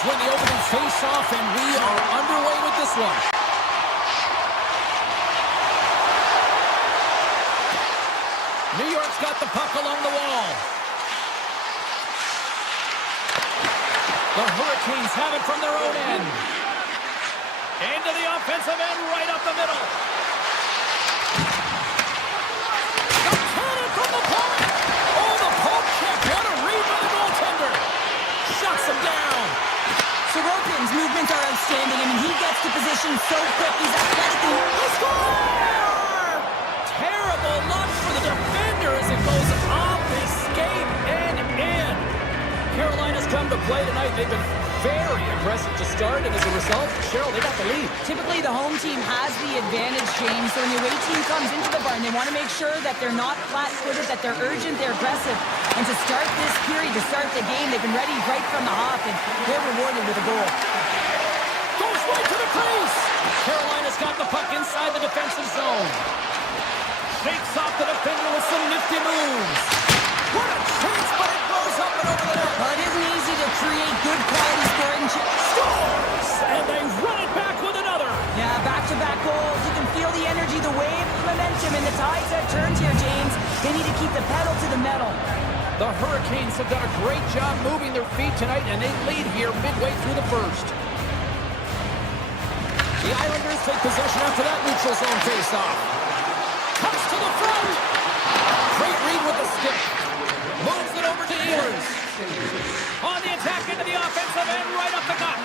Islanders win the opening face-off, and we are underway with this one. New York's got the puck along the wall. The Hurricanes have it from their own end. Into the offensive end, right up the middle. The cannon from the point. Oh, the poke check. What a read by the goaltender. Shuts him down. Sorokin's movements are outstanding. I mean, he gets to position so quick. He's athletic. He Score! Terrible luck for the defender as it goes off his skate and in. Carolina's come to play tonight. They've been very impressive to start, and as a result, Cheryl, they got the lead. Typically, the home team has the advantage, James. So when the away team comes into the barn, they want to make sure that they're not flat-footed, that they're urgent, they're aggressive. And to start this period, to start the game, they've been ready right from the hop, and they're rewarded with a goal. Goes right to the crease. Carolina's got the puck inside the defensive zone. Shakes off the defender with some nifty moves. What a chance, but it goes up and over the net. Well, it isn't easy to create good quality scoring. Scores! And they run it back with another. Yeah, back-to-back goals. You can feel the energy, the wave, the momentum, and the tides have turned here, James. They need to keep the pedal to the metal. The Hurricanes have done a great job moving their feet tonight, and they lead here midway through the first. The Islanders take possession after that neutral zone face-off. Comes to the front. Great read with the stick. Moves it over to Ehlers. On the attack into the offensive end, right up the gut.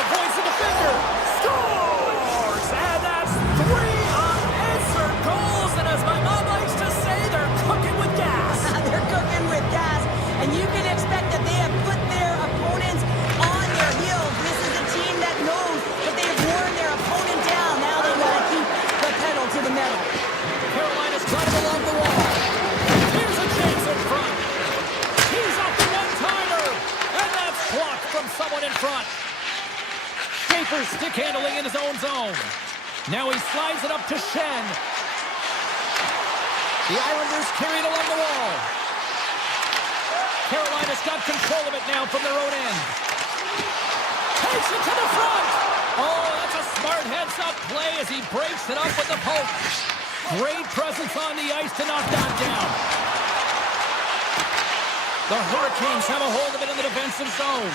Avoids the defender. Scores! And that's 3 unanswered goals. And as my mom likes to say, they're cooking with gas. They're cooking with gas. And you can expect that they have put their opponents on their heels. This is a team that knows that they have worn their opponent down. Now they got to keep the pedal to the metal. Carolina's got it along the wall. Here's a chance in front. He's off the one-timer. And that's blocked from someone in front. Schaefer's stick handling in his own zone. Now he slides it up to Shen. The Islanders carry it along the wall. Carolina's got control of it now from their own end. Takes it to the front. Oh, that's a smart heads-up play as he breaks it up with the poke. Great presence on the ice to knock that down. The Hurricanes have a hold of it in the defensive zone.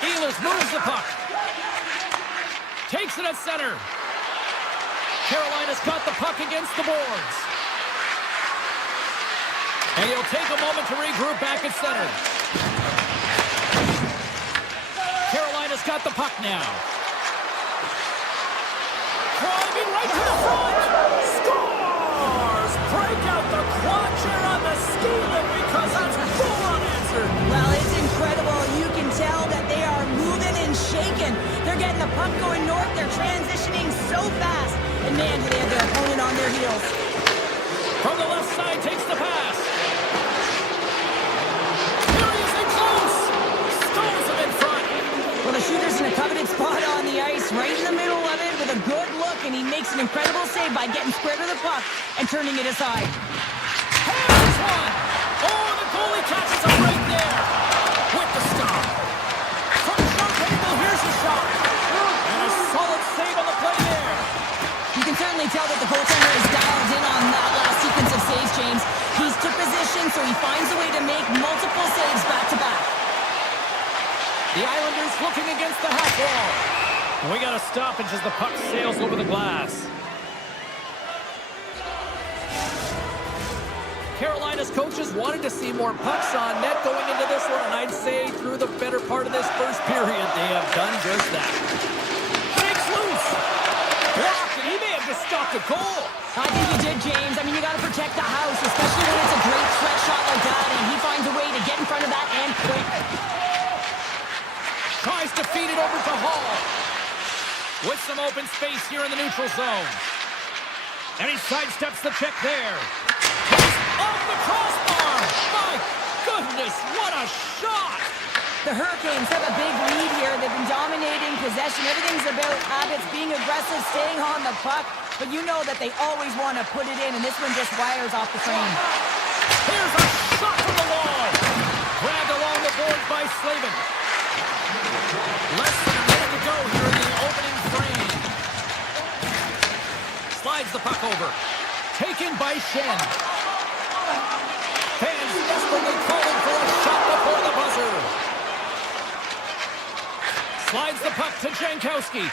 Ehlers moves the puck. Takes it at center. Carolina's got the puck against the boards. And he'll take a moment to regroup back at center. Carolina's got the puck now. Driving right to the front. Scores! Break out the quad on the ski lift because that's full unanswered. Well, it's incredible. You can tell that they are moving and shaking. They're getting the puck going north. They're transitioning so fast. And man, do they have their opponent on their heels. From the left side, takes the pass. Seriously close. Stones him in front. Well, the shooter's in a coveted spot on the ice, right in the middle of it with a good look, and he makes an incredible save by getting square to the puck and turning it aside. Here's one. Oh, the goalie catches him right there with the stop. From the shot table, here's the shot. And a solid save on the play there. You can certainly tell that the goaltender is dialed in on that last sequence of saves, James. He's took position, so he finds a way to make multiple saves back-to-back. The Islanders looking against the half wall. We got a stoppage as the puck sails over the glass. Carolina's coaches wanted to see more pucks on net going into this one, and I'd say through the better part of this first period, they have done just that. Breaks loose. Blocked, and he may have just stopped a goal. I think he did, James. I mean, you got to protect the house, especially when it's a great threat shot like that, and he finds a way to get in front of that and quick. Tries to feed it over to Hall. With some open space here in the neutral zone. And he sidesteps the check there. Off the crossbar! My goodness, what a shot! The Hurricanes have a big lead here. They've been dominating possession. Everything's about habits, being aggressive, staying on the puck. But you know that they always want to put it in, and this one just wires off the frame. Here's a shot from the wall. Grabbed along the boards by Slavin. puck over. Taken by Shen. Fans desperately calling for a shot before the buzzer. Slides the puck to Jankowski.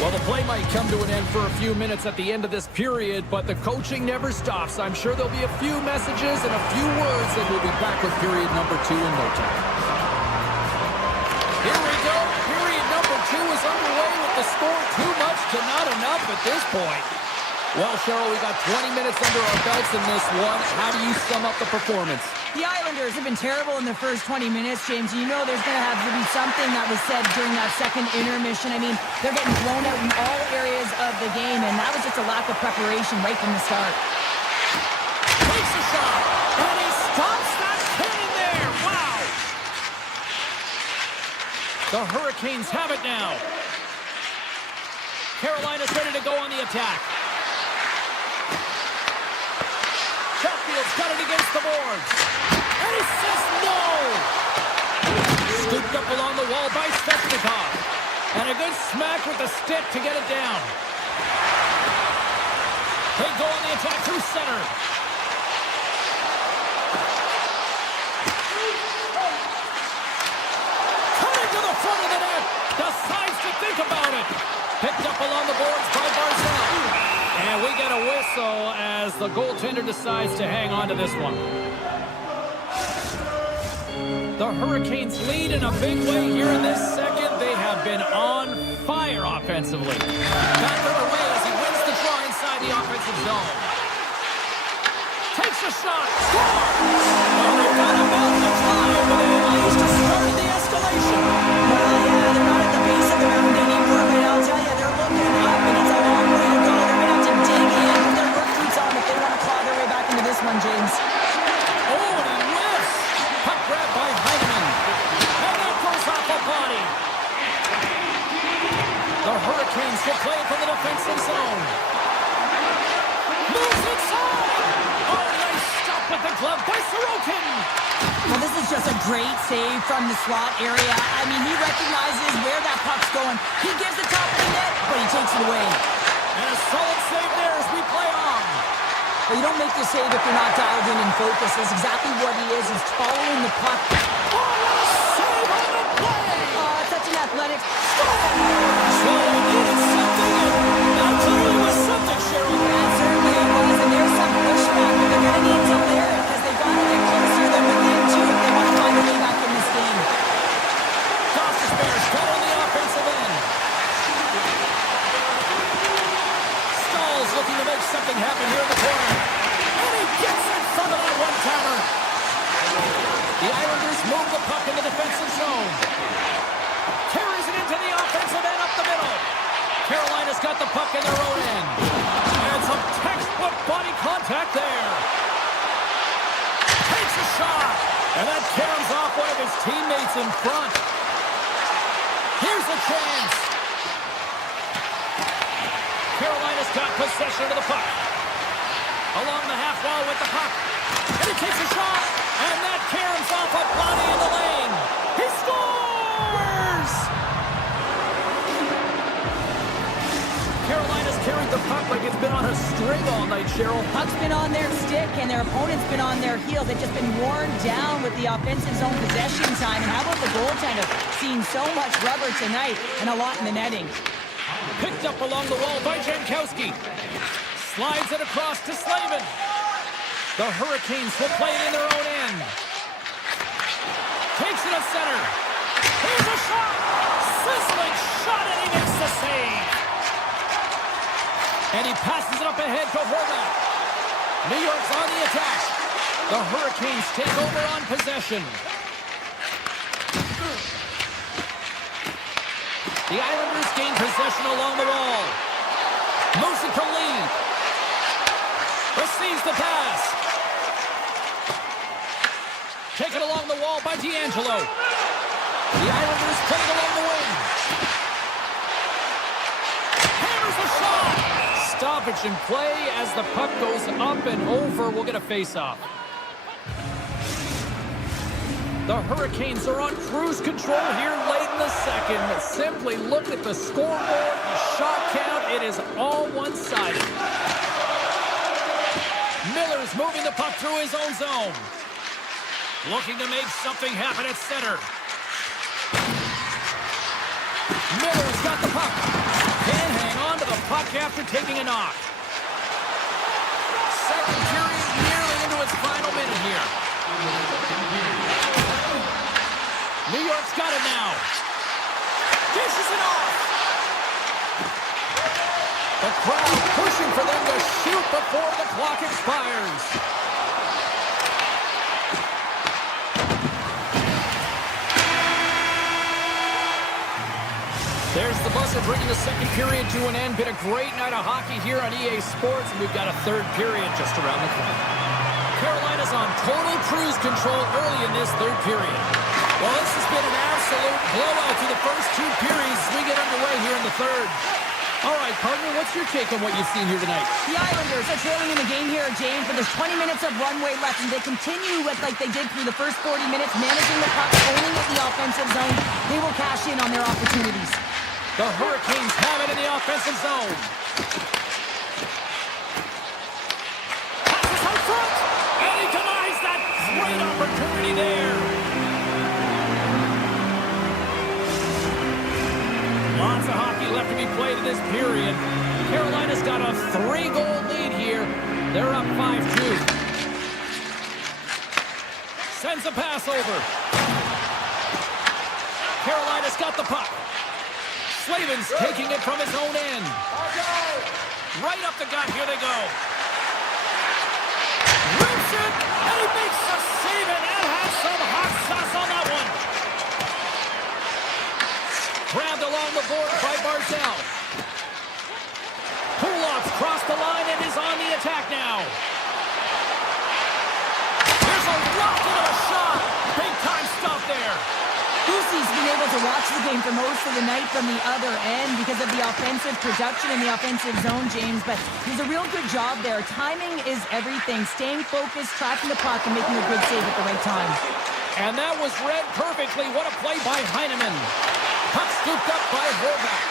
Well, the play might come to an end for a few minutes at the end of this period, but the coaching never stops. I'm sure there'll be a few messages and a few words, and we'll be back with period number 2 in no time. Here we go. Period number 2 is underway with the score too much to not enough at this point. Well, Cheryl, we got 20 minutes under our belts in this one. How do you sum up the performance? The Islanders have been terrible in the first 20 minutes, James. You know there's going to have to be something that was said during that second intermission. I mean, they're getting blown out in all areas of the game, and that was just a lack of preparation right from the start. Takes a shot, and he stops that cannon there. Wow! The Hurricanes have it now. Carolina's ready to go on the attack. Sheffield's got it against the boards. And he says no! Scooped up along the wall by Svechnikov. And a good smack with the stick to get it down. They go on the attack through center. Coming to the front of the net. Decides to think about it. Picked up along the boards by Barzal. And we get a whistle as the goaltender decides to hang on to this one. The Hurricanes lead in a big way here in this second. They have been on fire offensively. Back away as he wins the draw inside the offensive zone. Takes a shot. Score! Well, they've got about the time, but they at least started the escalation. Well, yeah, they're not at the base of the mountain anymore, but I'll tell you, they're looking up, and it's a long way to go. They're going to have to dig in, put their work boots on if they want to claw their way back into this one, James. Oh, and he whiffs. Puck grab by Heineman. And that goes off the body. The Hurricanes will play it from the defensive zone. Moves inside. Oh, nice stop with the glove by Sorokin. Well, this is just a great save from the slot area. I mean, he recognizes where that puck's going. He gives the top of the net, but he takes it away. And a solid save there as we play on. Well, you don't make the save if you're not dialed in and focused. That's exactly what he is. He's following the puck. Oh, save on the play. Such an athletic score. So he needed something, and that clearly was something, Cheryl. That certainly was, and there's some pushback, but they're going to need to layer it because they've got to get closer than within 2 if they want to find a way back in this game. Costas Bears got on the offensive end. Stall's looking to make something happen here in the corner. And he gets in front of that one-timer. The Islanders move the puck in the defensive zone. Carries it into the offensive end up the middle. Carolina's got the puck in their own end. And some textbook body contact there. Takes a shot. And that caroms off one of his teammates in front. Here's a chance. Carolina's got possession of the puck. Along the half wall with the puck. And he takes a shot. And that caroms off a body in the lane. He scores! Carolina's carried the puck like it's been on a string all night, Cheryl. Puck's been on their stick, and their opponent's been on their heels. They've just been worn down with the offensive zone possession time. And how about the goaltender? Seen so much rubber tonight and a lot in the netting. Picked up along the wall by Jankowski. Slides it across to Slavin. The Hurricanes will play it in their own end. Takes it to center. Here's a shot. Sizzling shot, and he makes the save. And he passes it up ahead to Horvat. New York's on the attack. The Hurricanes take over on possession. The Islanders gain possession along the wall. Moves it to Lee. Receives the pass. Taken along the wall by D'Angelo. The Islanders play it along the wing. Hammers a shot. Stoppage in play as the puck goes up and over. We'll get a face-off. The Hurricanes are on cruise control here late in the second. Simply look at the scoreboard, the shot count. It is all one-sided. Miller's moving the puck through his own zone. Looking to make something happen at center. Miller's got the puck. Can't hang on to the puck after taking a knock. Second period nearly into its final minute here. New York's got it now. Dishes it off. The crowd pushing for them to shoot before the clock expires. There's the buzzer bringing the second period to an end. Been a great night of hockey here on EA Sports, and we've got a third period just around the corner. Carolina's on total cruise control early in this third period. Well, this has been an absolute blowout through the first two periods as we get underway here in the third. All right, partner, what's your take on what you've seen here tonight? The Islanders are trailing in the game here, James, but there's 20 minutes of runway left, and they continue with like they did through the first 40 minutes, managing the puck, owning it in the offensive zone. They will cash in on their opportunities. The Hurricanes have it in the offensive zone. Passes out front, and he denies that great opportunity there. Lots of hockey left to be played in this period. Carolina's got a 3-goal lead here. They're up 5-2. Sends a pass over. Carolina's got the puck. Slavin's taking it from his own end. Right up the gut. Here they go. Rips it, and he makes the save, and that has some hot sauce on that one. Grabbed along the board by Barzell. Pulov's crossed the line and is on the attack now. Here's a rocket of a shot. Big time stop there. Lucy's been able to watch the game for most of the night from the other end because of the offensive production in the offensive zone, James, but he's a real good job there. Timing is everything. Staying focused, tracking the puck, and making a good save at the right time. And that was read perfectly. What a play by Heineman. Puck scooped up by Horvath.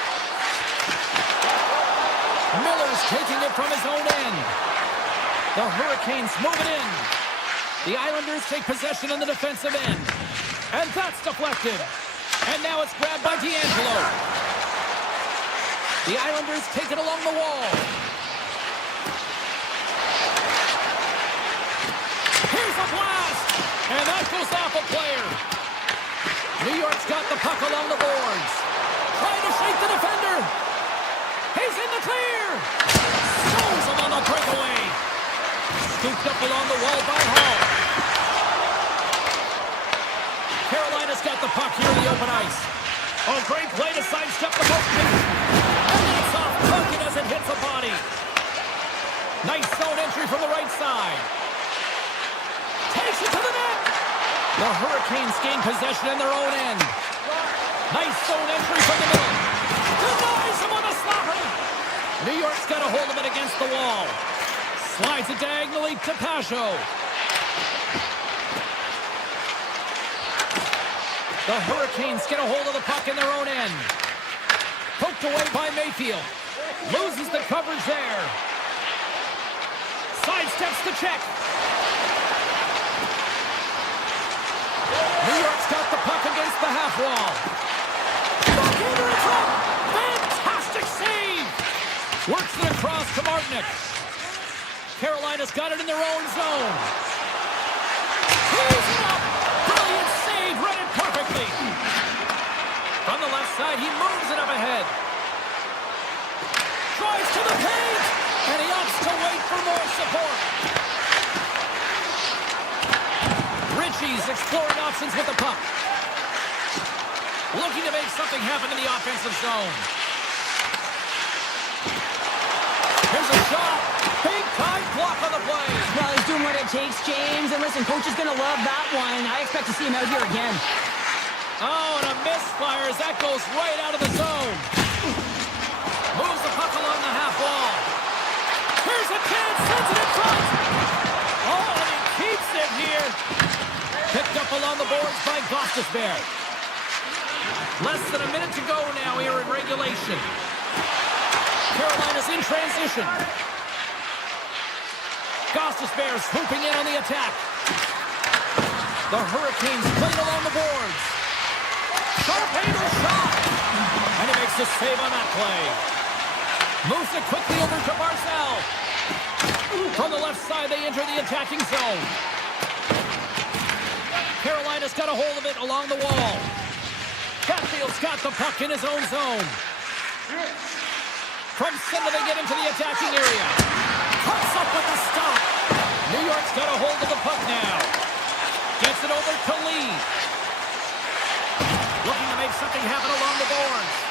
Miller's taking it from his own end. The Hurricanes move it in. The Islanders take possession on the defensive end. And that's deflected. And now it's grabbed by D'Angelo. The Islanders take it along the wall. Here's a blast. And that goes off a player. New York's got the puck along the boards. Trying to shake the defender. He's in the clear. Stones him on the breakaway. Scooped up along the wall by Hall. Carolina's got the puck here in the open ice. Oh, great play to sidestep the motion. And that's off Perkin as it hits a body. Nice zone entry from the right side. Takes it to the net. The Hurricanes gain possession in their own end. Nice zone entry from the middle. Denies him on the slapper. New York's got a hold of it against the wall. Slides it diagonally to Pajot. The Hurricanes get a hold of the puck in their own end. Poked away by Mayfield. Loses the coverage there. Sidesteps the check. New York's got the puck against the half wall. Back into the front. Fantastic save. Works it across to Martinick. Carolina's got it in their own zone. He's it up. Brilliant save. Read it perfectly. From the left side, he moves it up ahead. Drives to the paint. And he opts to wait for more support. Ritchie's exploring options with the puck. Looking to make something happen in the offensive zone. Here's a shot. Big time block on the play. Well, he's doing what it takes, James. And listen, coach is going to love that one. I expect to see him out here again. Oh, and a misfire as that goes right out of the zone. Moves the puck along the half wall. Here's a chance. Sends it in front. Oh, and he keeps it here. Picked up along the boards by Gostisbehere. Less than a minute to go now here in regulation. Carolina's in transition. Gostis Bears swooping in on the attack. The Hurricanes playing along the boards. Sharp angle shot. And he makes the save on that play. Moves it quickly over to Barzal. From the left side, they enter the attacking zone. Carolina's got a hold of it along the wall. Hatfield's got the puck in his own zone. From center, they get into the attacking area. Cuts up with the stop. New York's got a hold of the puck now. Gets it over to Lee. Looking to make something happen along the boards.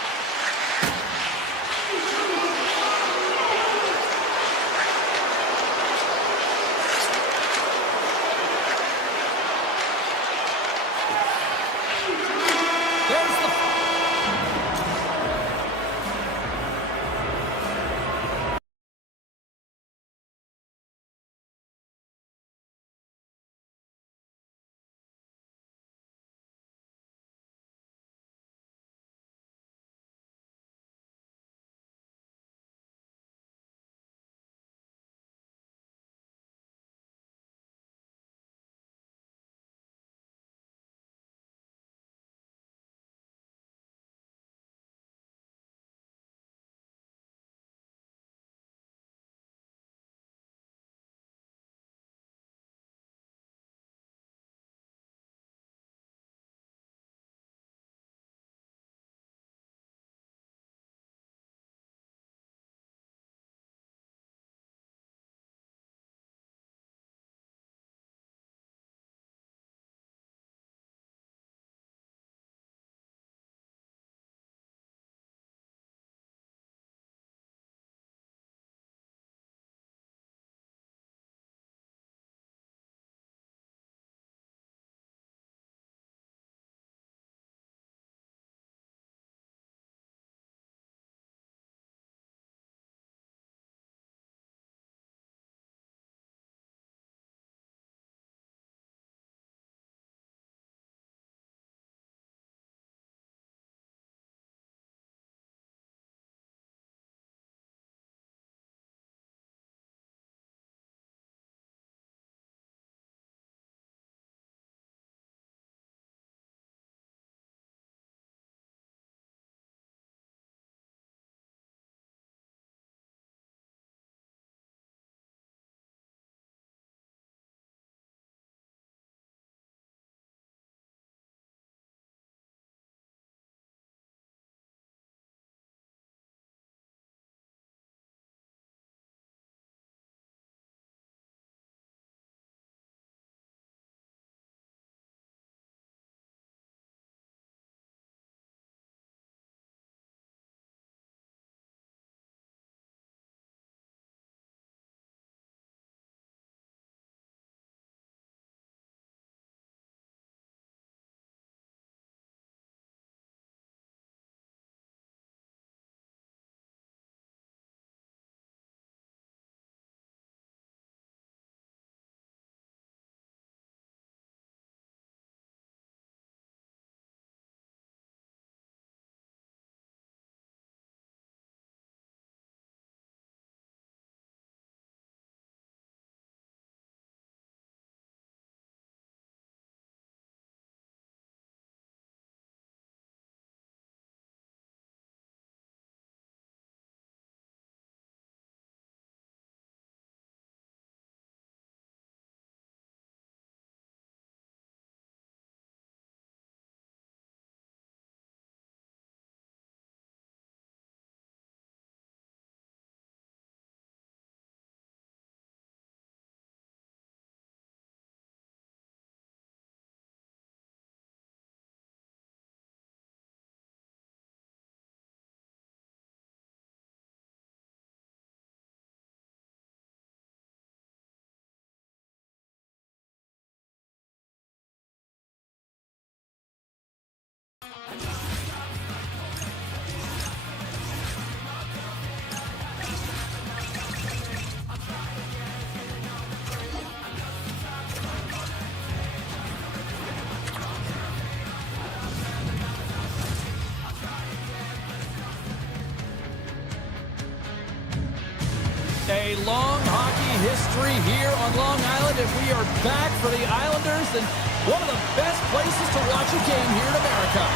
long hockey history here on Long Island, and we are back for the Islanders and one of the best places to watch a game here in America.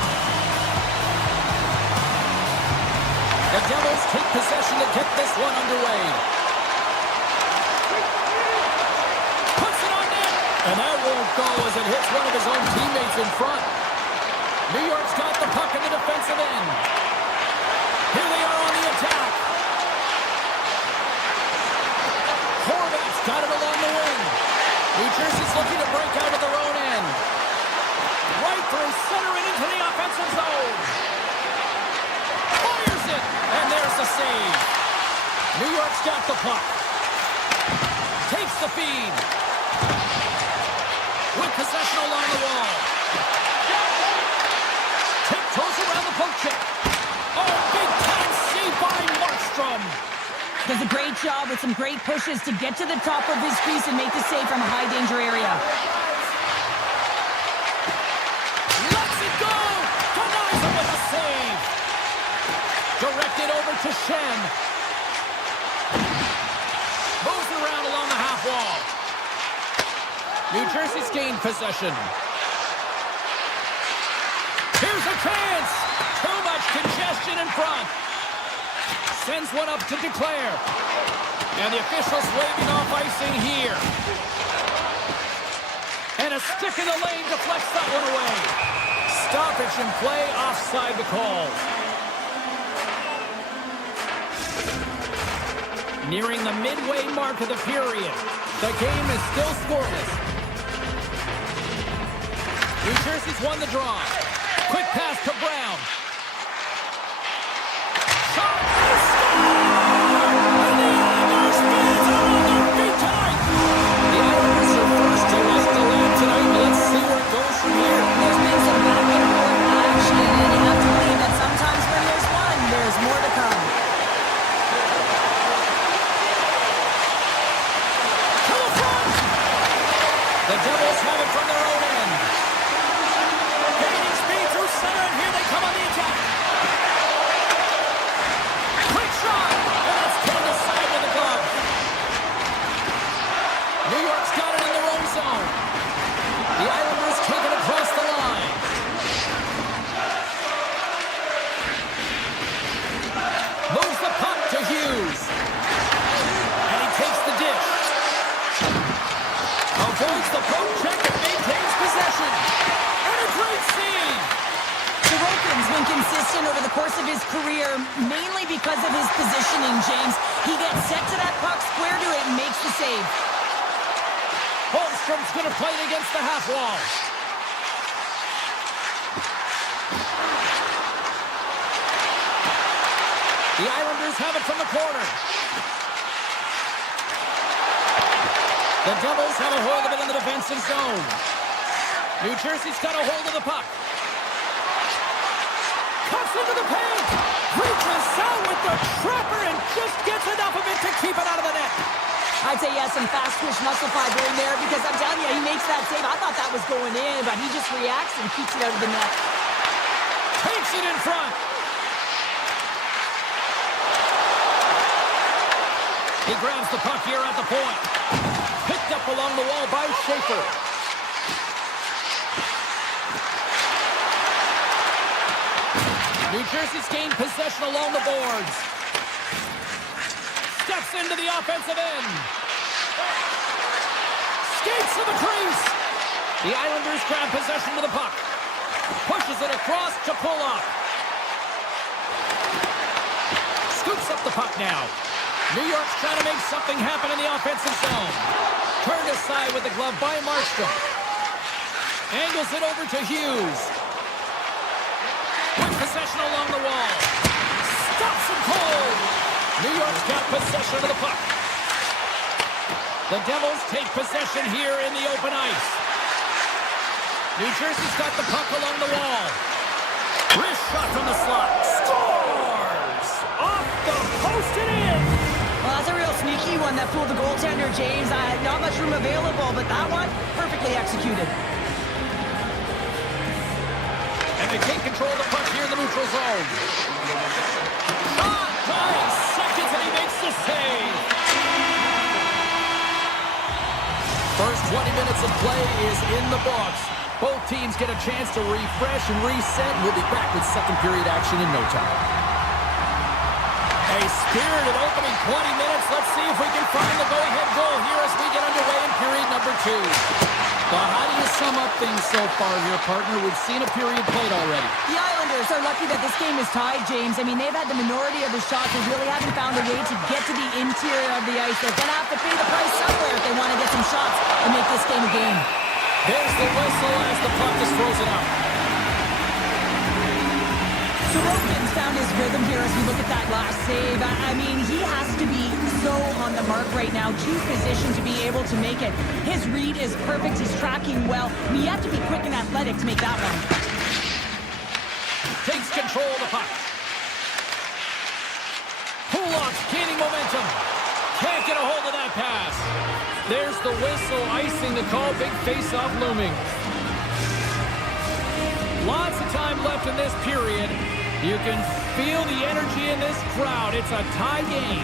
The Devils take possession to get this one underway. Puts it on net, and that won't go as it hits one of his own teammates in front. New York's got the puck in the defensive end. Here they are on the attack. Horvat's got it along the wing. New Jersey's looking to break out of their own end. Right through center and into the offensive zone. Fires it, and there's the save. New York's got the puck. Takes the feed. With possession along the wall. Tiptoes around the poke check. Oh, big time save by Markstrom. Does a great job with some great pushes to get to the top of his crease and make the save from a high-danger area. Lets it go! Denies him with a save! Directed over to Shen. Moves around along the half wall. New Jersey's gained possession. Here's a chance! Too much congestion in front. Sends one up to declare. And the officials waving off icing here. And a stick in the lane deflects that one away. Stoppage in play, offside the call. Nearing the midway mark of the period. The game is still scoreless. New Jersey's won the draw. Quick pass to Brown. Shot! And the Islanders fans are on their feet tonight! The Islanders are first to light the lamp tonight. Let's see where it goes from here. There's been some back and forth action, and you have to believe that sometimes when there's one, there's more to come. To the front! The Devils have it from their own end. Gaining speed through center, and here they come on the attack. Quick shot! And that's turned aside with the glove. New York's got it in their own zone. The Islanders take it across the line. Moves the puck to Hughes. And he takes the dish. Avoids the poke check and maintains possession. And a great save. Sorokin's been consistent over the course of his career, mainly because of his positioning, James. He gets set to that puck, square to it, and makes the save. Holmstrom's going to play it against the half wall. The Islanders have it from the corner. The Devils have a hold of it in the defensive zone. New Jersey's got a hold of the puck. Cuts into the paint. Reaches out with the trapper and just gets enough of it to keep it out of the net. I'd say he has some fast-twitch muscle fiber in there because I'm telling you, he makes that save. I thought that was going in, but he just reacts and keeps it out of the net. Takes it in front. He grabs the puck here at the point. Picked up along the wall by Schaefer. New Jersey's gained possession along the boards. Steps into the offensive end. Skates to the crease. The Islanders grab possession of the puck. Pushes it across to pull up. Scoops up the puck now. New York's trying to make something happen in the offensive zone. Turned aside with the glove by Markstrom. Angles it over to Hughes. With possession along the wall. Stops him cold. New York's got possession of the puck. The Devils take possession here in the open ice. New Jersey's got the puck along the wall. Wrist shot from the slot. Scores! Off the post and in! Well, that's a real sneaky one that fooled the goaltender, James. Not much room available, but that one, perfectly executed. And they take control of the puck here in the neutral zone. Shot! Dying seconds, and he makes the save. First 20 minutes of play is in the books. Both teams get a chance to refresh and reset. We'll be back with second period action in no time. A spirited opening 20 minutes. Let's see if we can find the go-ahead goal here as we get underway in period number 2. But how do you sum up things so far here, partner? We've seen a period played already. The Islanders are lucky that this game is tied, James. I mean, they've had the minority of the shots. They really haven't found a way to get to the interior of the ice. They're going to have to pay the price somewhere if they want to get some shots and make this game a game. There's the whistle as the puck is frozen up. Sorokin's found his rhythm here as we look at that last save. I mean, he has to be so on the mark right now. Choose position to be able to make it. His read is perfect. He's tracking well. I mean, you have to be quick and athletic to make that one. Takes control of the puck. Kulak's gaining momentum. Can't get a hold of that pass. There's the whistle, icing the call. Big face-off looming. Lots of time left in this period. You can feel the energy in this crowd. It's a tie game.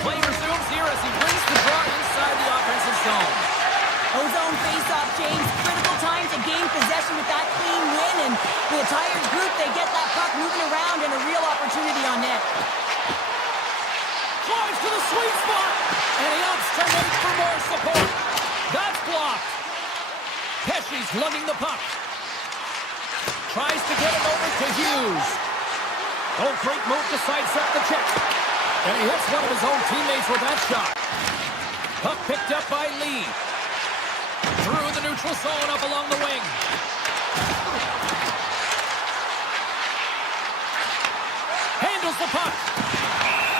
Play resumes here as he wins the draw inside the offensive zone. Ozone face-off, James. Critical time to gain possession with that clean win. And with a tired group, they get that puck moving around and a real opportunity on net. Drives to the sweet spot. And he opts to wait for more support. That's blocked. Pesci's lugging the puck. Tries to get it over to Hughes. Oh, great move to sidestep the check. And he hits one of his own teammates with that shot. Puck picked up by Lee. Through the neutral zone up along the wing. Handles the puck.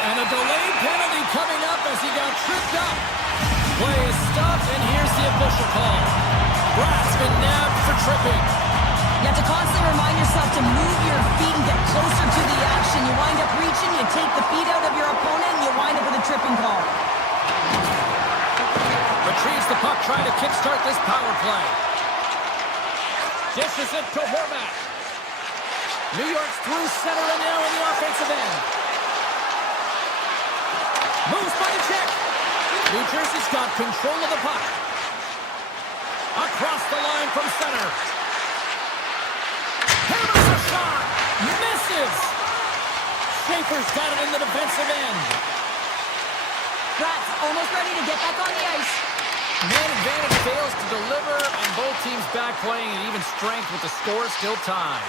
And a delayed penalty coming up as he got tripped up. Play is stopped, and here's the official call. Bratt's been nabbed for tripping. You have to constantly remind yourself to move your feet and get closer to the action. You wind up reaching, you take the feet out of your opponent, and you wind up with a tripping call. Retrieves the puck, trying to kickstart this power play. Dishes it to Horvat. New York's through center and now in the offensive end. Moves by the check. New Jersey's got control of the puck. Across the line from center. Hammers a shot. Misses. Schaefer's got it in the defensive end. Pratt's almost ready to get back on the ice. Man advantage fails to deliver, and both teams back playing at even strength with the score still tied.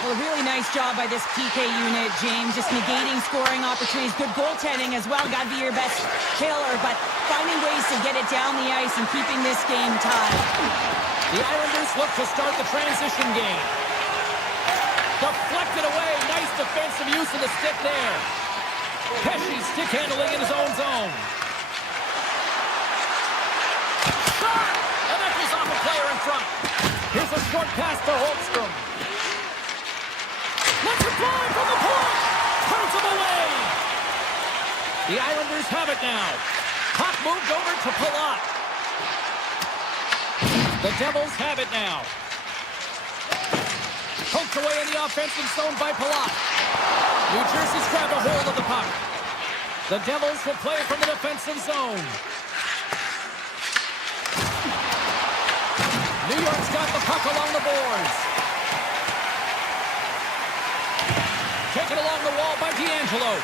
Well, a really nice job by this PK unit, James. Just negating scoring opportunities. Good goaltending as well. Got to be your best killer, but finding ways to get it down the ice and keeping this game tied. The Islanders look to start the transition game. Deflected away. Nice defensive use of the stick there. Pesci stick handling in his own zone. Shot! And that goes off a player in front. Here's a short pass to Holmstrom. Let's it fly from the point! Turns him away! The Islanders have it now. Puck moved over to Palat. The Devils have it now. Poked away in the offensive zone by Palat. New Jersey's grabbed a hold of the puck. The Devils will play from the defensive zone. New York's got the puck along the boards. Taken along the wall by D'Angelo.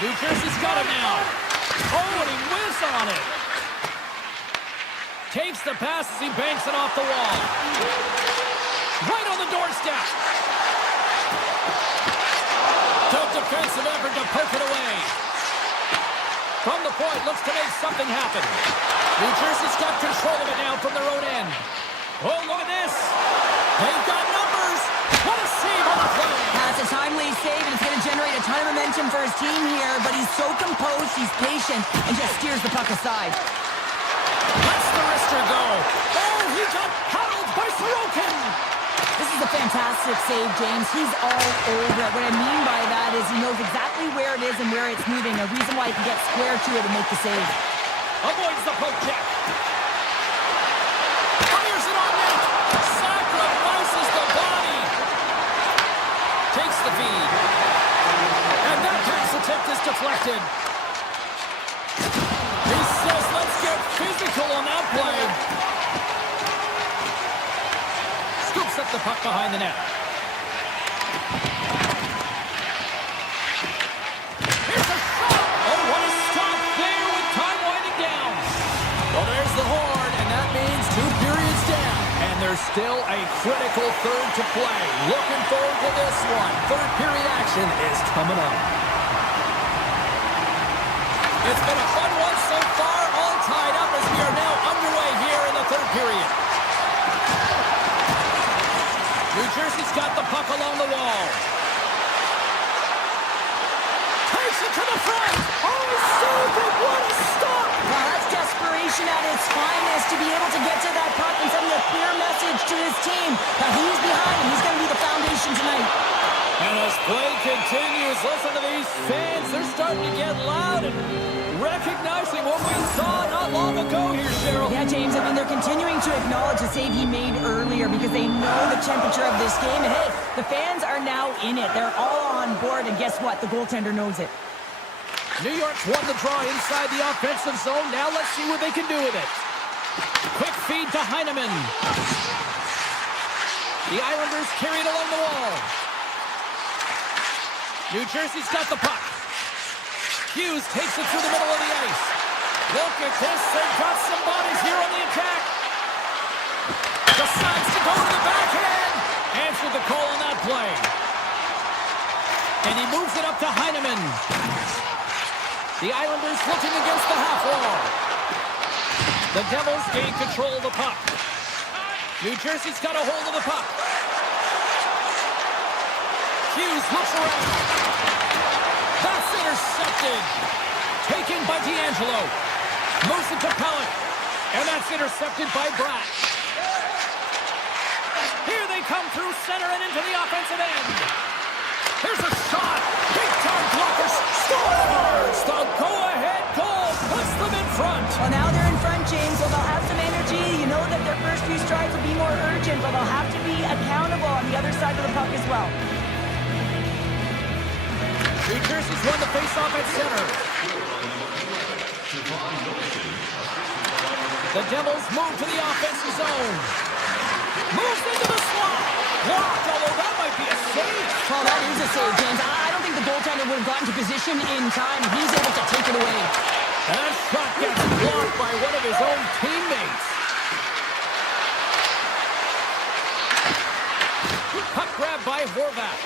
New Jersey's got it now. Oh, and he whizzed on it. Takes the pass as he banks it off the wall. Right on the doorstep. Tough defensive effort to poke it away. From the point, looks to make something happen. New Jersey's got control of it now from their own end. Oh, look at this. They've got numbers. What a save on the play. That's a timely save, and it's going to generate a ton of momentum for his team here, but he's so composed, he's patient, and just steers the puck aside. Lets the wrister go. Oh, he got paddled by Sorokin. This is a fantastic save, James. He's all over it. What I mean by that is he knows exactly where it is and where it's moving. A reason why he can get square to it and make the save. Avoids the poke check. Fires it on net. deflected. He says, let's get physical on that play. Scoops up the puck behind the net. Here's a shot. Oh, what a stop there with time winding down. Well, there's the horn, and that means 2 periods down. And there's still a critical third to play. Looking forward to this one. Third period action is coming up. It's been a fun one so far, all tied up as we are now underway here in the third period. New Jersey's got the puck along the wall. Takes it to the front. Oh, save it. What a stop. Well, that's desperation at its finest to be able to get to that puck and send a clear message to his team that he's behind him. He's going to be the foundation tonight. And as play continues, listen to these fans. They're starting to get loud and recognizing what we saw not long ago here, Cheryl. Yeah, James, I mean, they're continuing to acknowledge the save he made earlier because they know the temperature of this game. And hey, the fans are now in it. They're all on board, and guess what? The goaltender knows it. New York's won the draw inside the offensive zone. Now let's see what they can do with it. Quick feed to Heineman. The Islanders carry it along the wall. New Jersey's got the puck. Hughes takes it through the middle of the ice. Look at this. They've got some bodies here on the attack. Decides to go to the backhand. Answered the call on that play. And he moves it up to Heineman. The Islanders looking against the half wall. The Devils gain control of the puck. New Jersey's got a hold of the puck. Hughes looks around. That's intercepted. Taken by D'Angelo. Moves it to Pellick. And that's intercepted by Bratt. Here they come through center and into the offensive end. Here's a shot. Big-time blockers. Scores! The go-ahead goal puts them in front. Well, now they're in front, James, so they'll have some energy. You know that their first few strides will be more urgent, but they'll have to be accountable on the other side of the puck as well. New Jersey's won the face-off at center. The Devils move to the offensive zone. Moves into the slot. Blocked, although that might be a save. Well, that is a save, James. I don't think the goaltender would have gotten to position in time. He's able to take it away. And that shot gets blocked by one of his own teammates. Puck grab by Horvat.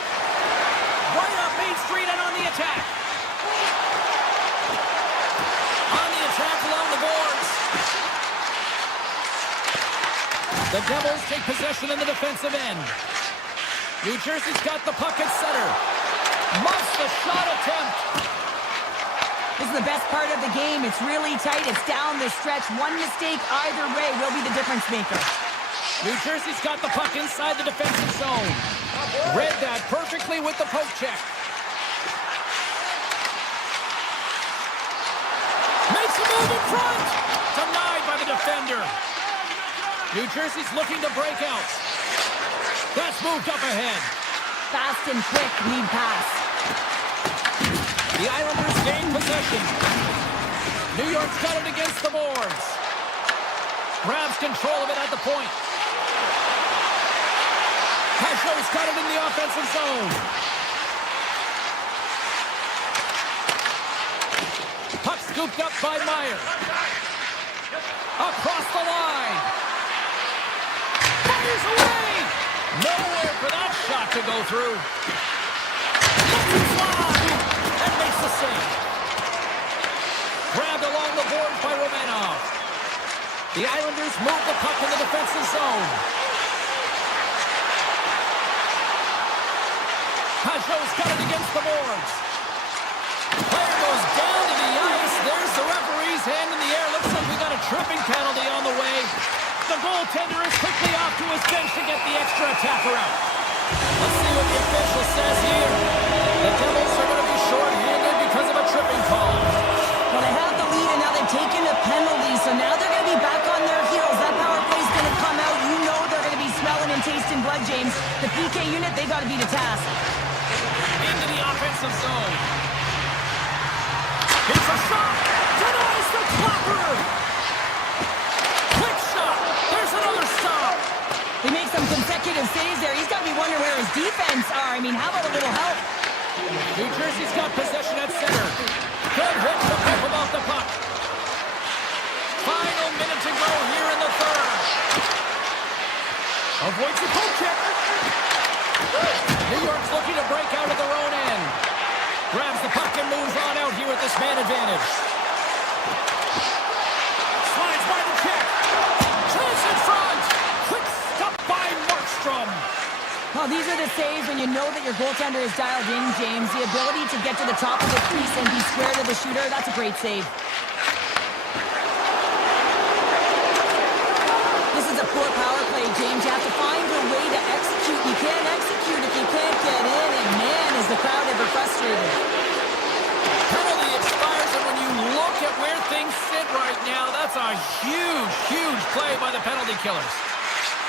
Right up Main Street and on the attack. On the attack along the boards. The Devils take possession in the defensive end. New Jersey's got the puck at center. Muffs the shot attempt. This is the best part of the game. It's really tight. It's down the stretch. One mistake either way will be the difference maker. New Jersey's got the puck inside the defensive zone. Read that perfectly with the poke check. Makes a move in front. Denied by the defender. New Jersey's looking to break out. That's moved up ahead. Fast and quick lead pass. The Islanders gain possession. New York's got it against the boards. Grabs control of it at the point. Hasky's got it in the offensive zone. Puck scooped up by Meyer. Across the line. Fires away. Nowhere for that shot to go through. Lets it fly. And makes the save. Grabbed along the boards by Romanov. The Islanders move the puck in the defensive zone. Pajot's got it against the boards. Player goes down to the ice. There's the referee's hand in the air. Looks like we got a tripping penalty on the way. The goaltender is quickly off to his bench to get the extra attacker out. Let's see what the official says here. The Devils are going to be short-handed because of a tripping call. Well, they have the lead, and now they've taken a penalty, so now they're going to be back on their heels. That power play's going to come out. You know they're going to be smelling and tasting blood, James. The PK unit, they got to be the task. Into the offensive zone. Here's a shot. Denies the clapper. Quick shot. There's another stop. They make some consecutive saves there. He's got to be wondering where his defense are. I mean, how about a little help? New Jersey's got possession at center. Good hit to pick him off the puck. Final minute to go here in the third. Avoids the poke check. New York's looking to break out of their own end. Grabs the puck and moves on out here with this man advantage. Slides by the check. Chance in front. Quick stop by Markstrom. Well, these are the saves when you know that your goaltender is dialed in, James. The ability to get to the top of the crease and be square to the shooter, that's a great save. This is a poor power play, James. You have to find a way to execute. You can't execute if you can't get in, and man, is the crowd ever frustrated. Penalty expires, and when you look at where things sit right now, that's a huge, huge play by the penalty killers.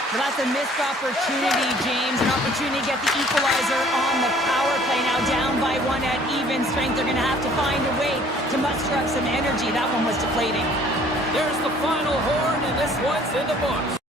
Well, that's a missed opportunity, James. An opportunity to get the equalizer on the power play. Now down by one at even strength. They're going to have to find a way to muster up some energy. That one was deflating. There's the final horn, and this one's in the books.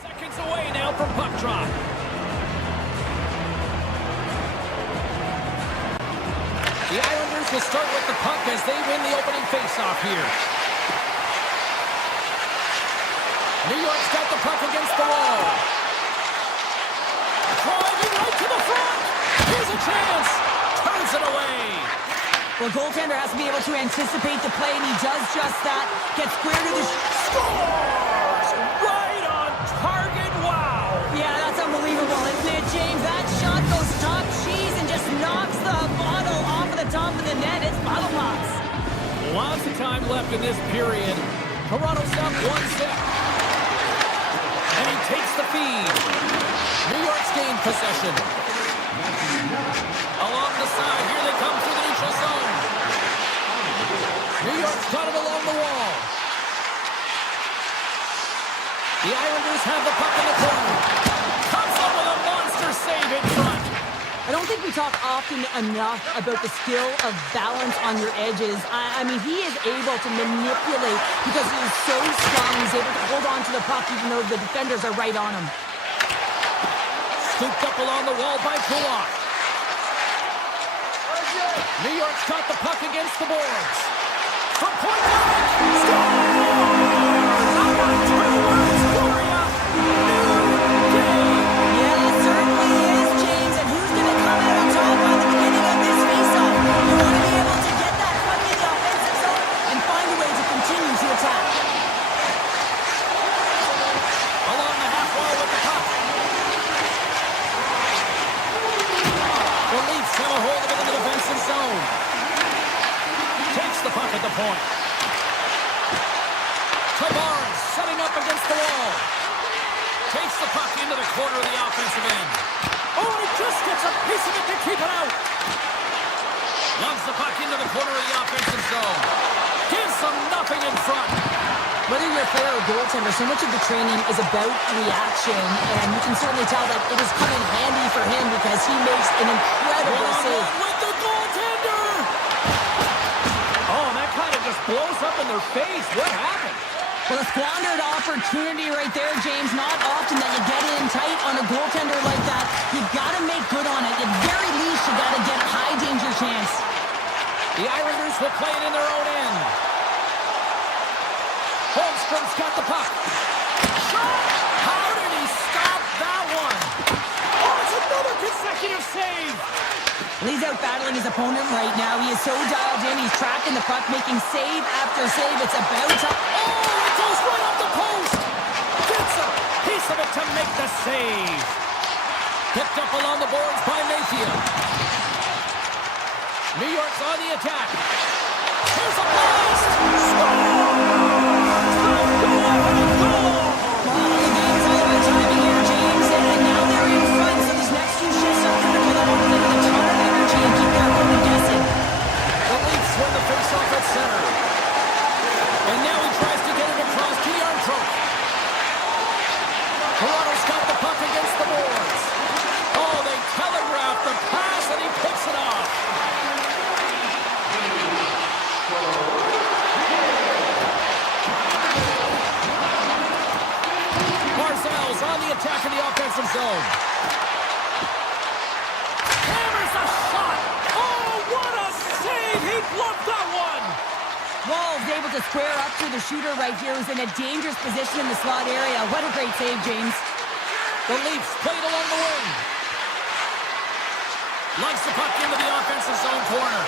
Seconds away now from puck drop. The Islanders will start with the puck as they win the opening faceoff here. New York's got the puck against the wall. Driving right to the front. Here's a chance. Turns it away. Well, goaltender has to be able to anticipate the play, and he does just that. Gets square to the Scores! Right on target. Wow. Yeah, that's unbelievable, isn't it, James? That shot goes top cheese and just knocks the bottle off of the top of the net. It's bottle pops. Lots of time left in this period. Toronto's up 1-0. And he takes the feed. New York's gained possession. Along the side, here they come through the neutral zone. New York's got it along the wall. The Islanders have the puck in the corner. Comes up with a monster save in front. I don't think we talk often enough about the skill of balance on your edges. I mean, he is able to manipulate because he is so strong. He's able to hold on to the puck even though the defenders are right on him. Scooped up along the wall by Kodiak. New York's got the puck against the boards. From point blank, scores! Gloria! New game! Yeah, it certainly is, James. And who's going to come out on top by the beginning of this faceoff? You want to be able to get that puck in the offensive zone and find a way to continue to attack. Along the half wall with the puck. The Leafs have a hold of it in the defensive zone. Takes the puck at the point. Tavares setting up against the wall. Takes the puck into the corner of the offensive end. Oh, he just gets a piece of it to keep it out. Loves the puck into the corner of the offensive zone. Gives them nothing in front. Whether you're a player or goaltender, so much of the training is about reaction, and you can certainly tell that it has come in handy for him because he makes an incredible save. With the goaltender! Oh, that kind of just blows up in their face. What happened? Well, a squandered opportunity right there, James. Not often that you get in tight on a goaltender like that. You've got to make good on it. At very least, you got to get a high danger chance. The Islanders will play it in their own end. Holmstrom's got the puck. Shot! How did he stop that one? Oh, it's another consecutive save! He's out battling his opponent right now. He is so dialed in. He's tracking the puck, making save after save. It's about to... Oh, it goes right off the post! Gets a piece of it to make the save. Picked up along the boards by Mayfield. New York's on the attack. Here's a blast! Score! Win the face-off at center. And now he tries to get it across to Yarncroke. Toronto's got the puck against the boards. Oh, they telegraphed the pass and he picks it off. Barzal's on the attack in the offensive zone. Hammers a shot. Oh, what a save! He bluffed that one! Wall's able to square up to the shooter right here, who's in a dangerous position in the slot area. What a great save, James. The Leafs played along the wing. Lugs the puck into the offensive zone corner.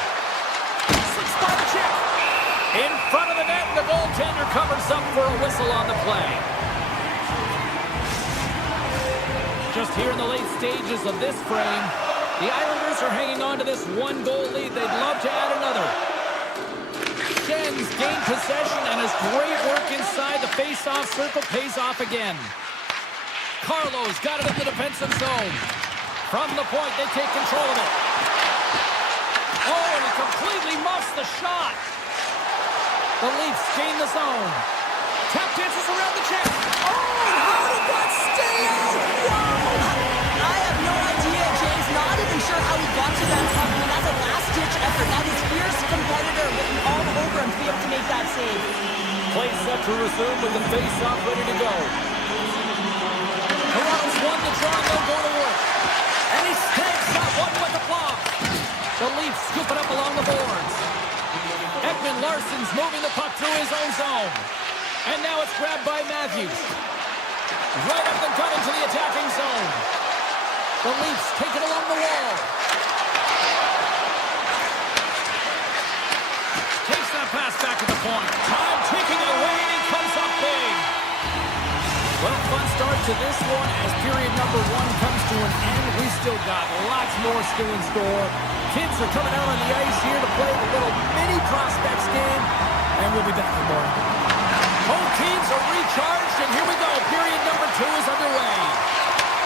Six-spot check. In front of the net, the goaltender covers up for a whistle on the play. Just here in the late stages of this frame, the Islanders are hanging on to this one-goal lead. They'd love to add another. Schen's gained possession, and his great work inside the face-off circle pays off again. Carlo's got it in the defensive zone. From the point, they take control of it. Oh, and he completely muffs the shot. The Leafs gain the zone. Tap dances around the check. Oh, and how did that stay out? Wow! I have no idea, James. Not even sure how he got to that puck. I mean, that's a last-ditch effort. That is fierce competitor written all over him to be able to make that save. Play set to resume with the face-off ready to go. Toronto's won the draw, and they'll go to work. And he snags that one with the block. The Leafs scoop it up along the boards. Ekman Larsson's moving the puck through his own zone. And now it's grabbed by Matthews. Right up the gut into the attacking zone. The Leafs take it along the wall. Takes that pass back to the point. Time ticking away, and he comes up big. Well, fun start to this one as period number 1 comes to an end. We still got lots more still in store. Kids are coming out on the ice here to play a little mini prospects game, and we'll be back for more. Both teams are recharged, and here we go. Period number 2 is underway.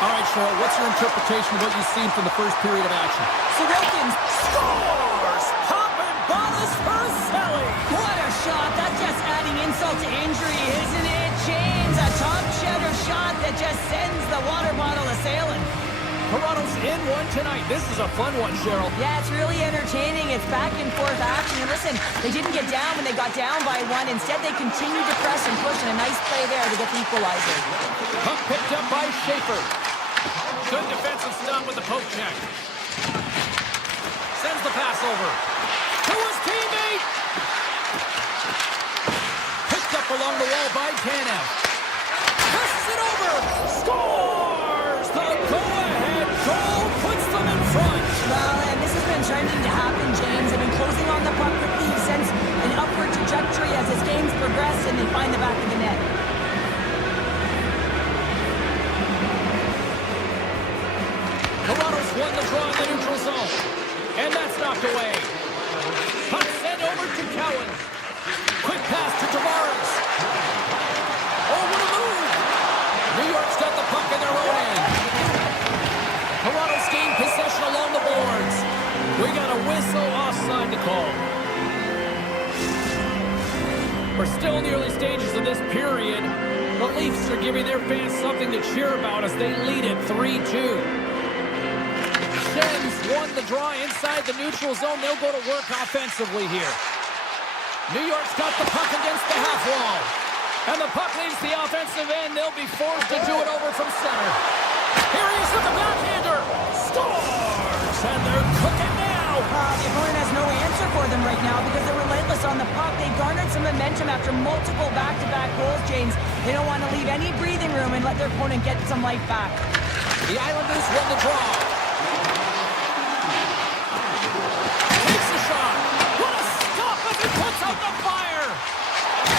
All right, Cheryl, what's your interpretation of what you've seen from the first period of action? Sorokin Scores! Poppin' Bottas for Selly! What a shot. That's just adding insult to injury, isn't it, James? A top cheddar shot that just sends the water bottle a-sailing. Toronto's in one tonight. This is a fun one, Cheryl. Yeah, it's really entertaining. It's back and forth action. And listen, they didn't get down when they got down by 1. Instead, they continued to press and push, and a nice play there to get the equalizer. Puck picked up by Schaefer. Good defensive stop with the poke check. Sends the pass over to his teammate. Picked up along the wall by Tanev. Passes it over. Scores! The go-ahead goal puts them in front. Well, and this has been trending to happen, James. They've been closing on the puck with the sense an upward trajectory as this game's progressed, and they find the back of the net. Toronto's won the draw in the neutral zone. And that's knocked away. Puck sent over to Cowan. Quick pass to Tavares. Oh, what a move! New York's got the puck in their own end. Toronto's gained possession along the boards. We got a whistle offside to call. We're still in the early stages of this period. The Leafs are giving their fans something to cheer about as they lead it 3-2. Sens won the draw inside the neutral zone. They'll go to work offensively here. New York's got the puck against the half wall. And the puck leaves the offensive end. They'll be forced to do it over from center. Here he is with the backhander. Scores! And they're cooking now. The opponent has no answer for them right now because they're relentless on the puck. They garnered some momentum after multiple back-to-back goals, James. They don't want to leave any breathing room and let their opponent get some life back. The Islanders won the draw. Takes a shot. What a stop as he puts out the fire.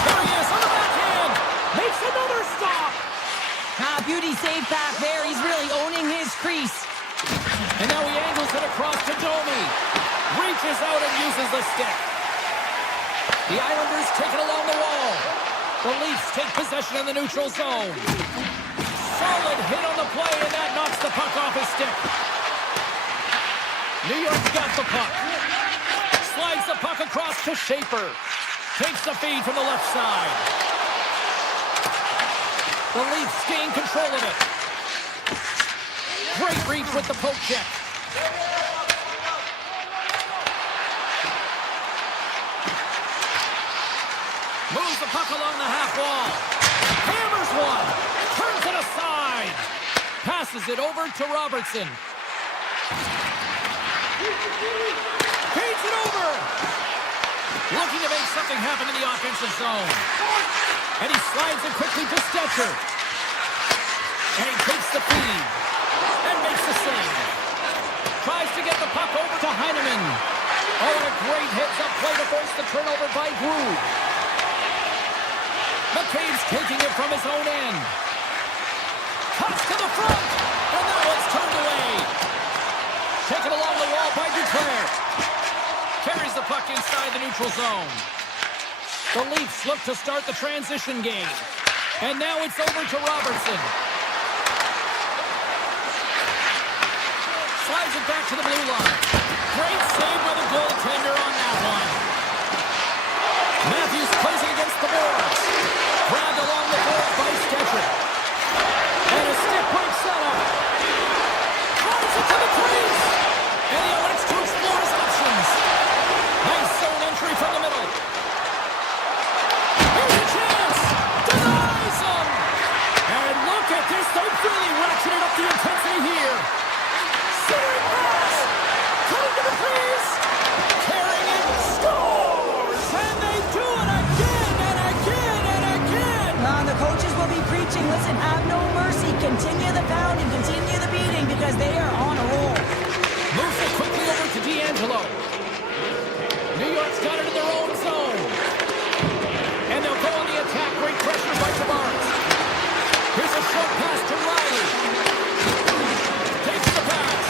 There he is on the backhand. Makes another stop. Beauty save back there. He's really owning his crease. And now he angles it across to Domi. Reaches out and uses the stick. The Islanders take it along the wall. The Leafs take possession in the neutral zone. Solid hit on the play, and that knocks the puck off his stick. New York's got the puck. Slides the puck across to Schaefer. Takes the feed from the left side. The Leafs gain control of it. Great reach with the poke check. Moves the puck along the half wall. Hammers one. Turns it aside. Passes it over to Robertson. Feeds it over. Looking to make something happen in the offensive zone. And he slides it quickly to Stetcher. And he takes the feed. And makes the save. Tries to get the puck over to Heineman. Oh, and a great heads-up play to force the turnover by Groove. McCabe's taking it from his own end. Cuts to the front. And that one's turned away. Taken along the wall by Duclair. Carries the puck inside the neutral zone. The Leafs look to start the transition game. And now it's over to Robertson. Slides it back to the blue line. Great save by the goaltender on that one. Matthews closing against the boards. Grabbed along the boards by Stetcher. And a stick break setup. Drives it to the crease. And he elects to explore his options. Nice zone entry from the middle. Here's a chance. Denies him. And look at this. They've really ratcheted up the intensity here. Centering pass. continue the pounding, continue the beating, because they are on a roll. Moves it quickly over to D'Angelo. New York's got it in their own zone. And they'll go on the attack. Great pressure by Tavares. Here's a short pass to Riley. Takes the pass.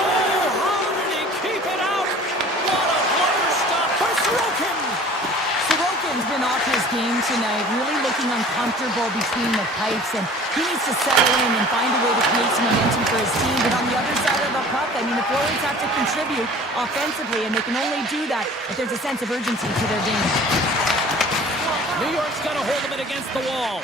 Oh, how did he keep it out? What a flutter stop by Sorokin. Sorokin's been off his game tonight, really looking uncomfortable between the pipes, and he needs to settle in and find a way to create some momentum for his team. But on the other side of the puck, I mean, the forwards have to contribute offensively, and they can only do that if there's a sense of urgency to their game. New York's got to hold them in against the wall.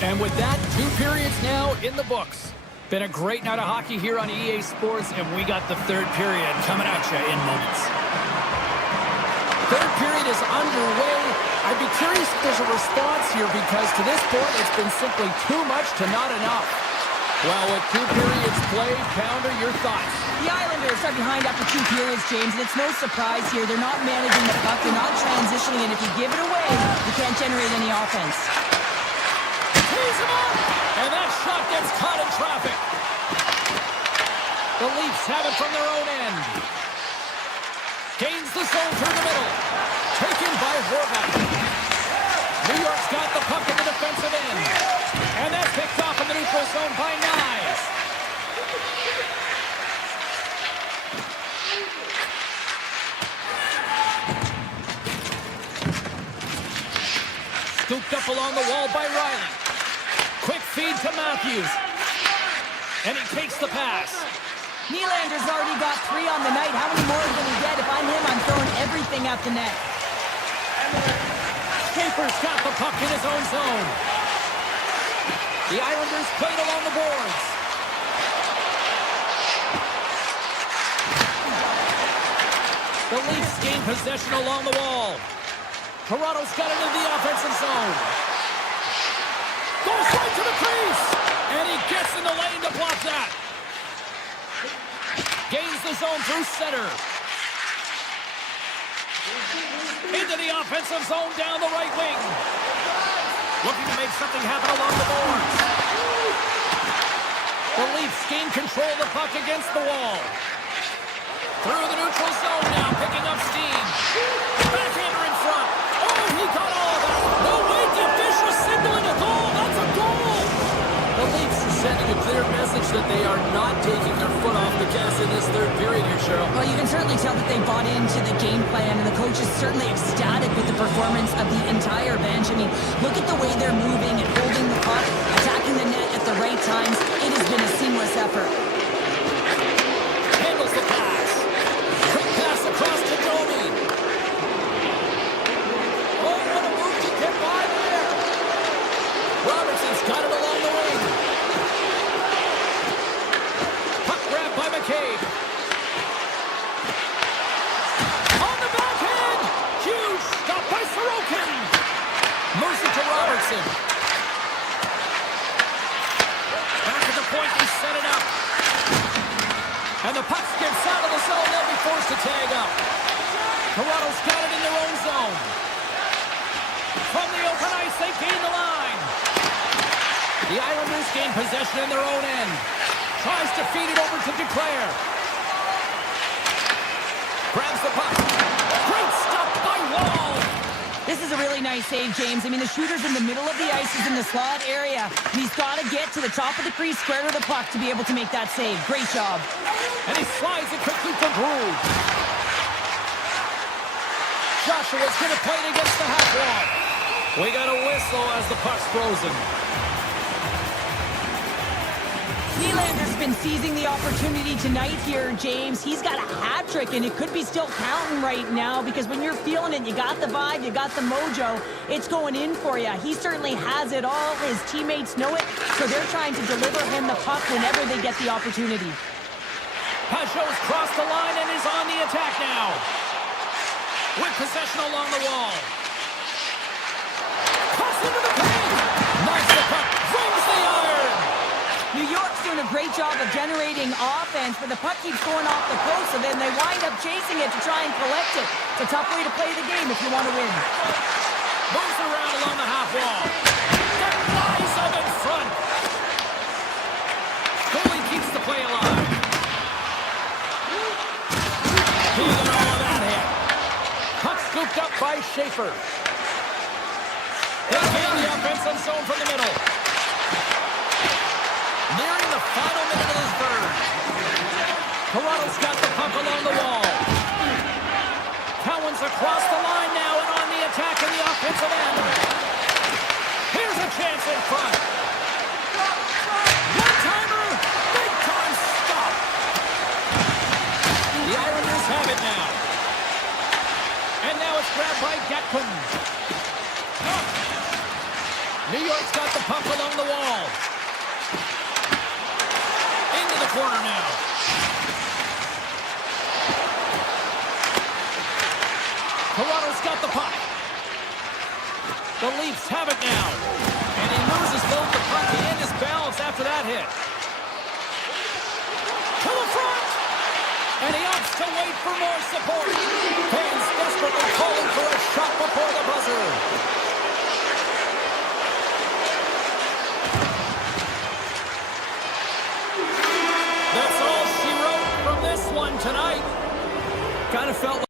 And with that, 2 periods now in the books. Been a great night of hockey here on EA Sports, and we got the 3rd period coming at you in moments. 3rd period is underway. I'd be curious if there's a response here, because to this point, it's been simply too much to not enough. Well, with 2 periods played, Pounder, your thoughts? The Islanders are behind after 2 periods, James, and it's no surprise here. They're not managing the puck, they're not transitioning, and if you give it away, you can't generate any offense. Tees him up! And that shot gets caught in traffic. The Leafs have it from their own end. Gains the zone through the middle. Taken by Horvat. New York's got the puck in the defensive end. And that's picked off in the neutral zone by Nyes. Scooped up along the wall by Riley. Quick feed to Matthews. And he takes the pass. Nylander's already got 3 on the night. How many more can he get? If I'm him, I'm throwing everything at the net. Schaefer's got the puck in his own zone. The Islanders played along the boards. The Leafs gain possession along the wall. Toronto's got it in the offensive zone. Goes right to the crease. And he gets in the lane to block that. Gains the zone through center. Into the offensive zone down the right wing. Looking to make something happen along the boards. The Leafs gain control of the puck against the wall. Through the neutral zone now, picking up steam. Backhander in front. Oh, he got all of it. No way, the official signaling a goal. That's a goal. The Leafs are sending a clear message that they are not taking their foot off the gas in this 3rd period here, Cheryl. Well, you can certainly tell that they bought into the game plan, and the coach is certainly ecstatic with the performance of the entire bench. I mean, look at the way they're moving and holding the puck, attacking the net at the right times. It has been a seamless effort. Handles the pass. Quick pass across to Domi. Oh, what a move to get by there. Robertson's got it along the wing. Puck grab by McCabe. On the backhand. Huge stop by Sorokin. Moves it to Robertson. Back at the point, they set it up. And the puck skips out of the zone. They'll be forced to tag up. Toronto's got it in their own zone. From the open ice, they gain the line. The Islanders gain possession in their own end. Tries to feed it over to Duclair. Grabs the puck. Great stop by Wall. This is a really nice save, James. I mean, the shooter's in the middle of the ice. He's in the slot area. And he's got to get to the top of the crease, square to the puck, to be able to make that save. Great job. And he slides it quickly to Groove. Joshua's going to play it against the half wall. We got a whistle as the puck's frozen. Nylander's been seizing the opportunity tonight here, James. He's got a hat trick, and it could be still counting right now, because when you're feeling it, you got the vibe, you got the mojo, it's going in for you. He certainly has it all. His teammates know it, so they're trying to deliver him the puck whenever they get the opportunity. Pajot's crossed the line and is on the attack now. With possession along the wall. Cuts into the paint. Knocks the puck. Rings the iron. New York's doing a a great job of generating offense, but the puck keeps going off the post, so then they wind up chasing it to try and collect it. It's a tough way to play the game if you want to win. Moves around along the half wall. That flies up in front. Goalie keeps the play alive. He got all of that hit. Puck scooped up by Schaefer. They gain the offensive zone from the middle. Nearing the final minute of the third. Toronto's got the puck along the wall. Cowan's across the line now and on the attack in the offensive end. Here's a chance in front. One-timer. Big-time stop. The Islanders have it now. And now it's grabbed by Gatkin. New York's got the puck along the wall. Into the corner now. Toronto's got the puck. The Leafs have it now. And he loses both the puck and his balance after that hit. To the front. And he opts to wait for more support. Fans desperately calling for a shot before the buzzer. That's all she wrote from this one tonight. Kind of felt like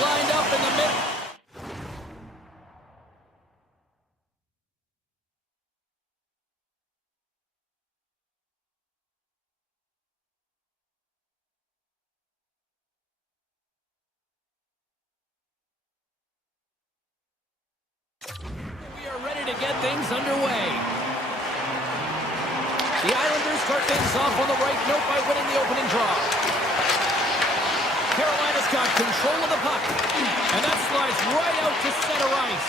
lined up in the middle. We are ready to get things underway. The Islanders start things off on the right note by winning the opening draw. Carolina's got control of the puck. And that slides right out to center ice.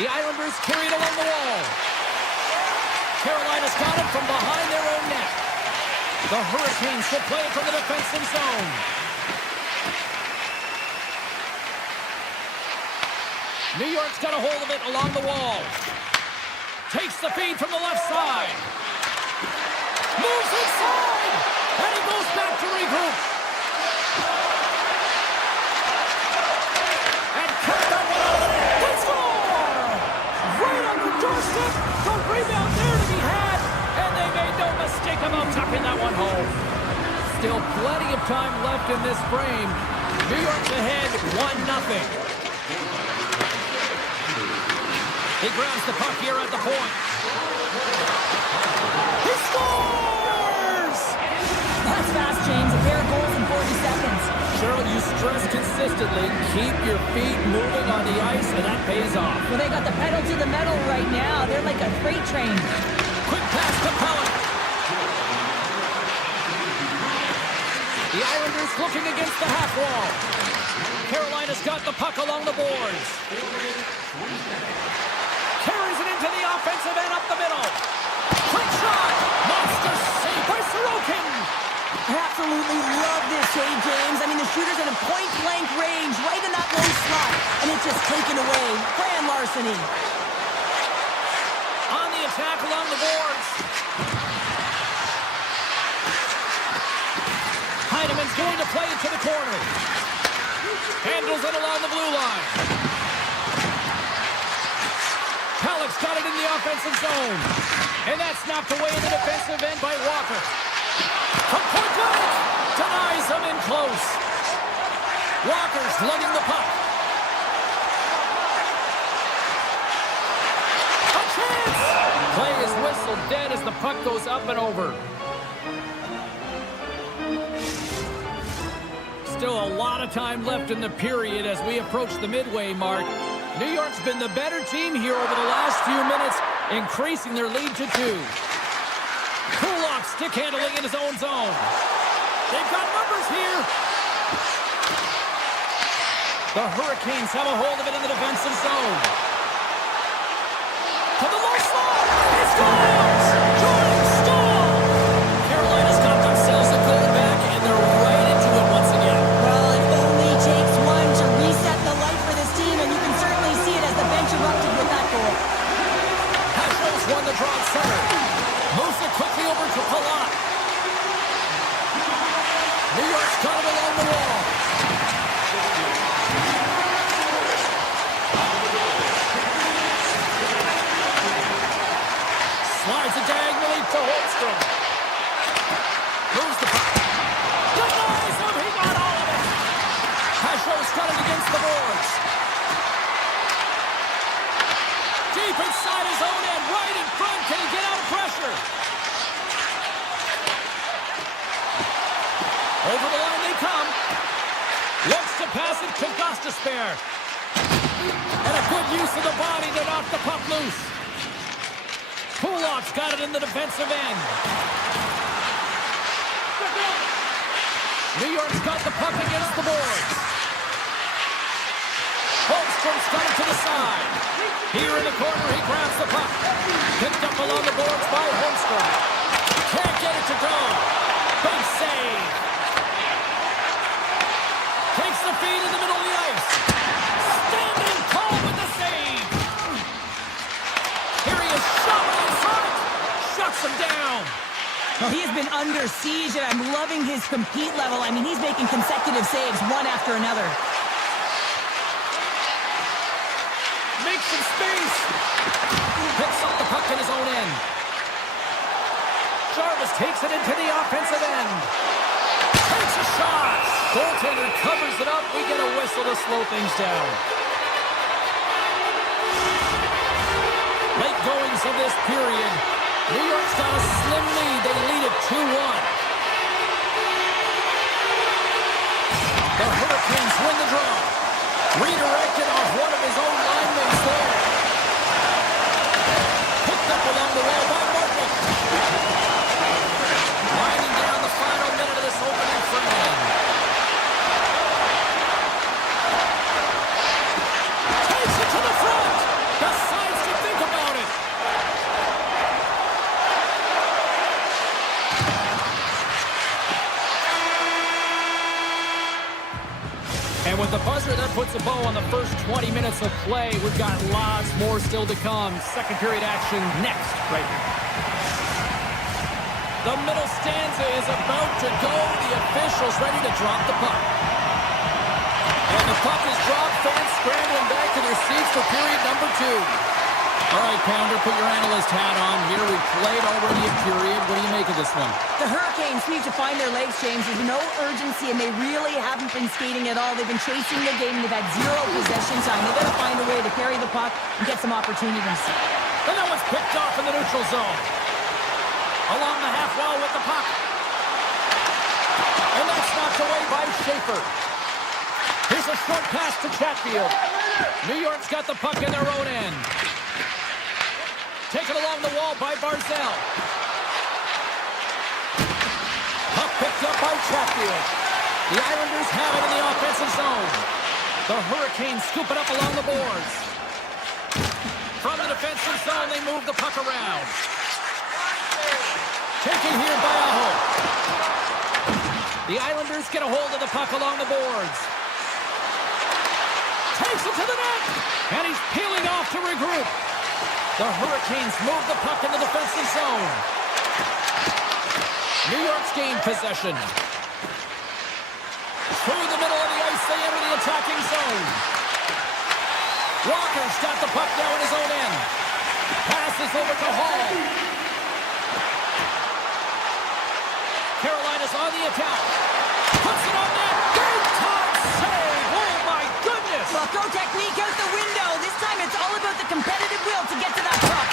The Islanders carry it along the wall. Carolina's got it from behind their own net. The Hurricanes will play it from the defensive zone. New York's got a hold of it along the wall. Takes the feed from the left side. Moves inside. And he goes back to regroup. And cut that one out of the net. They score! Right on the doorstep. The rebound there to be had. And they made no mistake about tucking that one home. Still plenty of time left in this frame. New York's ahead 1-0. He grabs the puck here at the point. He scores! That's fast, James. A pair of goals in 40 seconds. Cheryl, you stress consistently, keep your feet moving on the ice, and that pays off. Well, they got the pedal to the metal right now. They're like a freight train. Quick pass to Pellet. The Islanders looking against the half wall. Carolina's got the puck along the boards. Carries it into the offensive end up the middle. Quick shot. Monster save by Sorokin. I absolutely love this save, James. I mean, the shooter's in a point-blank range right in that low slot, and it's just taken away. Grand larceny. On the attack along the boards. Heineman's going to play it to the corner. Handles it along the blue line. Pellet's got it in the offensive zone. And that's knocked away in the defensive end by Walker. From point blank. Denies him in close. Walker's lugging the puck. A chance! Play is whistled dead as the puck goes up and over. Still a lot of time left in the period as we approach the midway mark. New York's been the better team here over the last few minutes, increasing their lead to 2. Kulak stick handling in his own zone. They've got numbers here. The Hurricanes have a hold of it in the defensive zone. To the low slot. It's gone out. Jordan Staal. Carolina's got themselves a goal back, and they're right into it once again. Well, it only takes one to reset the light for this team, and you can certainly see it as the bench erupted with that goal. Hasky's won the draw at center. Moves it quickly over to Palat. New York's got it along the wall. Slides it diagonally to Holmstrom. Moves the puck. Denies him. He got all of it. Hasho's got it against the boards. Deep inside his own end, right in front. Can he get out of pressure? Over the line they come. Looks to pass it to Gostisbehere. And a good use of the body to knock the puck loose. Kulak's got it in the defensive end. New York's got the puck against the boards. Holmstrom's got it to the side. Here in the corner, he grabs the puck. Picked up along the boards by Holmstrom. Can't get it to go. Big save. Takes the feed in the middle of the ice. Standing tall with the save. Here he is shoving in front. Shuts him down. Well, he has been under siege, and I'm loving his compete level. I mean, he's making consecutive saves one after another. Makes some space. Picks up the puck in his own end. Jarvis takes it into the offensive end. Takes a shot. Goaltender covers it up. We get a whistle to slow things down. Late goings of this period. New York's got a slim lead. They lead it 2-1. The Hurricanes win the draw. Redirected off one of his own linemen there. Picked up along the wall by Bartlett. Winding down the final minute of this opening frame. With the buzzer, that puts a bow on the first 20 minutes of play. We've got lots more still to come. Second period action next, right here. The middle stanza is about to go. The officials ready to drop the puck. And the puck is dropped. Fans scrambling back to their seats for period number 2. All right, Pounder, put your analyst hat on here. We've played already a period. What do you make of this one? The Hurricanes need to find their legs, James. There's no urgency, and they really haven't been skating at all. They've been chasing the game. They've had zero possession time. They've got to find a way to carry the puck and get some opportunities. And that one's picked off in the neutral zone. Along the half wall with the puck. And that's knocked away by Schaefer. Here's a short pass to Chatfield. New York's got the puck in their own end. Taken along the wall by Barzell. Puck picked up by Chatfield. The Islanders have it in the offensive zone. The Hurricanes scoop it up along the boards. From the defensive zone, they move the puck around. Taken here by Aho. The Islanders get a hold of the puck along the boards. Takes it to the net. And he's peeling off to regroup. The Hurricanes move the puck in the defensive zone. New York's gained possession. Through the middle of the ice, they enter the attacking zone. Walker's got the puck now in his own end. Passes over to Hall. Carolina's on the attack. Puts it on net. Big time save. Oh, my goodness. Well, throw technique out the window. This time it's all about the competitive will to get to that puck.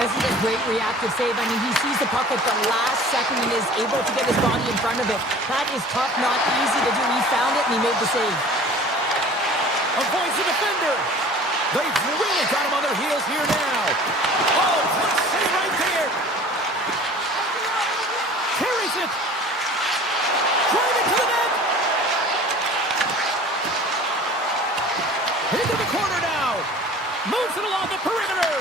This is a great reactive save. I mean, he sees the puck at the last second and is able to get his body in front of it. That is tough, not easy to do. He found it and he made the save. Avoids the defender. They've really got him on their heels here now. Oh, what a save right there. Carries it. Driving to the net. Into the corner now. Moves it along the perimeter.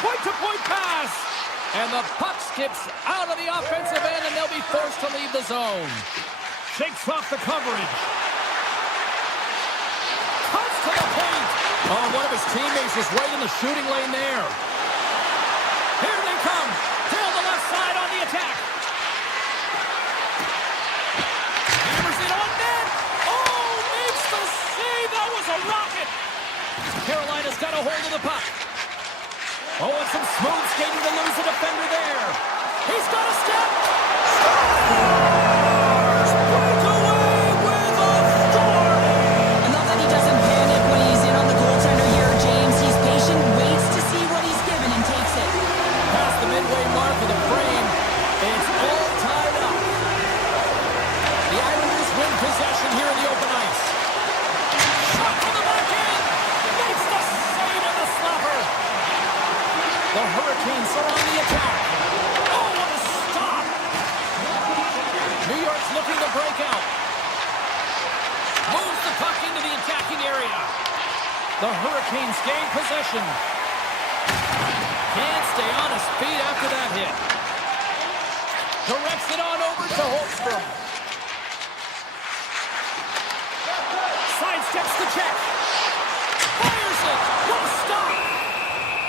Point-to-point pass. And the puck skips out of the offensive end, and they'll be forced to leave the zone. Shakes off the coverage. Cuts to the paint. Oh, one of his teammates is right in the shooting lane there. Here they come. Down the left side on the attack. Hammers it on net. Oh, makes the save. That was a rocket. Carolina's got a hold of the puck. Oh, and some smooth skating to lose the defender there. He's got a step. Scores! Break away with authority. I love that he doesn't panic when he's in on the goaltender here, James. He's patient, waits to see what he's given, and takes it. Past the midway mark of the frame. It's all tied up. The Islanders win possession here in the open ice. Shot to the back end. Makes the save of the slapper. The Hurricanes are on the attack. Oh, what a stop! New York's looking to break out. Moves the puck into the attacking area. The Hurricanes gain possession. Can't stay on his feet after that hit. Directs it on over to Holmstrom. Sidesteps the check. Fires it. What a stop!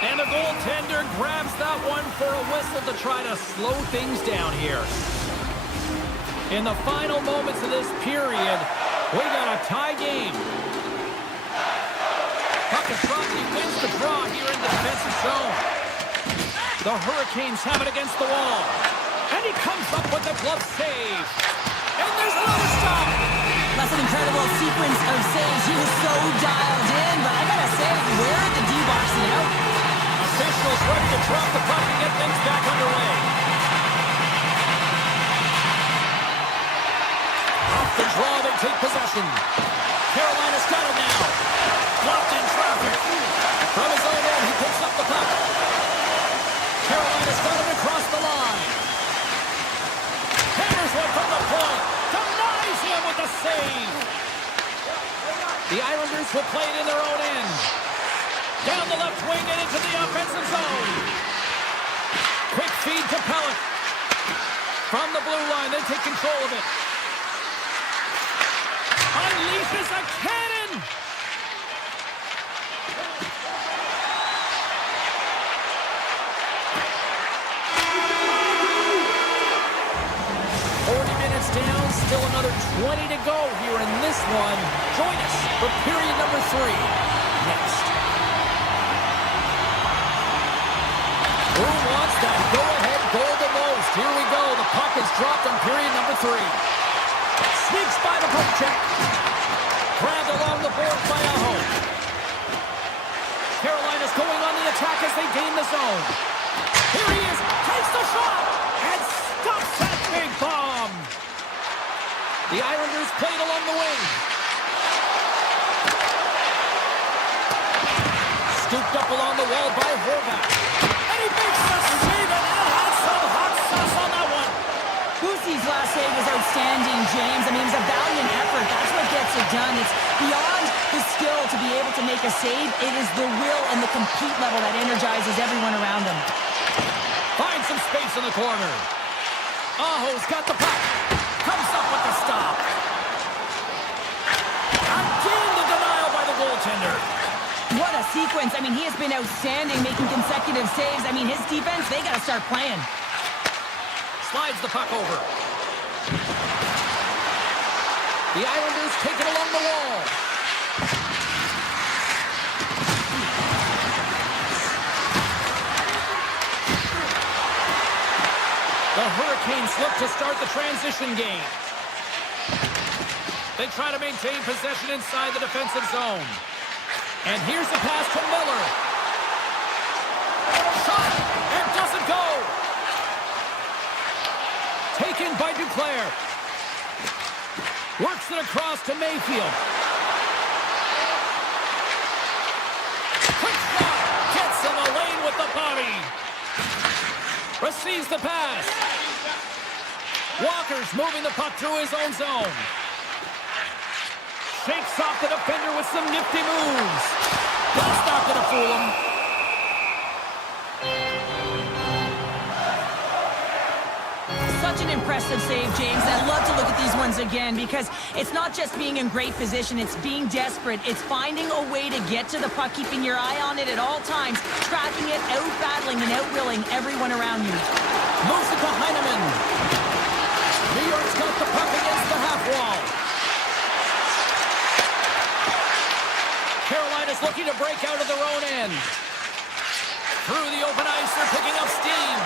And the goaltender grabs that one for a whistle to try to slow things down here. In the final moments of this period, we got a tie game. Puck is dropped and he wins the draw here in the defensive zone. The Hurricanes have it against the wall. And he comes up with the glove save. And there's another stop. That's an incredible sequence of saves. He was so dialed in, but I gotta say, where are the D-boxing out? Officials ready to drop the puck and get things back underway. Off the draw, they take possession. Carolina's got it now. Blocked in traffic. From his own end, he picks up the puck. Carolina's got it across the line. Hammers one from the point. Denies him with the save. The Islanders will play it in their own end. Down the left wing and into the offensive zone. Quick feed to Pellet. From the blue line, they take control of it. Unleashed launches a cannon! 40 minutes down, still another 20 to go here in this one. Join us for period number 3 next. Who wants that go-ahead goal the most? Here we go. The puck is dropped on period number 3. Sneaks by the poke check. Grabbed along the board by Aho. Carolina's going on the attack as they gain the zone. Here he is. Takes the shot. And stops that big bomb. The Islanders played along the wing. Scooped up along the wall by Horvath. And he makes the save, and that had some hot sauce on that one. Boosie's last save was outstanding, James. I mean, it was a valiant effort. That's what gets it done. It's beyond the skill to be able to make a save. It is the will and the compete level that energizes everyone around him. Finds some space in the corner. Aho's got the puck. Comes up with the stop. Again, the denial by the goaltender. What a sequence. I mean, he has been outstanding, making consecutive saves. I mean, his defense, they got to start playing. Slides the puck over. The Islanders take it along the wall. The Hurricanes look to start the transition game. They try to maintain possession inside the defensive zone. And here's the pass to Miller. Shot, and doesn't go. Taken by Duclair. Works it across to Mayfield. Quick shot. Gets in the lane with the body. Receives the pass. Walker's moving the puck through his own zone. Shakes off the defender with some nifty moves. That's not going to fool him. Such an impressive save, James. I'd love to look at these ones again because it's not just being in great position. It's being desperate. It's finding a way to get to the puck, keeping your eye on it at all times, tracking it, out-battling and out-willing everyone around you. Moves it to Heineman. New York's got the puck against the half wall. Carolina's looking to break out of their own end. Through the open ice, they're picking up steam.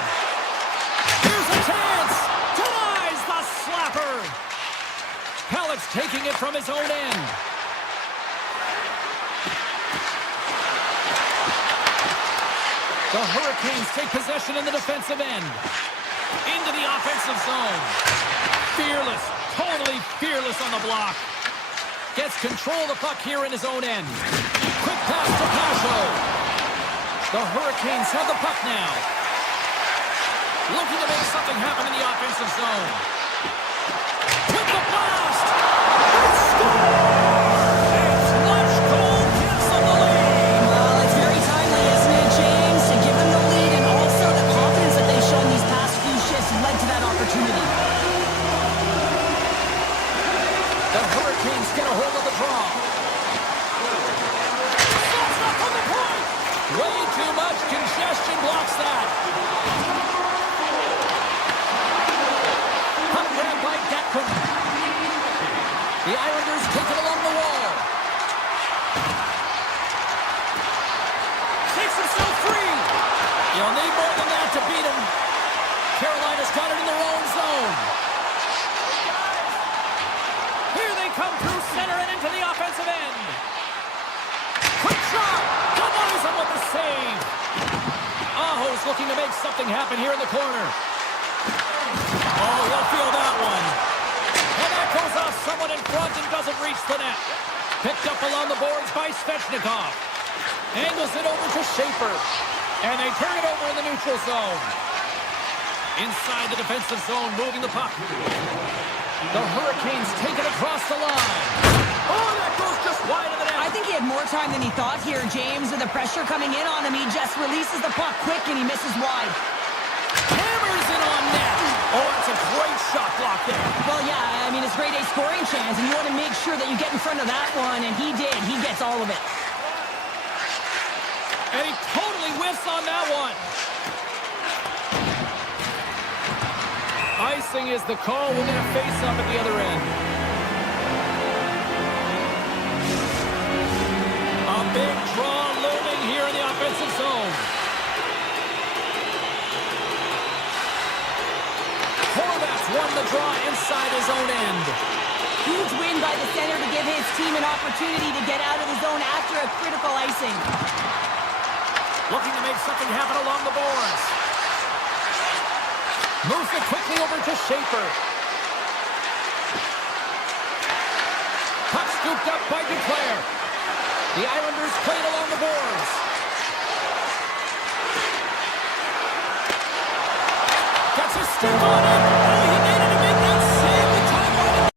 Here's a chance! Denies the slapper! Halleck's taking it from his own end. The Hurricanes take possession in the defensive end. Into the offensive zone. Fearless, totally fearless on the block. Gets control of the puck here in his own end. Quick pass to Pasho. The Hurricanes have the puck now. Looking to make something happen in the offensive zone. With the blast! It's scored! It's Lush Goal gets them the lead! Well, it's very timely, isn't it, James? To give them the lead and also the confidence that they've shown these past few shifts led to that opportunity. The Hurricanes get a hold of the draw. That's not from the point! Way too much congestion blocks that. Puck grabbed by Gatkin. The Islanders take it along the wall. Takes himself free. You'll need more than that to beat him. Carolina's got it in their own zone. Here they come through center and into the offensive end. Quick shot. Denies him with the save. Aho's looking to make something happen here in the corner. Oh, he'll feel that one. And that goes off someone in front and doesn't reach the net. Picked up along the boards by Svechnikov. Angles it over to Schaefer. And they turn it over in the neutral zone. Inside the defensive zone, moving the puck. The Hurricanes take it across the line. Oh, that goes just wide of the net. I think he had more time than he thought here, James. With the pressure coming in on him, he just releases the puck quick and he misses wide. Hammers it on net. Oh, it's a great shot block block there. Well, yeah, I mean, it's grade A scoring chance, and you want to make sure that you get in front of that one, and he did. He gets all of it. And he totally whiffs on that one. Icing is the call. We'll get a face-off at the other end. A big draw looming here in the offensive zone. Horvat's won the draw inside his own end. Huge win by the center to give his team an opportunity to get out of the zone after a critical icing. Looking to make something happen along the boards. Moves it quickly over to Schaefer. Puck scooped up by Duclair. The Islanders play it along the boards. Gets a stick on it. Oh, he made it to make that save. The top on it.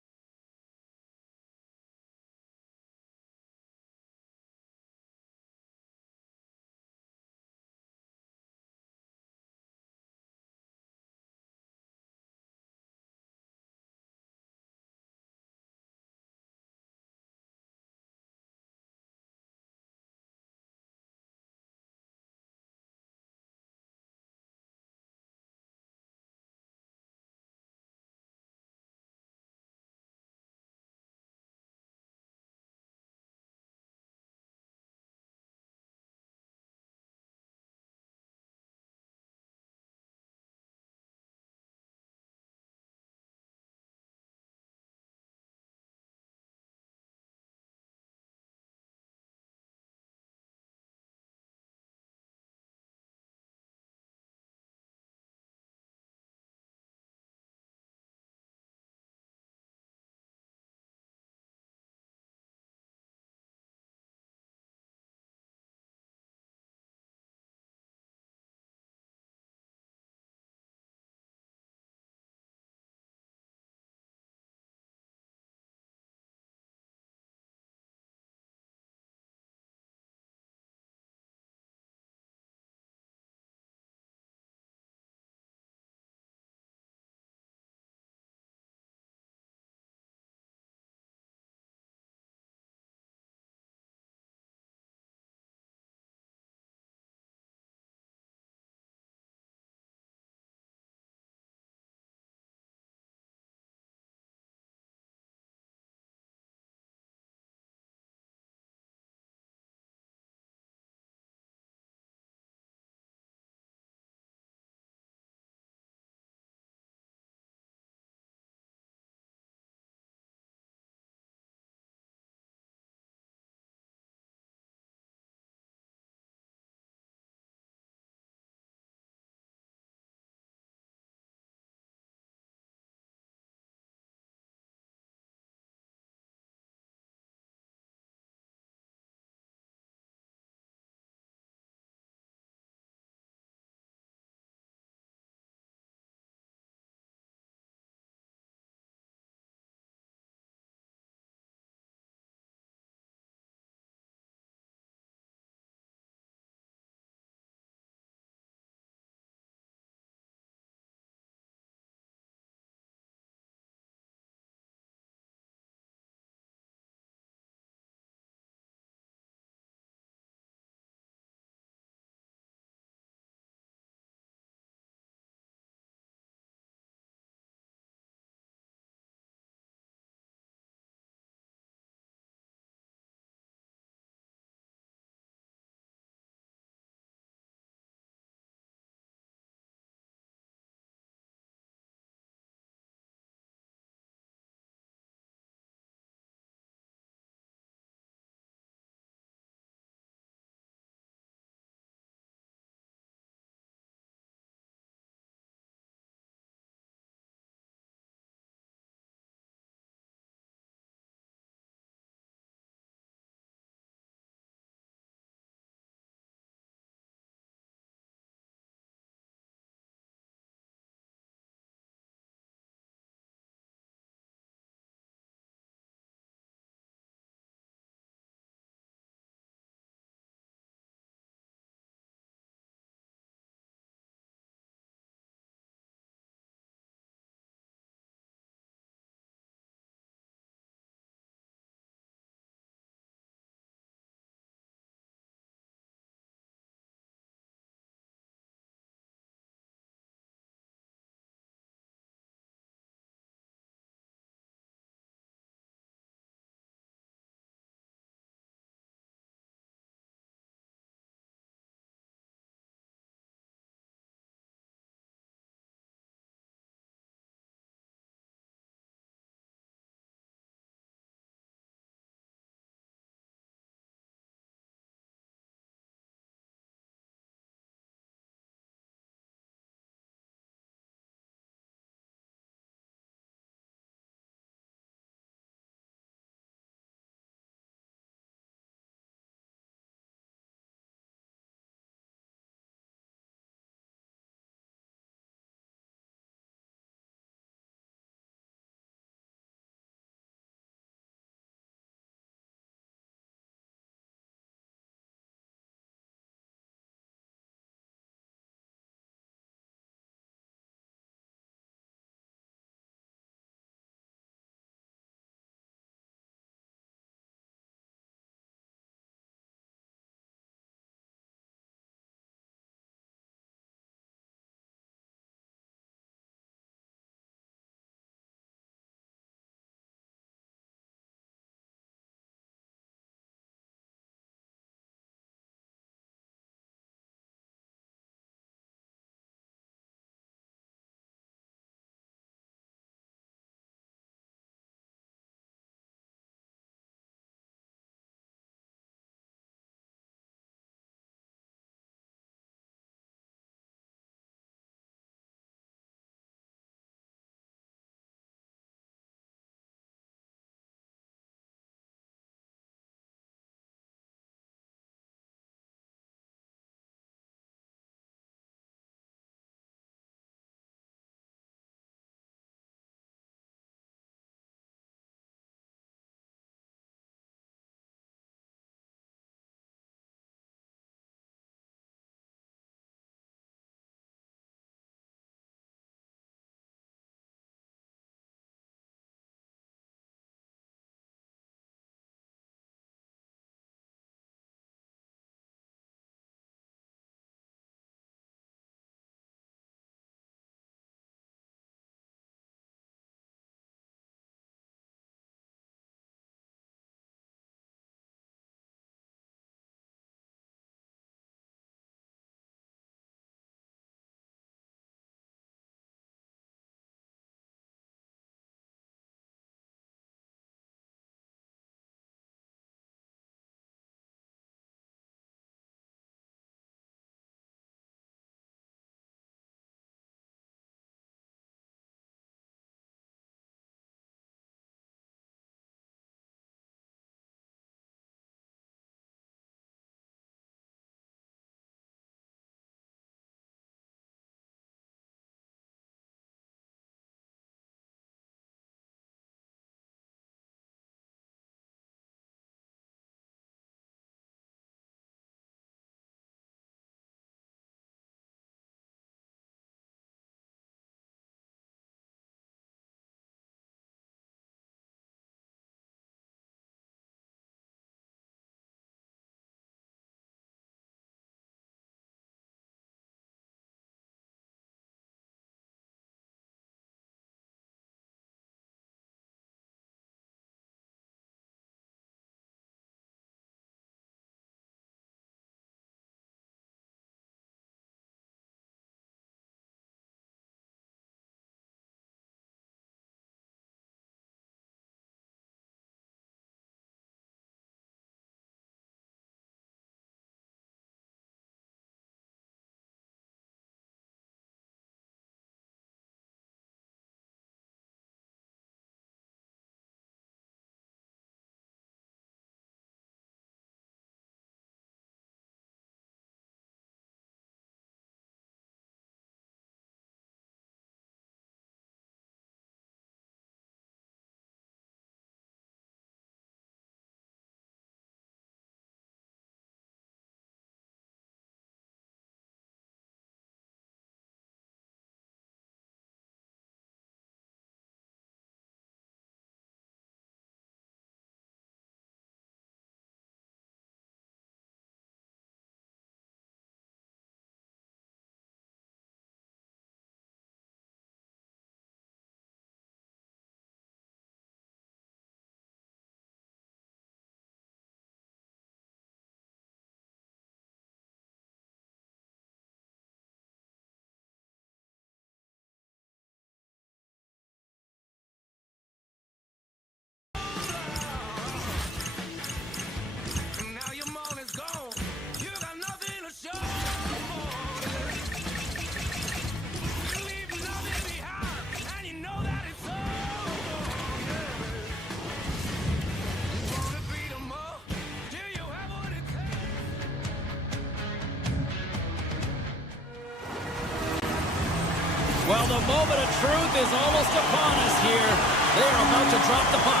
Well, the moment of truth is almost upon us here. They are about to drop the puck.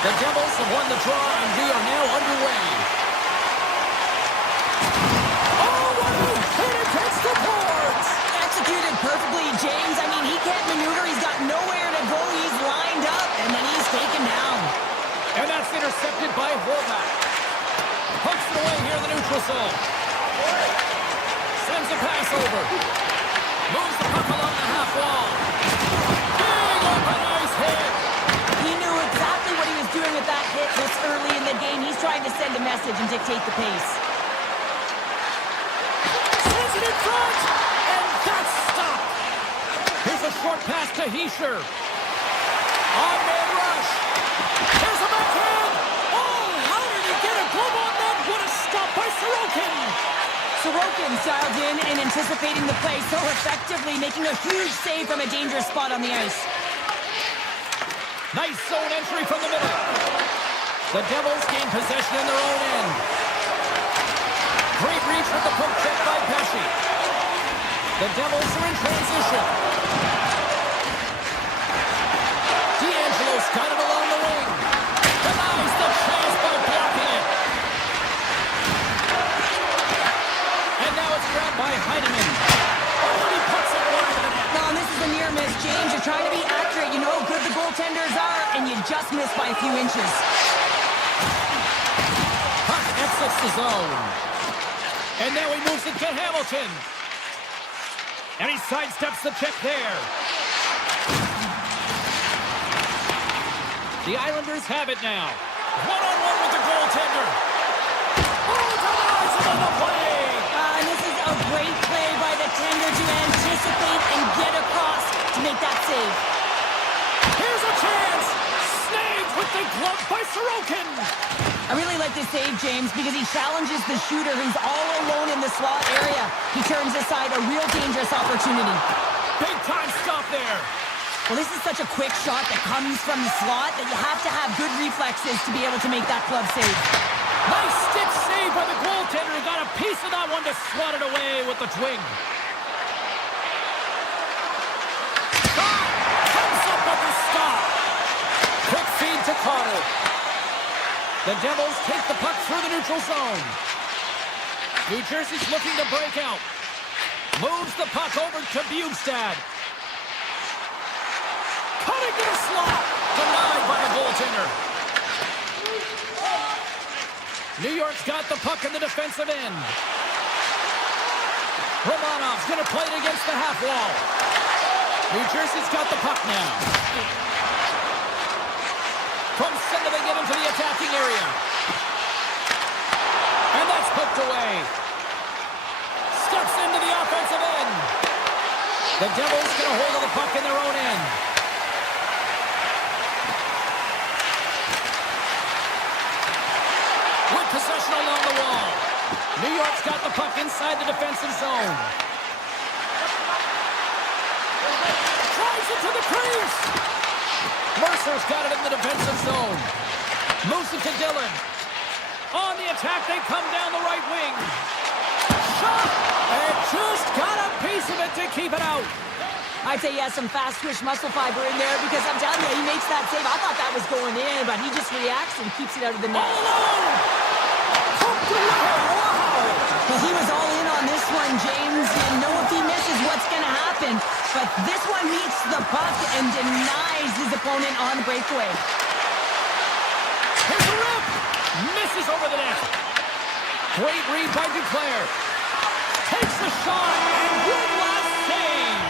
The Devils have won the draw, and we are now underway. Oh, what a hit against the boards! Executed perfectly, James. I mean, he can't maneuver. He's got nowhere to go. He's lined up, and then he's taken down. And that's intercepted by Horvath. Hooks it away here in the neutral zone. Sends a pass over. Moves the puck along the half wall. Big open ice hit. He knew exactly what he was doing with that hit this early in the game. He's trying to send a message and dictate the pace. Sends it in front. And that's stopped. Here's a short pass to Hischier. On-man rush. Here's a backhand. Oh, how did he get a glove on that? What a stop by Sorokin. Sorokin dialed in and anticipating the play so effectively, making a huge save from a dangerous spot on the ice. Nice zone entry from the middle. The Devils gain possession in their own end. Great reach with the poke check by Pesce. The Devils are in transition. D'Angelo's got it along the wing. Denies the chance by blocking it. And now it's grabbed by Heidemann. Oh, and he puts it wide of the net. No, and this is a near miss, James. You're trying to be accurate. You know how good the goaltenders are, and you just missed by a few inches. Puck exits the zone. And now he moves it to Hamilton. And he sidesteps the check there. The Islanders have it now. One-on-one with the goaltender. Oh, denies him on the play. And this is a great play by the tender to anticipate and get across to make that save. Here's a chance. Snaved with the glove by Sorokin. I really like this save, James, because he challenges the shooter who's all alone in the slot area. He turns aside a real dangerous opportunity. Big time stop there. Well, this is such a quick shot that comes from the slot that you have to have good reflexes to be able to make that glove save. Nice stick save by the goaltender. He got a piece of that one to swat it away with the twig. Comes up with the stop. Quick feed to Carter. The Devils take the puck through the neutral zone. New Jersey's looking to break out. Moves the puck over to Bjugstad. Cutting to the slot. Denied by the goaltender. New York's got the puck in the defensive end. Romanov's going to play it against the half wall. New Jersey's got the puck now. From center they get into the attacking area. And that's poked away. Steps into the offensive end. The Devils get a hold of the puck in their own end. With possession along the wall. New York's got the puck inside the defensive zone. Drives it to the crease. Mercer's got it in the defensive zone. Moves it to Dillon. On the attack, they come down the right wing. Shot! And just got a piece of it to keep it out. I'd say he has some fast-twitch muscle fiber in there because I'm telling you, he makes that save. I thought that was going in, but he just reacts and keeps it out of the net. All alone! Pumped away! Wow! Well, he was all in on this one, James. You know if he misses, what's going to happen. But this one meets the puck and denies his opponent on the breakaway. Here's a rip! Misses over the net. Great read by Duclair. Takes the shot and good last save.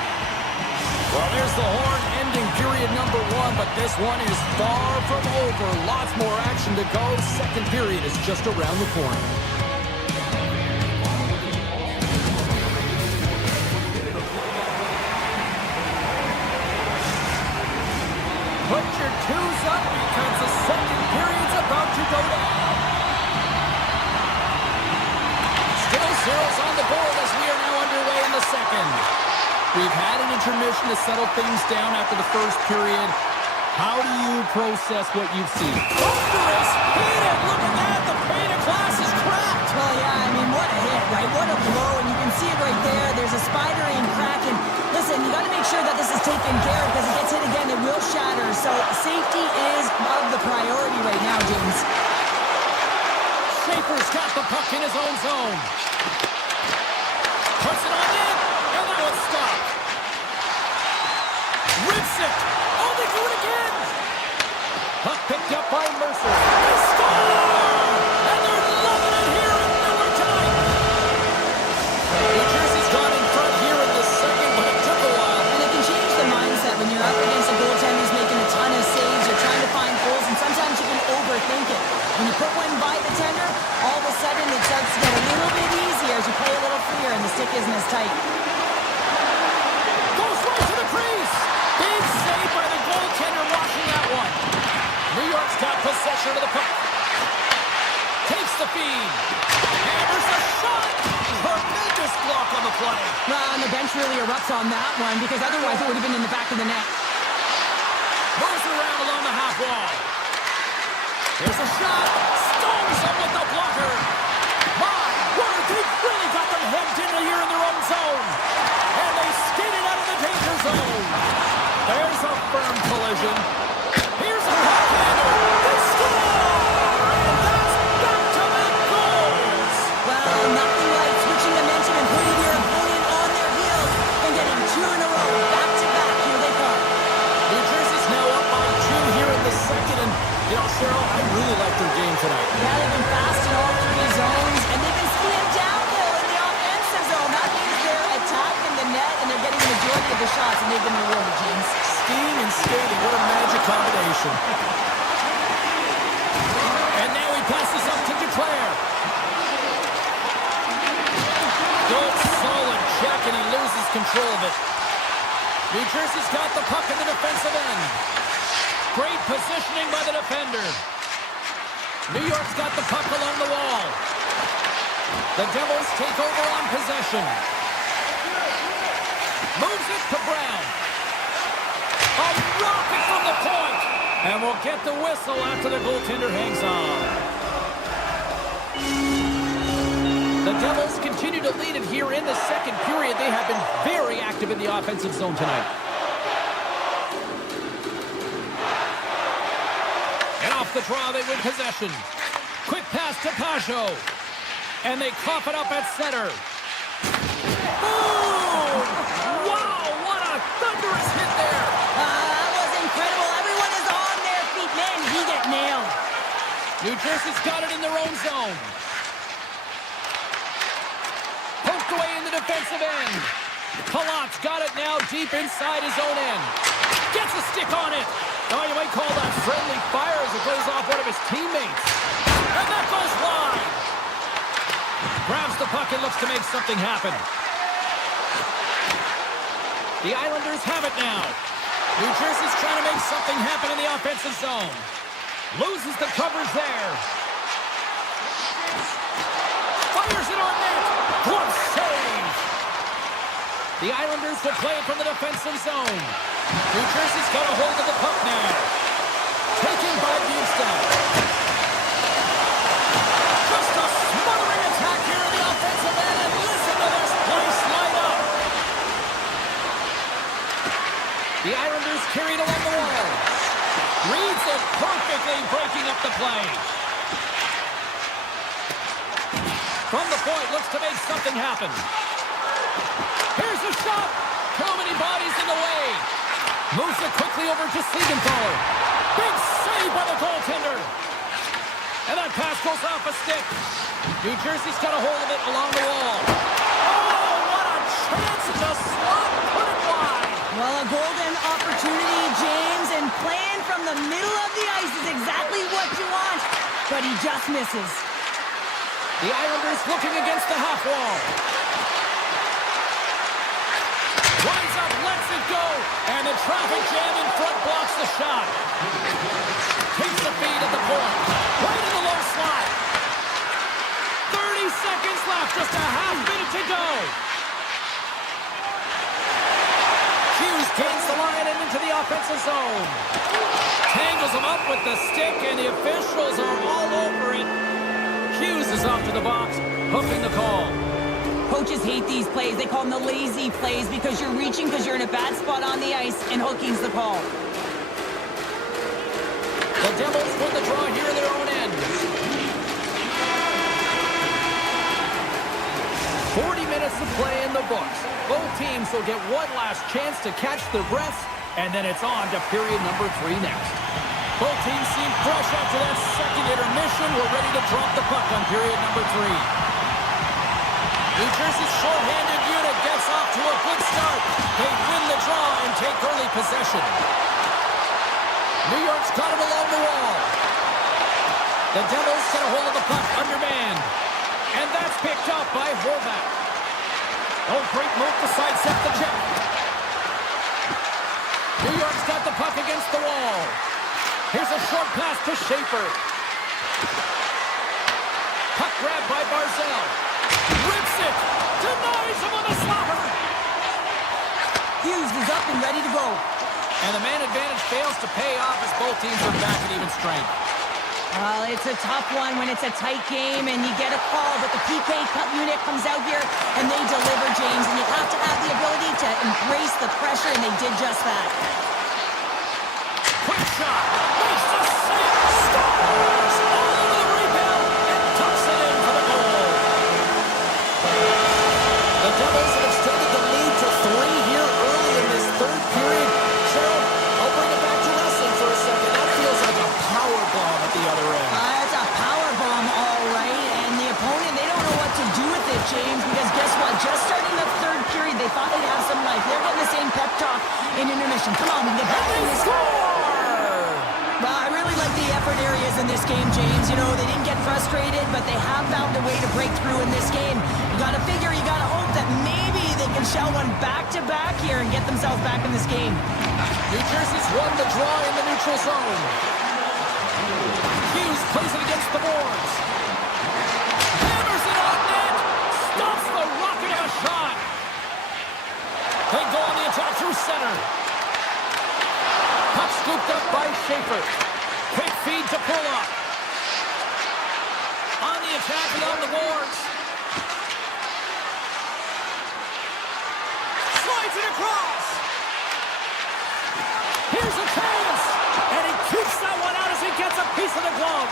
Well, there's the horn ending period number one, but this one is far from over. Lots more action to go. Second period is just around the corner. Put your twos up because the second period's about to go down. Still zeros on the board as we are now underway in the second. We've had an intermission to settle things down after the first period. How do you process what you've seen? Thunderous hit it! Look at that! The pane of glass is cracked! Well, yeah, I mean, what a hit, right? What a blow, and you can see it right there. There's a spider-ing crack, and got the puck in his own zone. Puts it on in, and that one's stopped. Rips it. Oh, they do it again. Puck picked up by Mercer. They score! And they're loving it here in Miller tonight. New Jersey's gone in front here in the second, but it took a while. And it can change the mindset when you're up against a goaltender who's making a ton of saves. You're trying to find goals, and sometimes you can overthink it. When you put one by the tender, all of a sudden it starts to get a little bit easier as you play a little freer and the stick isn't as tight. Goes right to the crease. Big save by the goaltender watching that one. New York's got possession of the puck. Takes the feed. Hammers a shot. Tremendous block on the play. And the bench really erupts on that one because otherwise it would have been in the back of the net. Moves around along the half wall. There's a shot. Stones up with the blocker. My word, they've really got them hemmed in here in their own zone. And they skated out of the danger zone. There's a firm collision. Here's a backhander. They score! And that's back-to-back goals. Well, nothing like switching momentum and putting your opponent on their heels and getting two in a row. Back-to-back. Here they come. New Jersey's now up by 2 here in the second. And, you know, Cheryl, I really like their game tonight. Yeah, they've been fast in all three zones, and they've been skiing downhill in the offensive zone. That means they're attacking the net, and they're getting the majority of the shots, and they've been rewarded, James. Skiing and skating, what a magic combination. And now he passes up to Duclair. Good, solid check, and he loses control of it. New Jersey's got the puck in the defensive end. Great positioning by the defender. New York's got the puck along the wall. The Devils take over on possession. Moves it to Brown. A rocket from the point. And we'll get the whistle after the goaltender hangs on. The Devils continue to lead it here in the second period. They have been very active in the offensive zone tonight. And off the draw, they win possession. Quick pass to Pajot. And they cough it up at center. Boom! Wow, what a thunderous hit there. That was incredible. Everyone is on their feet. Man, he got nailed. New Jersey's got it in their own zone. Poked away in the defensive end. Palat's got it now deep inside his own end. Gets a stick on it. Oh, you might call that friendly fire as it goes off one of his teammates. And that goes wide. Grabs the puck and looks to make something happen. The Islanders have it now. New Jersey's trying to make something happen in the offensive zone. Loses the coverage there. Fires it on net. What a save. The Islanders will play it from the defensive zone. New Jersey's got a hold of the puck now. Taken by Bjugstad. Just a smothering attack here in the offensive end, and listen to this place light up. The Islanders carried along the wall. Reads it perfectly, breaking up the play. From the point, looks to make something happen. Here's a shot. Too many bodies in the way. Moves it quickly over to Siegenthaler. Big save by the goaltender. And that pass goes off a stick. New Jersey's got a hold of it along the wall. Oh, what a chance in the slot. Put it wide. Well, a golden opportunity, James, and playing from the middle of the ice is exactly what you want, but he just misses. The Islanders looking against the half wall. Winds up, lets it go, and the traffic jam in front blocks the shot. Takes the feed at the point. Right in the low slot. 30 seconds left, just a half minute to go. Hughes gains the line and into the offensive zone. Tangles him up with the stick, and the officials are all over it. Hughes is off to the box, hooking the call. Coaches hate these plays. They call them the lazy plays because you're reaching because you're in a bad spot on the ice, and hooking's the call. The Devils win the draw here in their own end. 40 minutes to play in the books. Both teams will get one last chance to catch their breaths, and then it's on to period number 3 next. Both teams seem fresh after that second intermission. We're ready to drop the puck on period number 3. New Jersey's short-handed unit gets off to a good start. They win the draw and take early possession. New York's got it along the wall. The Devils get a hold of the puck undermanned. And that's picked up by Horvat. Oh, great move to sidestep the check. New York's got the puck against the wall. Here's a short pass to Schaefer. Puck grabbed by Barzal. Rips it. Denies him on the slapper. Hughes is up and ready to go. And the man advantage fails to pay off as both teams are back at even strength. Well, it's a tough one when it's a tight game and you get a call, but the PK Cup unit comes out here and they deliver, James, and you have to have the ability to embrace the pressure, and they did just that. Quick shot. Makes the save. Scores! All over the rebound and tucks it in for the goal. The Devils have extended the lead to 3 here early in this third period. Cheryl, I'll bring it back to wrestling for a second. That feels like a power bomb at the other end. It's a power bomb, all right, and the opponent, they don't know what to do with it, James, because guess what? Just starting the third period, they thought they'd have some life. They're getting the same pep talk in intermission. Come on, we can get back in this. Well, I really like the effort areas in this game, James. You know, they didn't get frustrated, but they have found a way to break through in this game. You got to figure, you got to hope that maybe they can shell one back-to-back here and get themselves back in this game. New Jersey's won the draw in the neutral zone. Hughes plays it against the boards. Hammers it on net. Stops the rocket of a shot. They go on the attack through center. Puck scooped up by Schaefer. Quick feed to Pulla. On the attack along the boards. Slides it across. Here's a chance. And he keeps that one out as he gets a piece of the glove.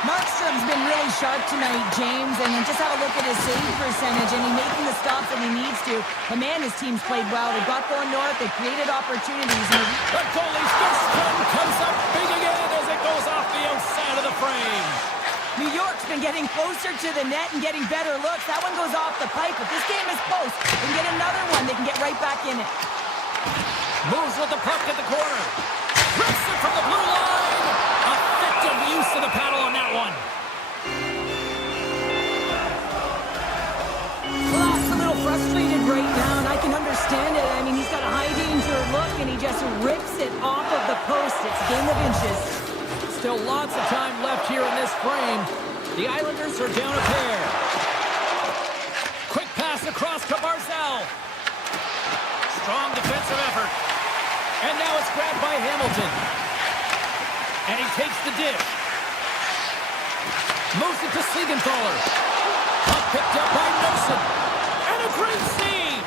Markstrom's been really sharp tonight, James, and just have a look at his save percentage, and he's making the stops that he needs to. But man, his team's played well. They got going north. They created opportunities. The goalie's fist comes up big again as it goes off the outside of the frame. New York's been getting closer to the net and getting better looks. That one goes off the pipe, but this game is close. They can get another one. They can get right back in it. Moves with the puck at the corner. Rips it from the blue line. Effective use of the paddle on that one. Well, that's a little frustrated right now, and I can understand it. I mean, he's got a high danger look, and he just rips it off of the post. It's a game of inches. Still lots of time left here in this frame. The Islanders are down a pair. Quick pass across to Barzal. Strong defensive effort. And now it's grabbed by Hamilton. And he takes the dish. Moves it to Siegenthaler. Puck picked up by Nelson. And a great save.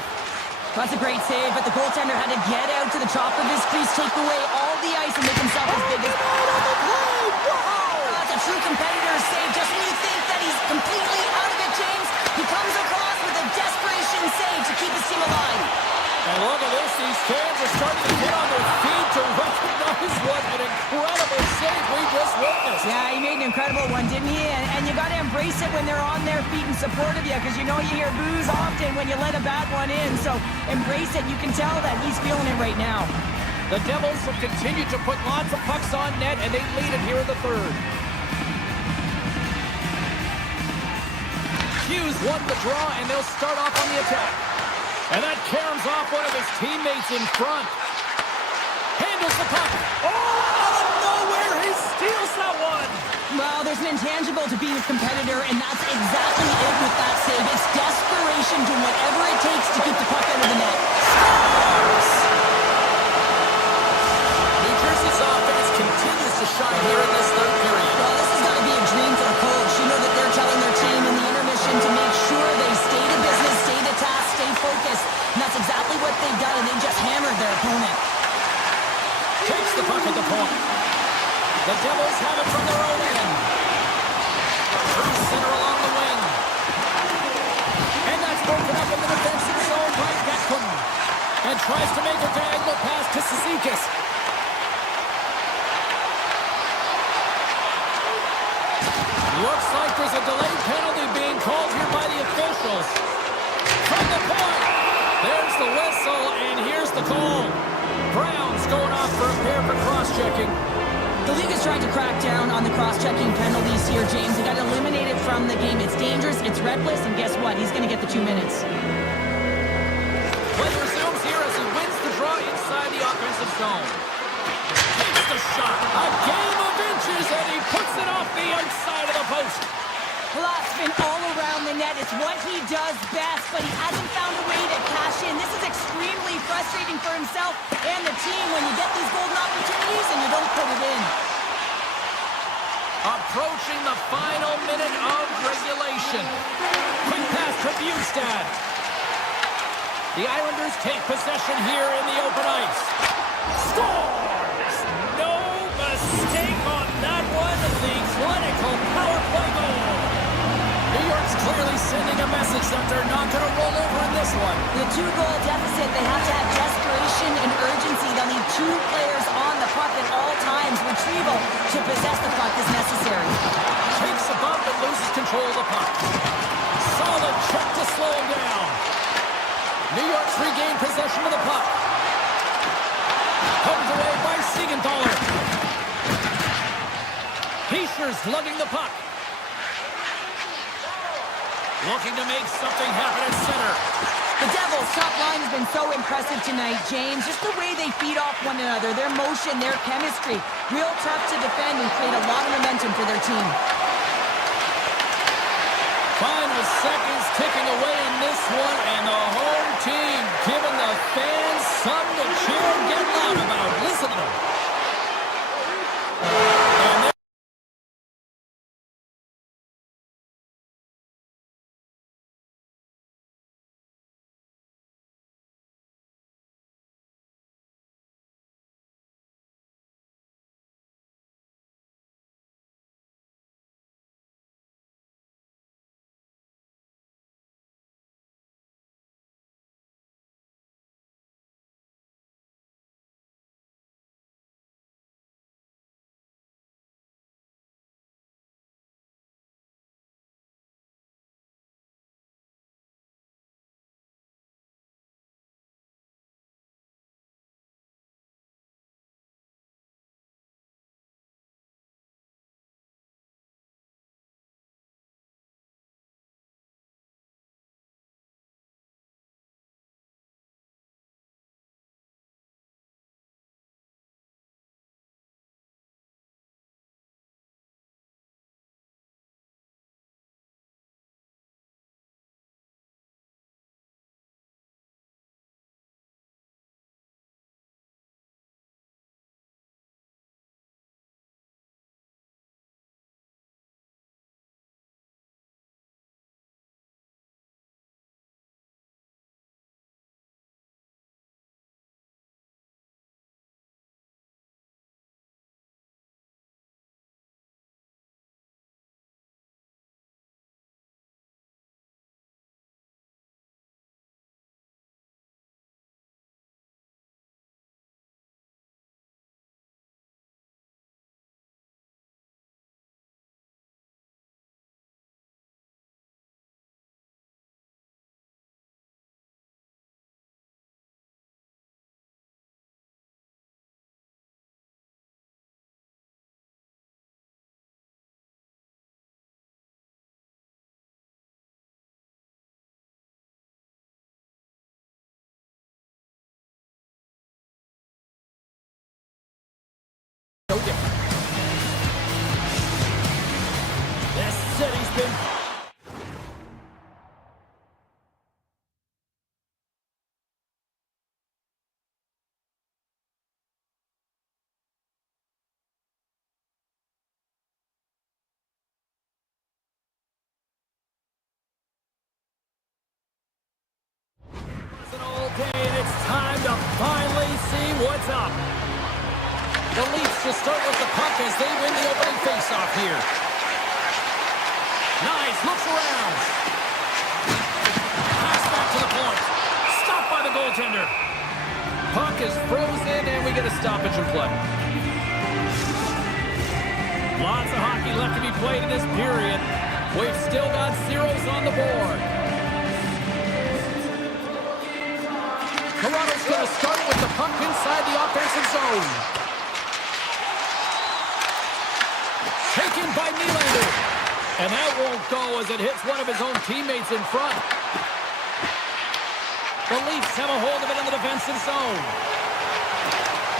That's a great save, but the goaltender had to get out to the top of his crease, take away all the ice, and make himself as big as... Wow! That's a true competitor's save. Just when you think that he's completely out of it, James, he comes across with a desperation save to keep his team alive. And look at this. These fans are starting to get on their feet to recognize what an incredible save we just witnessed. Yeah, he made an incredible one, didn't he? And you got to embrace it when they're on their feet in support of you, because you know you hear boos often when you let a bad one in. So embrace it. You can tell that he's feeling it right now. The Devils have continued to put lots of pucks on net, and they lead it here in the third. Hughes won the draw, and they'll start off on the attack. And that caroms off one of his teammates in front. Handles the puck. Oh, out of nowhere, he steals that one. Well, there's an intangible to being a competitor, and that's exactly it with that save. It's desperation, doing whatever it takes to keep the puck out of the net. Scores! New Jersey's offense continues to shine here in this third period. Well, this has got to be a dream for the coach. You know that they're telling their team in the intermission to make sure they stay to business, stay to task, stay focused. And that's exactly what they've done, and they just hammered their opponent. Takes the puck at the point. The Devils have it from their own end. Through center along the wing. And that tries to make a diagonal pass to Cizikas. Looks like there's a delayed penalty being called here by the officials. From the point, there's the whistle, and here's the call. Brown's going off for a pair for cross-checking. The league is trying to crack down on the cross-checking penalties here, James. They got eliminated from the game. It's dangerous, it's reckless, and guess what? He's going to get the 2 minutes. Play resumes here as he wins the draw inside the offensive zone. Takes the shot. A game of inches, and he puts it off the outside of the post. Block spin all around the net. It's what he does best, but he hasn't found a way to cash in. This is extremely frustrating for himself and the team when you get these golden opportunities and you don't put it in. Approaching the final minute of regulation. Quick pass to Bustad. The Islanders take possession here in the open ice. Scores! No mistake on that one. The clinical power play goal. New York's clearly sending a message that they're not going to roll over in this one. The 2-goal deficit, they have to have desperation and urgency. They'll need 2 players on the puck at all times. Retrieval to possess the puck is necessary. Takes a bump and loses control of the puck. Solid check to slow him down. New York's regained possession of the puck. Comes away by Siegenthaler. Heischer's lugging the puck. Looking to make something happen at center. The Devils' top line has been so impressive tonight, James. Just the way they feed off one another, their motion, their chemistry. Real tough to defend and create a lot of momentum for their team. Final seconds ticking away in this one, and the home team giving the fans something to cheer and get loud about. Listen to them. No different. This city's been... all day, and it's time to finally see what's up. The Leafs to start with the puck as they win the opening faceoff here. Nice, looks around. Pass back to the point. Stopped by the goaltender. Puck is frozen, and we get a stoppage in play. Lots of hockey left to be played in this period. We've still got zeros on the board. Toronto's going to start with the puck inside the offensive zone. Taken by Nylander. And that won't go as it hits one of his own teammates in front. The Leafs have a hold of it in the defensive zone.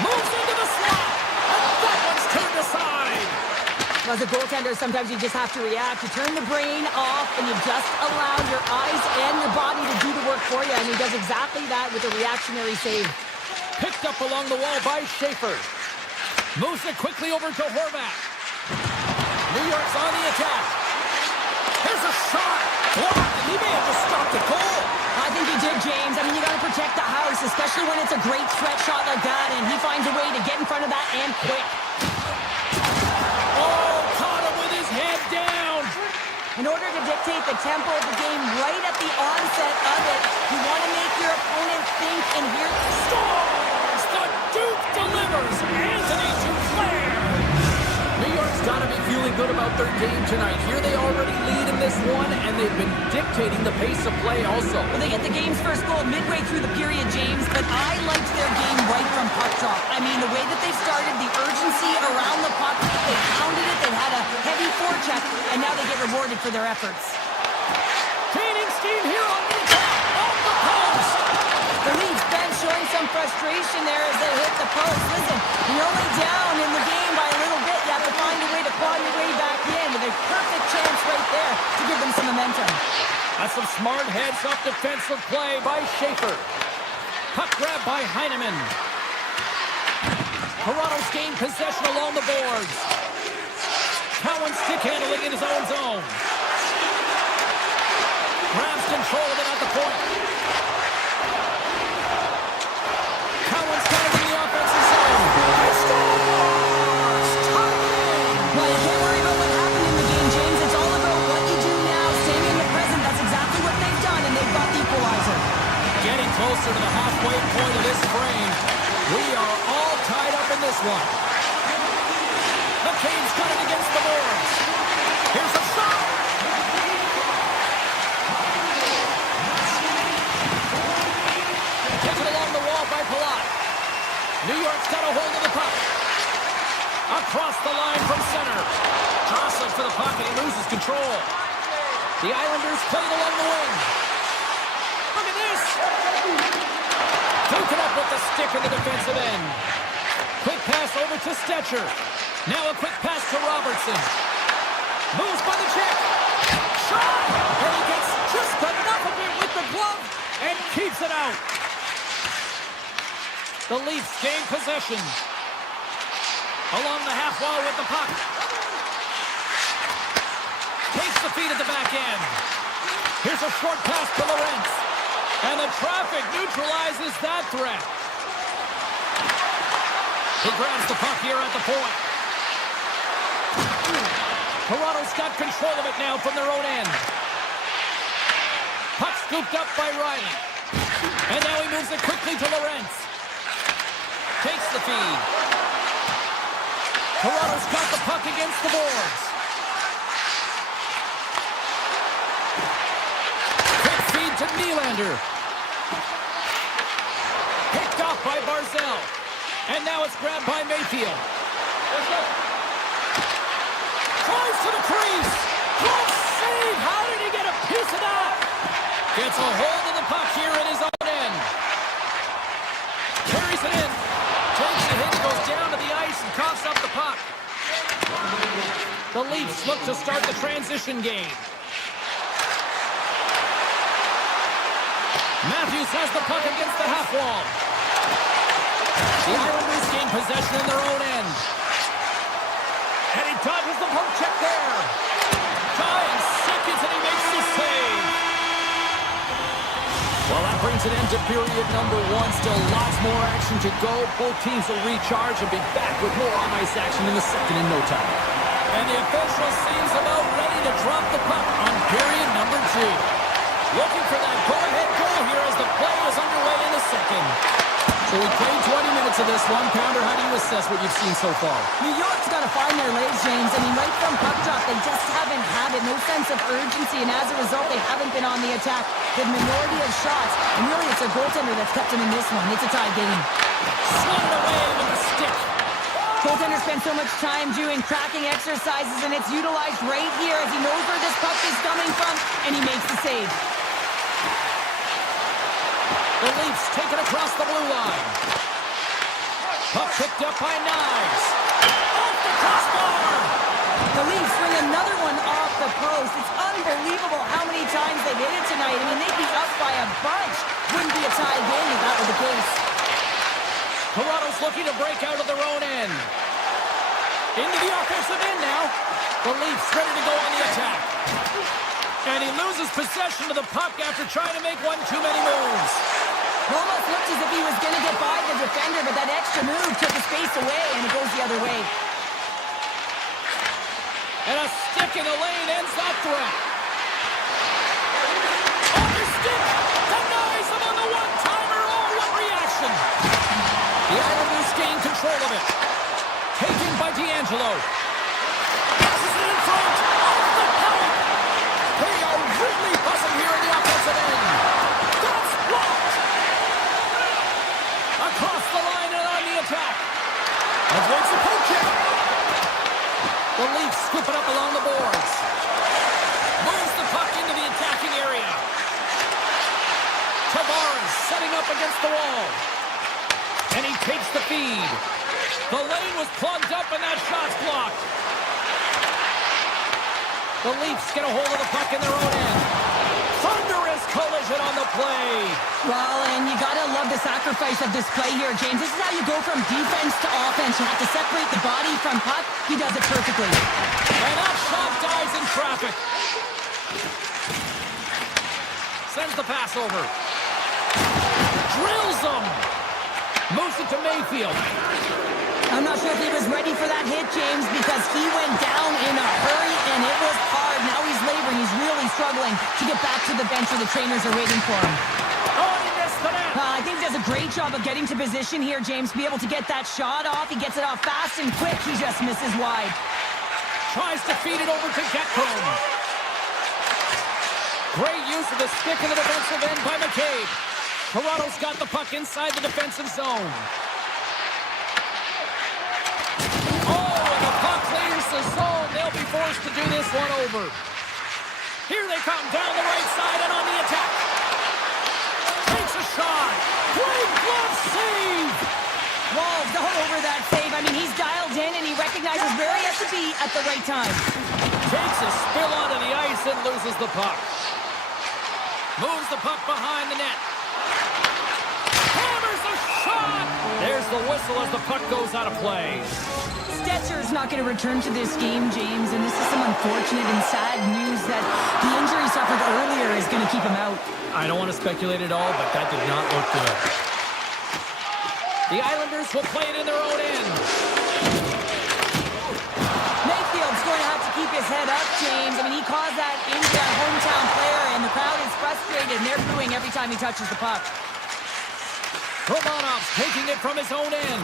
Moves into the slot. And that one's turned aside. As a goaltender, sometimes you just have to react. You turn the brain off, and you just allow your eyes and your body to do the work for you, and he does exactly that with a reactionary save. Picked up along the wall by Schaefer. Moves it quickly over to Horvat. New York's on the attack. Here's a shot. Blocked. He may have just stopped the goal. I think he did, James. I mean, you got to protect the house, especially when it's a great threat shot like that, and he finds a way to get in front of that and quick. Head down. In order to dictate the tempo of the game right at the onset of it, you want to make your opponent think, and here scores! The Duke delivers. Anthony Duclair. New York's got to be feeling good about their game tonight. Here they already lead in this one, and they've been dictating the pace of play also. Well, they get the game's first goal midway through the period, James, but I liked their game right from puck drop. I mean, the way that they started, the urgency around the puck, they pounded it, they had a heavy forecheck, and now they get rewarded for their efforts. Gaining steam here on the attack, off the post. The Leafs bench showing some frustration there as they hit the post. Listen, you're only down in the game by a little bit. You have to find a way to claw your way back in with a perfect chance right there to give them some momentum. That's some smart heads-up defensive play by Schaefer. Puck grab by Heineman. Toronto's gained possession along the boards. Cowan stick handling in his own zone. Grabs control of it at the point. Cowan's got it in the offensive zone. He scores! Well, you can't worry about what happened in the game, James. It's all about what you do now, staying in the present. That's exactly what they've done, and they've got the equalizer. Getting closer to the halfway point of this frame. We are all tied up in this one. McCain's got it against the boards. Here's a shot. Taken along the wall by Palat. New York's got a hold of the puck. Across the line from center. Jostling for the puck, and he loses control. The Islanders played along the wing. Look at this. Duking up with the stick in the defensive end. Quick pass over to Stetcher. Now a quick pass to Robertson. Moves by the check. Shot! And he gets just enough of it with the glove and keeps it out. The Leafs gain possession. Along the half wall with the puck. Takes the feed at the back end. Here's a short pass to Lorentz. And the traffic neutralizes that threat. He grabs the puck here at the point. Toronto's got control of it now from their own end. Puck scooped up by Riley. And now he moves it quickly to Lorentz. Takes the feed. Toronto's got the puck against the boards. Quick feed to Nylander. Picked off by Barzell. And now it's grabbed by Mayfield. Tries to the crease. Close save. How did he get a piece of that? Gets a hold of the puck here in his own end. Carries it in. Takes the hit, goes down to the ice, and coughs up the puck. The Leafs look to start the transition game. Matthews has the puck against the half wall. The Islanders gain possession in their own end. And he dodges the poke check there. Tying seconds, and he makes the save. Well, that brings an end to period number one. Still lots more action to go. Both teams will recharge and be back with more on-ice action in the second in no time. And the official seems about ready to drop the puck on period number two. Looking for that go-ahead goal here as the play is underway in the second. So we take this one. Pounder, how do you assess what you've seen so far? New York's got to find their legs, James. I mean, right from puck drop, they just haven't had it. No sense of urgency, and as a result, they haven't been on the attack. The minority of shots, and really it's their goaltender that's kept them in this one. It's a tie game. Swung away with a stick. Goaltender spent so much time doing cracking exercises, and it's utilized right here as he knows where this puck is coming from, and he makes the save. The Leafs take it across the blue line. Puck picked up by Knives. Off the crossbar! The Leafs swing another one off the post. It's unbelievable how many times they've hit it tonight. I mean, they'd be up by a bunch. Wouldn't be a tie game if that were the case. Toronto's looking to break out of their own end. Into the offensive end now. The Leafs ready to go on the attack. And he loses possession of the puck after trying to make one too many moves. Almost looked as if he was going to get by the defender, but that extra move took his space away, and it goes the other way. And a stick in the lane ends that threat. On the stick! Denies him on the one-timer. Oh, what reaction! The Islanders gain control of it. Taken by D'Angelo. Passes it in front. Off the helmet. They are really buzzing here in the offensive end. That's blocked. Across the line and on the attack. Avoids the poke check. The Leafs scoop it up along the boards. Moves the puck into the attacking area. Tavares setting up against the wall. And he takes the feed. The lane was plugged up and that shot's blocked. The Leafs get a hold of the puck in their own end. Thunderous collision on the play. Well, and you gotta love the sacrifice of this play here, James. This is how you go from defense to offense. You have to separate the body from puck. He does it perfectly. And that shot dies in traffic. Sends the pass over. Drills him. Moves it to Mayfield. I'm not sure if he was ready for that hit, James, because he went down in a hurry, and it was hard. Now he's laboring. He's really struggling to get back to the bench where the trainers are waiting for him. Oh, he missed the net. I think he does a great job of getting to position here, James, to be able to get that shot off. He gets it off fast and quick. He just misses wide. Tries to feed it over to Getcomb. Great use of the stick in the defensive end by McCabe. Toronto's got the puck inside the defensive zone. The zone. They'll be forced to do this one over. Here they come down the right side and on the attack. Takes a shot. Great glove save. Walls all over that save. I mean, he's dialed in and he recognizes where he has to be at the right time. Takes a spill onto the ice and loses the puck. Moves the puck behind the net. Hammers a shot. There's the whistle as the puck goes out of play. Stetcher's not going to return to this game, James, and this is some unfortunate and sad news that the injury suffered earlier is going to keep him out. I don't want to speculate at all, but that did not look good. The Islanders will play it in their own end. Mayfield's going to have to keep his head up, James. I mean, he caused that into that hometown player, and the crowd is frustrated, and they're booing every time he touches the puck. Romanov's taking it from his own end.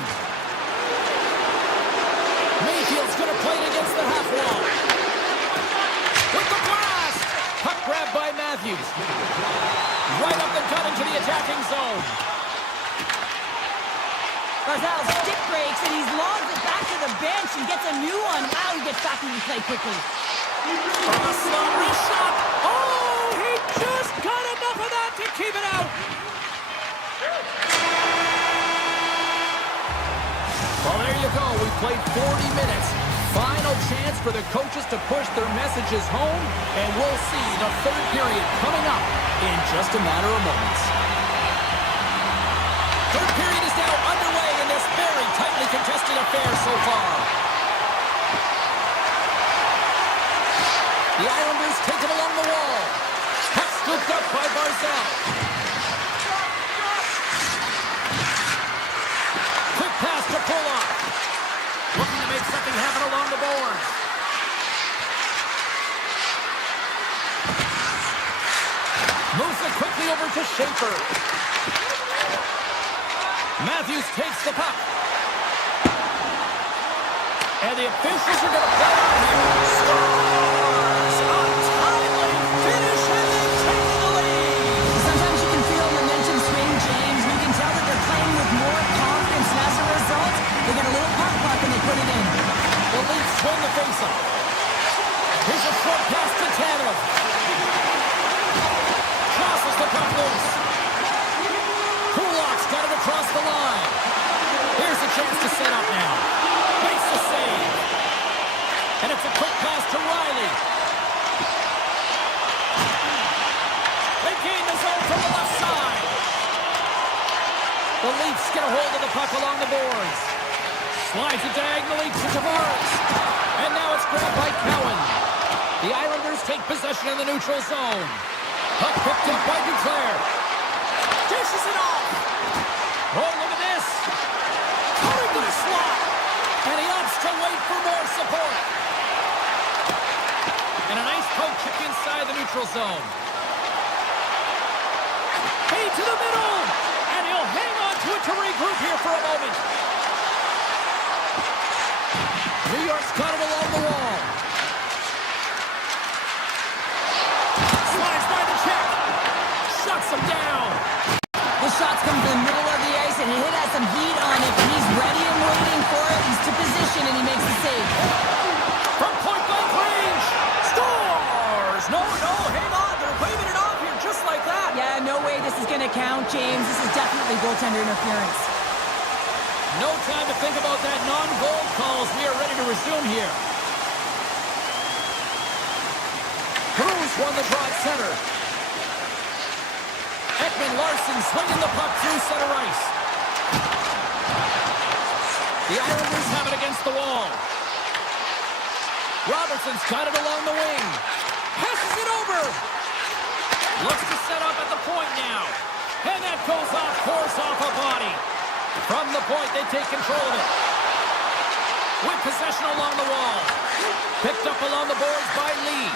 Mayfield's going to play it against the half wall. With the blast! Puck grabbed by Matthews. Right up the gut into the attacking zone. Barzal stick breaks, and he's logged it back to the bench and gets a new one. Wow, he gets back into play quickly. From a slow wrist shot. Oh, he just got enough of that to keep it out. Well, there you go. We played 40 minutes. Final chance for the coaches to push their messages home, and we'll see the third period coming up in just a matter of moments. Third period is now underway in this very tightly contested affair so far. The Islanders take it along the wall. Puck scooped up by Barzal. Quick pass to Kodiak. Looking to make something happen along the boards. Moves it quickly over to Schaefer. Matthews takes the puck. And the officials are going to play on here. Scores! Untimely finish, and they've taken the lead. Sometimes you can feel momentum swing, James. You can tell that they're playing with more confidence, and as a result, they get a little puck and they put it in. The Leafs win the faceoff. Here's a short pass to Tanev. Crosses the puck loose. Kulak's got it across the line. Here's a chance to set up now. Makes the save. And it's a quick pass to Riley. They gain the zone from the left side. The Leafs get a hold of the puck along the boards. Slides it diagonally to Tavares. And now it's grabbed by Cowan. The Islanders take possession in the neutral zone. Puck picked up by Duclair. Dishes it off. Oh, look at this. Coming to the slot. And he opts to wait for more support. And a nice poke check inside the neutral zone. Feed to the middle. And he'll hang on to it to regroup here for a moment. New York's got it along the wall. Slides by the check. Shuts him down. The shots come from the middle of the ice, and he has some heat on it. He's ready and waiting for it. He's to position, and he makes the save. From point-blank range. Scores! No, hang on. They're waving it off here just like that. Yeah, no way this is going to count, James. This is definitely goaltender interference. No time to think about that non-goal calls. We are ready to resume here. Cruz won the draw at center. Ekman Larson swinging the puck through center ice. The Islanders have it against the wall. Robertson's got it along the wing. Passes it over. Looks to set up at the point now. And that goes off course off a body. From the point, they take control of it. With possession along the wall. Picked up along the boards by Lee.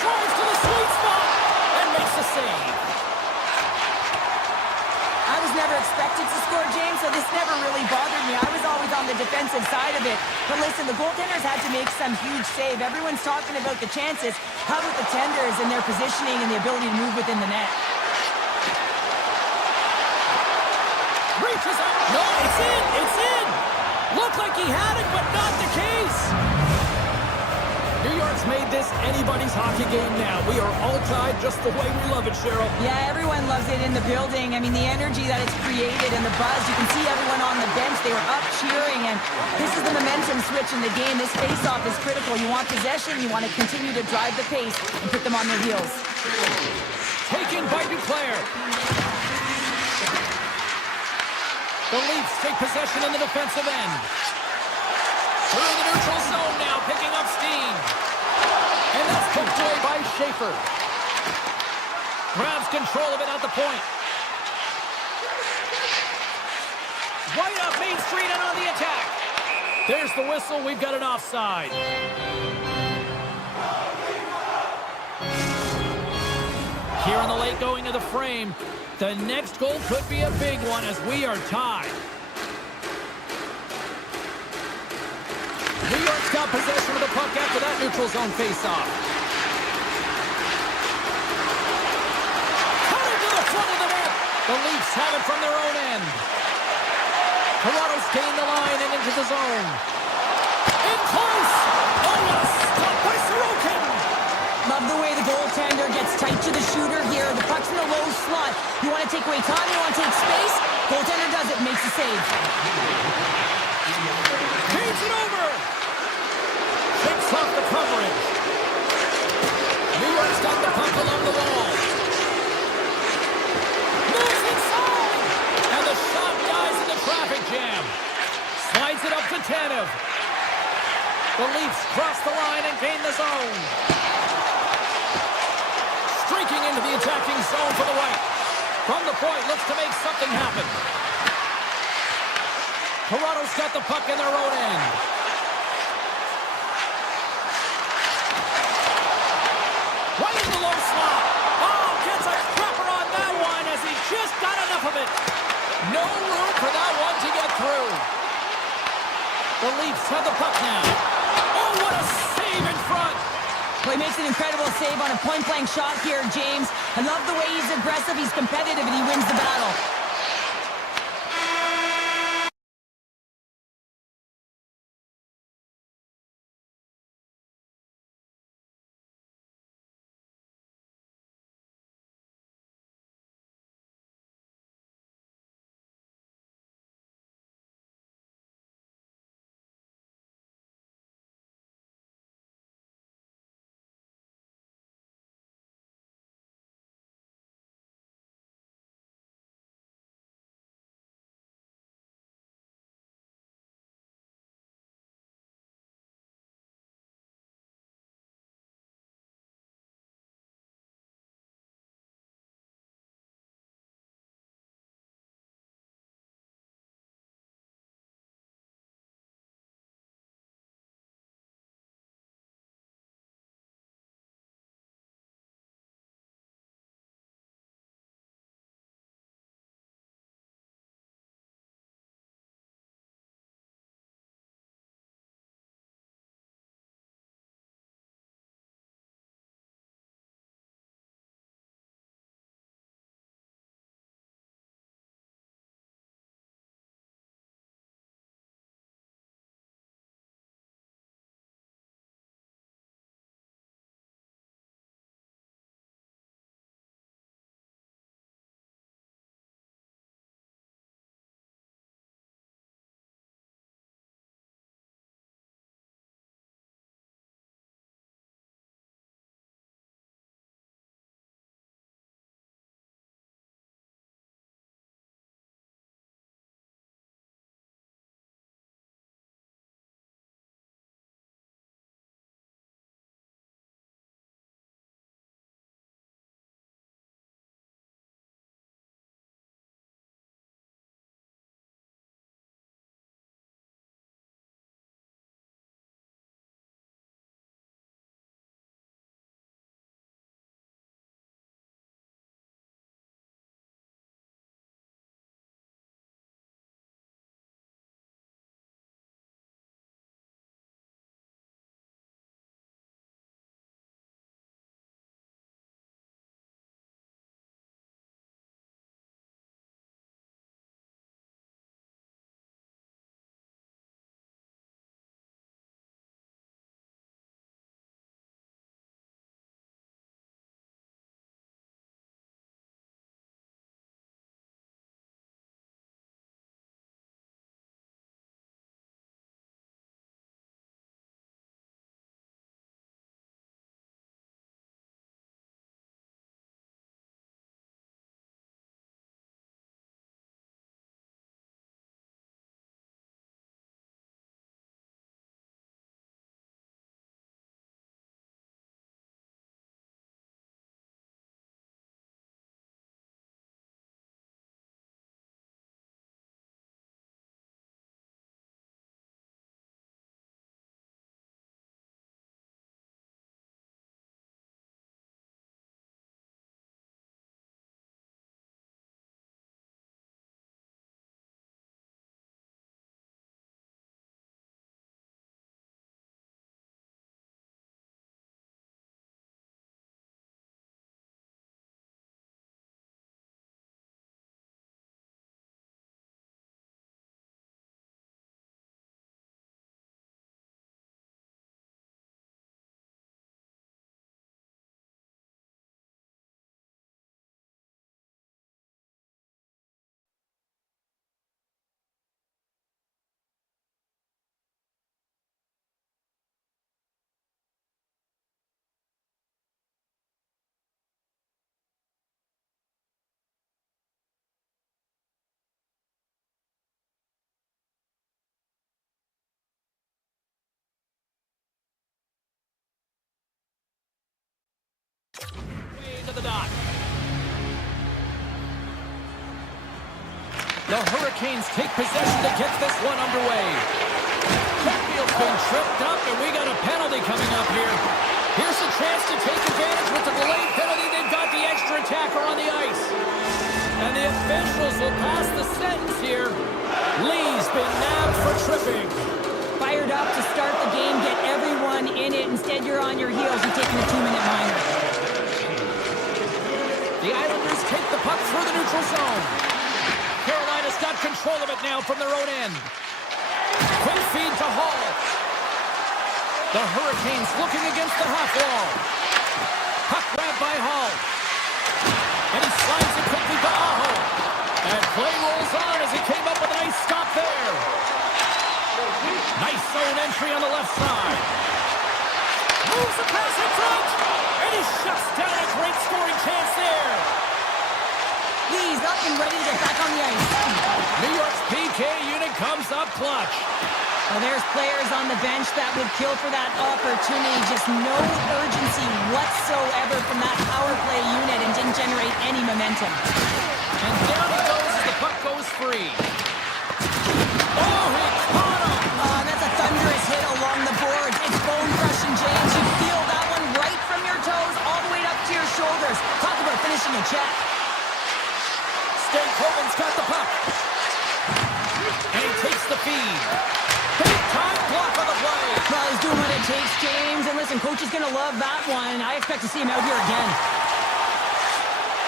Drives to the sweet spot and makes the save. I was never expected to score, James, so this never really bothered me. I was always on the defensive side of it. But listen, the goaltenders had to make some huge save. Everyone's talking about the chances. How about the tenders and their positioning and the ability to move within the net? Reaches up. No, it's in. It's in. Looked like he had it, but not the case. New York's made this anybody's hockey game now. We are all tied just the way we love it, Cheryl. Yeah, everyone loves it in the building. I mean, the energy that it's created and the buzz. You can see everyone on the bench. They were up cheering, and this is the momentum switch in the game. This face-off is critical. You want possession. You want to continue to drive the pace and put them on their heels. Taken by Duclair. The Leafs take possession in the defensive end. Through the neutral zone now, picking up steam. And that's poked away by Schaefer. Grabs control of it at the point. Right up Main Street and on the attack. There's the whistle. We've got an offside. Here on the late going of the frame. The next goal could be a big one as we are tied. New York's got possession of the puck after that neutral zone faceoff. Cutting to the front of the net. The Leafs have it from their own end. Toronto's gained the line and into the zone. In close. Oh, what a stop by Sorokin. Love the way the goaltender gets tight to the shooter here. The puck's in the low slot. You want to take away time, you want to take space. Goaltender does it, makes the save. Paints it over. Takes off the coverage. New York's got the puck along the wall. Moves inside. And the shot dies in the traffic jam. Slides it up to Tanev. The Leafs cross the line and gain the zone. Streaking into the attacking zone for the right. From the point, looks to make something happen. Toronto's got the puck in their own end. Right in the low slot. Oh, gets a crapper on that one as he The Leafs have the puck now. Oh, what a save in front! Well, he makes an incredible save on a point-blank shot here, James. I love the way he's aggressive, he's competitive, and he wins the battle. To the dot. The Hurricanes take possession to get this one underway. Sheffield's been tripped up, and we got a penalty coming up here. Here's a chance to take advantage with the delayed penalty. They've got the extra attacker on the ice. And the officials will pass the sentence here. Lee's been nabbed for tripping. fired up to start the game, get everyone in it. Instead, you're on your heels. You're taking a 2-minute minor. The Islanders take the puck through the neutral zone. Carolina's got control of it now from their own end. Quick feed to Hall. The Hurricanes looking against the half wall. Puck grabbed by Hall. And he slides it quickly to Aho. And play rolls on as he came up with a nice stop there. Nice zone entry on the left side. Moves the pass in front. And he shuts down a great scoring chance there. He's up and ready to get back on the ice. New York's PK unit comes up clutch. Well, there's players on the bench that would kill for that opportunity. Just no urgency whatsoever from that power play unit and didn't generate any momentum. And down he goes as the puck goes free. Oh, he caught him! That's a thunderous hit along the boards. It's bone-crushing, James. You feel that one right from your toes all the way up to your shoulders. Talk about finishing a check. Stankoven's got the puck. And he takes the feed. Big-time block on the play. Well, he's doing what it takes, James. And listen, coach is going to love that one. I expect to see him out here again.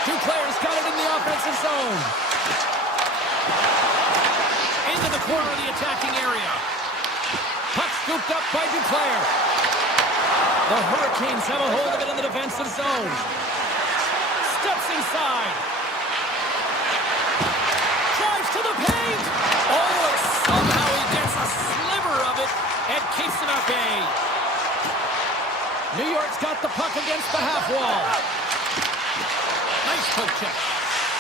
Two players got it in the offensive zone. Into the corner of the attacking area. Puck scooped up by Duclair. The Hurricanes have a hold of it in the defensive zone. Steps inside. Drives to the paint. Oh, and somehow he gets a sliver of it and keeps him at bay. New York's got the puck against the half wall. Nice poke check.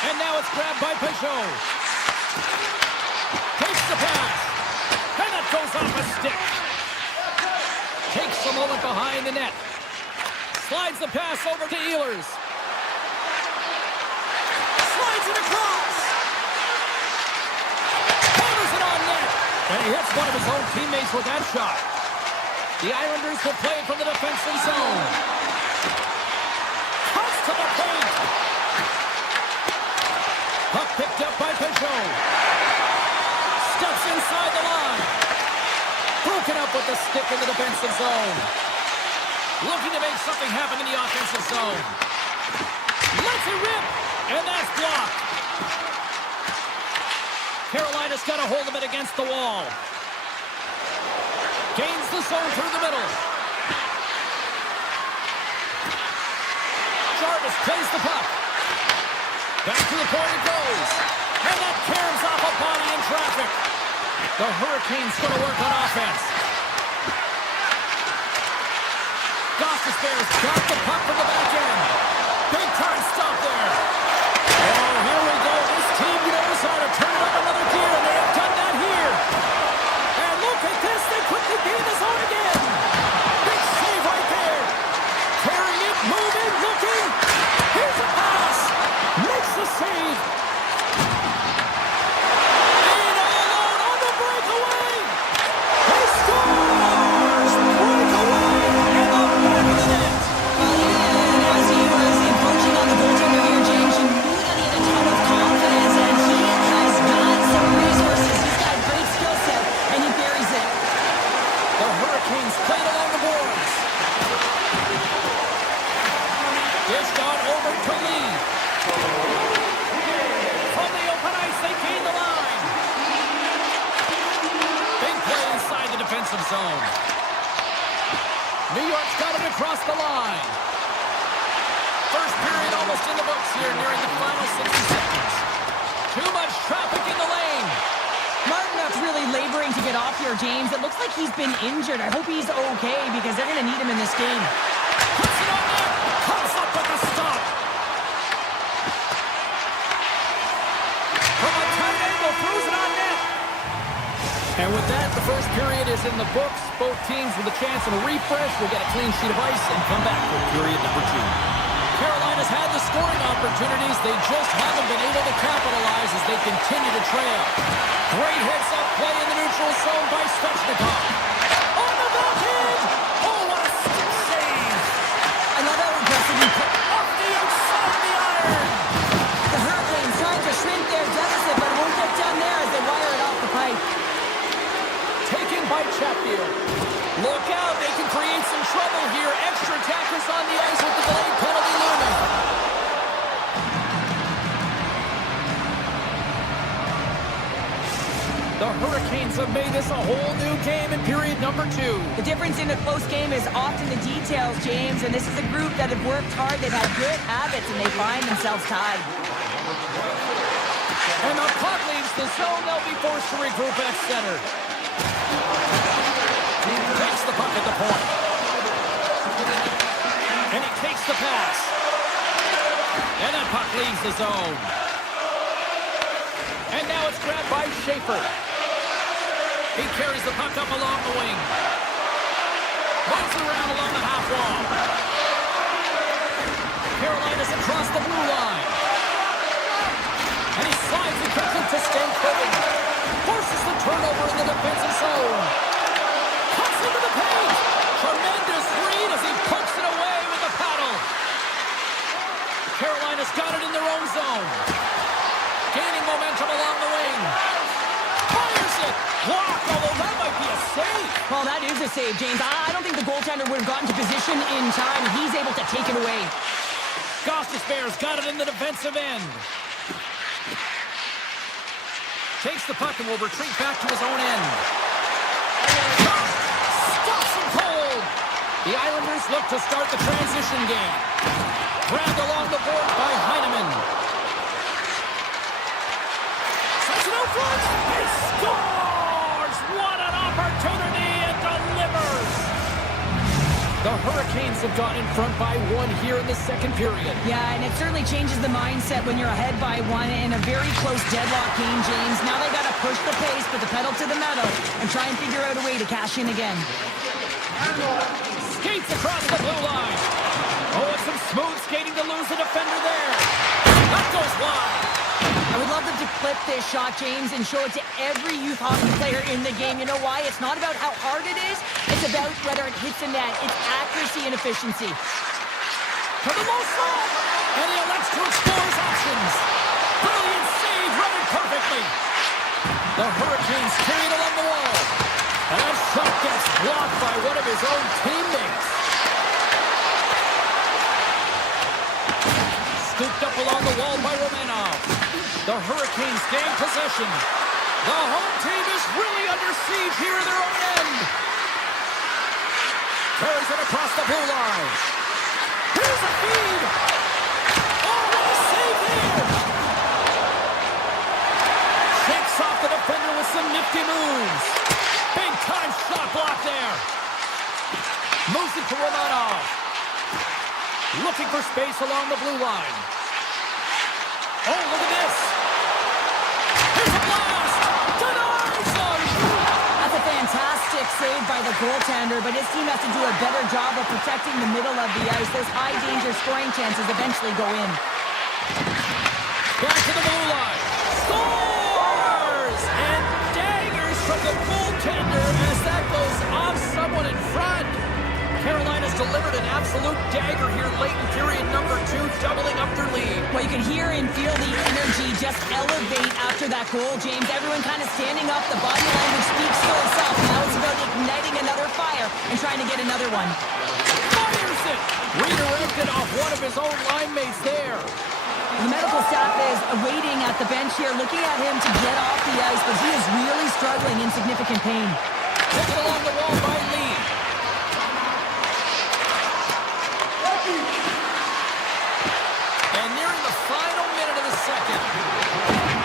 And now it's grabbed by Peugeot. Takes the pass. And that goes off a stick. Takes a moment behind the net. Slides the pass over to Ehlers. Slides it across. Hammers it on net. And he hits one of his own teammates with that shot. The Islanders will play from the defensive zone. Cuts to the paint. Puck picked up by Peugeot. Steps inside the line. Broken up with the stick in the defensive zone. Looking to make something happen in the offensive zone. Lets it rip. And that's blocked. Carolina's got a hold of it against the wall. Gains the zone through the middle. Jarvis plays the puck. Back to the point it goes. And that caroms off a body in traffic. The Hurricanes going to work on offense. Gostisbehere's got the puck from the back end. Big time stop there. Oh, here we go. This team knows how to turn up another gear, and they have done that here. And look at this. They quickly gain the zone again. Big save right there. Carrying it, moving, looking. Here's a pass. Makes the save. And all alone on the breakaway. He scores. Breakaway in the back of the net. And as he was encroaching on the goaltender here, James, you knew that he had a ton of confidence, and he has got some resources. He's got a great skill set, and he buries it. The Hurricanes played along the boards. Dished on over to Lee. From the open ice, they gain the line. Big play inside the defensive zone. New York's got it across the line. First period almost in the books here, nearing the final 60 seconds. Too much traffic in the lane. Martinuk's really laboring to get off here, James. It looks like he's been injured. I hope he's okay, because they're going to need him in this game. Puts it on net. Comes up with a stop. From a tight angle, throws it on net. And with that, the first period is in the books. Both teams with a chance of a refresh will get a clean sheet of ice and come back for period number 2. Carolina's had the scoring opportunities. They just haven't been able to capitalize as they continue to trail. Great heads-up play in the neutral zone by Svechnikov. On the backhand! Oh, what a stick save! Another aggressive Off the outside of the iron! The Hurricanes trying to shrink their deficit, but it won't get done there as they wire it off the pipe. Taken by Chatfield. Marcus on the ice with the delayed penalty looming. The Hurricanes have made this a whole new game in period number 2. The difference in a close game is often the details, James, and this is a group that have worked hard, they've had good habits, and they find themselves tied. And the puck leaves the zone. They'll be forced to regroup at center. Takes the puck at the point. And he takes the pass. And that puck leaves the zone. And now it's grabbed by Schaefer. He carries the puck up along the wing. Moves it around along the half wall. Carolina's across the blue line. And he slides and kicks it to Stankoven. Forces the turnover in the defensive zone. Cuts into the paint. Tremendous read as he pokes it away with the paddle. Carolina's got it in their own zone. Gaining momentum along the wing. Fires it. Blocked, although that might be a save. Well, that is a save, James. I don't think the goaltender would have gotten to position in time. He's able to take it away. Goss's Bears got it in the defensive end. Takes the puck and will retreat back to his own end. Stops him cold. The Islanders look to start the transition game. Grabbed along the board by Heineman. Sets it out front. He scores! What an opportunity and delivers! The Hurricanes have gone in front by 1 here in the second period. Yeah, and it certainly changes the mindset when you're ahead by 1 in a very close deadlock game, James. Now they got to push the pace, put the pedal to the metal, and try and figure out a way to cash in again. Skates across the blue line. Oh, it's some smooth skating to lose the defender there. That goes wide. I would love them to clip this shot, James, and show it to every youth hockey player in the game. You know why? It's not about how hard it is. It's about whether it hits the net. It's accuracy and efficiency. To the low slot. And he elects to explore his options. Brilliant save, running perfectly. The Hurricanes carry it along the wall. And that shot gets blocked by one of his own teammates. Scooped up along the wall by Romanov. The Hurricanes gain possession. The home team is really under siege here in their own end. Carries it across the blue line. Here's a feed. Oh, what a save there. Shakes off the defender with some nifty moves. Big time shot block there. Moves it to Romanov. Looking for space along the blue line. Oh, look at this. Here's a blast. Denies him. That's a fantastic save by the goaltender, but his team has to do a better job of protecting the middle of the ice. Those high-danger scoring chances eventually go in. Back to the blue line. Scores! And daggers from the goaltender as that goes off someone in front. Carolina's delivered an absolute dagger here late in period number 2, doubling up their lead. Well, you can hear and feel the energy just elevate after that goal, James. Everyone kind of standing up. The body language speaks for itself. Now it's about igniting another fire and trying to get another one. Fires it! Redirected off one of his own line mates there. The medical staff is waiting at the bench here, looking at him to get off the ice, but he is really struggling in significant pain. Taken along the wall by Lee. And nearing the final minute of the second.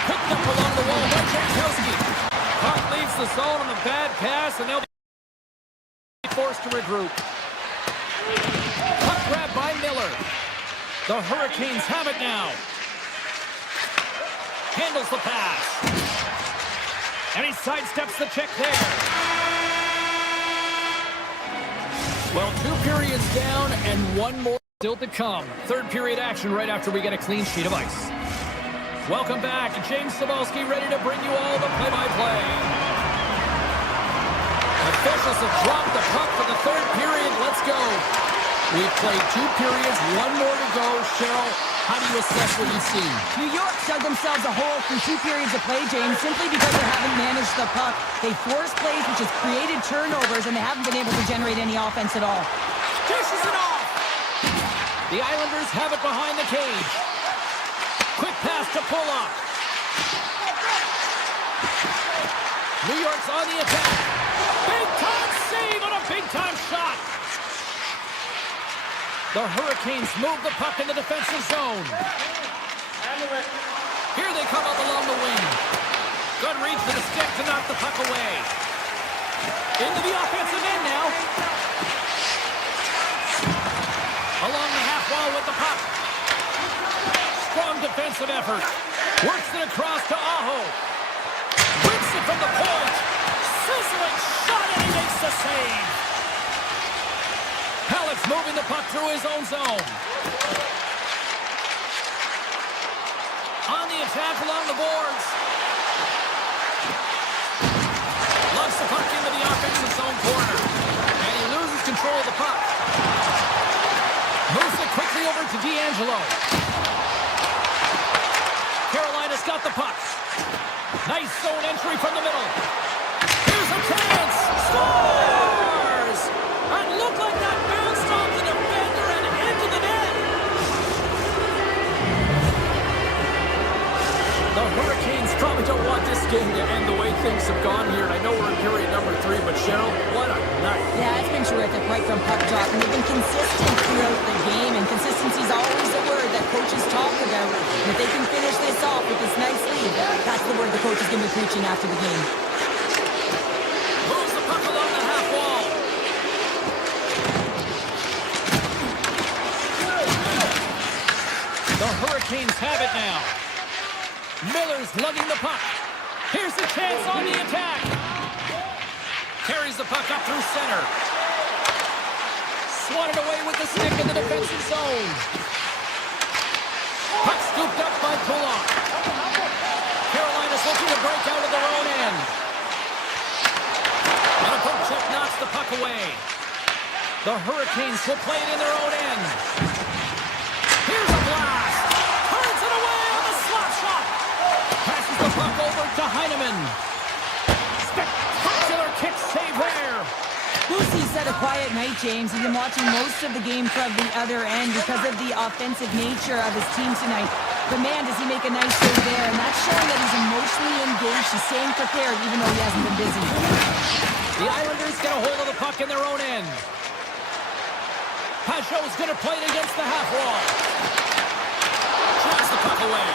Picked up along the wall by Jankowski. Puck leaves the zone on a bad pass, and they'll be forced to regroup. Puck grabbed by Miller. The Hurricanes have it now. Handles the pass. And he sidesteps the check there. Well, 2 periods down and 1 more still to come. Third period action right after we get a clean sheet of ice. Welcome back. James Cebulski ready to bring you all the play-by-play. Officials have dropped the puck for the third period. Let's go. We've played 2 periods, 1 more to go. Cheryl, how do you assess what you've seen? New York dug themselves a hole through 2 periods of play, James, simply because they haven't managed the puck. They forced plays, which has created turnovers, and they haven't been able to generate any offense at all. Dishes it off. The Islanders have it behind the cage. Quick pass to Pulock. New York's on the attack. Big-time save on a big-time shot. The Hurricanes move the puck in the defensive zone. Here they come up along the wing. Good reach for the stick to knock the puck away. Into the offensive end now. Along the half wall with the puck. Strong defensive effort. Works it across to Aho. Whips it from the point. Sizzling shot, and he makes the save. Halleck's moving the puck through his own zone. On the attack along the boards. Loves the puck into the offensive zone corner. And he loses control of the puck. Moves it quickly over to D'Angelo. Carolina's got the puck. Nice zone entry from the middle. Here's a chance. Scores! And looked like that bounced off the defender and into the net. The Hurricanes probably don't want this game to end the way things have gone here. And I know we're in period number 3, but Cheryl, what a night. Yeah, it's been terrific right from puck drop. And they've been consistent throughout the game. And consistency is always a word that coaches talk about. And if they can finish this off with this nice lead, that's the word the coach is going to be preaching after the game. Moves the puck along the half wall. The Hurricanes have it now. Miller's lugging the puck. Here's the chance on the attack. Carries the puck up through center. Swatted away with the stick in the defensive zone. Puck scooped up by Pulock. Carolina's looking to break out of their own end. And a poke check knocks the puck away. The Hurricanes will play it in their own end. Here's a blast. Turns it away on the slap shot. Passes the puck over to Heineman. Spectacular kick save there. Lucy's had a quiet night, James. He's been watching most of the game from the other end because of the offensive nature of his team tonight. But man, does he make a nice save there. And that's showing that he's emotionally engaged. He's staying prepared even though he hasn't been busy. The Islanders get a hold of the puck in their own end. Pajot's going to play it against the half wall. Drives the puck away.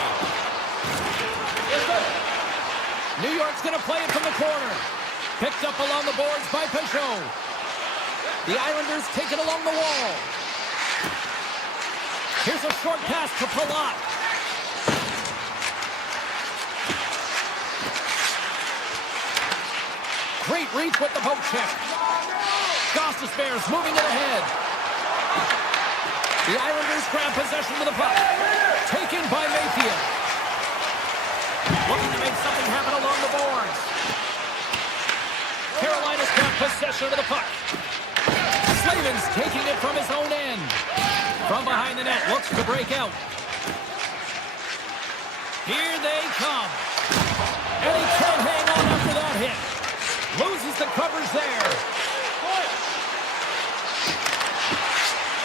New York's going to play it from the corner. Picked up along the boards by Pajot. The Islanders take it along the wall. Here's a short pass to Pulock. Great reach with the poke check. Gostis Bears moving it ahead. The Islanders grab possession of the puck. Taken by Mayfield. Looking to make something happen along the boards. Carolina's got possession of the puck. Slavin's taking it from his own end. From behind the net, looks to break out. Here they come. And he can't hang on after that hit. Loses the coverage there.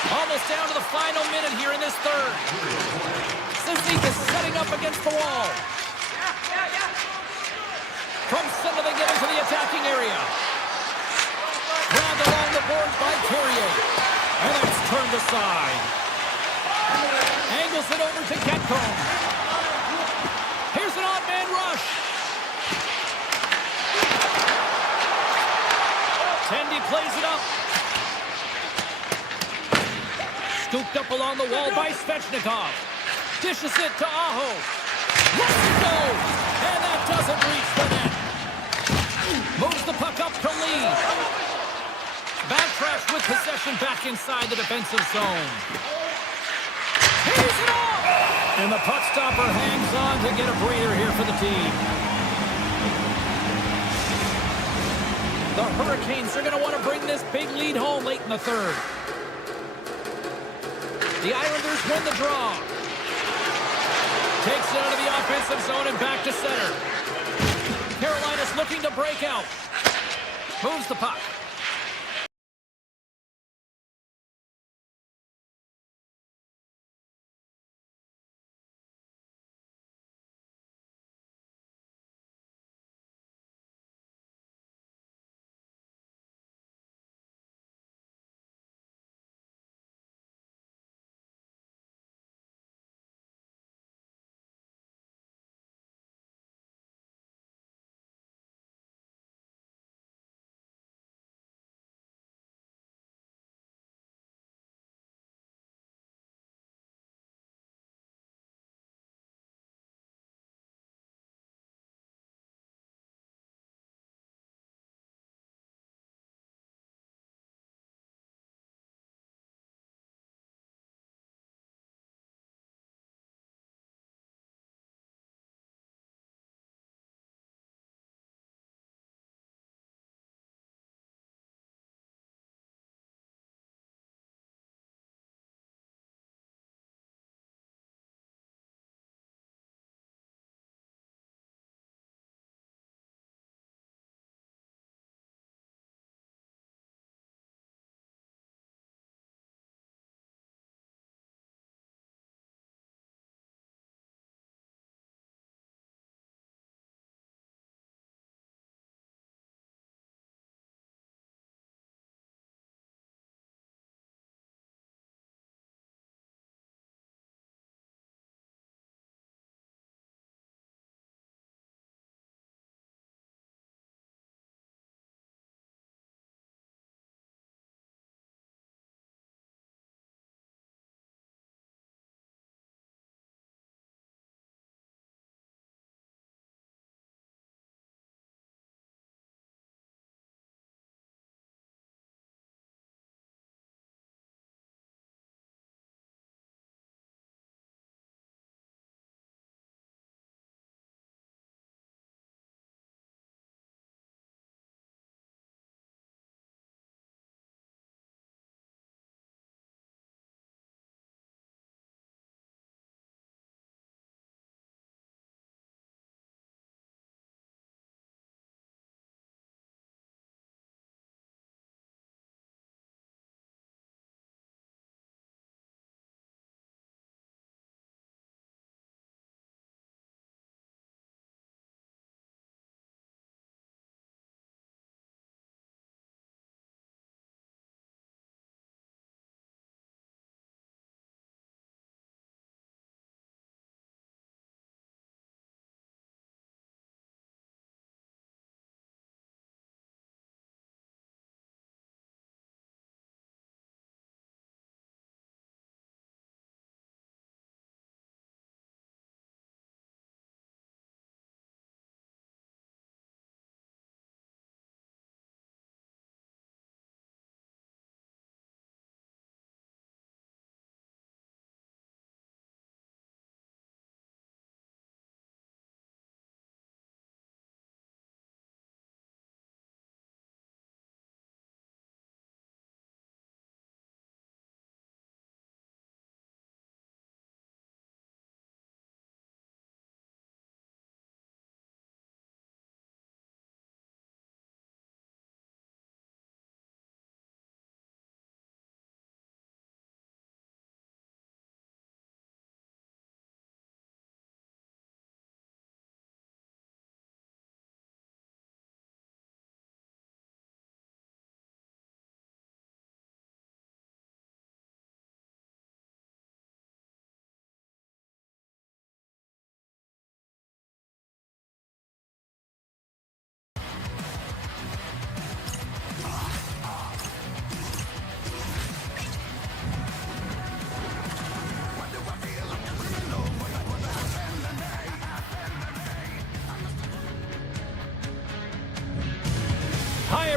Almost down to the final minute here in this third. Sisnik is setting up against the wall. From center they get into the attacking area. Grabbed along the boards by Carrier. And it's turned aside. Angles it over to Getcomb. Here's an odd man rush. Tendy plays it up. Scooped up along the wall by Svechnikov. Dishes it to Aho. Lets it go. And that doesn't reach the net. Moves the puck up to Lee. Backtracks with possession back inside the defensive zone. Tees it off! And the puck stopper hangs on to get a breather here for the team. The Hurricanes are going to want to bring this big lead home late in the third. The Islanders win the draw. Takes it out of the offensive zone and back to center. Carolina's looking to break out. Moves the puck.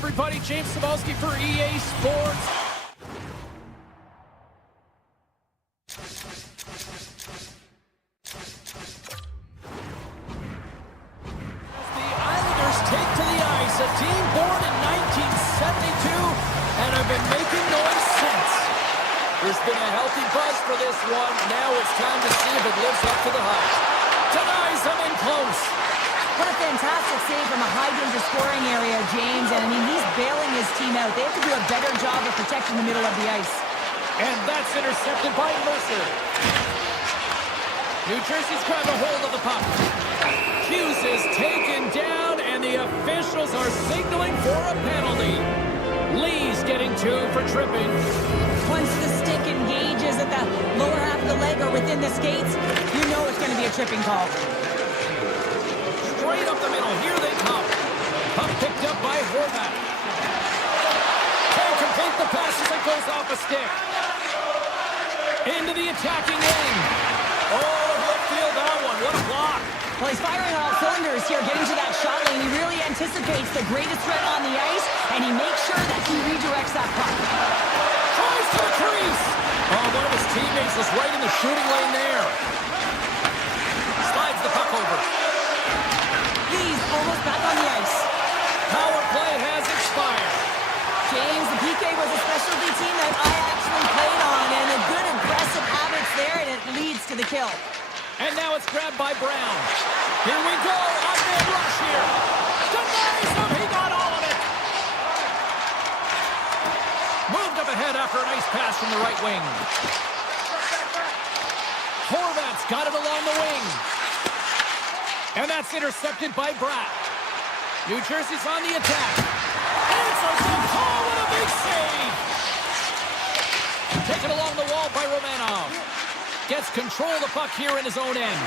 everybody. James Cybulski for EA Sports. The Islanders take to the ice, a team born in 1972 and have been making noise since. There's been a healthy buzz for this one. Now it's time to see if it lives up to the hype. Denies them in close. What a fantastic save from a high-danger scoring area, James. And, I mean, he's bailing his team out. They have to do a better job of protecting the middle of the ice. And that's intercepted by Mercer. New Jersey's grabbed a hold of the puck. Hughes is taken down, and the officials are signaling for a penalty. Lee's getting 2 for tripping. Once the stick engages at the lower half of the leg or within the skates, you know it's going to be a tripping call. Straight up the middle. Here they come. Puck picked up by Horvat. Can't complete the pass as it goes off a stick. Into the attacking end. Oh, he'll feel that one. What a block. Well, he's firing on all cylinders here, getting to that shot lane. He really anticipates the greatest threat on the ice, and he makes sure that he redirects that puck. Tries to the crease. Oh, one of his teammates was right in the shooting lane there. Slides the puck over. He's almost back on the ice. Power play has expired. James, the PK was a specialty team that I actually played on, and a good aggressive habits there, and it leads to the kill. And now it's grabbed by Brown. Here we go. A big rush here. Denies him. He got all of it. Moved up ahead after a nice pass from the right wing. Horvat's got it along the wing. And that's intercepted by Bratt. New Jersey's on the attack. Answers the call with a big save. Taken along the wall by Romanov. Gets control of the puck here in his own end.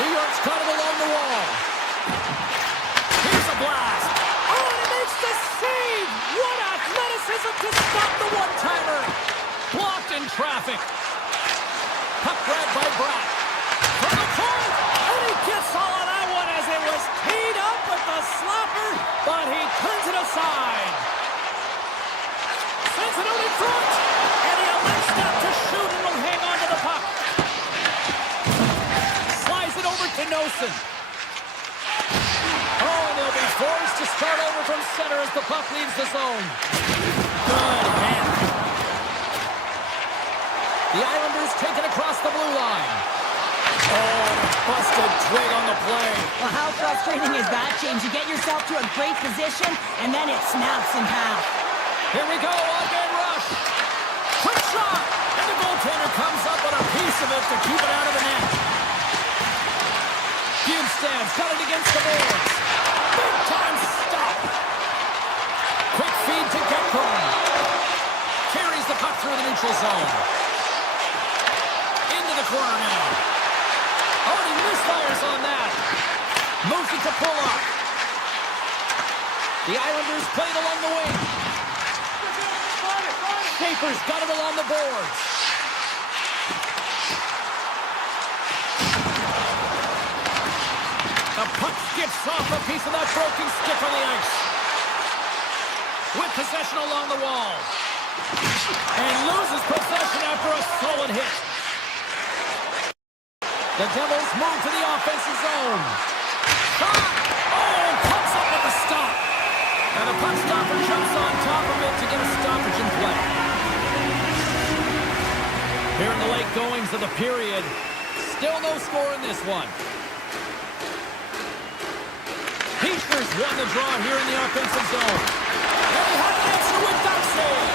New York's got it along the wall. Here's a blast. Oh, and he makes the save. What athleticism to stop the one-timer. Blocked in traffic. Puck grabbed by Bratt. From the point, and he gets all of that one as it was teed up with the slapper, but he turns it aside. Sends it out in front, and he elects not to shoot and will hang on to the puck. Slides it over to Nosen. Oh, and they'll be forced to start over from center as the puck leaves the zone. Good hand. The Islanders take it across the blue line. Oh, busted twig on the play. Well, how frustrating is that, James? You get yourself to a great position, and then it snaps in half. Here we go, one-man rush. Quick shot, and the goaltender comes up with a piece of it to keep it out of the net. Bjugstad's got it against the boards. Big time stop. Quick feed to Gekron. Carries the puck through the neutral zone. Into the corner now. Oh, and he misfires on that. Moves it to pull up. The Islanders played along the wing. Schaefer's got it along the boards. The puck skips off a piece of that broken stick on the ice. With possession along the wall. And loses possession after a solid hit. The Devils move to the offensive zone. Shot! Oh, and comes up with the stop. And the puck stopper jumps on top of it to get a stoppage in play. Here in the late goings of the period, still no score in this one. Heischer's won the draw here in the offensive zone. And he had an answer with that save.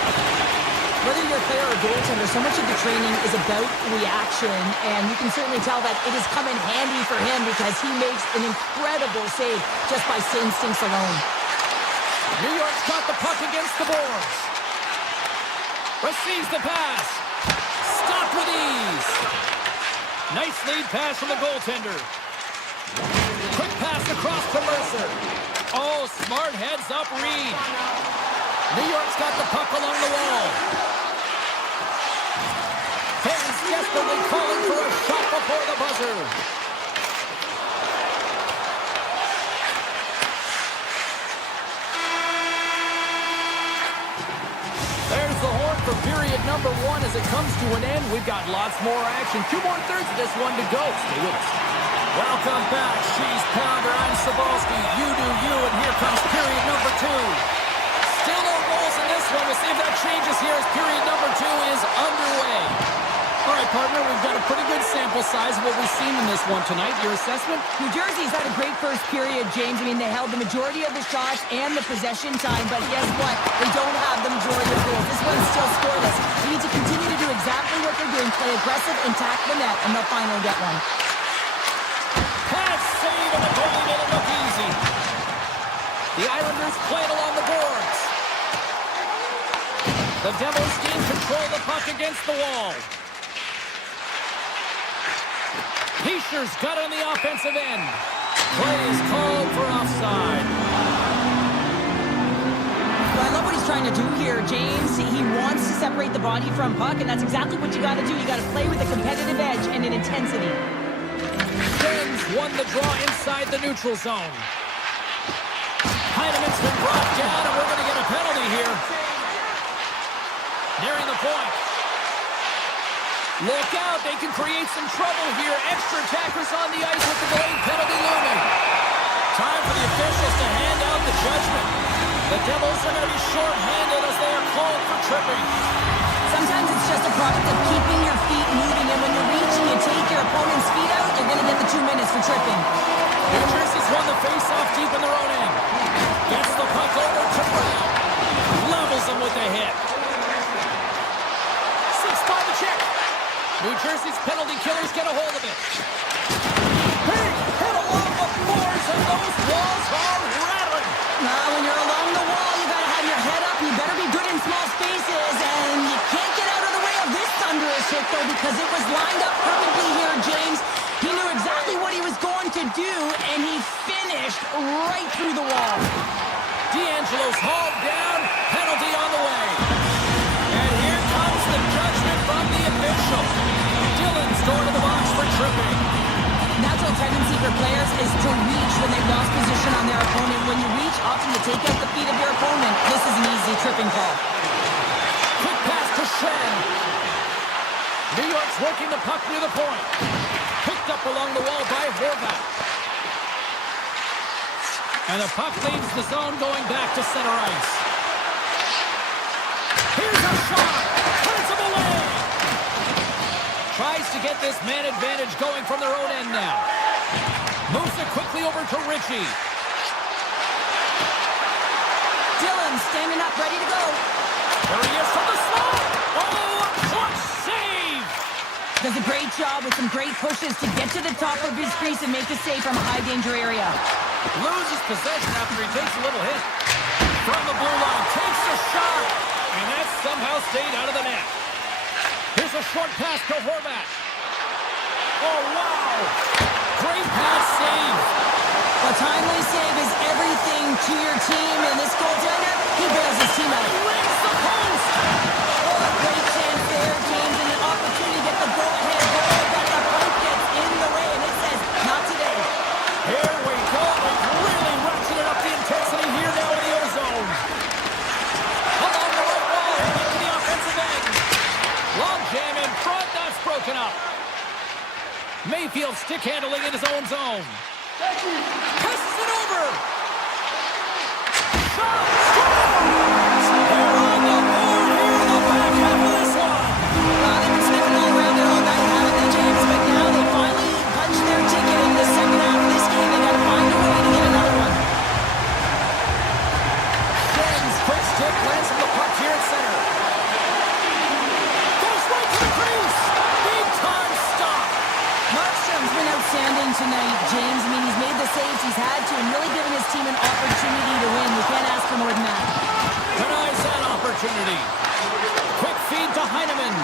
Whether you're a player or goaltender, so much of the training is about reaction, and you can certainly tell that it has come in handy for him because he makes an incredible save just by instincts alone. New York's got the puck against the boards. Receives the pass. Stopped with ease. Nice lead pass from the goaltender. Quick pass across to Mercer. Oh, smart heads up Reed. New York's got the puck along the wall. Fans desperately calling for a shot before the buzzer. period number 1 as it comes to an end. We've got lots more action. 2 more thirds of this one to go. Stay with us. Welcome back, Cheese Pounder. I'm Sabalski. You do you, and here comes period number 2. Still no goals in this one. We'll see if that changes here as period number 2 is underway. All right, partner, we've got a pretty good sample size of what we've seen in this one tonight. Your assessment? New Jersey's had a great first period, James. I mean, they held the majority of the shots and the possession time, but guess what? They don't have the majority of goals. This one's still scoreless. They need to continue to do exactly what they're doing, play aggressive and tack the net, and they'll finally get one. Pass save, and the goalie made it look easy. The Islanders play it along the boards. The Devils gain control of the puck against the wall. Heischer's got it on the offensive end. Play is called for offside. Well, I love what he's trying to do here, James. He wants to separate the body from puck, and that's exactly what you got to do. You got to play with a competitive edge and an intensity. Sens won the draw inside the neutral zone. Heineman's been brought down, and we're going to get a penalty here. Nearing the point. Look out, they can create some trouble here. Extra attackers on the ice with the delayed penalty looming. Time for the officials to hand out the judgment. The Devils are going to be short-handed as they are called for tripping. Sometimes it's just a product of keeping your feet moving, and when you're reaching, you take your opponent's feet out, you're going to get the 2 minutes for tripping. New Jersey's won the face-off deep in their own end. Gets the puck over to Brown. Levels them with a hit. 6 by the check. New Jersey's penalty killers get a hold of it. Big hit along the boards, and those walls are rattling. Now, when you're along the wall, you got to have your head up. You better be good in small spaces, and you can't get out of the way of this thunderous hit, though, because it was lined up perfectly here, James. He knew exactly what he was going to do, and he finished right through the wall. D'Angelo's hauled down. Penalty on the way. And here comes the judgment from the official. Dillon's going to the box for tripping. Natural tendency for players is to reach when they've lost position on their opponent. When you reach, often you take out the feet of your opponent. This is an easy tripping call. Quick pass to Shen. New York's working the puck near the point. Picked up along the wall by Horvat. And the puck leaves the zone going back to center ice. Here's a shot. Puts him away. Tries to get this man advantage going from their own end now. Moves it quickly over to Ritchie. Dillon standing up, ready to go. There he is from the slot. Oh, a clutch save. Does a great job with some great pushes to get to the top of his crease and make the save from a high-danger area. Loses possession after he takes a little hit. From the blue line, takes a shot. And that somehow stayed out of the net. Here's a short pass to Horvat. Oh, wow. Great pass save. A timely save is everything to your team, and this goaltender, he bails his team out. He rings the post. Oh, a great chance there, James, and an opportunity to get the go-ahead goal, but the puck gets in the way, and it says, not today. Here we go. We've really ratcheted up the intensity here now in the O-zone. Along the right wall, heading to the offensive end. Long jam in front, that's broken up. Mayfield stick handling in his own zone. Passes it over. Shot! Scores! They're on the board here in the back half of this one. They've been sniffing all around it all night, haven't they, James? But now they finally punched their ticket in the second half of this game. They got to find a way to get another one. Shen's quick stick lands the puck here at center. Goes right to the crease. Big time stop. Markstrom's been outstanding tonight, James. I mean, he's made the saves he's had to and really given his team an opportunity to win. You can't ask for more than that. Denies that opportunity. Quick feed to Heineman.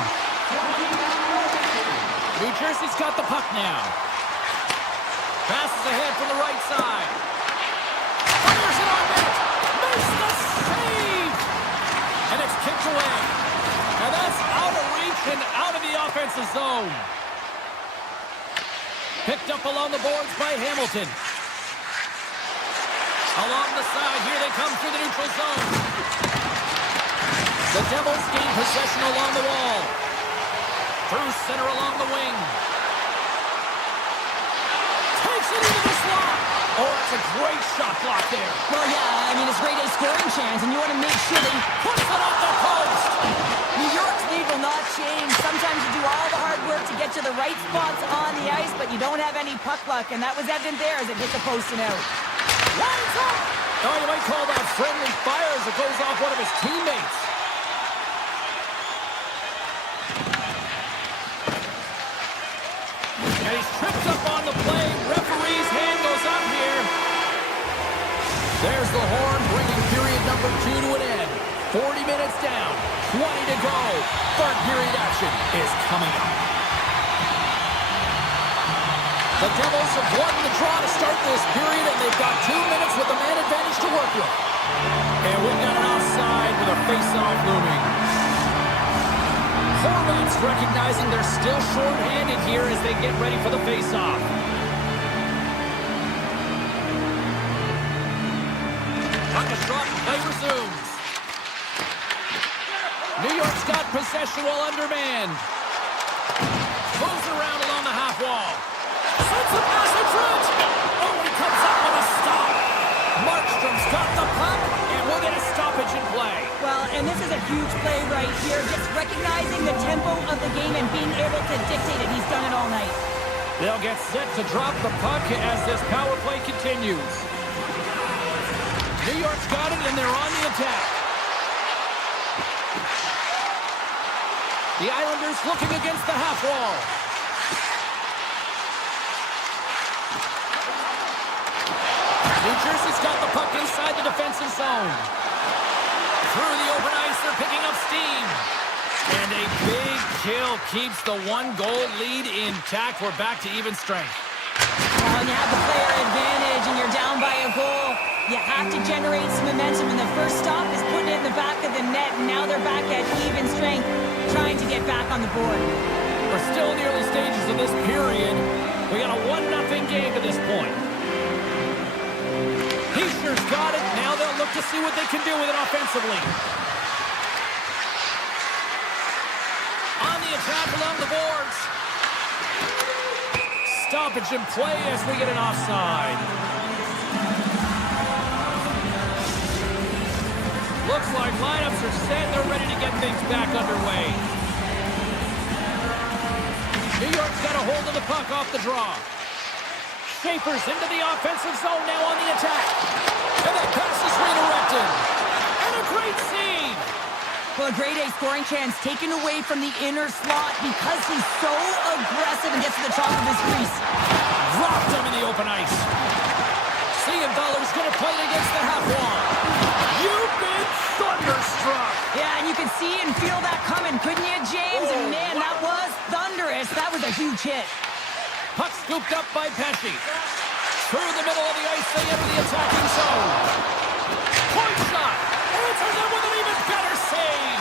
New Jersey's got the puck now. Passes ahead from the right side. Fires it on net. Makes the save. And it's kicked away. And that's out of reach and out of the offensive zone. Picked up along the boards by Hamilton. Along the side, here they come through the neutral zone. The Devils gain possession along the wall. Through center along the wing. Takes it into the slot. Oh, that's a great shot block there. Well, yeah, I mean, it's great a scoring chance, and you want to make sure that he Puts it off the post. New York's lead will not change. Sometimes you do all the hard work to get to the right spots on the ice, but you don't have any puck luck, and that was evident there as it hit the post and out. Lines up. Oh, you might call that friendly fire as it goes off one of his teammates. And he's tripped up on the play. Referee's hand goes up here. There's the horn, bringing period number 2 to an end. 40 minutes down, 20 to go. Third period action is coming up. The Devils have won the draw to start this period, and they've got 2 minutes with the man advantage to work with. And we've got an offside with a face-off looming. Hornets recognizing they're still short-handed here as they get ready for the face-off. Puck is dropped, play resumes. New York's got possession while undermanned. Moves around along the half wall. Sends the pass in front. Oh, he comes up with a stop. Markstrom's got the puck, and we'll get a stoppage in play. Well, and this is a huge play right here, just recognizing the tempo of the game and being able to dictate it. He's done it all night. They'll get set to drop the puck as this power play continues. New York's got it, and they're on the attack. The Islanders looking against the half wall. New Jersey's got the puck inside the defensive zone. Through the open ice, they're picking up steam. And a big kill keeps the 1-goal lead intact. We're back to even strength. When you have the player advantage and you're down by a goal, you have to generate some momentum. And the first stop is putting it in the back of the net. And now they're back at even strength, trying to get back on the board. We're still in the early stages of this period. We got a 1-0 game to this point. Heischer's got it. Now they'll look to see what they can do with it offensively. On the attack along the boards. Stoppage in play as we get an offside. Looks like lineups are set. They're ready to get things back underway. New York's got a hold of the puck off the draw. Shapers into the offensive zone now on the attack. And that pass is redirected. And a great save. Well, a grade A scoring chance taken away from the inner slot because he's so aggressive and gets to the top of his crease. Dropped him in the open ice. Siegenthaler's going to play it against the half wall. You've been thunderstruck. Yeah, and you can see and feel that coming, couldn't you, James? Oh, and man, wow. that was thunderous. That was a huge hit. Puck scooped up by Pesci. Through the middle of the ice, they enter the attacking zone. Point shot. Answers it with an even better save.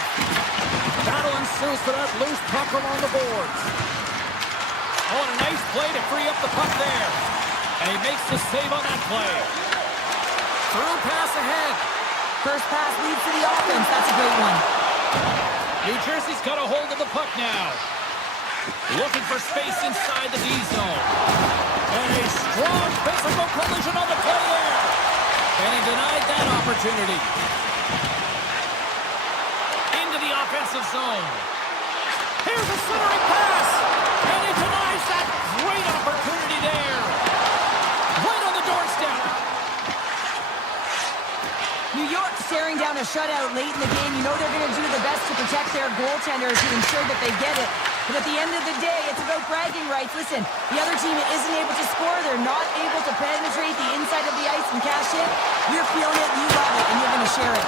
Battle ensues for that loose puck along the boards. Oh, and a nice play to free up the puck there. And he makes the save on that play. Through pass ahead. First pass leads to the offense. That's a great one. New Jersey's got a hold of the puck now. Looking for space inside the D zone. And a strong physical collision on the play there. And he denied that opportunity. Into the offensive zone. Here's a centering pass. And he denies that great opportunity there. Right on the doorstep. New York staring down a shutout late in the game. You know they're going to do the best to protect their goaltender to ensure that they get it. But at the end of the day, it's about bragging rights. Listen, the other team isn't able to score. They're not able to penetrate the inside of the ice and cash it. You're feeling it, you love it, and you're going to share it.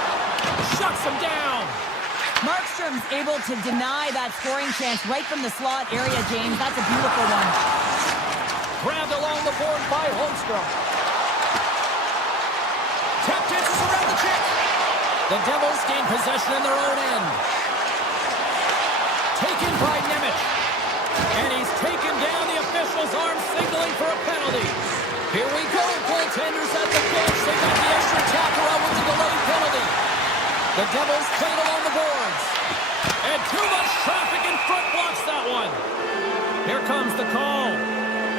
Shuts him down. Markstrom's able to deny that scoring chance right from the slot area, James. That's a beautiful one. Grabbed along the board by Holmstrom. Tap dances around the check. The Devils gain possession in their own end. Taken by Nemeth. And he's taken down. The official's arm signaling for a penalty. Here we go. Goaltenders at the bench. They got the extra tackle out with the delayed penalty. The Devils played along the boards. one. Here comes the call.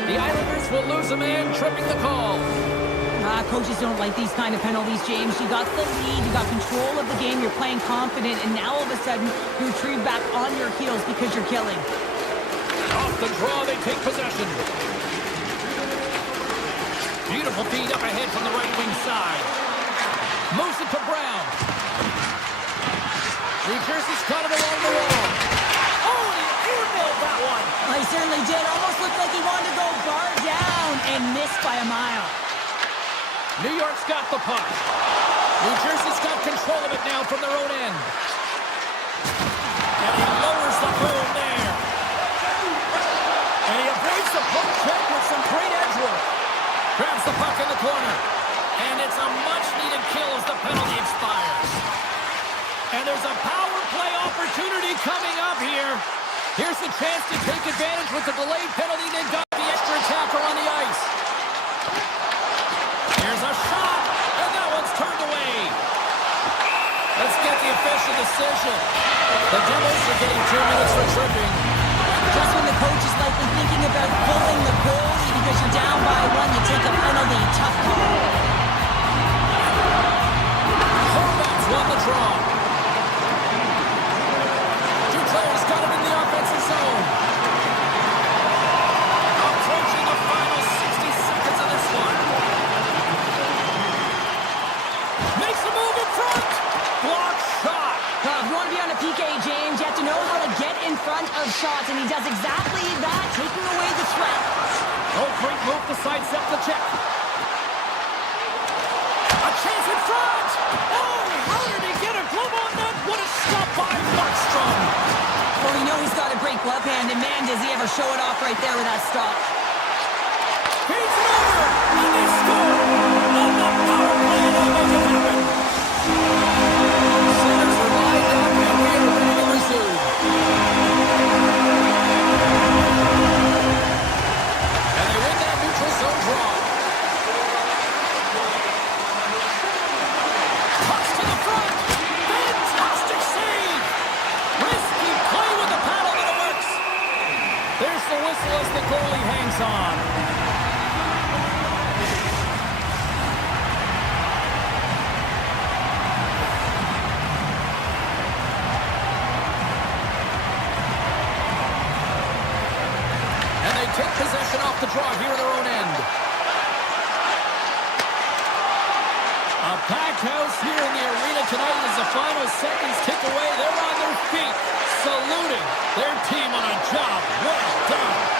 The Islanders will lose a man, tripping the call. Coaches don't like these kind of penalties, James. You got the lead, you got control of the game, you're playing confident, and now all of a sudden, you retrieve back on your heels because you're killing. Off the draw, they take possession. Beautiful feed up ahead from the right wing side. Moves it to Brown. New Jersey's got it along the wall. Oh, he airmailed that one. He certainly did. Almost looked like he wanted to go bar down and missed by a mile. New York's got the puck. New Jersey's got control of it now from their own end. And he lowers the boom there. And he avoids the poke check with some great edge work. Grabs the puck in the corner. And it's a much-needed kill as the penalty expires. And there's a power play opportunity coming up here. Here's the chance to take advantage with the delayed penalty. They've got the extra attacker on the ice. Here's a shot, and that one's turned away. Let's get the official decision. The Devils are getting 2 minutes for tripping. Just when the coach is likely thinking about pulling the goalie because you're down by one, you take a penalty. Tough call. Horvat's won the draw. Duclair's got it in the offensive zone. Approaching the final 60 seconds of this one. Makes a move in front. Block shot. If you want to be on a PK, James, you have to know how to get in front of shots, and he does exactly that, taking away the threat. Oh, great move to sidestep the check. A chance in front. Oh, how did he get a glove on that? What a stop by ePuckStorm. Well, we know he's got a great glove hand, and man, does he ever show it off right there with that stop. Feeds it over, and they score on the power play, and they make it happen. Centers are lined up, and we are ready to resume. And they win that neutral zone draw. Pucks to the front. Fantastic save. Risky play with the paddle, but it works. There's the whistle as the goalie hangs on. Take possession off the draw here in their own end. A packed house here in the arena tonight as the final seconds tick away. They're on their feet, saluting their team on a job well done.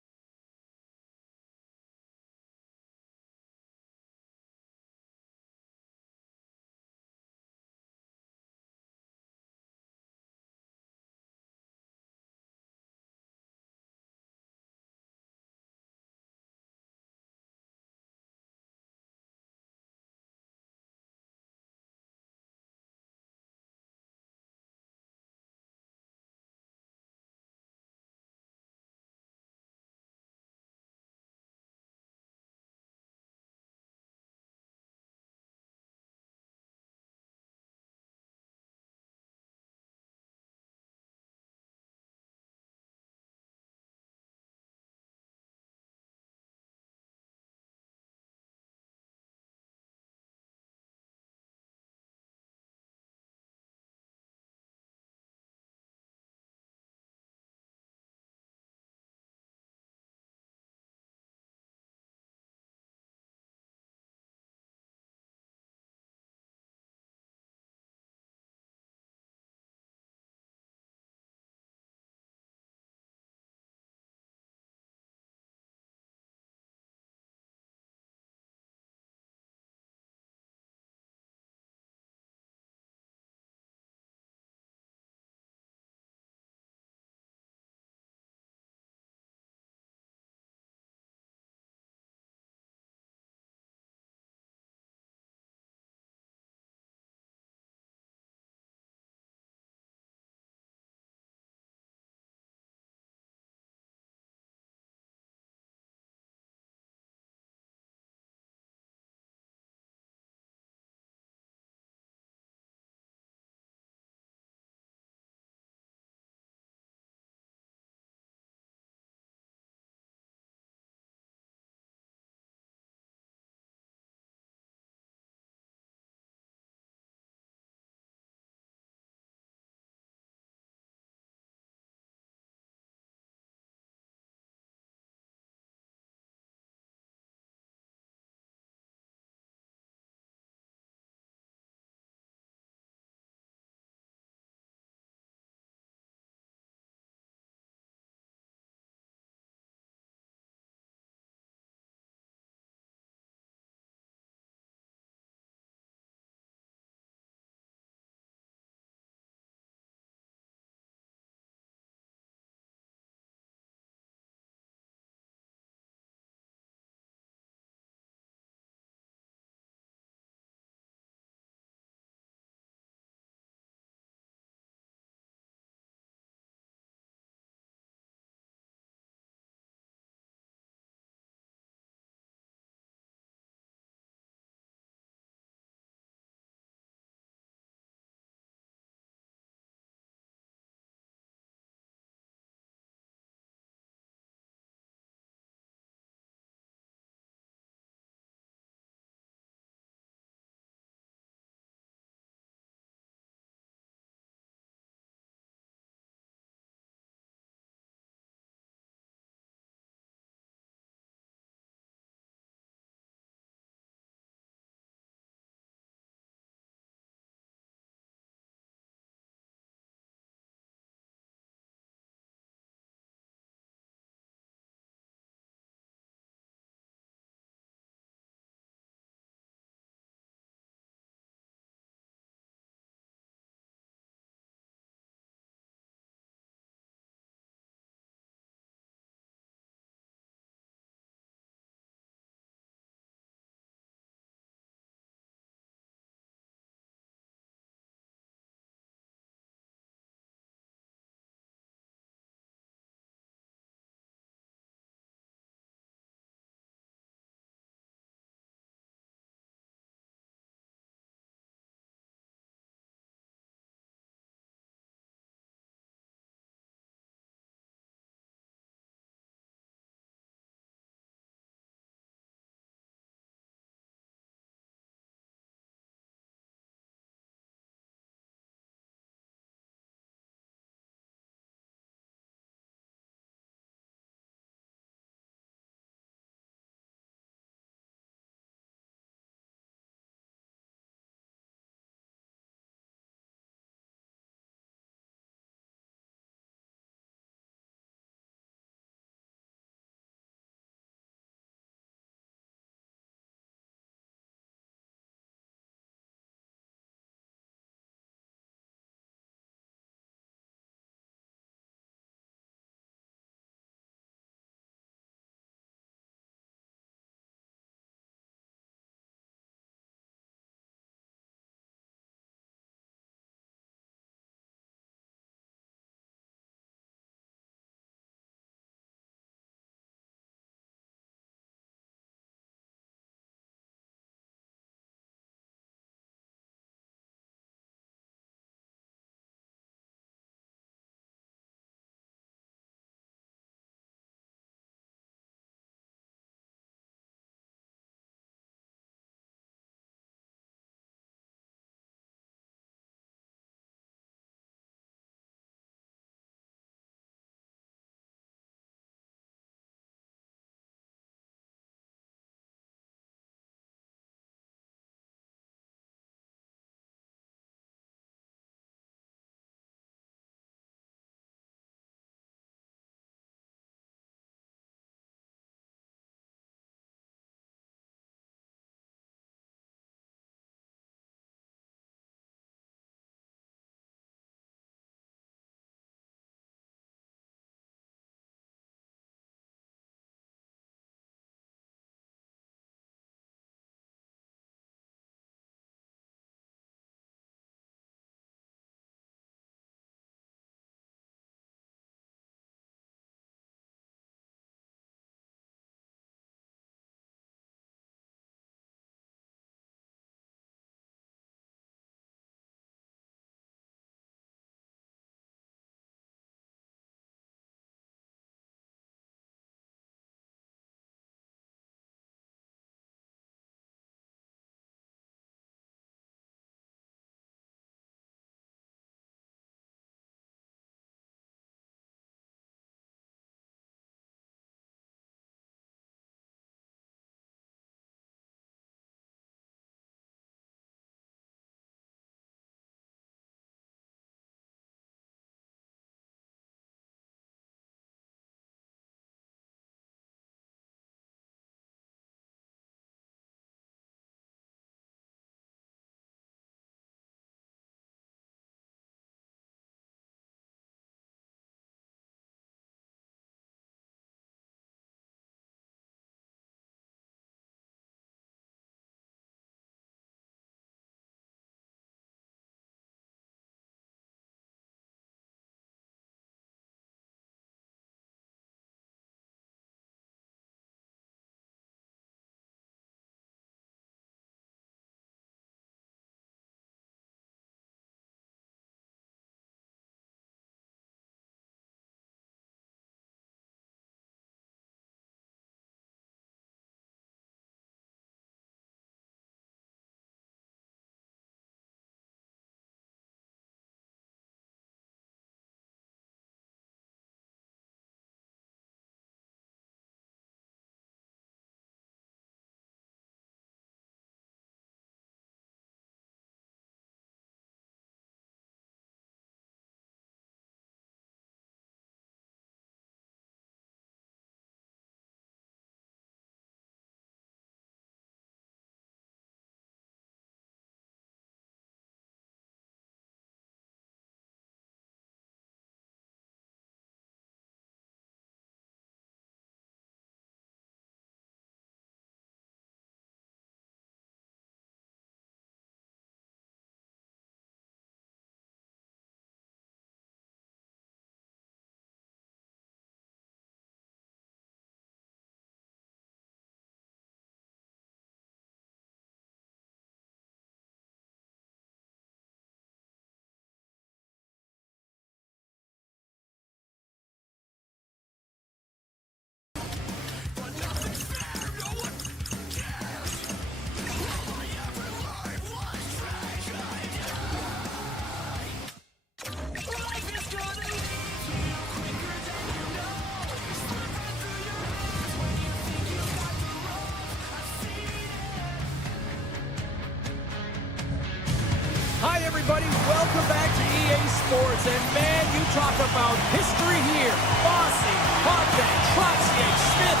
everybody. Welcome back to EA Sports. And man, you talk about history here. Bossy, Kodiak, Trotzier, Smith.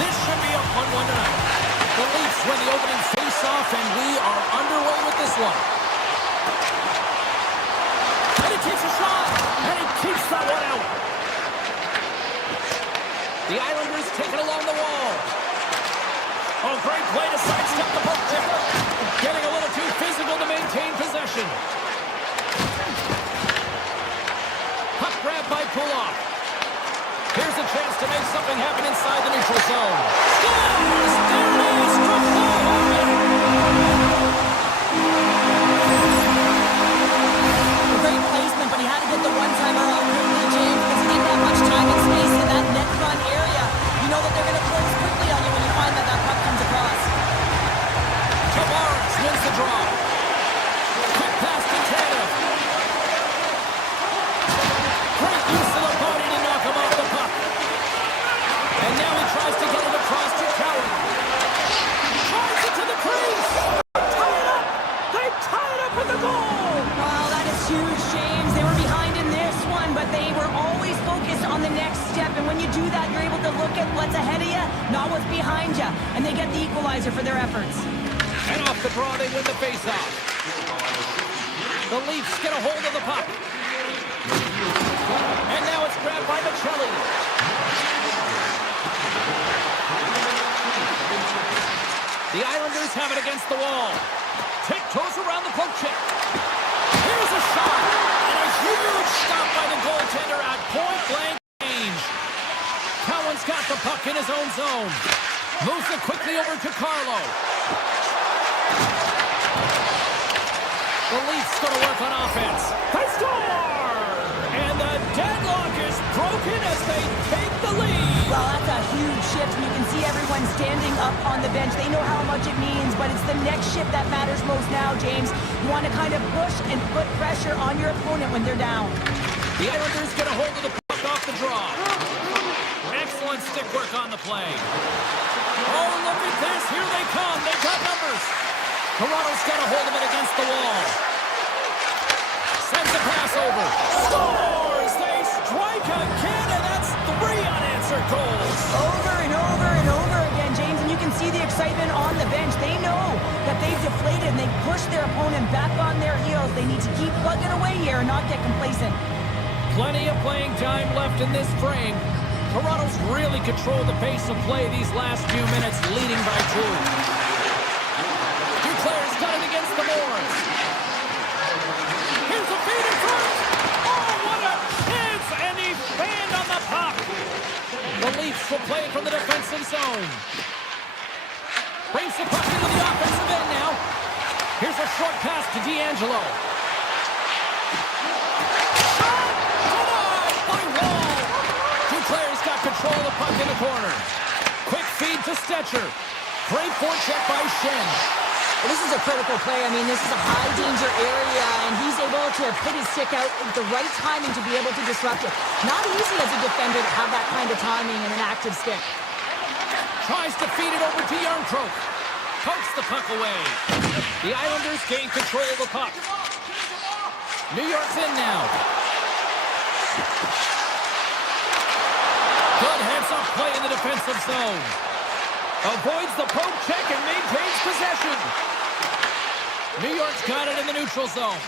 This should be a fun one tonight. The Leafs win the opening face-off, and we are underway with this one. And he takes a shot, and he keeps that one out. The Islanders take it along the wall. Oh, great play to sidestep the puck chip. Getting a little too physical to maintain possession. Puck grab by Puloff. Here's a chance to make something happen inside the neutral zone. Scores! There it is! From Great placement, but he had to get the one-timer out quickly, James, because he didn't have much time and space in that net front area. You know that they're going to close quickly on you when you find that puck comes across. Tavares wins the draw. Quick pass to Tanev. Great use of the body to knock him off the puck. And now he tries to get it across to Cowan. Tries it to the crease. Tie it up. They tie it up with the goal. Wow, that is huge, James. They were behind in this one, but they were always focused on the next step. And when you do that, you're able to look at what's ahead of you, not what's behind you. And they get the equalizer for their efforts. And off the draw, they win the faceoff. The Leafs get a hold of the puck. And now it's grabbed by Michelli. The Islanders have it against the wall. Tiptoes around the poke check. Here's a shot. And a huge stop by the goaltender at point-blank range. Cowan's got the puck in his own zone. Moves it quickly over to Carlo. The Leafs going to work on offense. They score! And the deadlock is broken as they take the lead. Well, that's a huge shift. You can see everyone standing up on the bench. They know how much it means, but it's the next shift that matters most now, James. You want to kind of push and put pressure on your opponent when they're down. The Islanders get a hold of the puck off the draw. Excellent stick work on the play. Oh, look at this. Here they come. They've got numbers. Toronto's got a hold of it against the wall. Sends a pass over. Scores! They strike again, and that's 3 unanswered goals. Over and over and over again, James, and you can see the excitement on the bench. They know that they've deflated, and they push their opponent back on their heels. They need to keep plugging away here and not get complacent. Plenty of playing time left in this frame. Toronto's really controlled the pace of play these last few minutes, leading by 2. Players got it against the boards. Here's a feed in front. Oh, what a chance! And he fanned on the puck. The Leafs will play it from the defensive zone. Brings the puck into the offensive end now. Here's a short pass to D'Angelo. Shot! Denied by Wall. 2 players got control of the puck in the corner. Quick feed to Stetcher. Great forecheck by Shen. This is a critical play. I mean, this is a high-danger area, and he's able to put his stick out with the right timing to be able to disrupt it. Not easy as a defender to have that kind of timing and an active stick. Tries to feed it over to Yarncroke. Pokes the puck away. The Islanders gain control of the puck. New York's in now. Good heads-up play in the defensive zone. Avoids the poke check and maintains possession. New York's got it in the neutral zone.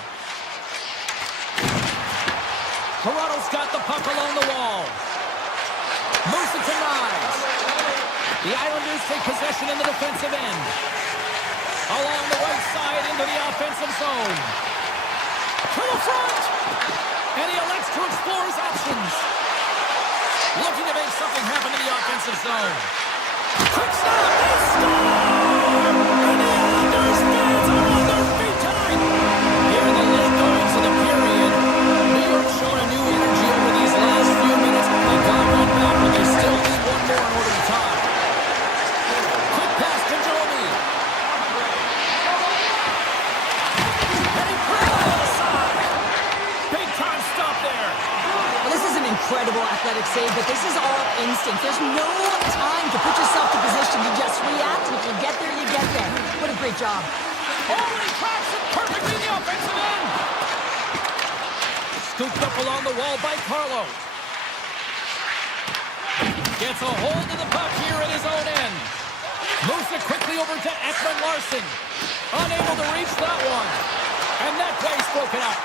Toronto's got the puck along the wall. Moves it to Nyes. The Islanders take possession in the defensive end. Along the right side into the offensive zone. To the front. And he elects to explore his options. Looking to make something happen in the offensive zone. Quick stop, they score! And the Islanders fans are on their feet tonight. Here in the late goings of the period, New York showing a new energy over these last few minutes. They got one back, but they still need one more in order to tie. Quick pass to Joby. And he put it on the side. Big time stop there. Well, this is an incredible athletic save, but this is all instinct. There's no time to put yourself to position. You just react, and if you get there, you get there. What a great job. Oh, he tracks it perfectly in the offensive end. Scooped up along the wall by Carlo. Gets a hold of the puck here at his own end. Moves it quickly over to Ekman Larsson. Unable to reach that one. And that play's broken up.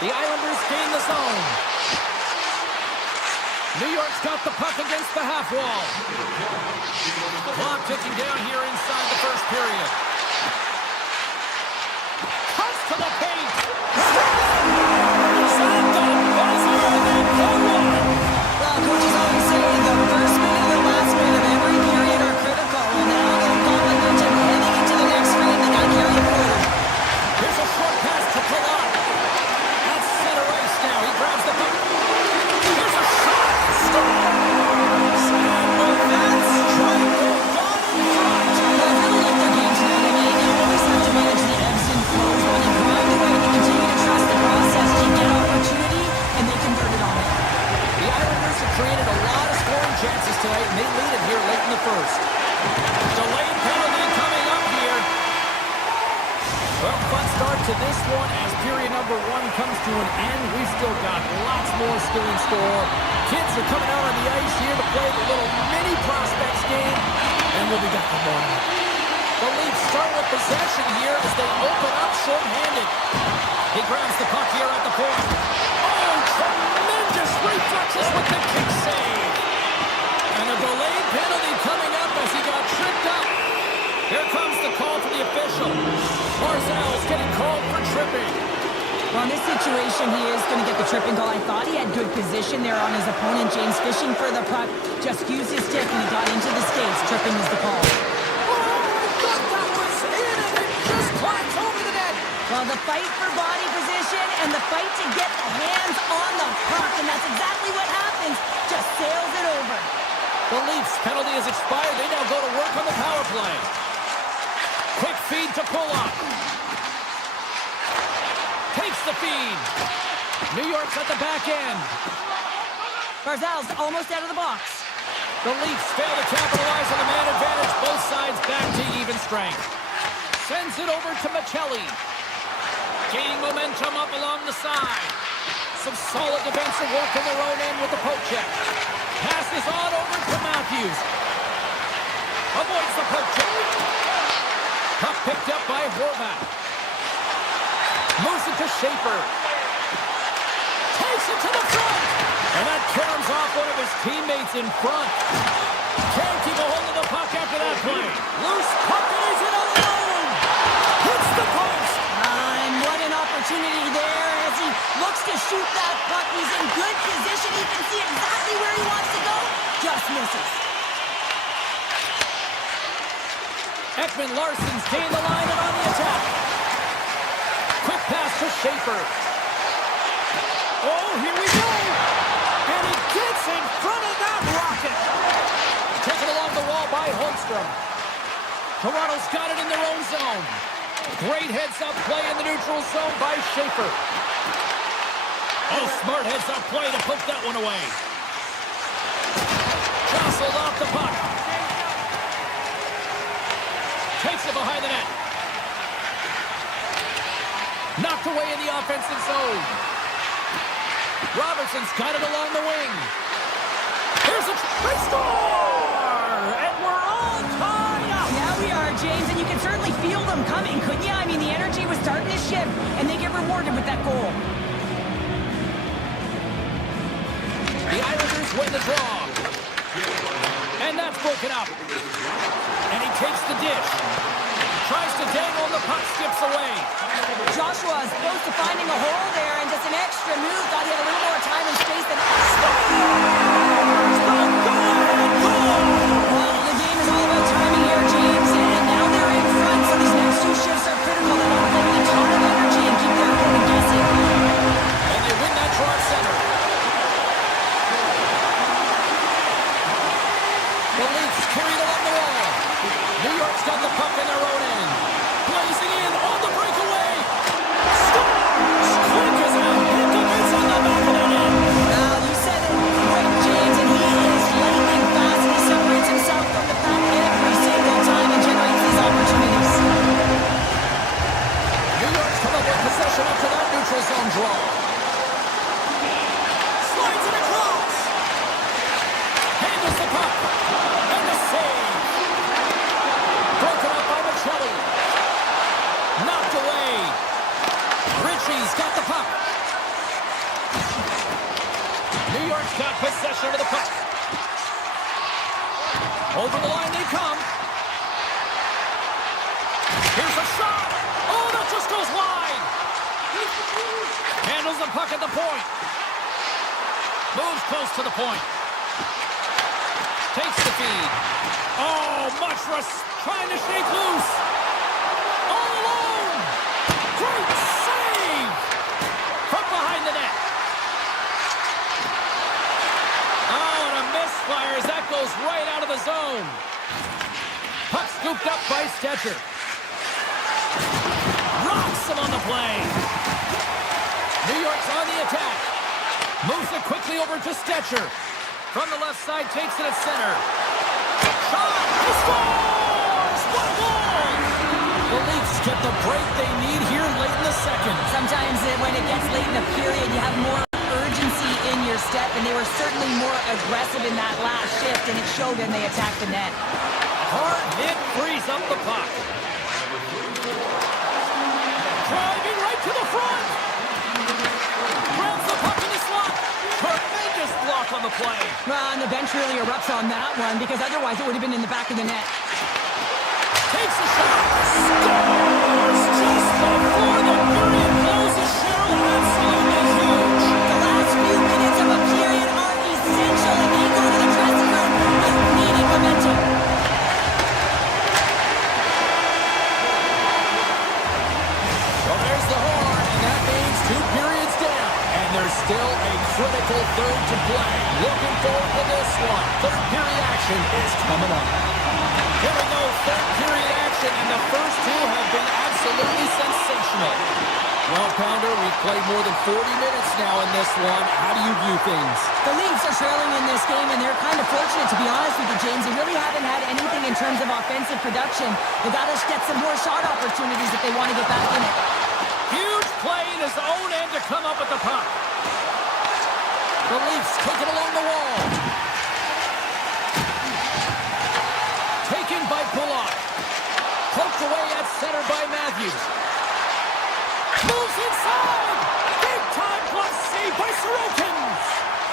The Islanders gain the zone. New York's got the puck against the half wall. Clock ticking down here inside the first period. Comes to the paint. Well, coaches always say the first minute and the last minute of every period are critical. Well, now they've got momentum heading into the next frame. They got to carry it forward. Here's a short pass to Kodiak. That's center ice now. He grabs the puck. Here's a shot. Scores! And with that strike, they've gone in front. Well, I really like their game tonight. I mean, you always have to manage the ebbs and flows. When they grind away, they continue to trust the process. They get opportunity, and they convert it on it. The Islanders have created a lot of scoring chances tonight, and they lead it here late in the first. Delayed penalty coming up here. Well, fun start to this one as period number one comes to an end. We've still got lots more still in store. Kids are coming out on the ice here to play the little mini prospects game, and we'll be back tomorrow. The Leafs start with possession here as they open up short-handed. He grabs the puck here at the point. Oh, tremendous reflexes with the kick save. And a delayed penalty coming up as he got tripped up. Here comes the call from the official. Barzal's getting called for tripping. Well, in this situation, he is going to get the tripping call. I thought he had good position there on his opponent. James fishing for the puck. Just used his stick and he got into the skates. Tripping is the call. Well, the fight for body position and the fight to get the hands on the puck, and that's exactly what happens. Just sails it over. The Leafs penalty has expired. They now go to work on the power play. Quick feed to Pulock. Takes the feed. New York's at the back end. Barzal's almost out of the box. The Leafs fail to capitalize on the man advantage. Both sides back to even strength. Sends it over to Michelli. Gaining momentum up along the side. Some solid defensive work in their own end with the poke check. Passes on over to Matthews. Avoids the poke check. Puck picked up by Horvat. Moves it to Schaefer. Takes it to the front. And that caroms off one of his teammates in front. Can't keep a hold of the puck after that play. Loose puck and he's in alone. Hits the post. What an opportunity there as he looks to shoot that puck. He's in good position. He can see exactly where he wants to go. Just misses. Ekman Larsson's gained the line and on the attack. Quick pass to Schaefer. Oh, here we go. And he gets in front of that rocket. Taken along the wall by Holmstrom. Toronto's got it in their own zone. Great heads-up play in the neutral zone by Schaefer. Oh, smart heads-up play to poke that one away. Jostled off the puck. Takes it behind the net. Knocked away in the offensive zone. Robertson's got it along the wing. Here's a they score! And we're all tied up. Yeah, we are, James, and you can certainly feel them coming, couldn't you? I mean, the energy was starting to shift, and they get rewarded with that goal. The Islanders win the draw. And that's broken up. And he takes the dish. Tries to dangle, and the puck skips away. Joshua is close to finding a hole there, and just an extra move. Thought he had a little more time and space than... Well, the game is all about timing here, James, and now they're in front, so these next two shifts are critical. They want to play with a ton of energy and keep their opponent guessing. And they win that draw at center. The Leafs carried along the wall. New York's got the puck in their own end. Blazing in on the breakaway. Scores! Quick as a hit the miss on the back of the net. Well, you said it right, James, and he is lightning fast. He separates himself from the pack every single time and generates these opportunities. New York's come up with possession after that neutral zone draw. Over the line they come. Here's a shot. Oh, that just goes wide. Handles the puck at the point. Moves close to the point. Takes the feed. Oh, much trying to shake loose. All alone. Great save. From behind the net. Oh, and a misfire as that goes right out of the zone. Puck scooped up by Stetcher. Rocks him on the play. New York's on the attack. Moves it quickly over to Stetcher. From the left side, takes it at center. Shot! He scores! What a goal! The Leafs get the break they need here late in the second. Sometimes when it gets late in the period, you have more urgency in your step, and they were certainly more aggressive in that last shift, and it showed when they attacked the net. Hard hit frees up the puck. Driving right to the front. Grabs the puck in the slot. Tremendous block on the play. Well, and the bench really erupts on that one, because otherwise it would have been in the back of the net. Takes a shot. Scores just before the period closes. Cheryl, absolutely huge. The last few minutes of a period are essential, and they go to the dressing room with needing momentum. Well, there's the horn, and that means 2 periods down. And there's still a critical third to play. Looking forward to this one. Third period action is coming up. Here we go, third period action, and the first 2 have been absolutely sensational. Well, Pounder, we've played more than 40 minutes now in this one. How do you view things? The Leafs are trailing in this game, and they're kind of fortunate, to be honest with you, James. They really haven't had anything in terms of offensive production. They've got to get some more shot opportunities if they want to get back in it. Huge play in his own end to come up with the puck. The Leafs take it along the wall. Taken by Bullock. Poked away at center by Matthews. Moves inside. Big time glove save by Sorokin.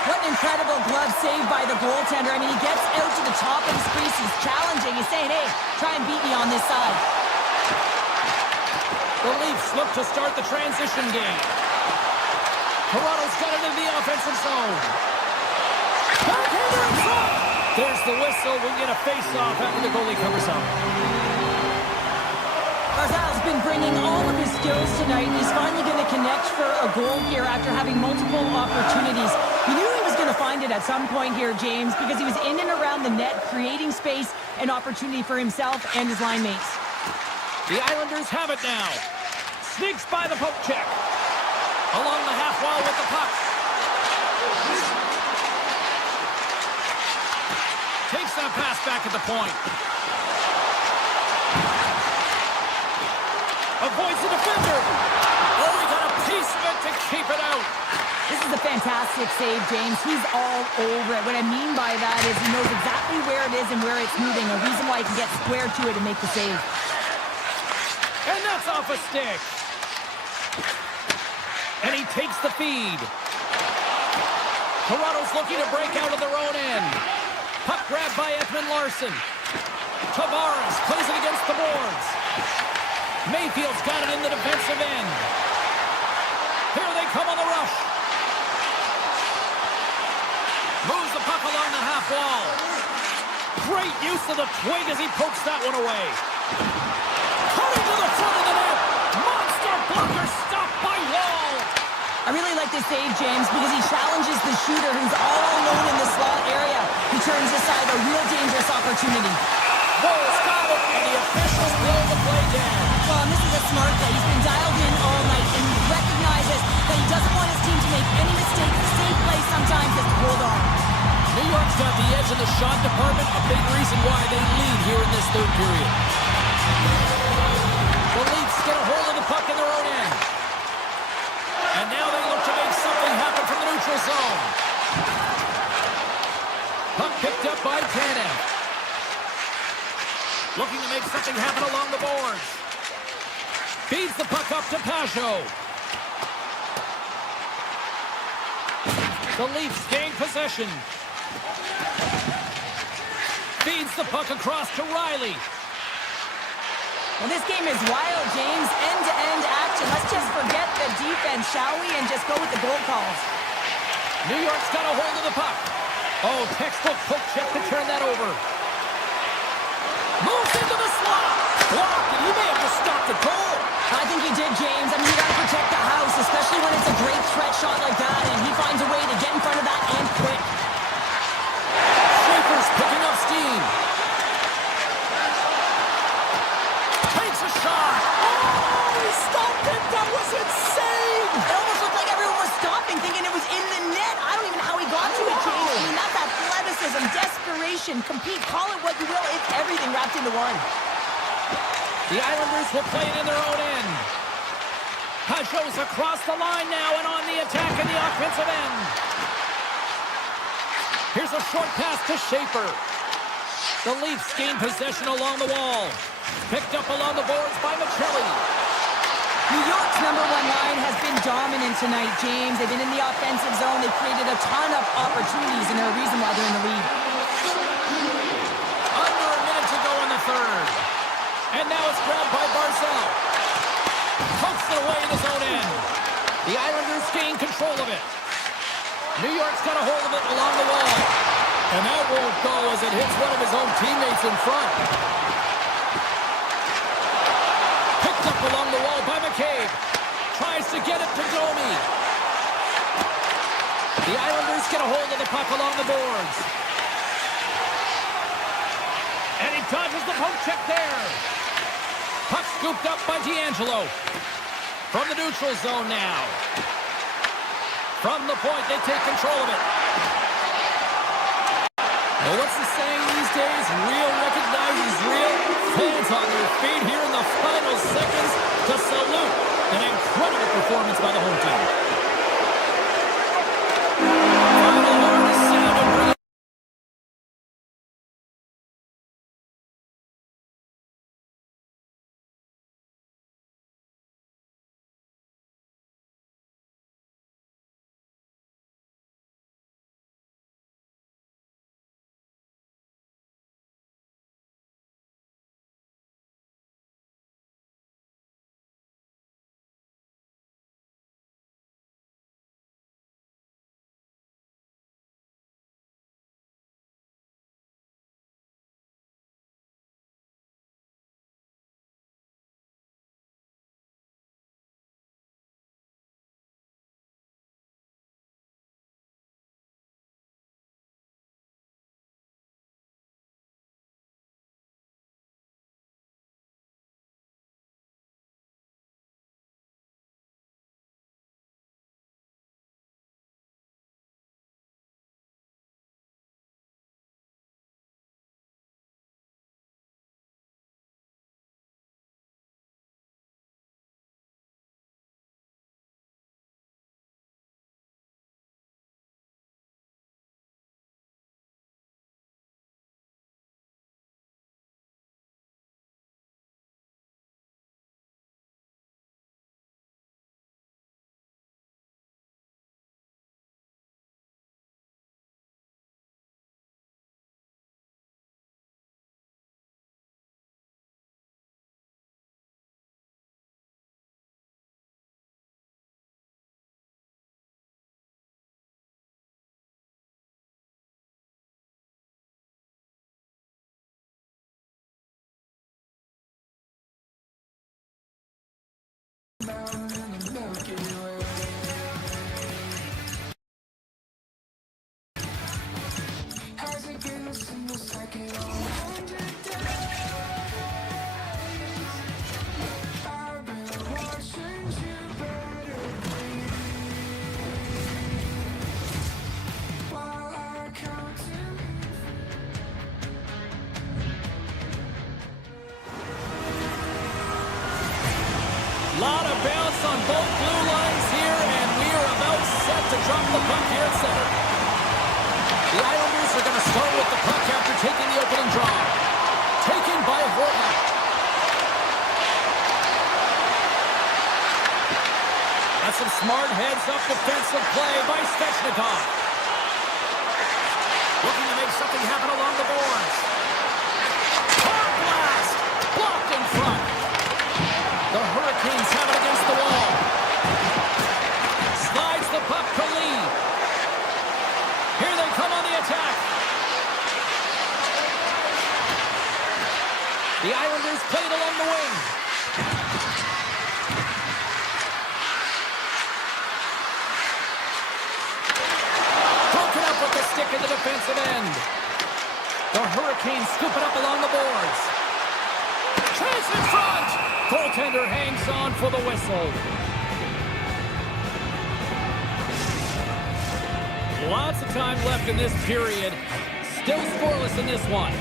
What an incredible glove save by the goaltender. I mean, he gets out to the top of his crease. He's challenging. He's saying, hey, try and beat me on this side. The Leafs look to start the transition game. Toronto's got it in the offensive zone. Backhander in front. There's the whistle. We'll get a face-off after the goalie covers up. Barzal's been bringing all of his skills tonight. He's finally going to connect for a goal here after having multiple opportunities. He knew he was going to find it at some point here, James, because he was in and around the net, creating space and opportunity for himself and his line mates. The Islanders have it now. Sneaks by the poke check. Along the half wall with the puck. Takes that pass back at the point. Avoids the defender. Oh, he got a piece of it to keep it out. This is a fantastic save, James. He's all over it. What I mean by that is he knows exactly where it is and where it's moving. A reason why he can get square to it and make the save. And that's off a stick. And he takes the feed. Toronto's looking to break out of their own end. Puck grab by Edmund Larson. Tavares plays it against the boards. Mayfield's got it in the defensive end. Here they come on the rush. Moves the puck along the half wall. Great use of the twig as he pokes that one away. Cutting to the front of the net. Monster blocker stopped by Wall. I really like this save, James, because he challenges the shooter who's all alone in the slot area. He turns aside a real dangerous opportunity. Wall's got it, and the officials blow the play down. Well, and this is a smart play. He's been dialed in all night, and he recognizes that he doesn't want his team to make any mistakes. The safe play sometimes is to hold on. New York's got the edge in the shot department, a big reason why they lead here in this third period. The Leafs get a hold of the puck in their own end. And now they look to make something happen from the neutral zone. Puck picked up by Tanev. Looking to make something happen along the boards. Feeds the puck up to Pajot. The Leafs gain possession. Feeds the the puck across to Riley. Well, this game is wild, James. End-to-end action. Let's just forget the defense, shall we, and just go with the goal calls. New York's got a hold of the puck. Oh, textbook poke check to turn that over. Moves into the slot. Blocked, and he may have just stopped the goal. I think he did, James. I mean, you got to protect the house, especially when it's a great threat shot like that, and he finds a way to get in front of that and quick. Schaefer's picking up steam. Takes a shot. Oh, he stopped it. That was insane. It almost looked like everyone was stopping, thinking it was in the net. I don't even know how he got to it, James. I mean, that's athleticism, desperation, compete, call it what you will. It's everything wrapped into one. The Islanders will play it in their own end. Pajot's across the line now and on the attack in the offensive end. Here's a short pass to Schaefer. The Leafs gain possession along the wall. Picked up along the boards by Michelli. New York's number one line has been dominant tonight, James. They've been in the offensive zone. They've created a ton of opportunities, and they're a reason why they're in the lead. Under a minute to go in the third. And now it's grabbed by Barzal. Pokes it away in his own end. The Islanders gain control of it. New York's got a hold of it along the wall. And that won't go as it hits one of his own teammates in front. Picked up along the wall by McCabe. Tries to get it to Domi. The Islanders get a hold of the puck along the boards. And he dodges the poke check there. Puck scooped up by D'Angelo. From the neutral zone now. From the point, they take control of it. Well, what's the saying these days? Real recognizes real. Fans on their feet here in the final seconds to salute an incredible performance by the home team. Final horn is sounded. Lot of bounce on both blue lines here, and we are about set to drop the puck here at center. The Islanders are going to start with the puck after taking the opening draw. Taken by Horton. That's some smart heads-up defensive play by Svechnikov. Looking to make something happen along the boards. The Islanders played along the wing. Broken up with the stick in the defensive end. The Hurricanes scoop it up along the boards. Chase in front. Goaltender hangs on for the whistle. Lots of time left in this period. Still scoreless in this one.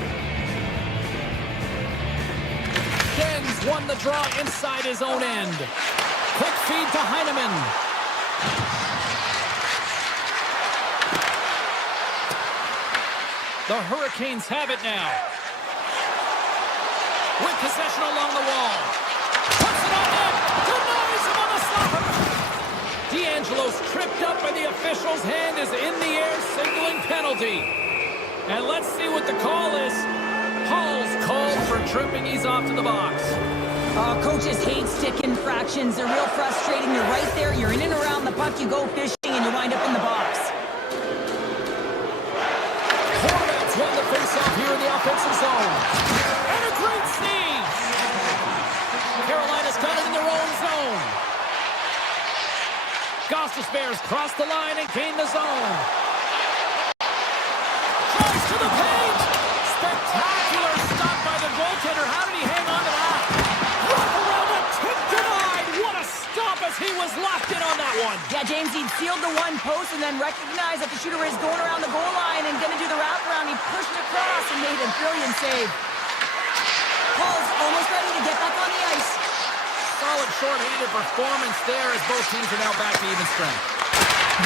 Dens won the draw inside his own end. Quick feed to Heineman. The Hurricanes have it now. With possession along the wall. Puts it on net. Denies him on the stopper. D'Angelo's tripped up and the official's hand is in the air signaling penalty. And let's see what the call is. Hall's called for tripping. He's off to the box. Coaches hate stick infractions. They're real frustrating. You're right there. You're in and around the puck. You go fishing and you wind up in the box. Hornets won the faceoff here in the offensive zone. And a great save. Carolina's got it in their own zone. Gostis Bears cross the line and gain the zone. Tries to the paint. Spectacular stop by the goaltender. How did he hang on to that? Wrap around the tip denied. What a stop as he was locked in on that one. Yeah, James, he sealed the one post and then recognized that the shooter is going around the goal line and going to do the wraparound. He pushed across and made a brilliant save. Hall's almost ready to get back on the ice. Solid short-handed performance there as both teams are now back to even strength.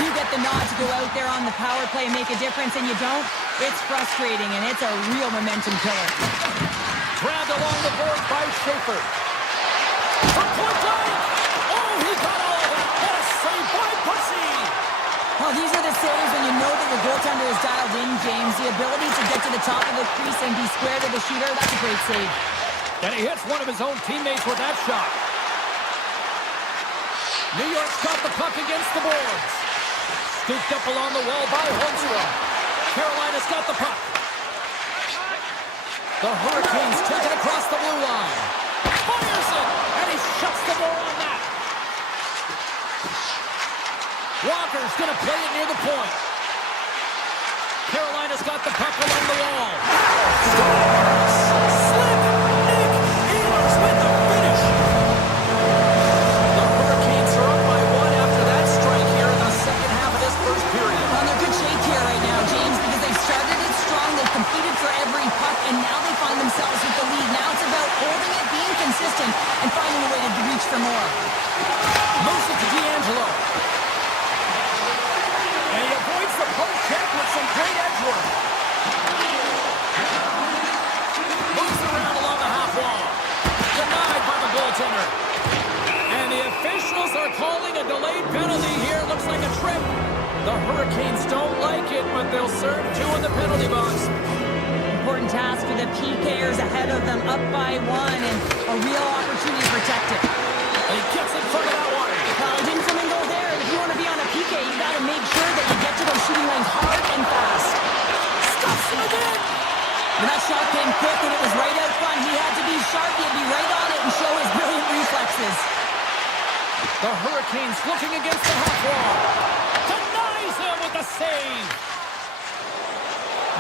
You get the nod to go out there on the power play and make a difference, and you don't. It's frustrating, and it's a real momentum killer. Grabbed along the board by Schaefer. From point blank. Oh, he got all of it. What a save by Bussy. Well, these are the saves when you know that your goaltender is dialed in, James. The ability to get to the top of the crease and be square to the shooter, that's a great save. And he hits one of his own teammates with that shot. New York's got the puck against the boards. Scooped up along the wall by Holmstrom. Carolina's got the puck. The Hurricanes take it across the blue line. Fires it, and he shuts the door on that. Walker's going to play it near the point. Carolina's got the puck along the wall. Scores! Slip! Nick Ehlers with the finish. The Hurricanes are up by one after that strike here in the second half of this first period. Well, they're good shape here right now, James, because they've started it strong. They've competed for every puck, and now they find themselves with the lead. Now it's about holding it, being consistent, and finding a way to reach for more. Moves it to D'Angelo. And he avoids the poke check with some great edge work. Moves around along the half wall. Denied by the goaltender. And the officials are calling a delayed penalty here. Looks like a trip. The Hurricanes don't like it, but they'll serve two in the penalty box. Important task for the PKers ahead of them, up by one, and a real opportunity to protect it. And he gets in front of that one. Well, it didn't come and go there. If you want to be on a PK, you got to make sure that you get to those shooting lanes hard and fast. Stops him again. When that shot came quick and it was right out front, he had to be sharp. He had to be right on it and show his brilliant reflexes. The Hurricanes looking against the half wall. Denies him with the save.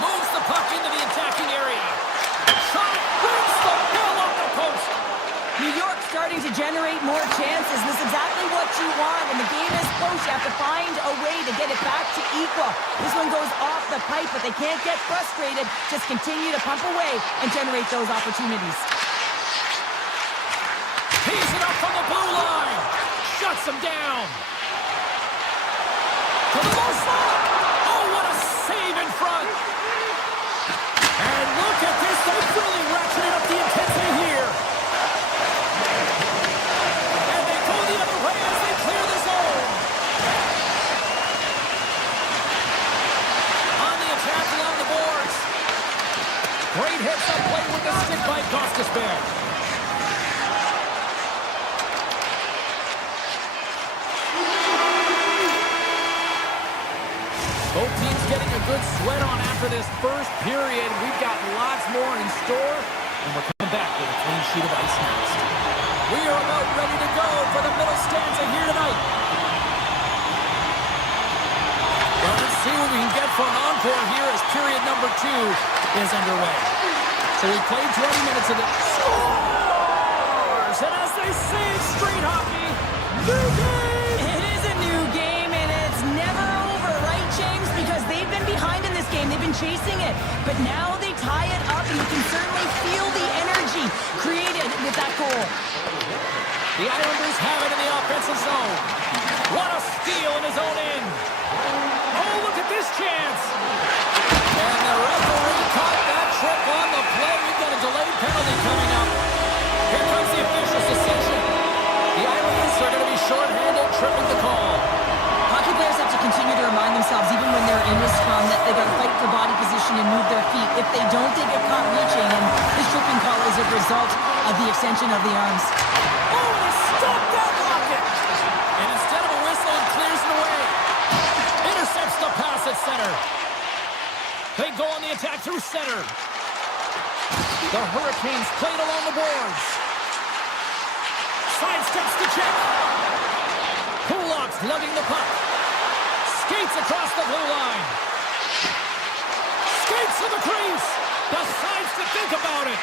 Moves the puck into the attacking area. Shot brings the ball off the post. New York starting to generate more chances. This is exactly what you want. When the game is close, you have to find a way to get it back to equal. This one goes off the pipe, but they can't get frustrated. Just continue to pump away and generate those opportunities. Tees it up from the blue line. Shuts him down. To the low slot. Oh, what a save in front. And look at this. They've really ratcheted up the intensity here. And they go the other way as they clear the zone. On the attack along the boards. Great hits up play with the stick by Gostis Bear. Both teams getting a good sweat on after this first period. We've got lots more in store, and we're coming back with sheet of ice next. We are about ready to go for the middle stanza here tonight. Well, let's see what we can get for an encore here as period number 2 is underway. So we played 20 minutes of it. Scores! And as they say in street hockey, new game! It is a new game, and it's never over, right, James? Because they've been behind in this game. They've been chasing it. But now they tie it up, and you can certainly feel the energy created with that goal. The Islanders have it in the offensive zone. What a steal in his own end. Oh, look at this chance. And the referee caught that trick on the play. We've got a delayed penalty coming up. Here comes the official's decision. The Islanders are going to be shorthanded, tripping the call. Hockey players have to continue to remind themselves, even when they're in the scrum, that they got to fight for body position and move their feet. If they don't, they get caught reaching, and this tripping call is a result of the extension of the arms. Oh, they stopped that rocket! And instead of a whistle, it clears it away. Intercepts the pass at center. They go on the attack through center. The Hurricanes played along the boards. Sidesteps the check. Kulak's lugging the puck. Skates across the blue line. Skates to the crease. Decides to think about it.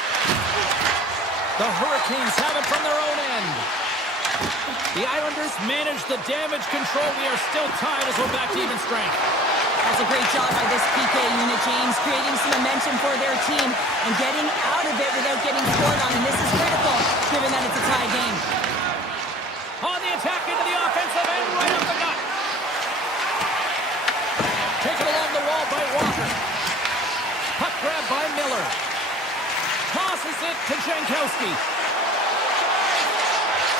The Hurricanes have it from their own end. The Islanders manage the damage control. We are still tied as we're back to even strength. That's a great job by this PK unit, James, creating some momentum for their team and getting out of it without getting scored on. And this is critical, given that it's a tie game. On the attack into the offensive end, right up the gut. Taken along the wall by Walker. Puck grab by Miller. Tosses it to Jankowski.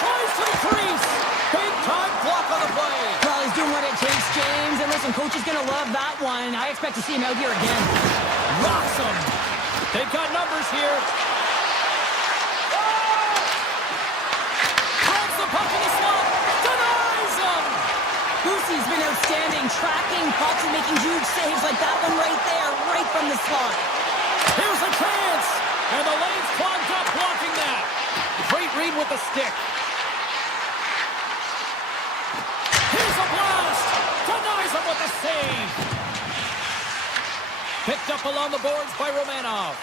Tries to the crease. Big time block on the play. Well, he's doing what it takes, James. And listen, coach is going to love that one. I expect to see him out here again. Rocks him. They've got numbers here. Grabs the puck in the slot. Denies him. Goosey's been outstanding, tracking pucks and making huge saves like that one right there, right from the slot. Here's a chance. And the lane's clogged up blocking that. Great read with the stick. Here's a blast. Denies him with the save. Picked up along the boards by Romanov.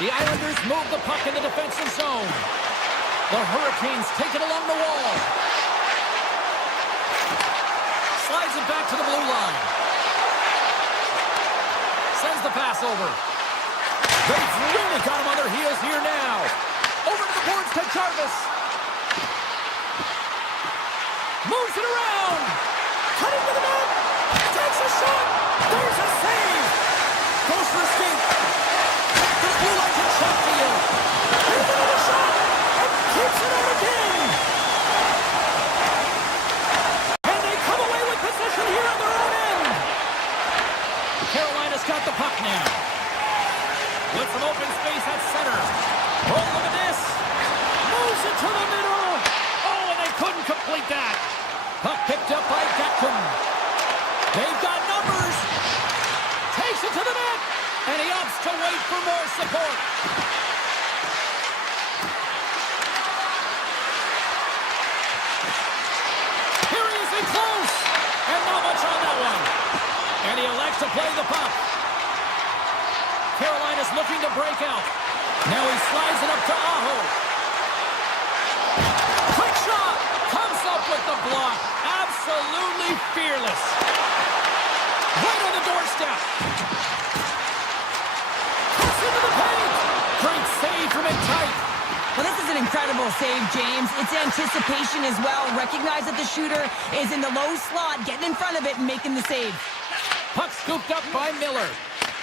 The Islanders move the puck in the defensive zone. The Hurricanes take it along the wall. Slides it back to the blue line. Sends the pass over. They've really got him on their heels here now. Over to the boards to Jarvis. Moves it around. Cutting to the net. Takes a shot. There's a save. Goes for a skate. To the blue line to Chatfield. Here's another shot. And keeps it out again. And they come away with possession here on their own end. Carolina's got the puck now. With some open space at center. Oh, look at this. Moves it to the middle. Oh, and they couldn't complete that. Puck picked up by Gatkin. They've got numbers. Takes it to the net. And he opts to wait for more support. Here he is in close. And not much on that one. And he elects to play the puck. Carolina's looking to break out. Now he slides it up to Aho. Quick shot. Comes up with the block. Absolutely fearless. Right on the doorstep. Cuts into the paint. Great save from it tight. Well, this is an incredible save, James. It's anticipation as well. Recognize that the shooter is in the low slot, getting in front of it and making the save. Puck scooped up by Miller.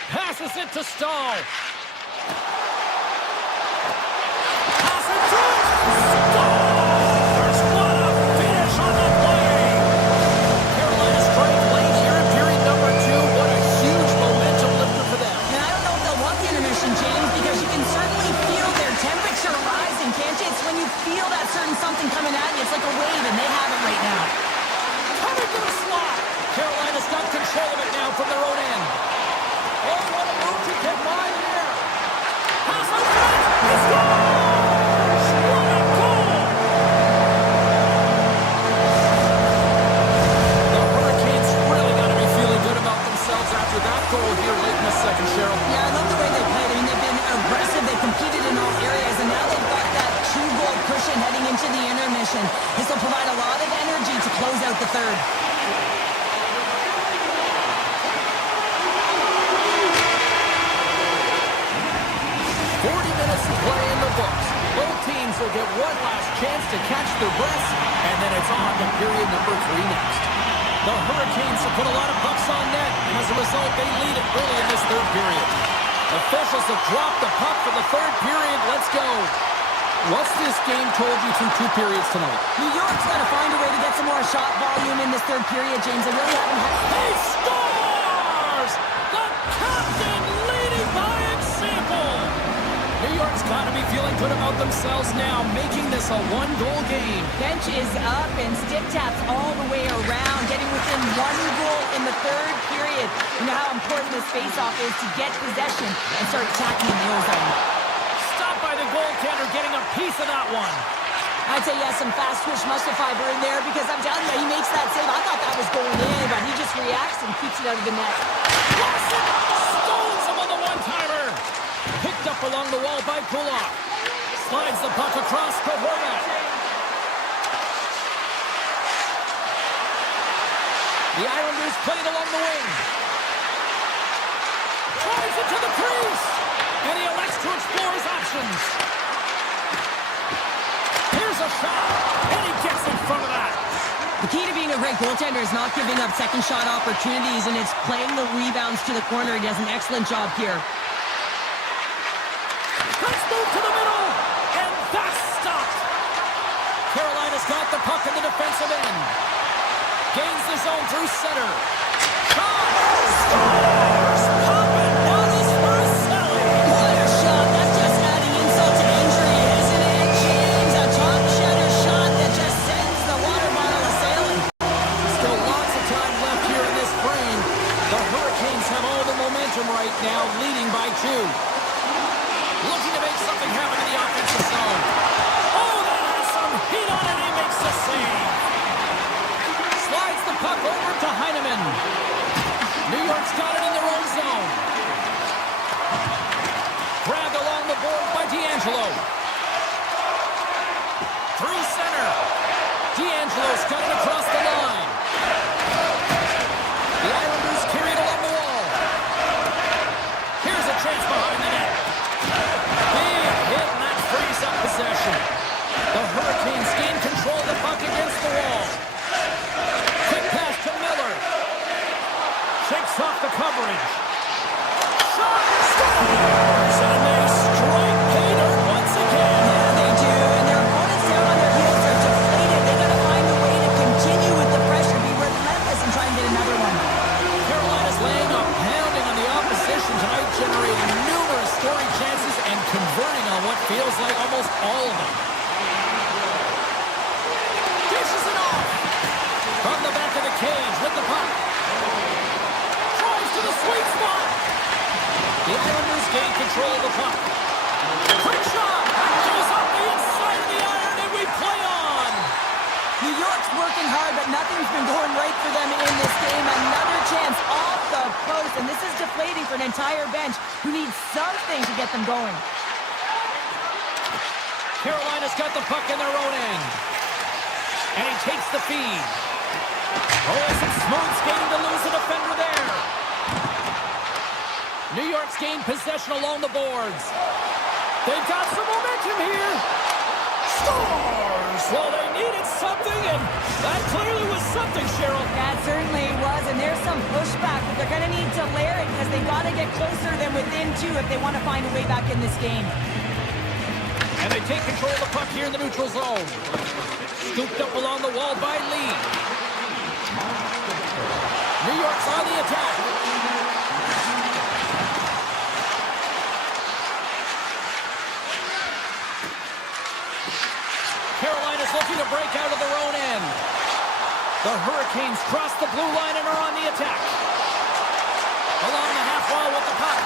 Passes it to Stahl. Pass it through. Scores! What a finish on the play. Carolina strike late here in period number 2. What a huge momentum lifter for them. And I don't know if they'll want the intermission, James, because you can certainly feel their temperature rising, can't you? It's when you feel that certain something coming at you. It's like a wave, and they have it right now. Coming to the slot. Carolina's got control of it now from their own end. Oh, what a move to get by here. last play in the books. Both teams will get one last chance to catch their breaths, and then it's on to period number 3 next. The Hurricanes have put a lot of pucks on net, and as a result, they lead it early in this third period. Officials have dropped the puck for the third period. Let's go. What's this game told you through 2 periods tonight? New York's got to find a way to get some more shot volume in this third period, James. They really haven't had... He scores! The captain leading by example! New York's got to be feeling good about themselves now, making this a 1-goal game. Bench is up and stick taps all the way around, getting within 1 goal in the third period. You know how important this faceoff is to get possession and start attacking in the zone. Stopped by the goaltender, getting a piece of that one. I'd say yes, some fast twitch muscle fiber in there because I'm telling you, he makes that save. I thought that was going in, but he just reacts and keeps it out of the net. Larson stones him on the one-timer. Picked up along the wall by Kodiak. Slides the puck across Kodiak. The Islanders play it along the wing. Drives it to the crease. And he elects to explore his options. Here's a shot. And he gets in front of that. The key to being a great goaltender is not giving up second shot opportunities, and it's playing the rebounds to the corner. He does an excellent job here. Let's move to the middle. And that's stopped. Carolina's got the puck in the defensive end. Gains the zone through center. Shot! Scores! Poppin' bottles for a Sally! What a shot! That's just adding insult to injury, isn't it, James? A top shatter shot that just sends the water bottle a-sailing. Still lots of time left here in this frame. The Hurricanes have all the momentum right now, leading by 2. Looking to make something happen in the offensive zone. Oh, that has some heat on it. He makes the save. Slides the puck over to Heineman. New York's got it in their own zone. Grabbed along the board by D'Angelo. Through center. D'Angelo's got it across the line. The Islanders carry it along the wall. Here's a chance behind the net. Big hit, and that frees up possession. The Hurricanes gain control of the puck against the wall. Quick pass to Miller. Shakes off the coverage. Shot! Scores! And they strike pay dirt once again. Yeah, they do, and their opponents down on their heels are deflated. They got to find a way to continue with the pressure, be relentless, and try and get another one. Carolina's laying a pounding on the opposition tonight, generating numerous scoring chances and converting on what feels like almost all of them. Dishes it off. From the back of the cage with the puck. Drives to the sweet spot. The Islanders gain control of the puck. Quick shot. That goes up the inside of the iron, and we play on. New York's working hard, but nothing's been going right for them in this game. Another chance off the post, and this is deflating for an entire bench who needs something to get them going. Carolina's got the puck in their own end. And he takes the feed. Oh, some smooth skating to lose a defender there. New York's gained possession along the boards. They've got some momentum here. Scores! Well, they needed something, and that clearly was something, Cheryl. That certainly was, and there's some pushback, but they're going to need to layer it because they've got to get closer than within 2 if they want to find a way back in this game. And they take control of the puck here in the neutral zone. Scooped up along the wall by Lee. New York's on the attack. Carolina's looking to break out of their own end. The Hurricanes cross the blue line and are on the attack. Along the half wall with the puck.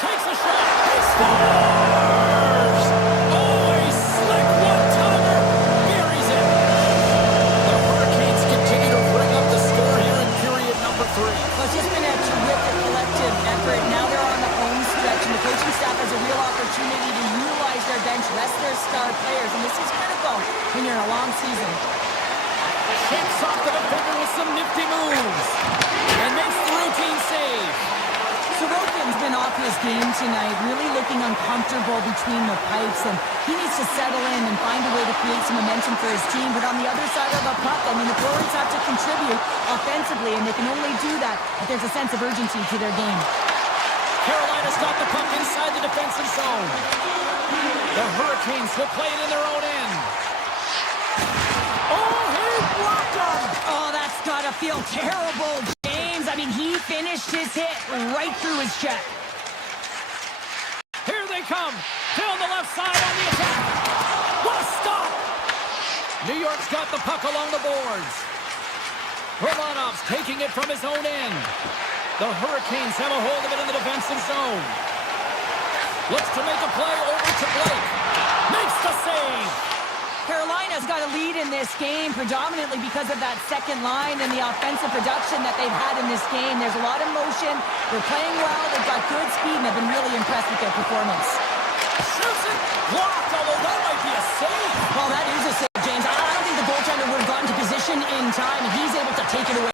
Takes a shot. He scores! Oh, a slick one-timer. Buries it. The Hurricanes continue to bring up the score here in period number 3. Well, it's just been a terrific collective effort. Now they're on the home stretch, and the coaching staff has a real opportunity to utilize their bench, rest their star players, and this is critical when you're in a long season. Shakes off the defender with some nifty moves. And makes the routine save. Sorokin's been off his game tonight, really looking uncomfortable. comfortable between the pipes, and he needs to settle in and find a way to create some momentum for his team. But on the other side of the puck, I mean, the forwards have to contribute offensively, and they can only do that if there's a sense of urgency to their game. Carolina's got the puck inside the defensive zone. The Hurricanes will play it in their own end. Oh, he blocked him! Oh, that's got to feel terrible, James. I mean, he finished his hit right through his check. Here they come. Down the left side on the attack. What a stop! New York's got the puck along the boards. Romanov's taking it from his own end. The Hurricanes have a hold of it in the defensive zone. Looks to make a play over to Blake. Makes the save. Carolina's got a lead in this game predominantly because of that second line and the offensive production that they've had in this game. There's a lot of motion. They're playing well. They've got good speed, and I've been really impressed with their performance. Shoots it. Blocked, although that might be a save. Well, that is a save, James. I don't think the goaltender would have gotten to position in time, and he's able to take it away.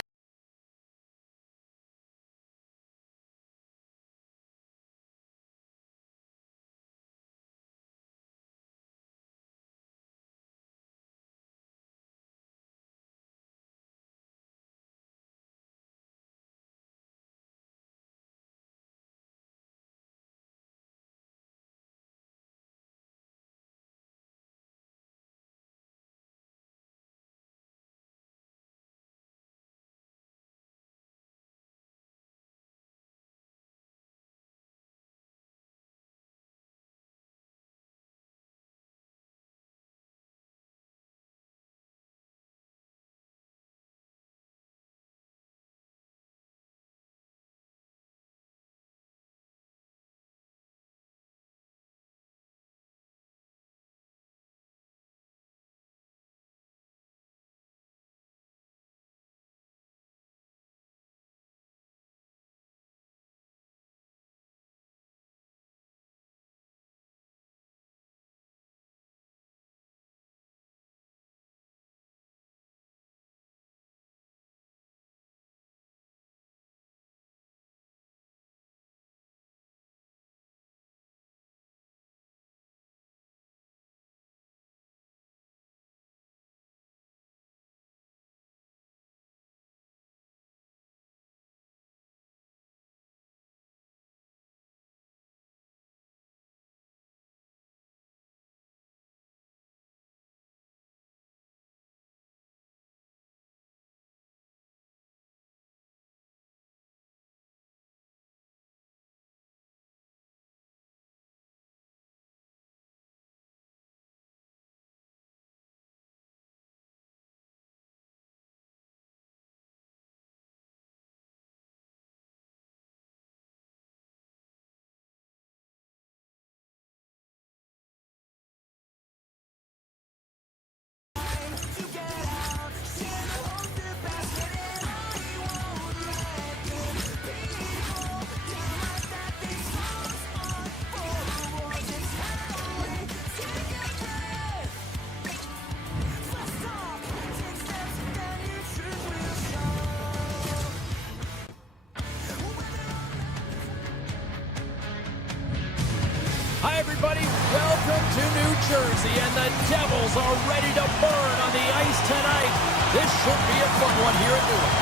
Hi, everybody. Welcome to New Jersey, and the Devils are ready to burn on the ice tonight. This should be a fun one here at Newark.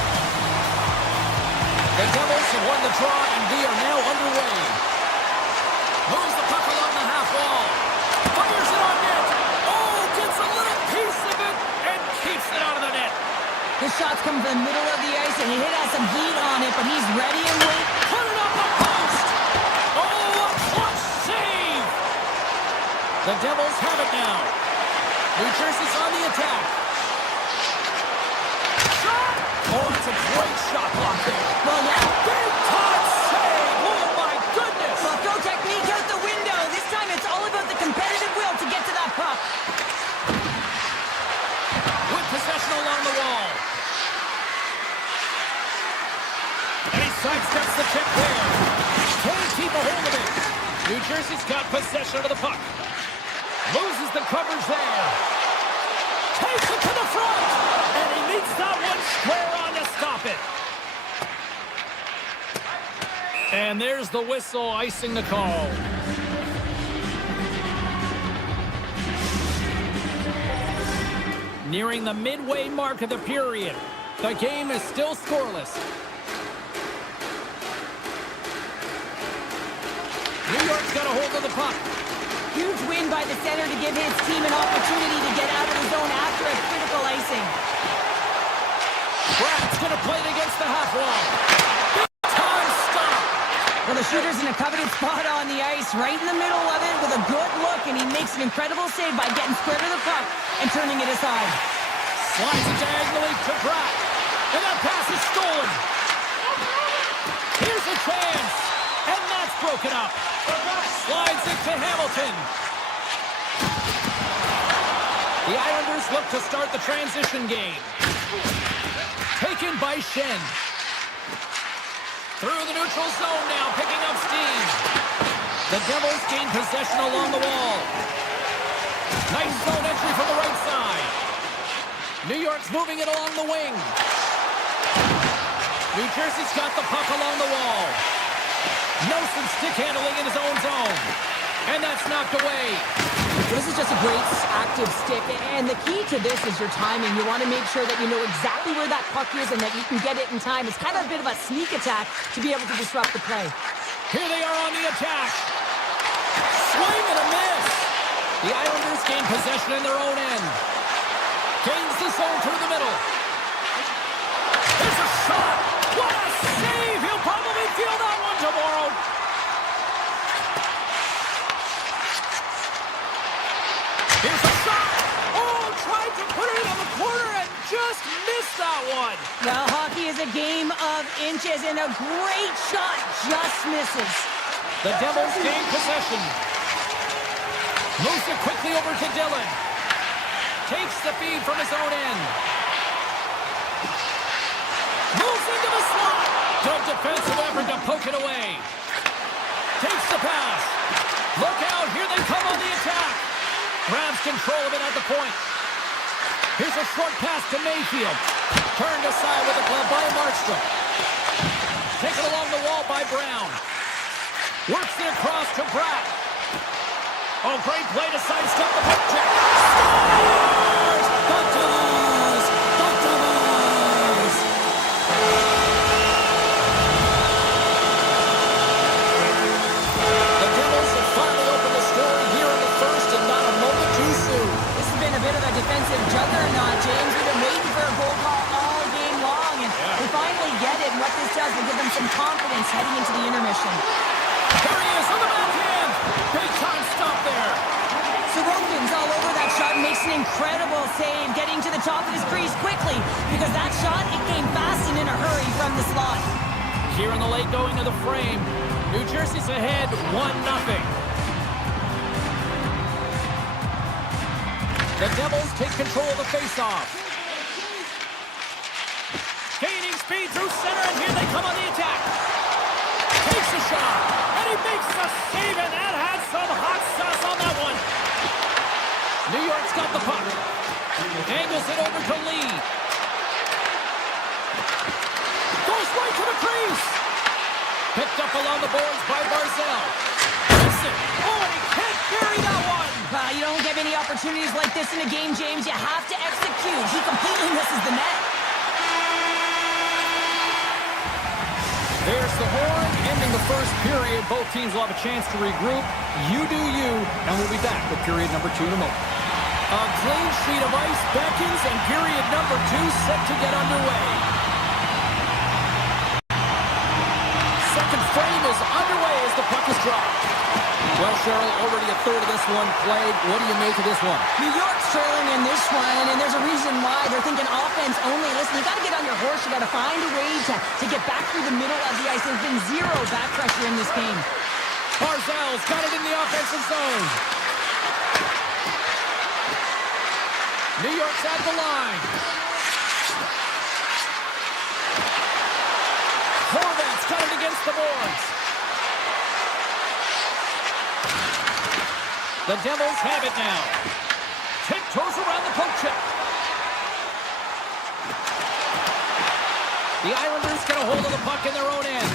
The Devils have won the draw, and we are now underway. Moves the puck along the half wall. Fires it on net. Oh, gets a little piece of it and keeps it out of the net. This shot's coming from the middle of the ice, and he has some heat on it, but he's ready and wait. Put it up the post. Oh, a clutch save. The Devils have it now. New Jersey's on the attack. Shot! Oh, it's a great shot block there. Well, yeah. Big time save! Oh, my goodness! Well, throw technique out the window. This time it's all about the competitive will to get to that puck. With possession along the wall. And he sidesteps the check there. Can't keep a hold of it. New Jersey's got possession of the puck. Loses the coverage there. Takes it to the front. And he meets that one square on to stop it. And there's the whistle icing the call. Nearing the midway mark of the period. The game is still scoreless. New York's got a hold of the puck. Huge win by the center to give his team an opportunity to get out of the zone after a critical icing. Brad's going to play it against the half wall. Big time stop. Well, the shooter's in a coveted spot on the ice, right in the middle of it with a good look, and he makes an incredible save by getting square to the puck and turning it aside. Slides it diagonally to Brad. And that pass is stolen. Here's a chance. And that's broken up. Slides it to Hamilton. The Islanders look to start the transition game. Taken by Shen. Through the neutral zone now, picking up steam. The Devils gain possession along the wall. Nice zone entry from the right side. New York's moving it along the wing. New Jersey's got the puck along the wall. Nelson stick handling in his own zone. And that's knocked away. This is just a great active stick, and the key to this is your timing. You want to make sure that you know exactly where that puck is and that you can get it in time. It's kind of a bit of a sneak attack to be able to disrupt the play. Here they are on the attack. Swing and a miss. The Islanders gain possession in their own end. Gains the zone through the middle. There's a shot. What a save. He'll probably feel that one tomorrow. Here's a shot. Oh, tried to put it on the corner and just missed that one. Well, hockey is a game of inches, and a great shot just misses. The Devils gain possession. Moves it quickly over to Dillon. Takes the feed from his own end. Moves into the slot. Good defensive effort to poke it away. Takes the pass. Look out, here they come on the attack. Grabs control of it at the point. Here's a short pass to Mayfield. Turned aside with a glove by Markstrom. Taken along the wall by Brown. Works it across to Pratt. Oh, great play to sidestep the puck check. Scores! The Devils! The Devils! The Devils have finally opened the scoring here in the first, and not a moment too soon. This has been a bit of a defensive juggernaut, James. We've been waiting for a goal call all game long, and we finally get it. And what this does will give them some confidence heading into the intermission. There he is on the backhand. Big time stop there. Sorokin's all over that shot and makes an incredible save, getting to the top of his crease quickly, because that shot, it came fast and in a hurry from the slot. Here in the late going of the frame, New Jersey's ahead 1-0. The Devils take control of the faceoff. Gaining speed through center, and here they come on the attack. Takes a shot, and he makes the save, and that had some hot sauce on that one. New York's got the puck. Angles it over to Lee. Goes right to the crease. Picked up along the boards by Barzell. Listen. Oh, and he can't carry that one. You don't get many opportunities like this in a game, James. You have to execute. He completely misses the net. There's the horn, ending the first period. Both teams will have a chance to regroup. You do you, and we'll be back with period number 2 in a moment. A clean sheet of ice beckons, and period number 2 set to get underway. Second frame is underway as the puck is dropped. Well, Cheryl, already a third of this one played. What do you make of this one? New York's trailing in this one, and there's a reason why. They're thinking offense only. Listen, you got to get on your horse. You got to find a way to get back through the middle of the ice. There's been zero back pressure in this game. Barzell's got it in the offensive zone. New York's at the line. Horvat's got it against the boards. The Devils have it now. Tiptoes around the poke check. The Islanders get a hold of the puck in their own end.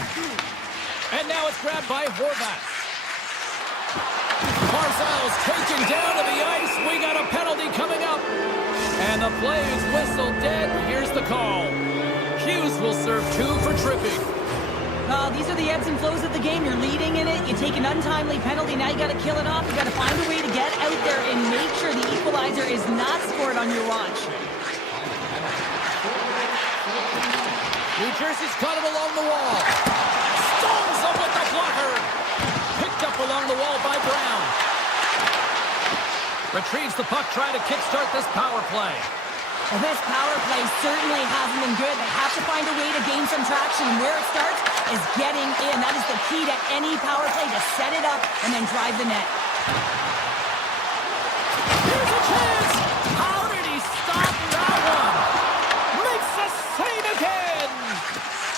And now it's grabbed by Horvat. Barzell's taken down to the ice. We got a penalty coming up. And the play is whistled dead. Here's the call. Hughes will serve 2 for tripping. These are the ebbs and flows of the game. You're leading in it. You take an untimely penalty. Now you got to kill it off. You got to find a way to get out there and make sure the equalizer is not scored on your watch. New Jersey's got it along the wall. Stones up with the blocker. Picked up along the wall by Brown. Retrieves the puck, trying to kickstart this power play. Well, this power play certainly hasn't been good. They have to find a way to gain some traction. And where it starts is getting in. That is the key to any power play, to set it up and then drive the net. Here's a chance. How did he stop that one? Makes the save again.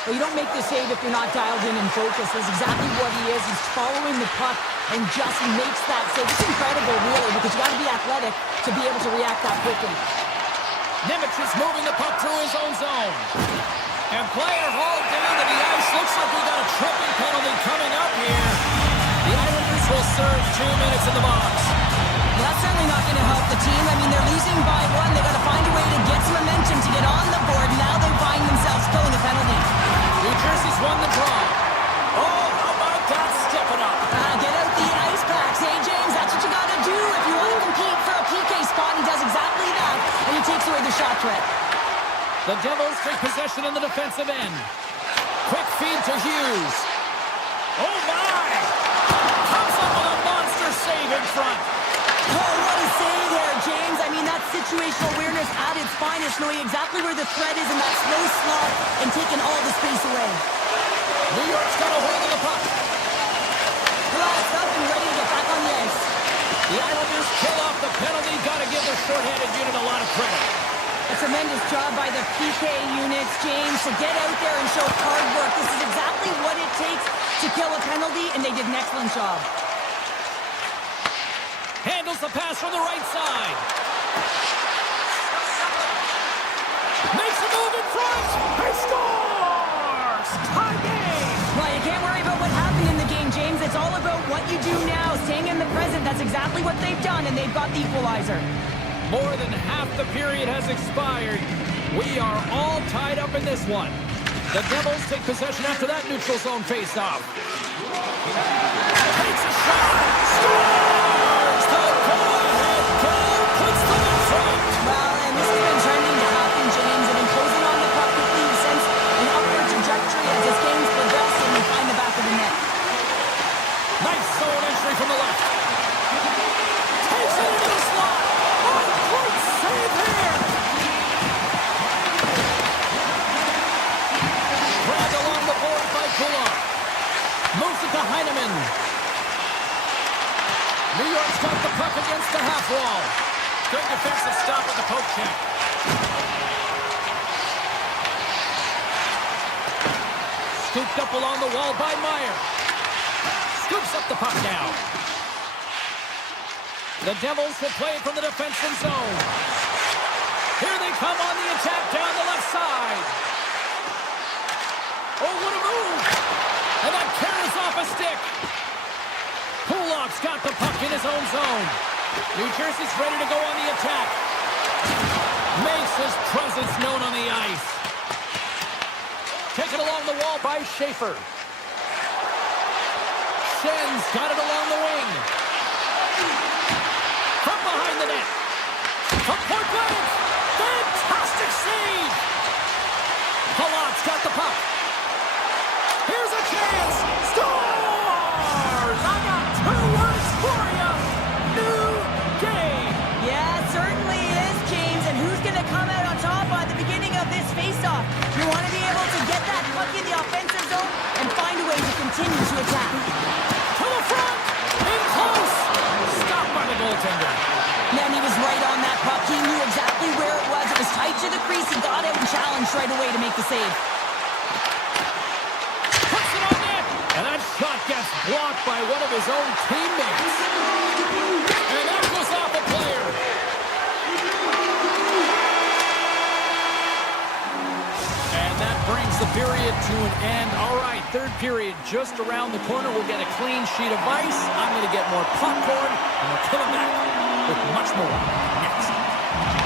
Well, you don't make the save if you're not dialed in and focused. That's exactly what he is. He's following the puck and just makes that save. It's incredible, really, because you got to be athletic to be able to react that quickly. Nemec is moving the puck through his own zone. And player hauled down to the ice. Looks like we got a tripping penalty coming up here. The Islanders will serve 2 minutes in the box. Well, that's certainly not going to help the team. I mean, they're losing by 1. They got to find a way to get some momentum to get on the board. Now they find themselves killing a penalty. New Jersey's won the draw. Oh, how about that? Step it up. Get out the ice packs. Hey, James, that's what you got to do if you want to compete for a PK spot. He does exactly that, and he takes away the shot threat. The Devils take possession in the defensive end. Quick feed to Hughes. Oh, my! Comes up with a monster save in front. Oh, what a save there, James. I mean, that's situational awareness at its finest, knowing exactly where the threat is in that slow slot and taking all the space away. New York's got a hold of the puck. Glassed up and ready to get back on the ice. The Islanders kill off the penalty. Got to give the shorthanded unit a lot of credit. A tremendous job by the PK units, James, to get out there and show hard work. This is exactly what it takes to kill a penalty, and they did an excellent job. Handles the pass from the right side. Makes a move in front. He scores! Tie game! Well, you can't worry about what happened in the game, James. It's all about what you do now, staying in the present. That's exactly what they've done, and they've got the equalizer. More than half the period has expired. We are all tied up in this one. The Devils take possession after that neutral zone face-off. Takes a shot. Scores! The go-ahead goal puts them in front. Well, and this has been trending to happen, James. And in closing on the puck quickly, you sense an upward trajectory as this game's progressed, and you find the back of the net. Nice zone entry from the left. Takes it into the slot. Oh, great save here. Grabbed along the board by Kodiak. Moves it to Heineman. New York's got the puck against the half wall. Good defensive stop at the poke check. Scooped up along the wall by Meyer. Scoops up the puck now. The Devils will play it from the defensive zone. Here they come on the attack down the left side. Oh, what a move! And that carries off a stick. Kulak's got the puck in his own zone. New Jersey's ready to go on the attack. Makes his presence known on the ice. Taken along the wall by Schaefer. Schen's got it along the wing. From behind the net. From point blank. Fantastic save. Kulak's got the puck. Here's a chance. Scores! I got 2 words for you. New game. Yeah, it certainly is, James. And who's going to come out on top at the beginning of this faceoff? You want to be able to get that puck in the offensive zone and find a way to continue to attack. To the front. In close. Stopped by the goaltender. Man, he was right on that puck. He knew exactly where it was. It was tight to the crease. He got out and challenged right away to make the save. Puts it on net. And that shot gets blocked by one of his own teammates. And that goes off a player. And that brings the period to an end. All right, third period just around the corner. We'll get a clean sheet of ice. I'm going to get more popcorn, and we're coming back with much more next.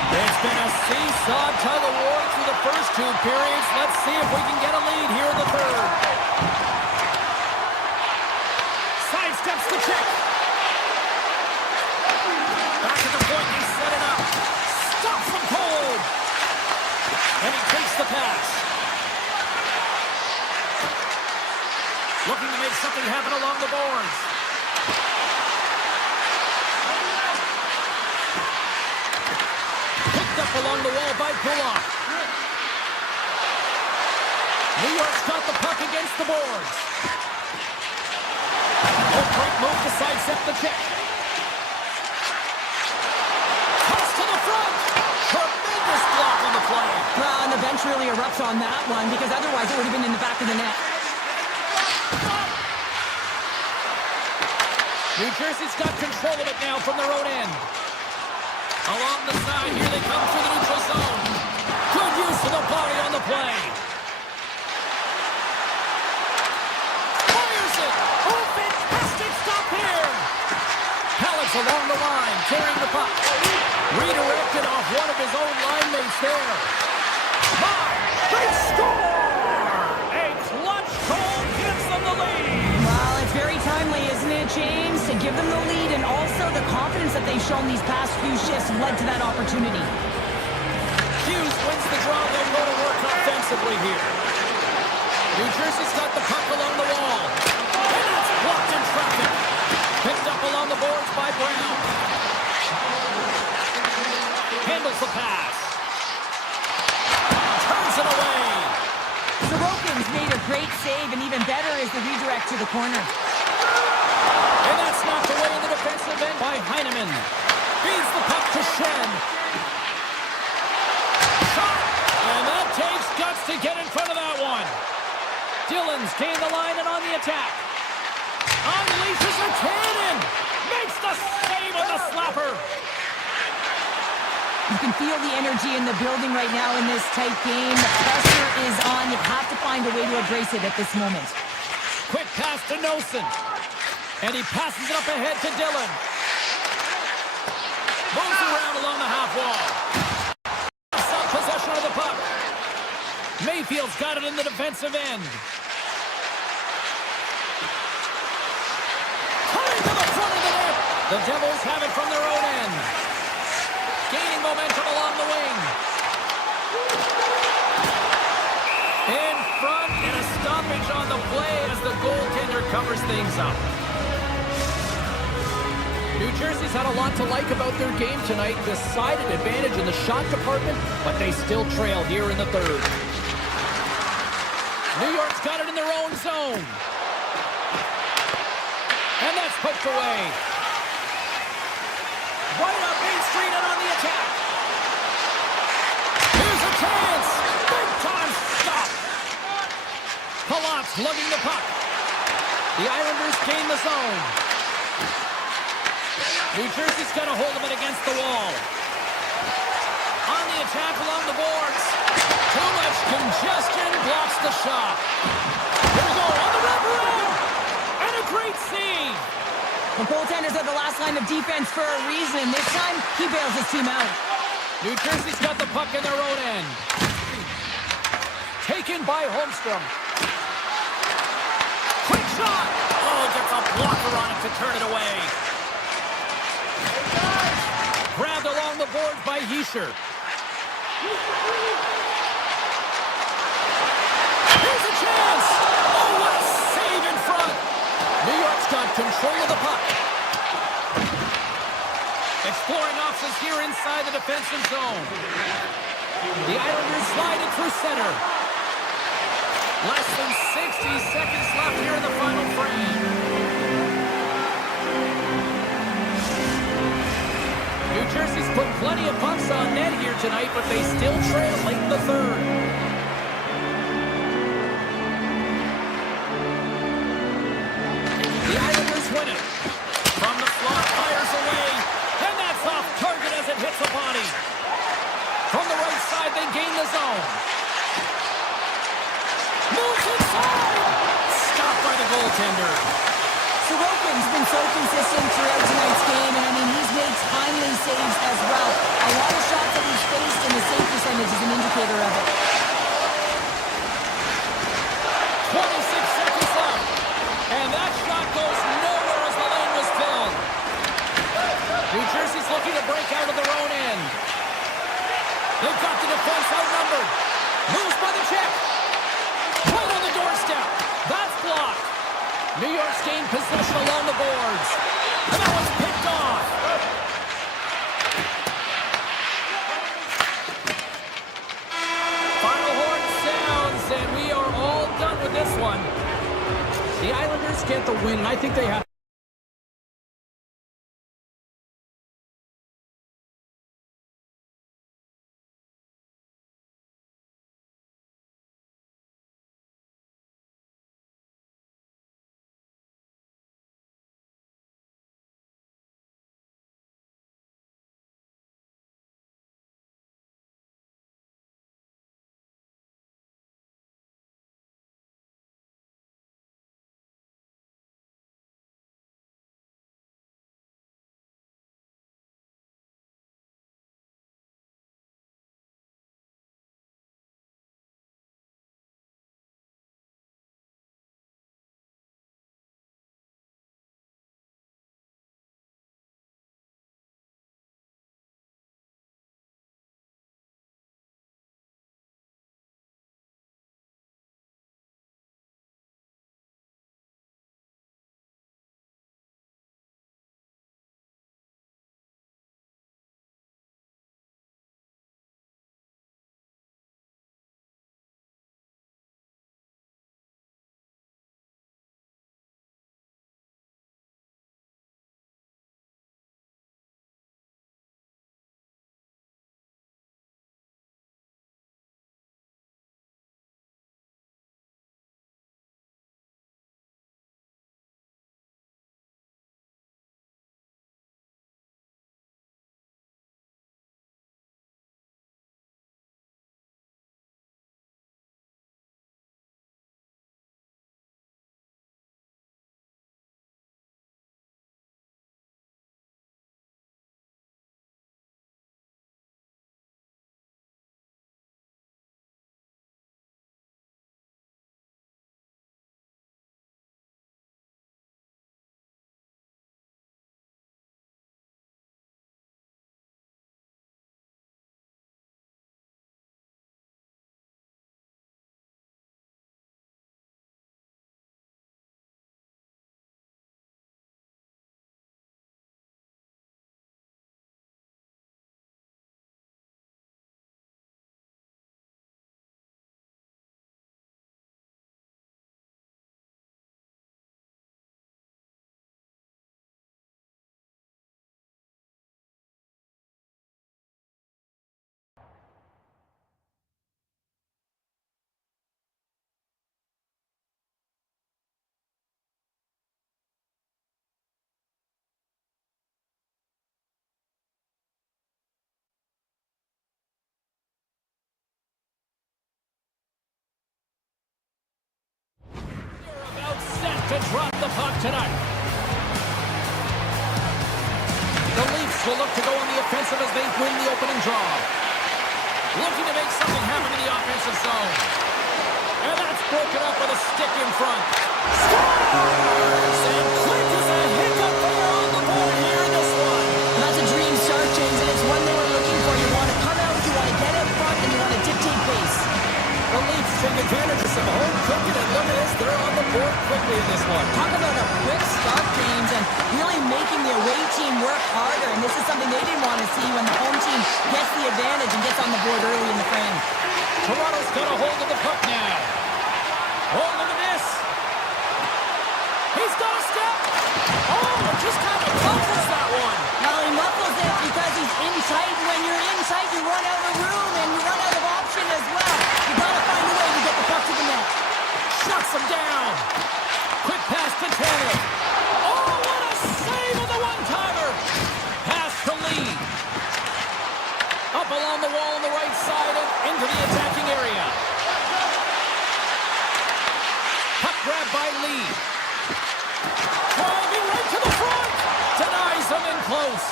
It's been a seesaw tug of war through the first two periods. Let's see if we can get a lead here in the third. Sidesteps the check. Back at the point, he set it up. Stops him cold. And he takes the pass. Looking to make something happen along the boards. Picked up along the wall by Kodiak. New York's got the puck against the boards. A great move to sidestep the check. Cuts to the front. Tremendous block on the play. Well, and the bench really erupts on that one because otherwise it would have been in the back of the net. New Jersey's got control of it now from their own end. Along the side, here they come through the neutral zone. Good use of the body on the play. Fires it. Oh, fantastic stop here. Pallets along the line, carrying the puck. Redirected off one of his own line mates there. They score! A clutch goal gives them the lead. Well, it's very timely, isn't it, James? To give them the lead and also the confidence that they've shown these past few shifts led to that opportunity. Hughes wins the draw. They'll go to work offensively here. New Jersey's got the puck along the wall. And it's blocked in traffic. Picked up along the boards by Brown. Handles the pass. Turns it away. Sorokin's made a great save, and even better is the redirect to the corner. And that's knocked away in the defensive end by Heineman. Feeds the puck to Shen. Shot. And that takes guts to get in front of that one. Dillon's gained the line and on the attack. Unleashes a cannon. Makes the save on the slapper. You can feel the energy in the building right now in this tight game. The pressure is on. You have to find a way to embrace it at this moment. Quick pass to Nosen. And he passes it up ahead to Dillon. Moves around along the half wall. Some possession of the puck. Mayfield's got it in the defensive end. Coming to the front of the net. The Devils have it from their own end. Gaining momentum along the wing. In front and a stoppage on the play as the goaltender covers things up. New Jersey's had a lot to like about their game tonight. Decided advantage in the shot department, but they still trail here in the third. New York's got it in their own zone. And that's poked away. Right up Main Street and on the attack. Here's a chance. Big time stop. Palat's lugging the puck. The Islanders gain the zone. New Jersey's got a hold of it against the wall. On the attack along the boards. Too much congestion blocks the shot. Here we go on the wraparound. And a great save. The goaltenders are the last line of defense for a reason. This time, he bails his team out. New Jersey's got the puck in their own end. Taken by Holmstrom. Quick shot. Oh, gets a blocker on it to turn it away. Grabbed along the boards by Hischier. Here's a chance. Oh, what a save in front. New York's got control of the puck. Exploring options here inside the defensive zone. The Islanders slide it through center. Less than 60 seconds left here in the final frame. New Jersey's put plenty of pucks on net here tonight, but they still trail late in the third. The Islanders win it. From the slot, fires away. And that's off target as it hits the body. From the right side, they gain the zone. Moves inside. Stopped by the goaltender. Sorokin's been so consistent throughout tonight's game, and I mean, he's made timely saves as well. A lot of shots looking to break out of their own end. They've got the defense outnumbered. Moves by the check. Right on the doorstep. That's blocked. New York's gained possession along the boards. And that one's picked off. Final horn sounds, and we are all done with this one. The Islanders get the win, and I think they have... to drop the puck tonight. The Leafs will look to go on the offensive as they win the opening draw. Looking to make something happen in the offensive zone. And that's broken up with a stick in front. Scores! And quick as a hiccup there on the board here in this one. That's a dream start, James, and it's one they were looking for. You want to come out, you want to get out front, and you want to dictate pace. The Leafs take advantage of some home cooking, and look at this, they're on the board quickly in this one. Talk about a quick start, James, and really making the away team work harder, and this is something they didn't want to see when the home team gets the advantage and gets on the board early in the frame. Toronto's got a hold of the puck now. Oh, look at this. He's got a step. Oh, just kind of muffles that one. Well, he muffles it because he's in tight, and when you're in tight, you run out of room, and you run out of option as well. You gotta find a way to get the puck to the net. Shuts him down. Quick pass to Taylor. Oh, what a save of the one-timer. Pass to Lee. Up along the wall on the right side and into the attacking area. Puck grab by Lee. Driving right to the front. Denies him in close.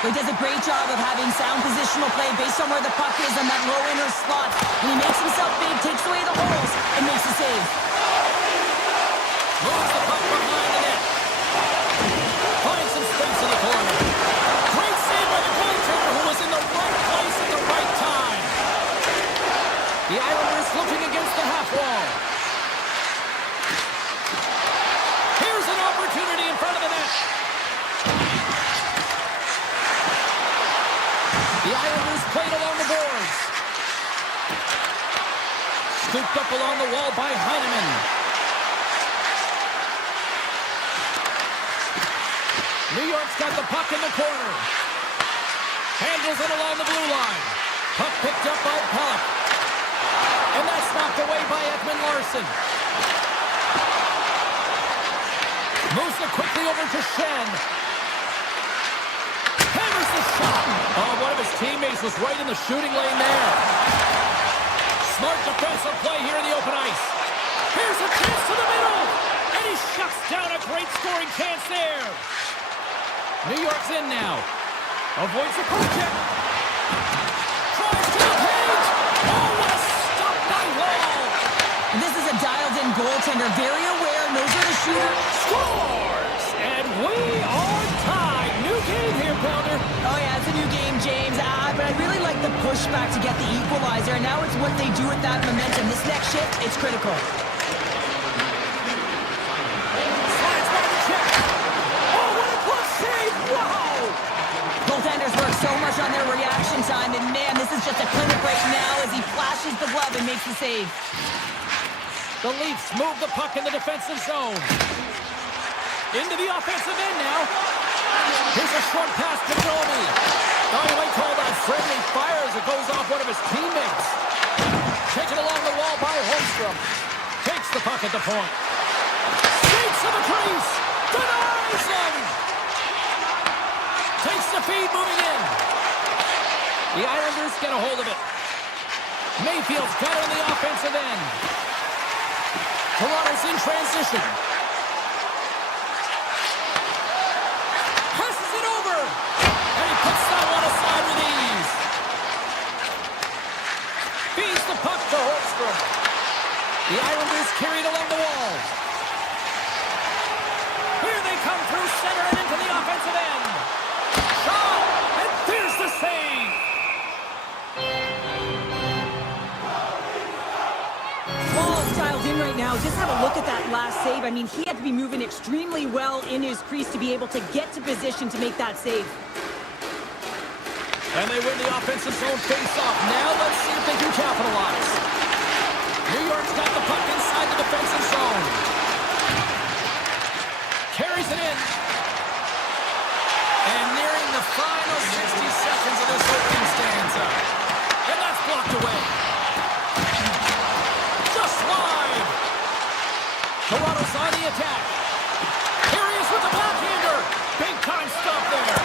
He does a great job of having sound positional play based on where the puck is on that low inner spot. And he makes himself big, takes away the holes, and makes the save. Moves the puck behind the net. Finds some space in the corner. Great save The Islanders played along the boards. Scooped up along the wall by Heineman. New York's got the puck in the corner. Handles it along the blue line. Puck picked up by Pellick. And that's knocked away by Ekman-Larsson. Moves it quickly over to Schenn. Hammers the shot. Oh, one of his teammates was right in the shooting lane there. Smart defensive play here in the open ice. Here's a chance to the middle. And he shuts down a great scoring chance there. New York's in now. Avoids the Kodiak. Tries to the page. Oh, what a stop by Wall. And this is a dialed-in goaltender. Very aware, knows where to shoot. Scores! And we are tied. New game here, Pounder. Oh, yeah, it's a new game, James. But I really like the pushback to get the equalizer. And now it's what they do with that momentum. This next shift, it's critical. Slides by the check. Oh, what a close save. Wow! Goaltenders work so much on their reaction time. And, man, this is just a clinic right now as he flashes the glove and makes the save. The Leafs move the puck in the defensive zone. Into the offensive end now. Here's a short pass to Domi. Oh, you might call that friendly fire as it goes off one of his teammates. Taken along the wall by Holmstrom. Takes the puck at the point. Skates to the crease. Denies him. Takes the feed moving in. The Islanders get a hold of it. Mayfield's got it on the offensive end. Toronto's in transition. Passes it over. And he puts that one aside with ease. Feeds the puck to Holmstrom. The Islanders carried along the wall. Here they come through center and into the offensive end. Shot! And there's the save. Dialed in right now. Just have a look at that last save. I mean, he had to be moving extremely well in his crease to be able to get to position to make that save. And they win the offensive zone face-off. Now let's see if they can capitalize. New York's got the puck inside the defensive zone. Carries it in. And nearing the final 60 seconds of this opening stanza. And that's blocked away. Toronto's on the attack. Here he is with the backhander. Big time stop there.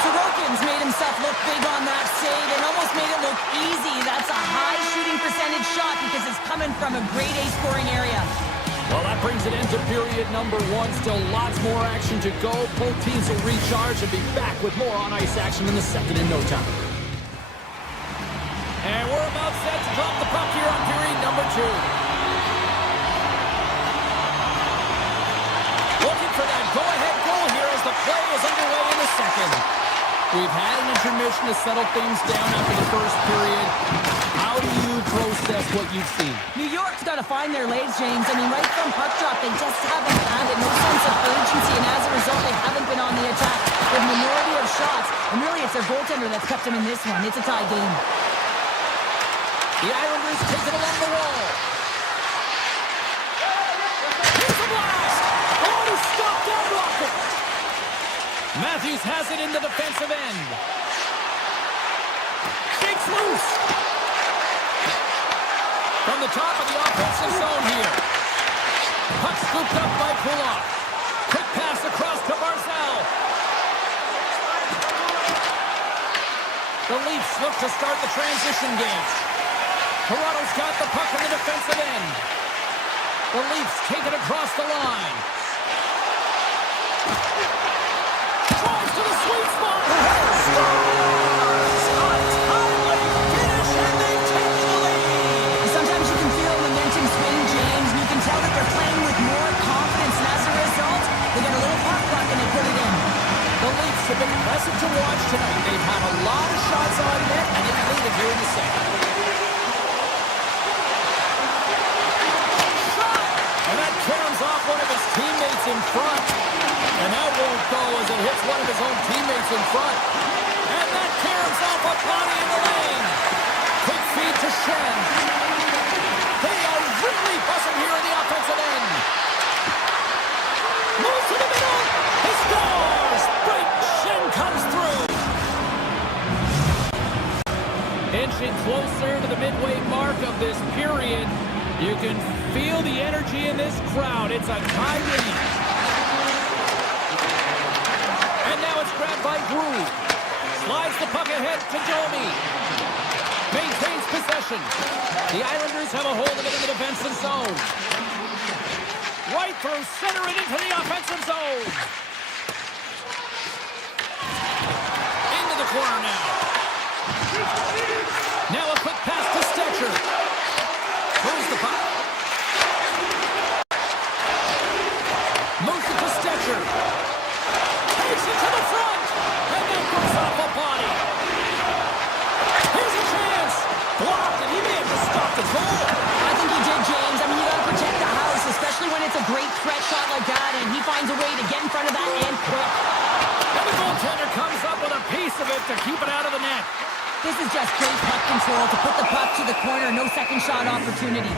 Sorokin's made himself look big on that save and almost made it look easy. That's a high shooting percentage shot because it's coming from a grade A scoring area. Well, that brings it into period number one. Still lots more action to go. Both teams will recharge and be back with more on-ice action in the second in no time. And we're about set to drop the puck here on period number two. Looking for that go-ahead goal here as the play is underway in the second. We've had an intermission to settle things down after the first period. How do you process what you've seen? New York's got to find their legs, James. I mean, right from puck drop, they just haven't had it. No sense of urgency, and as a result, they haven't been on the attack. The minority of shots, and really it's their goaltender that's kept them in this one. It's a tie game. The Islanders take it along the wall. Here's a blast! Oh, he stopped that rocket! Matthews has it in the defensive end. Shakes loose. From the top of the offensive zone here. Puck scooped up by Kulak. Quick pass across to Barzal. The Leafs look to start the transition game. Toronto's got the puck in the defensive end. The Leafs take it across the line. Drives to the sweet spot. Scores! Untimely finish, and they take the lead. Sometimes you can feel momentum swing, James, and you can tell that they're playing with more confidence, and as a result, they get a little puck luck and they put it in. The Leafs have been impressive to watch tonight. They've had a lot of shots on net, and they've lead it here in the second. And that caroms off one of his teammates in front. And that won't go as it hits one of his own teammates in front. And that caroms off a midway mark of this period. You can feel the energy in this crowd. It's a tie game. And now it's grabbed by Drew. Slides the puck ahead to Domi. Maintains possession. The Islanders have a hold of it in the defensive zone. Right through center and into the offensive zone. Into the corner now. Now a quick pass to Stetcher. Throws the puck. Moves it to Stetcher. Takes it to the front. And then goes off a body. Here's a chance. Blocked, and he may have just stopped the goal. I think he did, James. I mean, you got to protect the house, especially when it's a great threat shot like that, and he finds a way to get in front of that and quick. And the goaltender comes up with a piece of it to keep it out of the net. This is just great puck control to put the puck to the corner. No second shot opportunity.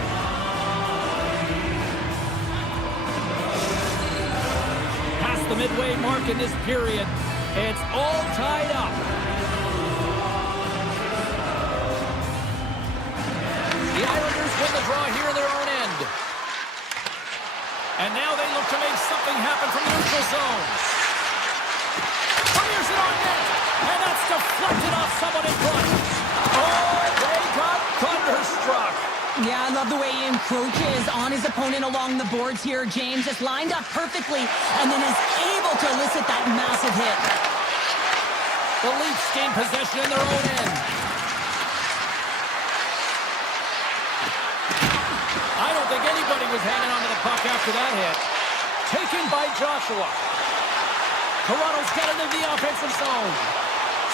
Past the midway mark in this period. It's all tied up. The Islanders win the draw here in their own end. And now they look to make something happen from the neutral zone. Fires it on net. And that's deflected off someone in front. Oh, they got thunderstruck. Yeah, I love the way he encroaches on his opponent along the boards here. James just lined up perfectly and then is able to elicit that massive hit. The Leafs gain possession in their own end. I don't think anybody was hanging on to the puck after that hit. Taken by Joshua. Toronto's got it in the offensive zone.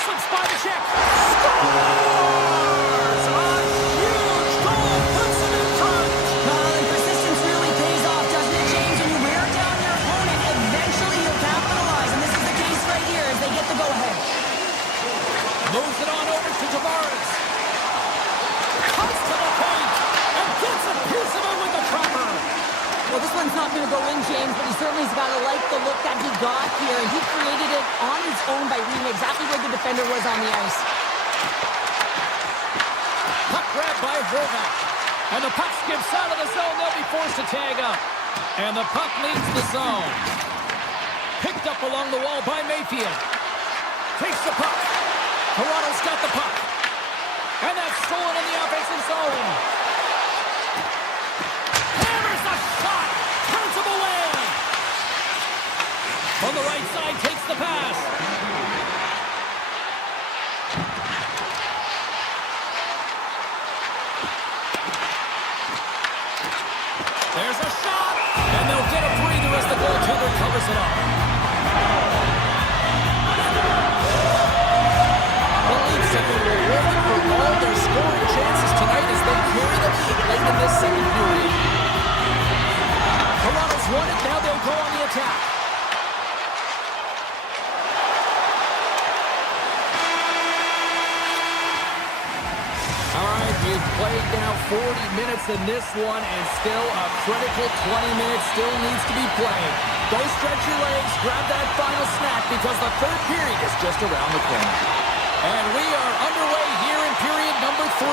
Slips by the check. Scores! A huge goal puts them in front. And persistence really pays off, doesn't it, James? When you wear down your opponent, eventually you'll capitalize. And this is the case right here as they get the go-ahead. Moves it on over to Tavares. Comes to the point and gets a piece of it with the trapper. Well, this one's not going to go in, James, but he certainly's got to like the look that he got here. And he created it on his own by reading exactly where the defender was on the ice. Puck grabbed by Horvat. And the puck skips out of the zone. They'll be forced to tag up. And the puck leaves the zone. Picked up along the wall by Mayfield. Takes the puck. Toronto's got the puck. And that's stolen in the offensive zone. Hammers the shot. Turns him away. On the right side, takes the pass. There's a shot. And they'll get a breather as the goaltender covers it up. The Leafs have been rewarded for all their scoring chances tonight as they carry the lead late in this second period. Toronto's won it. Now they'll go on the attack. All right, we've played now 40 minutes in this one, and still a critical 20 minutes still needs to be played. Go stretch your legs, grab that final snack, because the third period is just around the corner. And we are underway here in period number 3.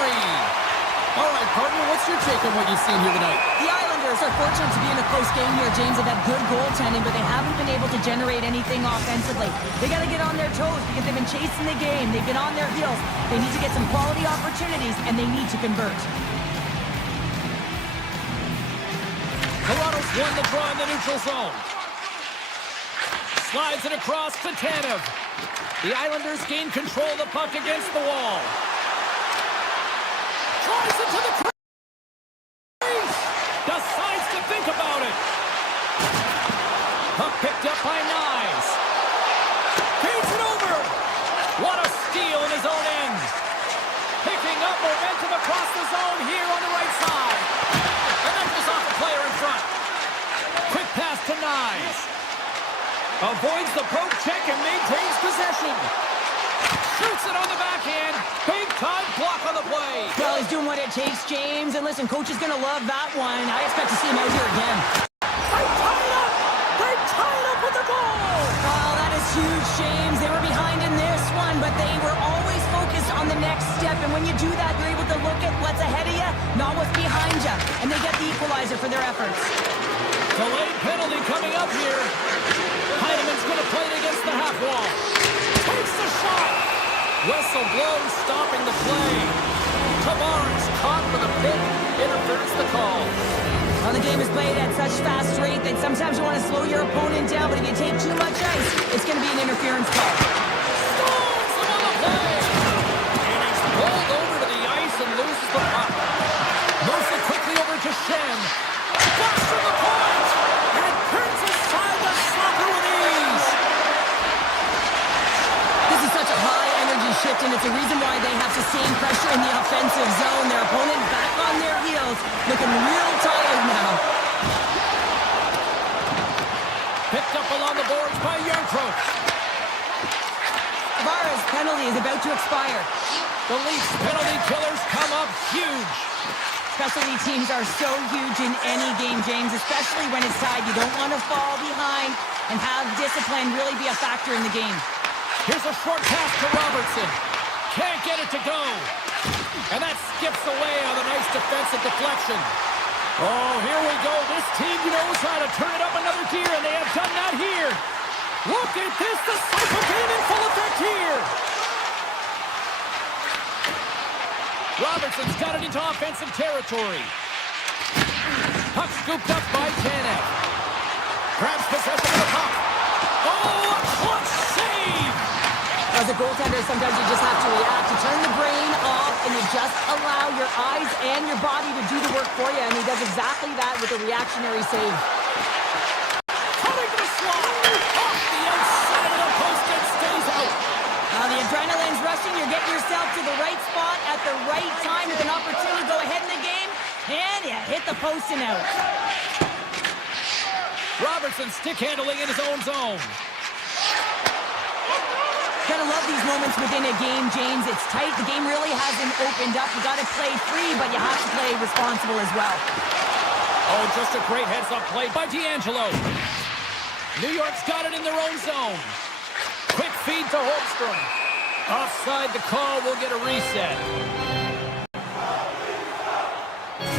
All right, partner, what's your take on what you've seen here tonight? The Islanders are fortunate to be in a close game here, James. They've had good goaltending, but they haven't been able to generate anything offensively. They got to get on their toes because they've been chasing the game. They've been on their heels. They need to get some quality opportunities, and they need to convert. Toronto's won the draw in the neutral zone. Slides it across to Tanev. The Islanders gain control of the puck against the wall. Tries it to the crease. Decides to think about it. Puck picked up by Knies. Feeds it over. What a steal in his own end. Picking up momentum across the zone here on the right side. And that goes off the player in front. Quick pass to Knies. Avoids the poke check and maintains possession. Shoots it on the backhand. Big time block on the play. Well, he's doing what it takes, James. And listen, coach is going to love that one. I expect to see him out here again. They tie it up. They tie it up with the goal. Oh, that is huge, James. They were behind in this one, but they were always focused on the next step. And when you do that, you're able to look at what's ahead of you, not what's behind you. And they get the equalizer for their efforts. Delayed penalty coming up here. Heineman's going to play it against the half wall. Takes the shot. Whistle blows, stopping the play. Tavares caught for the pick. Interference the call. Well, the game is played at such fast rate that sometimes you want to slow your opponent down, but if you take too much ice, it's going to be an interference call. Stalls him on the play. And he's pulled over to the ice and loses the puck. Moves it quickly over to Shen. Flash from the point. And turns aside the soccer with ease. This is such a high-energy shift, and it's a reason why they have sustained pressure in the offensive zone. Their opponent back on their heels, looking real tired now. Picked up along the boards by Yarncroc. Tavares' penalty is about to expire. The Leafs penalty killers come up huge. Specialty teams are so huge in any game, James, especially when it's tied. You don't want to fall behind and have discipline really be a factor in the game. Here's a short pass to Robertson. Can't get it to go. And that skips away on a nice defensive deflection. Oh, here we go. This team knows how to turn it up another gear, and they have done that here. Look at this. The cycle game in full effect here. Robertson's got it into offensive territory. Puck scooped up by Kodiak. Grabs possession of the puck. Oh, a clutch save! As a goaltender, sometimes you just have to react. You turn the brain off and you just allow your eyes and your body to do the work for you, and he does exactly that with a reactionary save. Coming to the slot. Off the outside of the post and stays out. Now the adrenaline's rushing. You're getting yourself to the right spot at the right time with an opportunity to go ahead in the game, and you hit the post and out. Robertson stick handling in his own zone. Gotta love these moments within a game, James. It's tight. The game really hasn't opened up. You gotta play free, but you have to play responsible as well. Oh, just a great heads-up play by D'Angelo. New York's got it in their own zone. Quick feed to Holmstrom. Offside the call. We'll get a reset.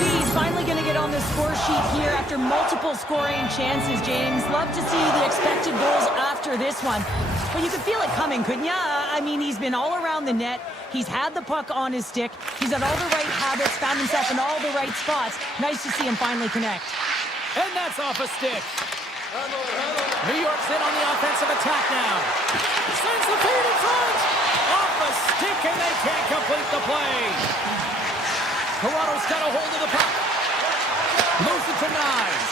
He's finally going to get on the score sheet here after multiple scoring chances, James. Love to see the expected goals after this one. But you could feel it coming, couldn't you? I mean, he's been all around the net. He's had the puck on his stick. He's had all the right habits, found himself in all the right spots. Nice to see him finally connect. And that's off a stick. New York's in on the offensive attack now. Sends the feed in front. Off a stick, and they can't complete the play. Toronto's got a hold of the puck. Moves it to Nyes.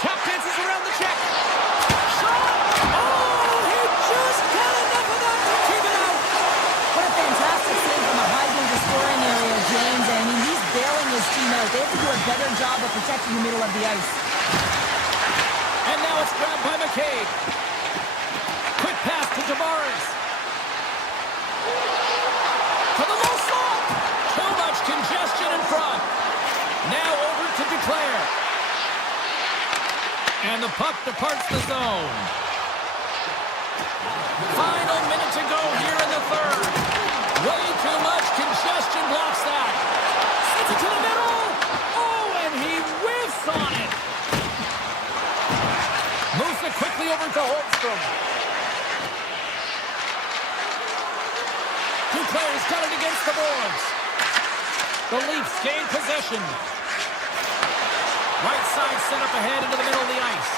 Tap dances around the check. Shot! Oh, he just got enough of that to keep it out. What a fantastic save from a high-danger scoring area, James. I mean, he's bailing his team out. They have to do a better job of protecting the middle of the ice. And now it's grabbed by McCabe. Quick pass to Tavares. To the low slot. Too much congestion in front. Now over to Declare. And the puck departs the zone. Final minute to go here in the third. Way too much congestion blocks that. Sends it to the middle. Oh, and he whiffs on it. Moves it quickly over to Holmstrom. Duclair's got it against the boards. The Leafs gain possession. Right side set up ahead into the middle of the ice.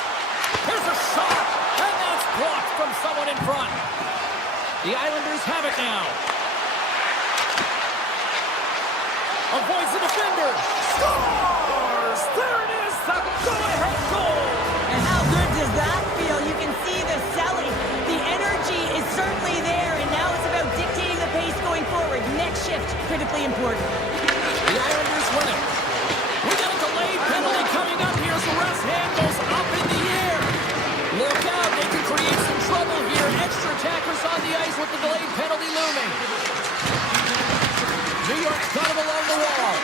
Here's a shot, and that's blocked from someone in front. The Islanders have it now. Avoids the defender. Scores! There it is, the go-ahead goal. And how good does that feel? You can see the selling. The energy is certainly there, and now it's about dictating the pace going forward. Next shift, critically important. The Islanders win it. We got a delayed penalty coming up here as the ref's hand goes up in the air. Look out, they can create some trouble here. Extra attackers on the ice with the delayed penalty looming. New York's got him along the wall.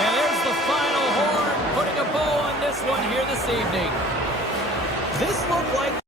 And there's the final horn, putting a bow on this one here this evening. This looked like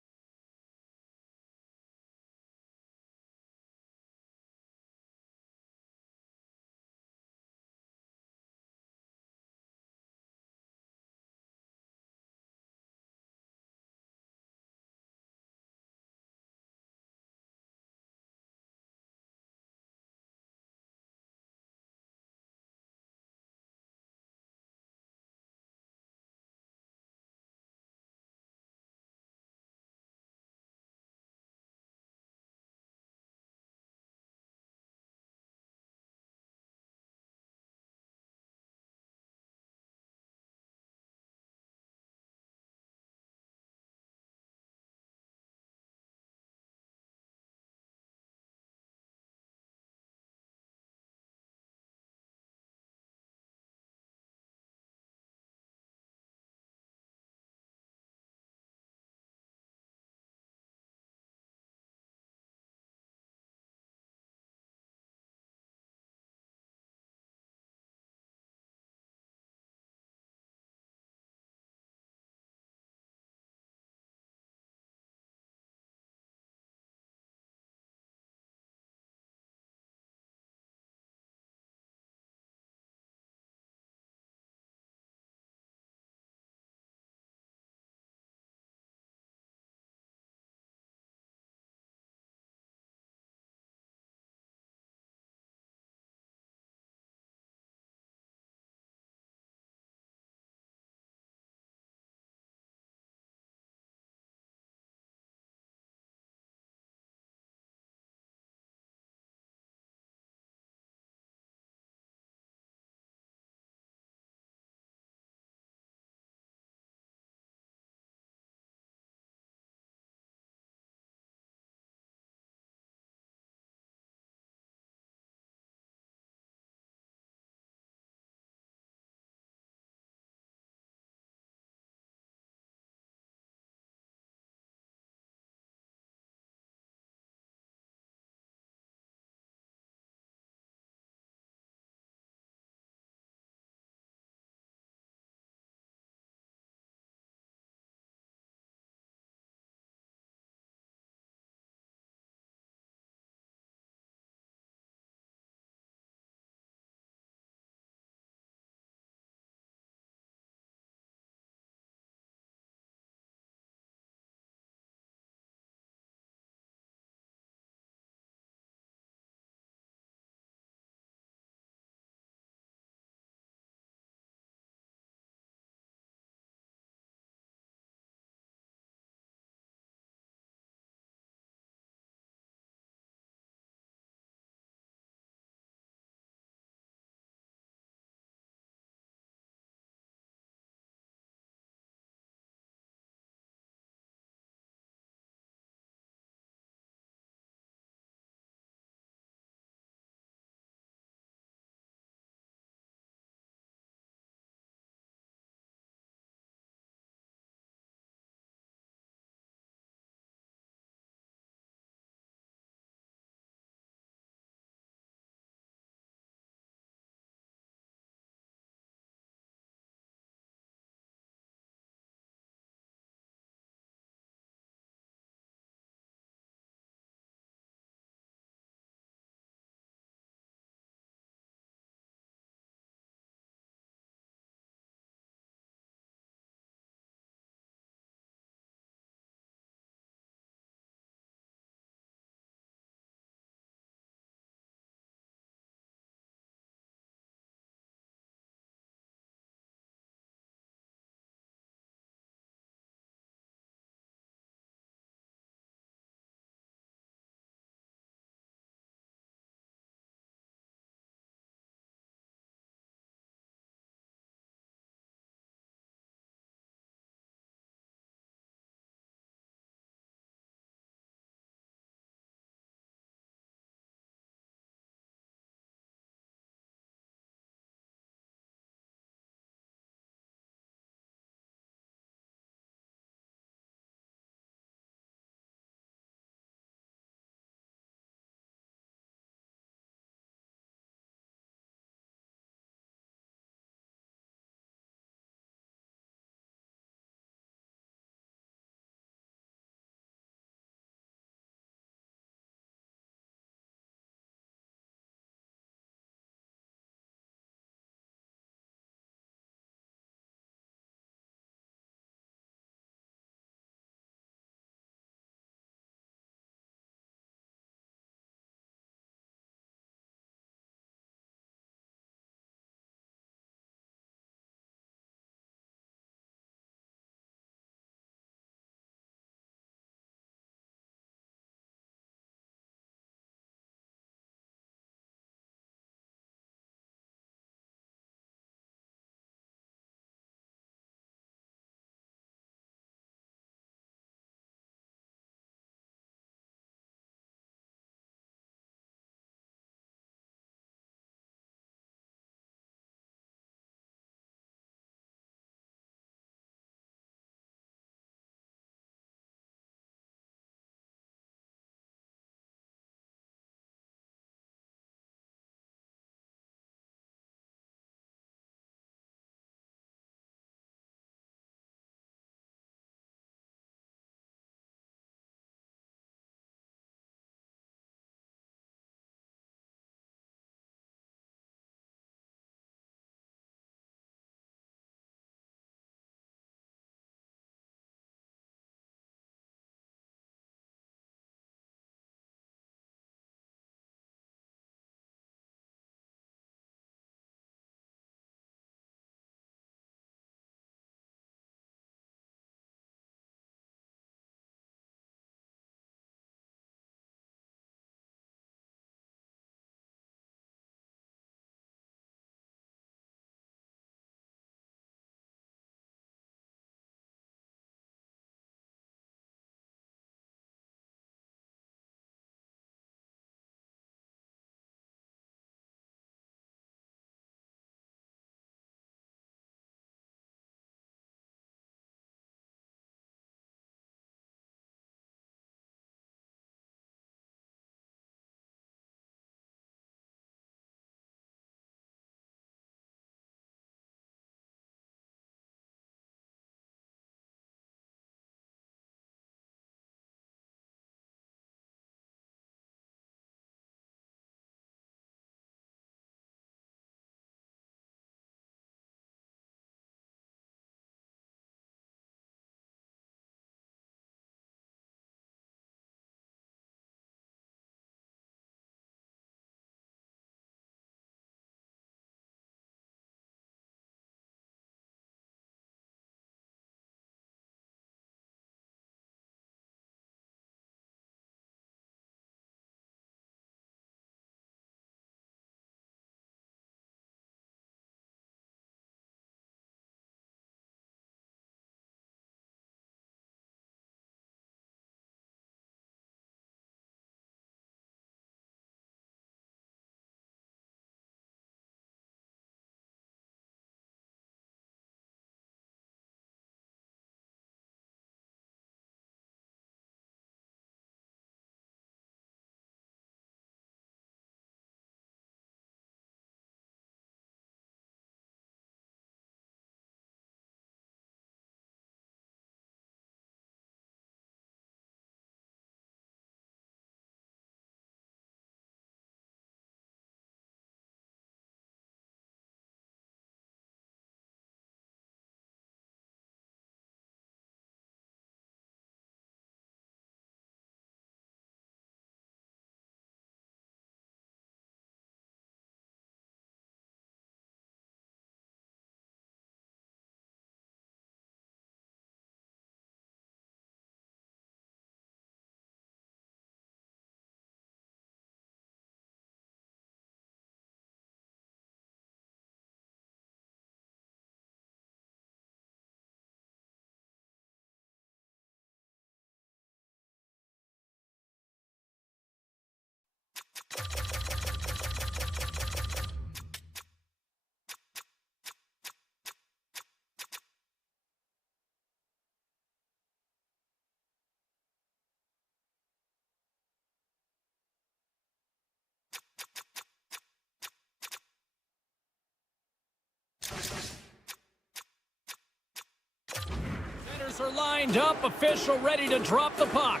Players are lined up, official ready to drop the puck.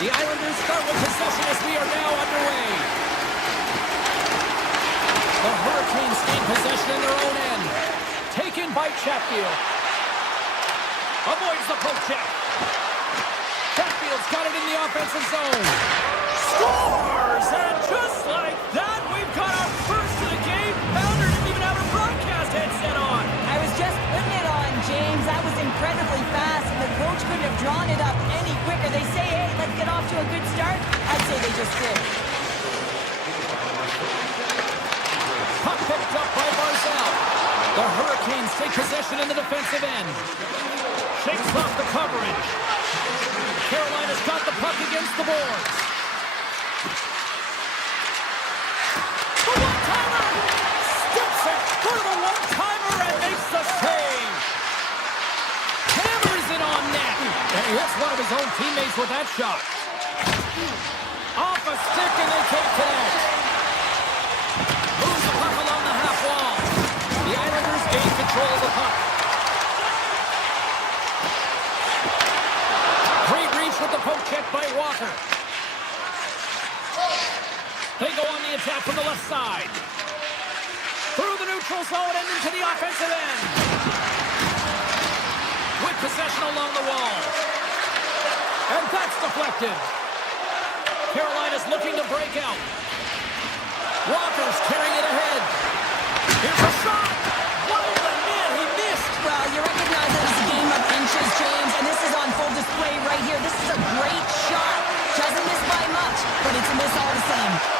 The Islanders start with possession as we are now underway. The Hurricanes gain possession in their own end. Taken by Chatfield. Avoids the poke check. Chatfield's got it in the offensive zone. Scores! And just like that, we've got our first of the game. Pounder didn't even have her broadcast headset on. I was just putting it on, James. That was incredibly fast, and the coach couldn't have drawn it up any quicker. They say, hey, let's get off to a good start. I'd say they just did. Puck picked up by Barzal. The Hurricanes take possession in the defensive end. Shakes off the coverage. Carolina's got the puck against the boards. The one-timer! Steps it for the one-timer and makes the save. Hammers it on net. And he hits one of his own teammates with that shot. Off a stick and they can't connect. Moves the puck along the half wall. The Islanders gain control of the puck. Great reach with the poke check by Walker. They go on the attack from the left side. Through the neutral zone and into the offensive end. With possession along the wall. And that's deflected. Carolina's looking to break out. Walker's carrying it ahead. Here's a shot. Wide of the net. He missed. Well, you recognize that it's a game of inches, James, and this is on full display right here. This is a great shot. Doesn't miss by much, but it's a miss all the same.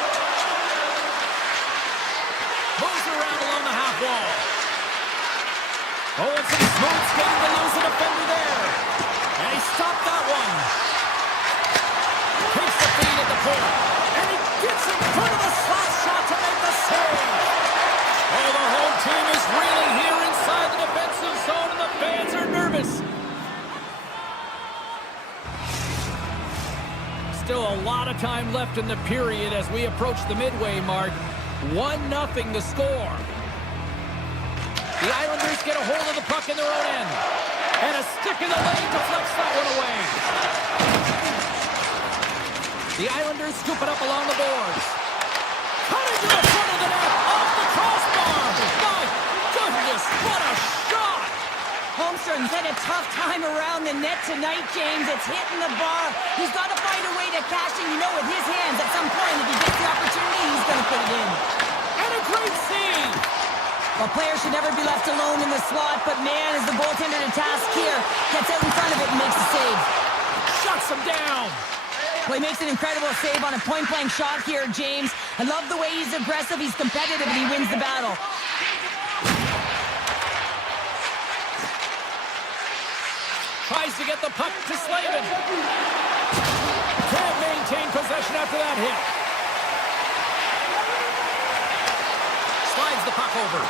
Moves around along the half wall. Oh, it's a smooth skating to lose a defender there. And he stopped that one. Takes the feed at the point. And he gets in front of the slot shot to make the save. Oh, the home team is reeling here inside the defensive zone, and the fans are nervous. Still a lot of time left in the period as we approach the midway mark. 1-0 to score. The Islanders get a hold of the puck in their own end. And a stick in the lane deflects that one away. The Islanders scoop it up along the boards. Cutting to the front of the net, off the crossbar. My goodness, what a shot! Holmstrom's had a tough time around the net tonight, James. It's hitting the bar. He's got to find a way to cash in, with his hands. At some point, if he gets the opportunity, he's going to put it in. And a great save! Well, players should never be left alone in the slot, but man, as the goaltender to task here, gets out in front of it and makes the save. Shuts him down! Well, he makes an incredible save on a point-blank shot here, James. I love the way he's aggressive, he's competitive, and he wins the battle. Tries to get the puck to Slavin. Can't maintain possession after that hit. Slides the puck over.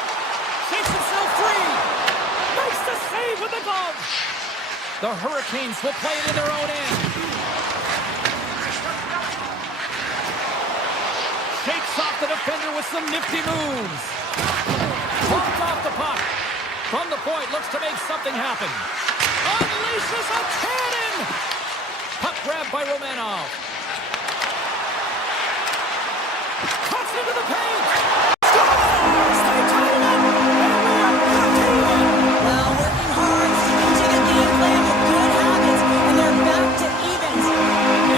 Shakes himself free. Makes the save with the glove. The Hurricanes will play it in their own end. Shakes off the defender with some nifty moves. Pulls off the puck. From the point, looks to make something happen. Unleashes a cannon! Puck grabbed by Romanov. Cuts into the paint! Scores! They tie it up! And we are back to even! Well, working hard, sticking to the game plan with good habits, and they're back to evens.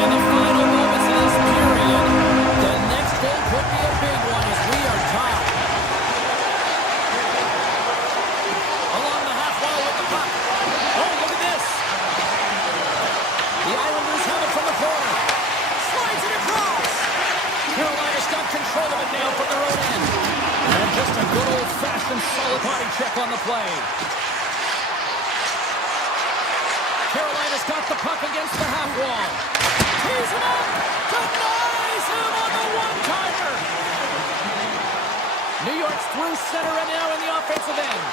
In the final moments of this period, the next goal could be a big one as we are tied. Along the half wall with the puck. Oh, look at this. The Islanders have it from the corner. Slides it across. Carolina's got control of it now from their own end. And just a good old-fashioned solid body check on the play. Carolina's got the puck against the half wall. Tees him up. Denies him on the one-timer. New York's through center and now in the offensive end.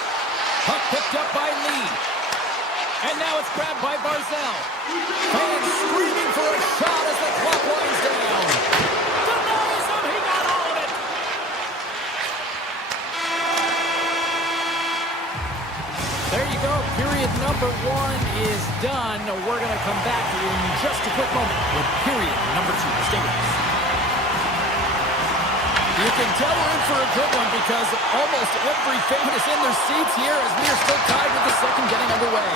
Puck picked up by Lee. And now it's grabbed by Barzal. Fans screaming for a shot as the clock winds down. Denies him. He got all of it. There you go. Period number 1 is done. We're going to come back in just a quick moment with period number 2. Stay with us. You can tell we're in for a good one because almost every fan is in their seats here as we are still tied with the second getting underway.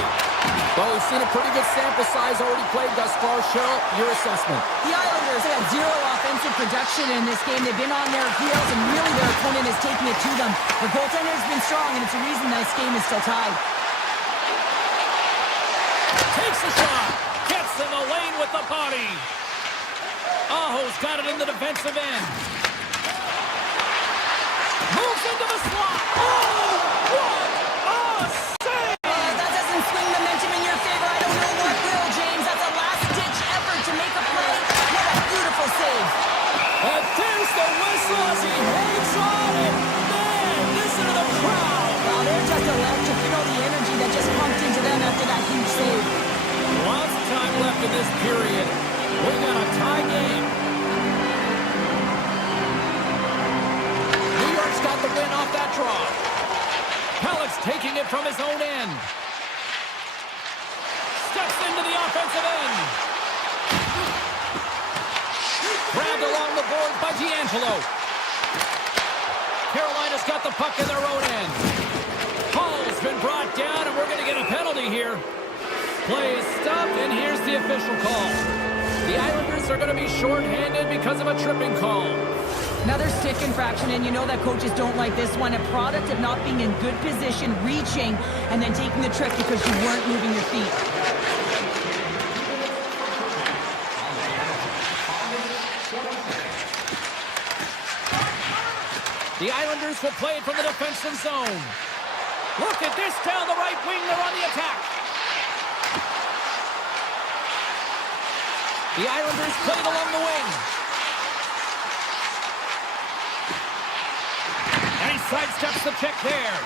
Well, we've seen a pretty good sample size already played thus far. Cheryl, your assessment. The Islanders had 0 offensive production in this game. They've been on their heels, and really their opponent is taking it to them. The goaltender has been strong, and it's a reason this game is still tied. Takes a shot. Gets in the lane with the body. Aho's got it in the defensive end. Moves into the slot. Oh, what a save! That doesn't swing momentum in your favor. I don't know what will, James. That's a last-ditch effort to make a play. What a beautiful save. And there's the whistle as he hangs on it. Man, listen to the crowd. Well, they're just electric. You know the energy that just pumped into them after that huge save. Lots of time left in this period. We got a tie game. New York's got the win off that draw. Pellick's taking it from his own end. Steps into the offensive end. Grabbed along the boards by D'Angelo. Carolina's got the puck in their own end. Hall's been brought down, and we're going to get a penalty here. Play is stopped, and here's the official call. The Islanders are going to be shorthanded because of a tripping call. Another stick infraction, and you know that coaches don't like this one. A product of not being in good position, reaching, and then taking the trick because you weren't moving your feet. The Islanders will play it from the defensive zone. Look at this down the right wing. They're on the attack. The Islanders play it along the wing. And he sidesteps the check there.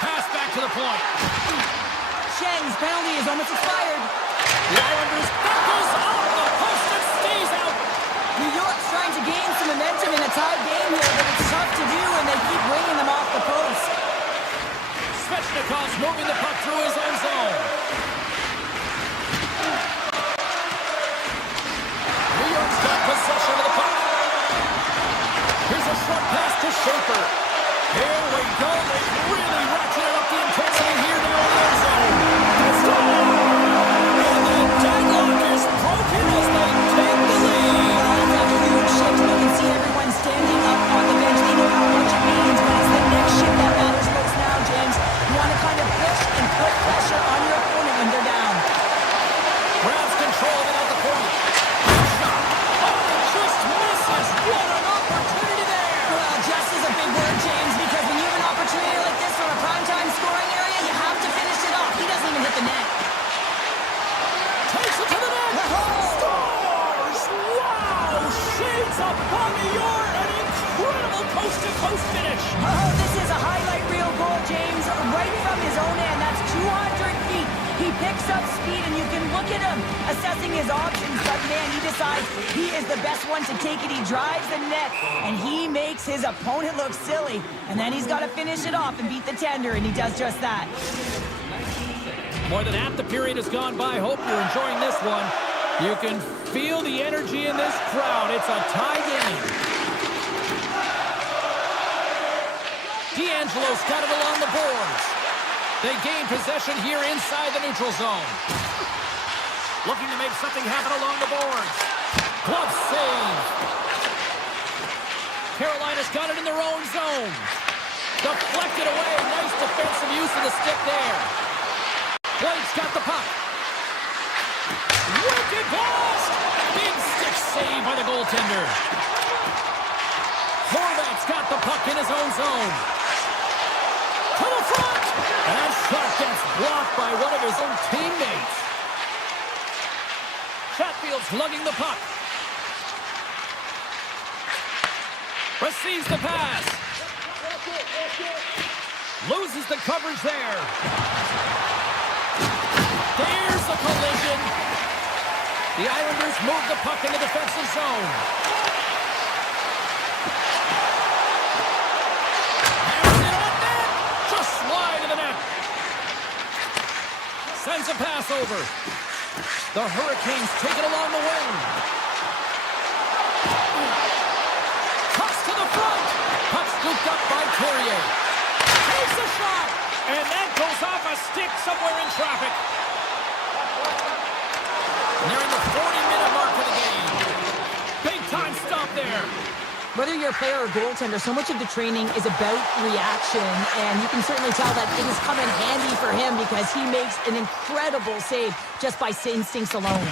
Pass back to the point. Schen's penalty is almost expired. The Islanders buckles off the post and stays out. New York's trying to gain some momentum in a tied game here, but it's tough to do, and they keep winging them off the post. Svechnikov's moving the puck through his own zone. New York's got possession of the puck. Here's a short pass to Schaefer. Here we go. They've really ratcheted up the intensity here now in their zone. That's the and the deadlock is broken as they take the lead. That's a huge shift. You can see everyone standing up on the bench. They know how much it means, but it's the next shift that matters most now, James. You want to kind of push and put pressure on your opponent when they're down. Grabs control of it at the point. Shot. Oh, just misses. What an opportunity there. Well, just is a big word, James, because when you have an opportunity like this from a primetime scoring area, you have to finish it off. He doesn't even hit the net. Takes it to the net. Scores! Wow! Shades of Bobby Orr. An incredible coast-to-coast finish. Oh, this is a highlight reel goal, James, right from his own end. That's 200 feet. He picks up speed, and you can look at him assessing his options, but man, he decides he is the best one to take it. He drives the net, and he makes his opponent look silly. And then he's got to finish it off and beat the tender, and he does just that. More than half the period has gone by. Hope you're enjoying this one. You can feel the energy in this crowd. It's a tie game. D'Angelo's got it along the boards. They gain possession here inside the neutral zone. Looking to make something happen along the boards. Glove save. Carolina's got it in their own zone. Deflected away. Nice defensive use of the stick there. Blake's got the puck. Wicked blast! Big stick save by the goaltender. Horvat's got the puck in his own zone. To the front! And that shot gets blocked by one of his own teammates. Chatfield's lugging the puck. Receives the pass. Loses the coverage there. There's a collision. The Islanders move the puck in the defensive zone. Sends a pass over. The Hurricanes take it along the wing. Cuts to the front. Puck scooped up by Courier. Takes a shot. And that goes off a stick somewhere in traffic. Nearing the 40-minute mark of the game. Big time stop there. Whether you're a player or goaltender, so much of the training is about reaction, and you can certainly tell that it has come in handy for him because he makes an incredible save just by instincts alone.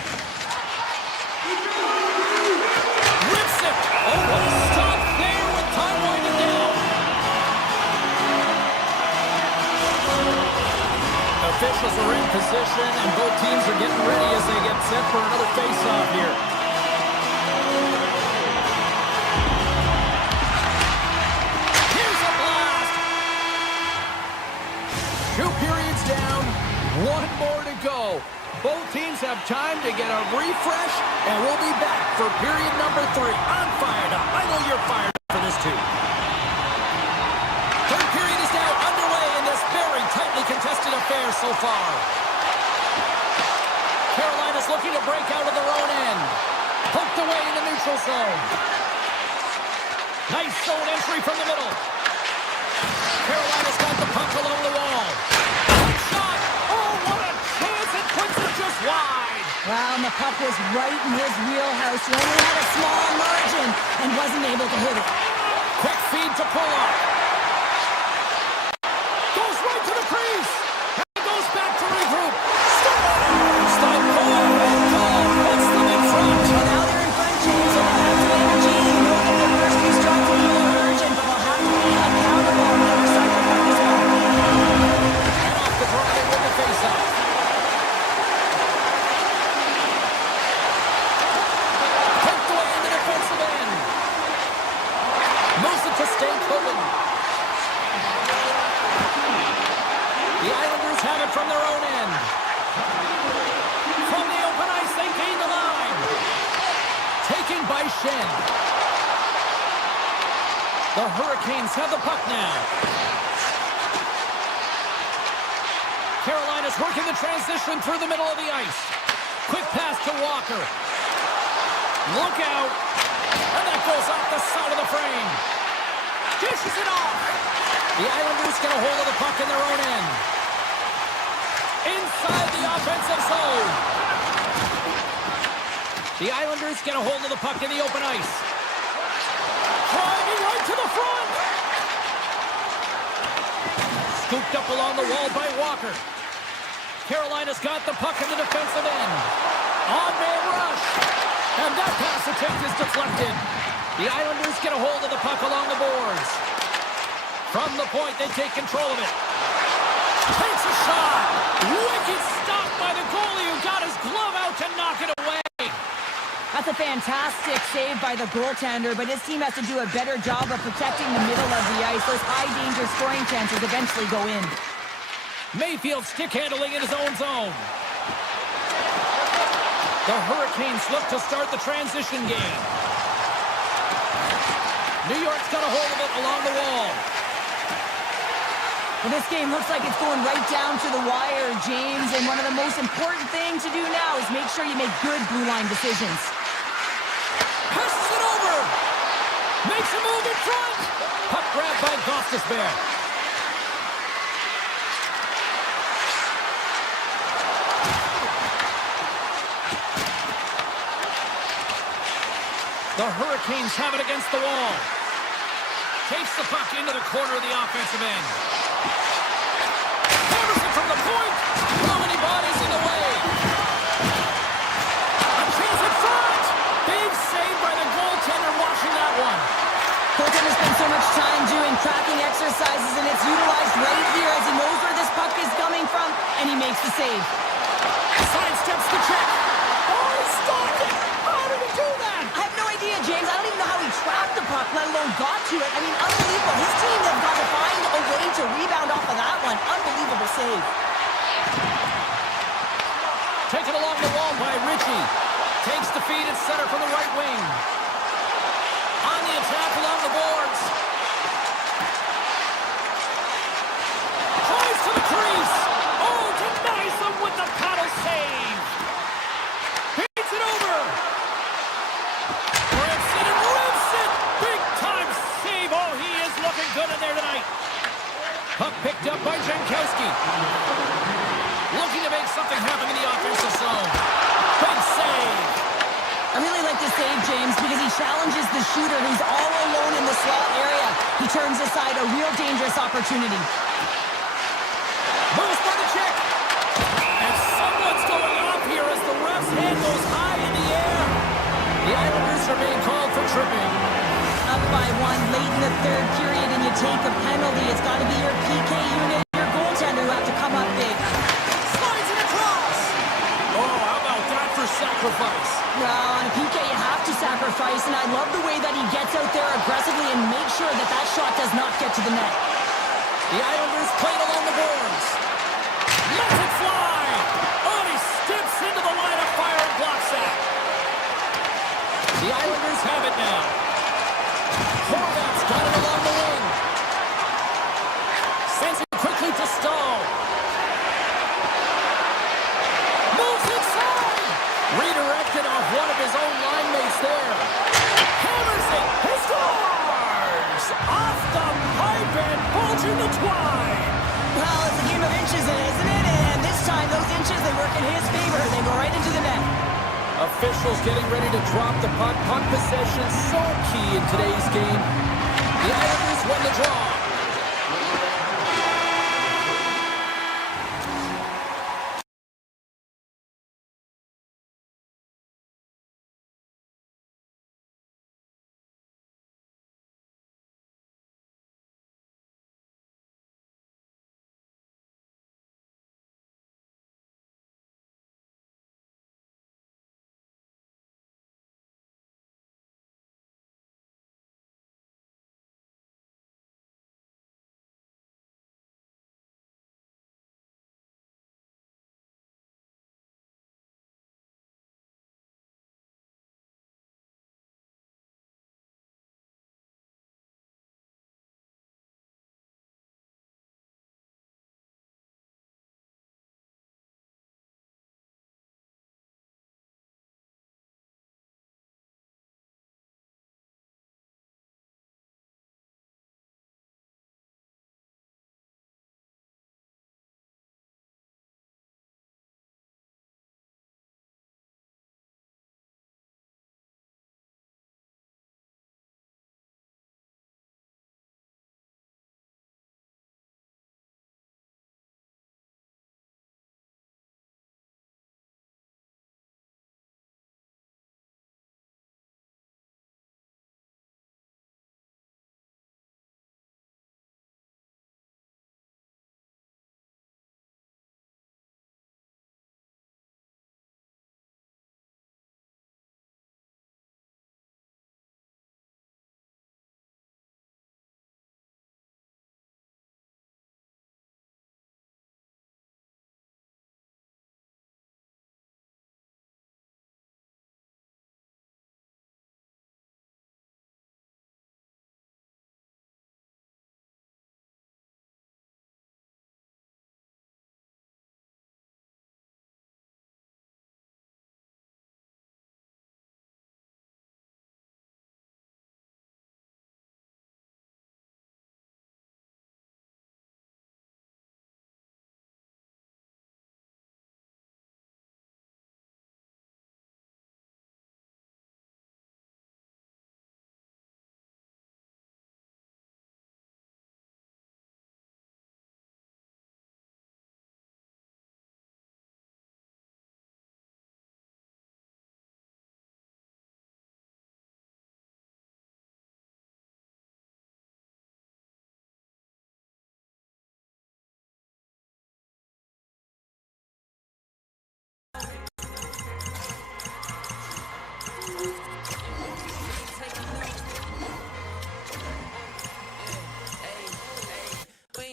Rips it! Oh, what a stop there with time winding down. Officials are in position, and both teams are getting ready as they get set for another face-off here. One more to go. Both teams have time to get a refresh, and we'll be back for period number 3. I'm fired up. I know you're fired up for this too. Third period is now underway in this very tightly contested affair so far. Carolina's looking to break out of their own end. Poked away in the neutral zone. Nice zone entry from the middle. Carolina's got the puck along the wall. Wide. Wow, and the puck was right in his wheelhouse. He only had a small margin and wasn't able to hit it. Quick feed to pull up. Goes right to the crease. And goes back to regroup. Stop goal. Puts them in front. Well, now they're in front, James. They'll have to energy. You know that their first few shots will be a little urgent, but they'll have to be accountable on the other side of the puck as well. And off the draw, they win the face-off. To stay pulling. The Islanders have it from their own end. From the open ice, they gain the line. Taken by Shen. The Hurricanes have the puck now. Carolina's working the transition through the middle of the ice. Quick pass to Walker. Look out. And that goes off the side of the frame. Dishes it off. The Islanders get a hold of the puck in their own end. Inside the offensive zone. The Islanders get a hold of the puck in the open ice. Driving right to the front. Scooped up along the wall by Walker. Carolina's got the puck in the defensive end. On-man rush. And that pass attempt is deflected. The Islanders get a hold of the puck along the boards. From the point, they take control of it. Takes a shot. Wicked stop by the goalie who got his glove out to knock it away. That's a fantastic save by the goaltender, but his team has to do a better job of protecting the middle of the ice. Those high-danger scoring chances eventually go in. Mayfield stick handling in his own zone. The Hurricanes look to start the transition game. New York's got a hold of it along the wall. Well, this game looks like it's going right down to the wire, James, and one of the most important things to do now is make sure you make good blue line decisions. Passes it over. Makes a move in front. Puck grab by Gostisbehere. The Hurricanes have it against the wall. Takes the puck into the corner of the offensive end. Hammers it from the point. Too many bodies in the way. A chance in front. Big save by the goaltender watching that one. Goaltender spends so much time doing tracking exercises, and it's utilized right here as he knows where this puck is coming from, and he makes the save. Sidesteps the check. Oh, he stopped it. How did he do that? I have no idea, James. I don't even know how he tracked the puck, let alone got to it. I mean, unbelievable. His team has got to find a way to rebound off of that one. Unbelievable save. Taken along the wall by Ritchie. Takes the feed at center from the right wing. On the attack along the boards. Tries to the crease. Oh, denies them with the Puck picked up by Jankowski. Looking to make something happen in the offensive zone. Big save. I really like this save, James, because he challenges the shooter who's all alone in the slot area. He turns aside a real dangerous opportunity. Moves for the check. And someone's going off here as the ref's hand goes high in the air. The Islanders are being called for tripping. Up by one late in the third period and you take a penalty. It's got to be your PK unit and your goaltender who have to come up big. Slides it across. Oh, how about that for sacrifice? Well, on a PK you have to sacrifice, and I love the way that he gets out there aggressively and makes sure that that shot does not get to the net. The Islanders played along the boards. Lets it fly. Oh, he skips into the line of fire and blocks that. The Islanders have it now. Horvat's got it along the wing. Sends it quickly to Stahl. Moves inside. Redirected off one of his own line mates there. Hammers it. He scores! Off the pipe and bulging the twine. Well, it's a game of inches, isn't it? And this time, those inches, they work in his favor. They go right into the net. Officials getting ready to drop the puck. Puck possession so key in today's game. The Islanders win the draw.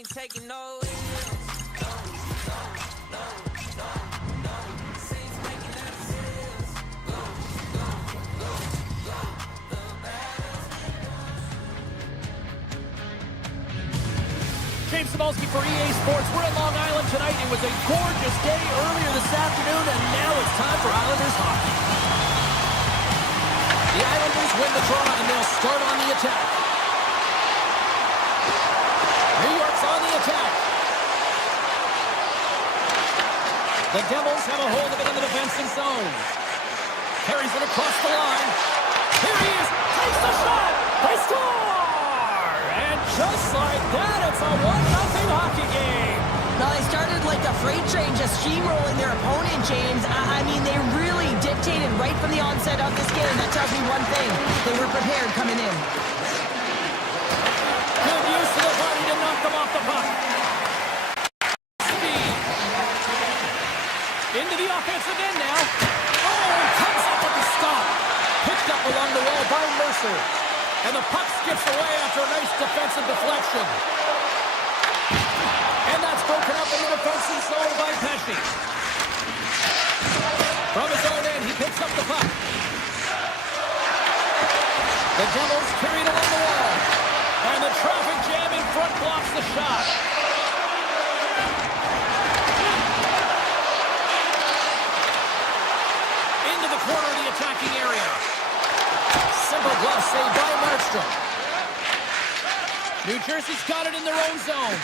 Taking no James Cebulski for EA Sports. We're in Long Island tonight. It was a gorgeous day earlier this afternoon, and now it's time for Islanders hockey. The Islanders win the draw, and they'll start on the attack. New York's on the attack. The Devils have a hold of it in the defensive zone. Carries it across the line. Here he is. Takes the shot. They score! And just like that, it's a 1-0 hockey game. Well, they started like a freight train just steamrolling their opponent, James. I mean, they really dictated right from the onset of this game. That tells me one thing. They were prepared coming in. Good use of the body to knock them off the puck. Speed. Into the offensive end now. Oh, comes up with the stop. Picked up along the wall by Mercer. And the puck skips away after a nice defensive deflection. And that's broken up in the defensive zone by Pesci. From his own end, he picks up the puck. The Devils carry it along the wall. And the traffic jam in front blocks the shot. Into the corner of the attacking area. Simple glove save by Markstrom. New Jersey's got it in their own zone.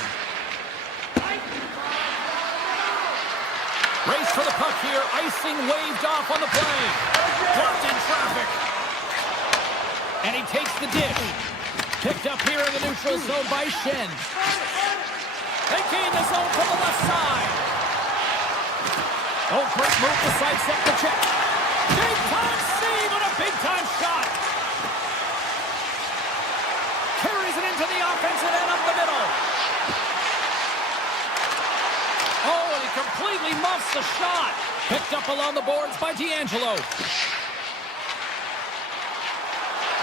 Race for the puck here. Icing waved off on the play. Blocked in traffic. And he takes the dish. Picked up here in the neutral zone by Shen. They gain the zone from the left side. Oh, great move to sidestep the check. Big time save and a big time shot. Carries it into the offensive end up the middle. Oh, and he completely muffs the shot. Picked up along the boards by D'Angelo.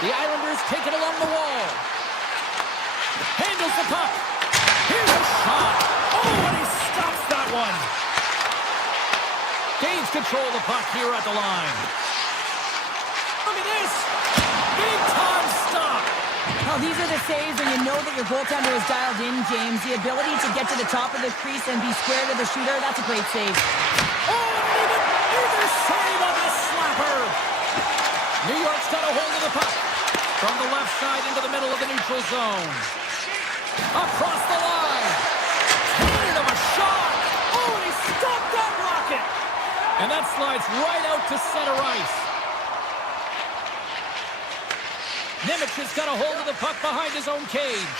The Islanders take it along the wall. Handles the puck. Here's a shot. Oh, and he stops that one. Gains control of the puck here at the line. Look at this. Big time stop. Well, these are the saves when you know that your goaltender is dialed in, James. The ability to get to the top of the crease and be square to the shooter, that's a great save. Oh, and either save on the slapper. New York's got a hold of the puck. From the left side into the middle of the neutral zone. Across the line. Cannon of a shot. Oh, and he stopped that rocket. And that slides right out to center ice. Nemec has got a hold of the puck behind his own cage.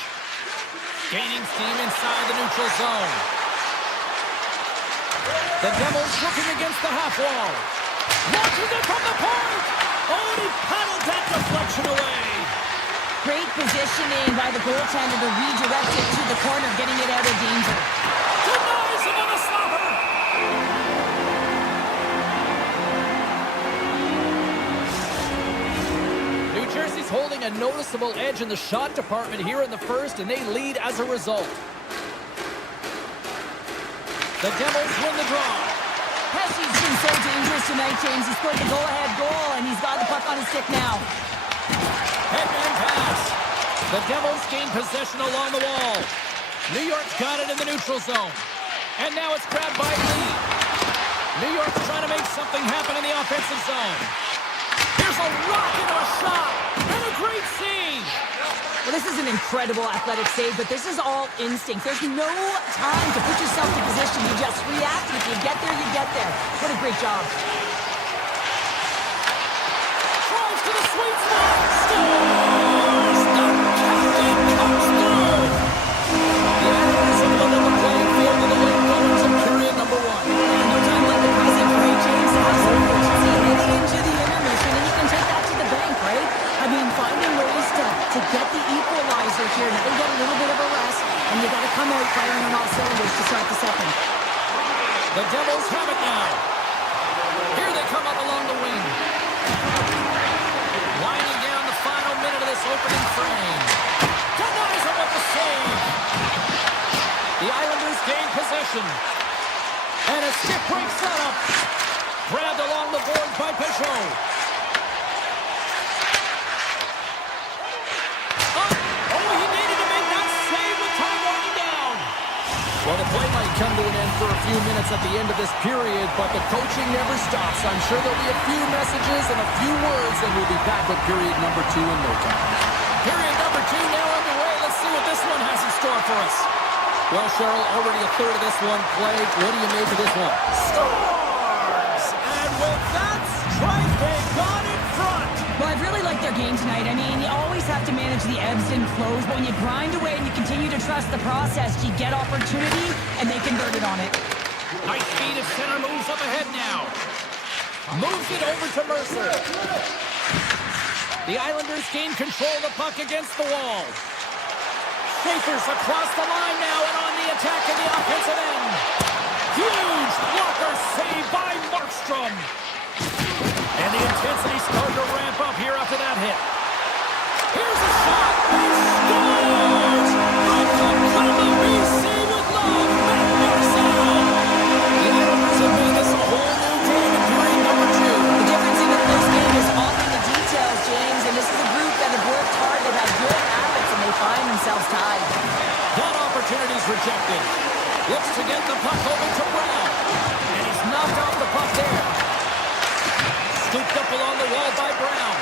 Gaining steam inside the neutral zone. The Devils looking against the half wall. Launches it from the point. Oh, and he paddled that deflection away. Great positioning by the goaltender to redirect it to the corner, getting it out of danger. Denies him on the slapper. New Jersey's holding a noticeable edge in the shot department here in the first, and they lead as a result. The Devils win the draw. Pesci's been so dangerous tonight, James. He scored the go-ahead goal, and he's got the puck on his stick now. Headman pass. The Devils gain possession along the wall. New York's got it in the neutral zone. And now it's grabbed by Lee. New York's trying to make something happen in the offensive zone. Here's a rocket of a shot. And a great save. Well, this is an incredible athletic save, but this is all instinct. There's no time to put yourself in position. You just react. If you get there, you get there. What a great job. Drives to the sweet spot. Scores! The captain comes through. The Islanders have leveled the playing field in the late moments of period number one. No time like the present, right, James? To have some urgency heading into the intermission, and you can take that to the bank, right? I mean, finding ways to get the equalizer here. Now you get a little bit of a rest, and you got to come out firing on all cylinders to start the second. The Devils have it now. Here they come up along the wing. Winding down the final minute of this opening frame. Denies him with the save. The Islanders gain possession. And a stick break setup. Grabbed along the boards by Peugeot. Well, the play might come to an end for a few minutes at the end of this period, but the coaching never stops. I'm sure there'll be a few messages and a few words, and we'll be back with period number 2 in no time. Period number 2 now underway. Let's see what this one has in store for us. Well, Cheryl, already a third of this one played. What do you make of this one? Scores! And with that strike, they got in front. Well, I've really liked their game tonight. I mean, you always have to manage the ebbs and flows, but when you grind away and you continue to trust the process, you get opportunity, and they converted on it. Nice feed of center, moves up ahead now. Moves it over to Mercer. The Islanders gain control of the puck against the wall. Schaefer's across the line now and on the attack in the offensive end. Huge blocker save by Markstrom. And the intensity's starting to ramp up here after that hit. Here's a shot. He scores! Oklahoma BC with love. Matt Marcel. The Islanders have made this a whole new game in period number 2. The difference in a close game is often the details, James, and this is a group that have worked hard, they've had good habits, and they find themselves tied. That opportunity's rejected. Looks to get the puck over to Brown. And he's knocked off the puck there. Scooped up along the wall by Brown.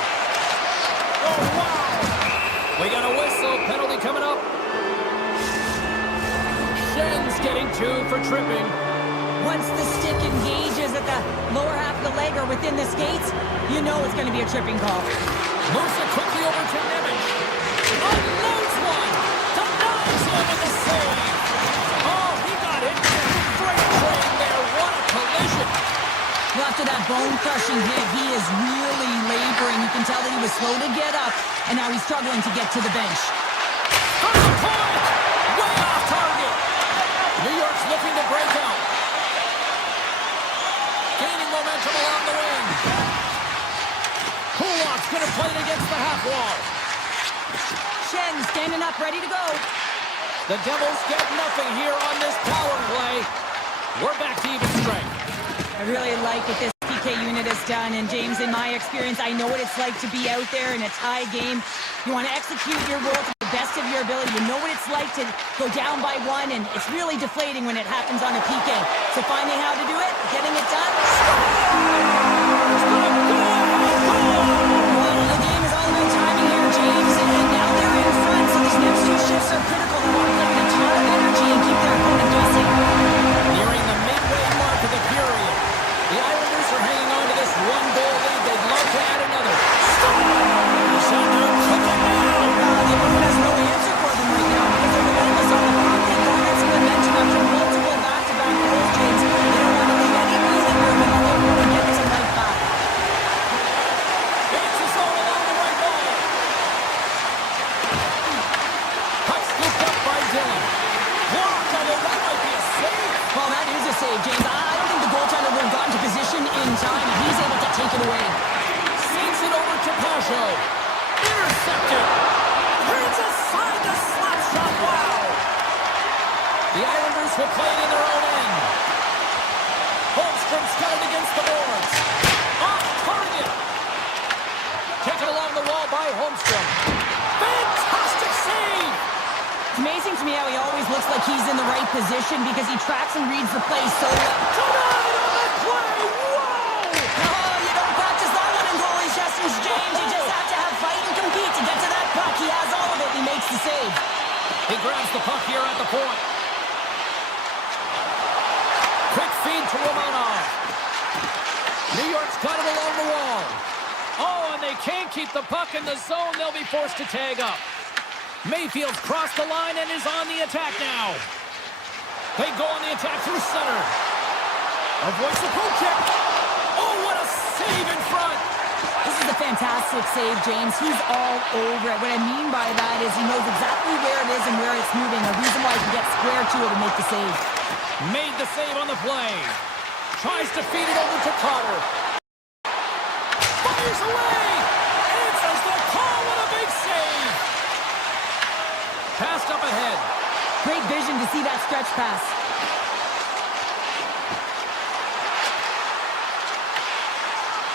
Oh, wow! We got a whistle. Penalty coming up. Schen's getting 2 for tripping. Once the stick engages at the lower half of the leg or within the skates, you know it's going to be a tripping call. Moves it quickly over to Nemec. Unloads one. Denies him with the save. Oh, he got hit. Great train there. What a collision. Well, after that bone-crushing hit, he is really laboring. You can tell that he was slow to get up, and now he's struggling to get to the bench. From the point. Way off target. New York's looking to break out. Gaining momentum along the wing. Kodiak's going to play it against the half wall. Shen standing up, ready to go. The Devils get nothing here on this power play. We're back to even strength. I really like what this PK unit has done, and James, in my experience, I know what it's like to be out there in a tie game. You want to execute your role to the best of your ability. You know what it's like to go down by 1, and it's really deflating when it happens on a PK. So finding how to do it, getting it done. Well, the game is all about timing here, James, and now they're in front, so these next 2 shifts are critical. They want to play with a ton of energy and keep their opponent guessing. Nearing the midway mark of the period. The Islanders are hanging on to this 1-goal lead. They'd love to add another. Scores! And they're cooking now. The opponent has no answer for them right now because they're relentless on the puck. They've got some momentum after multiple back-to-back goals, James. They don't want to leave any breathing room and let their opponent get some life back. It's a zone along the right wall. Puck scooped up by Dillon. Blocked, although that might be a save. Well, that is a save, James. I don't think the goaltender would have gotten to position in time, and he's able to take it away. Sends it over to Pajot. Intercepted. Turns aside the slap shot. Wow. The Islanders will play it in their own end. Holmstrom's got it against the boards. Off target. Taken along the wall by Holmstrom. Fantastic save. It's amazing to me how he always looks like he's in the right position because he tracks and reads the play so well. Denied on the play. Whoa. Oh, you don't practice that one in goalie sessions, James. You just have to have fight and compete to get to that puck. He has all of it. He makes the save. He grabs the puck here at the point. Quick feed to Romanov. New York's got it along the wall. Oh, and they can't keep the puck in the zone. They'll be forced to tag up. Mayfield's crossed the line and is on the attack now. They go on the attack through center. Avoids the poke check. Oh, what a save in front. This is a fantastic save, James. He's all over it. What I mean by that is he knows exactly where it is and where it's moving. A reason why he can get square to it and make the save. Made the save on the play. Tries to feed it over to Carter. Fires away. Answers the call with a big save. Passed up ahead. Great vision to see that stretch pass.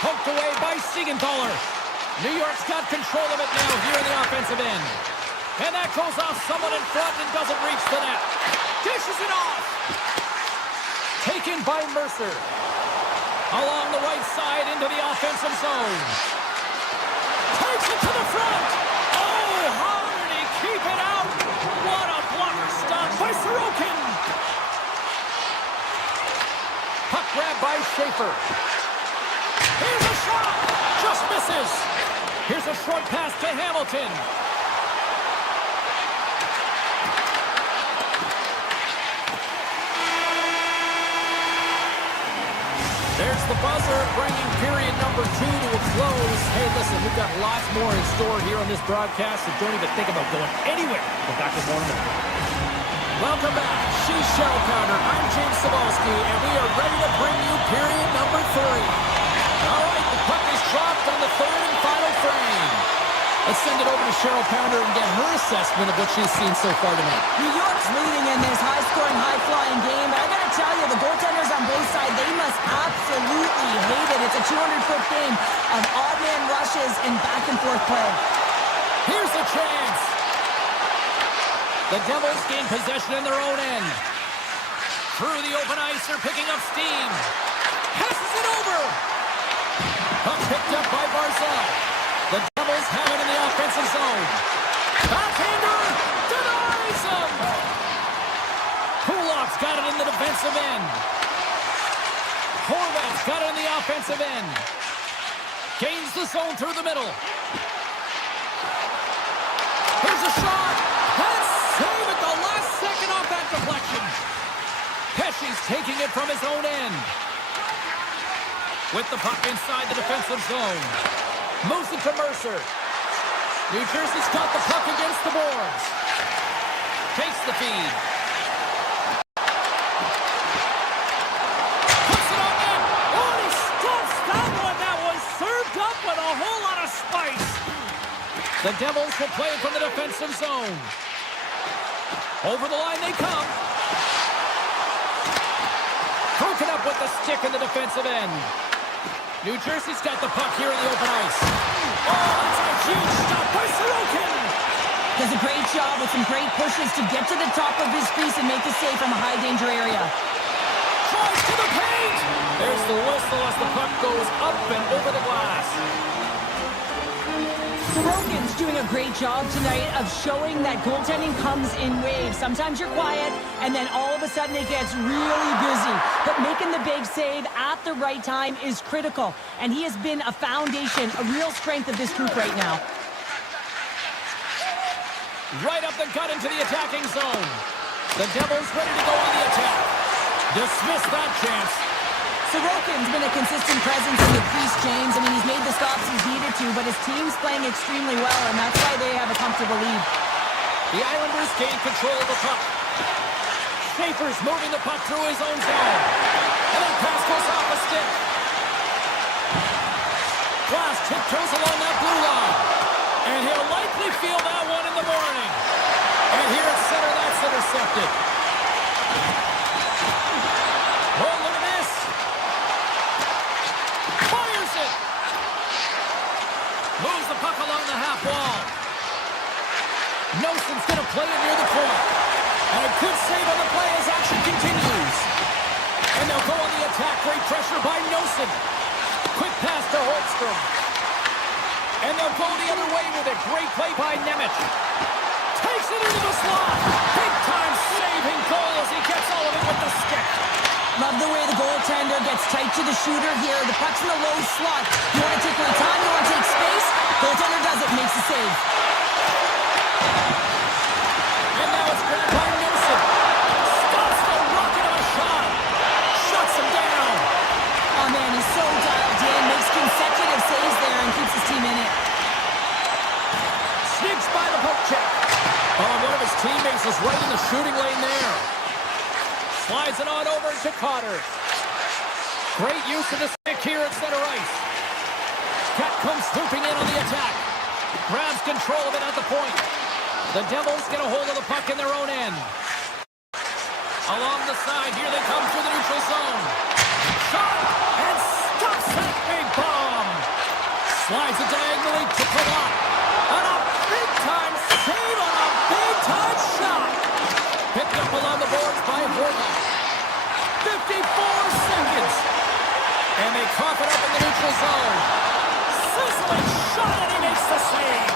Poked away by Siegenthaler. New York's got control of it now here in the offensive end. And that goes off someone in front and doesn't reach the net. Dishes it off. Taken by Mercer. Along the right side into the offensive zone. Takes it to the front. Oh, how did he keep it out? What a blocker stop by Serena. Sorokin! Puck grab by Schaefer. Here's a shot! Just misses. Here's a short pass to Hamilton. There's the buzzer, bringing period number 2 to a close. Hey, listen, we've got lots more in store here on this broadcast, so don't even think about going anywhere. We're back with more in a minute. Welcome back. She's Cheryl Pounder. I'm James Cebulski, and we are ready to bring you period number 3. All right, the puck is dropped on the third and final frame. Let's send it over to Cheryl Pounder and get her assessment of what she's seen so far tonight. New York's leading in this high-scoring, high-flying game, but I gotta tell you, the goaltenders on both sides, they must absolutely hate it. It's a 200-foot game of odd-man rushes and back-and-forth play. Here's the chance. The Devils gain possession in their own end. Through the open ice, they're picking up steam. Passes it over. Puck picked up by Barzal. The Devils have it in the offensive zone. Backhander denies him. Kulak's got it in the defensive end. Horvat's got it in the offensive end. Gains the zone through the middle. Here's a shot. That's save at the last second off that deflection. Pesci's taking it from his own end. With the puck inside the defensive zone. Moves it to Mercer. New Jersey's got the puck against the boards. Takes the feed. Puts it on net. Oh, he stuffs that one. That was served up with a whole lot of spice. The Devils will play it from the defensive zone. Over the line they come. Broken up with the stick in the defensive end. New Jersey's got the puck here in the open ice. Oh, that's a huge stop by Sorokin. Does a great job with some great pushes to get to the top of his crease and make the save from a high-danger area. Tries to the paint. There's the whistle as the puck goes up and over the glass. Sorokin's doing a great job tonight of showing that goaltending comes in waves. Sometimes you're quiet, and then all of a sudden it gets really busy. But making the big save at the right time is critical, and he has been a foundation, a real strength of this group right now. Right up the gut into the attacking zone. The Devils ready to go on the attack. Dismiss that chance. Sorokin's been a consistent presence in the crease, James. I mean, he's made the stops he's needed to, but his team's playing extremely well, and that's why they have a comfortable lead. The Islanders gain control of the puck. Schaefer's moving the puck through his own zone. And then pass goes off the stick. Glass tiptoes along that blue line. And he'll likely feel that one in the morning. And here at center, that's intercepted. Oh, look at this. Fires it. Moves the puck along the half wall. Noson's going to play it near the point. And a good save on the play as action continues. And they'll go on the attack. Great pressure by Noson. Quick pass to Holmstrom. And they'll go the other way with it. Great play by Nemec. Takes it into the slot. Big time saving goal as he gets all of it with the stick. Love the way the goaltender gets tight to the shooter here. The puck's in the low slot. You want to take away time, you want to take space. Goaltender does it, makes the save. And now it's grabbed by Nelson. Stops the rocket of a shot. Shuts him down. Oh man, he's so dialed in. Makes consecutive saves there and keeps his team in it. Sneaks by the poke check. Oh, one of his teammates is right in the shooting lane there. Slides it on over to Cotter. Great use of the stick here at center ice. Cat comes swooping in on the attack. Grabs control of it at the point. The Devils get a hold of the puck in their own end. Along the side, here they come through the neutral zone. Shot and stops that big bomb. Slides it diagonally to Kodiak. And a big-time save on a big-time shot. Picked up along the boards by Horvat. 54 seconds. And they cough it up in the neutral zone. Sizzling shot, and he makes the save.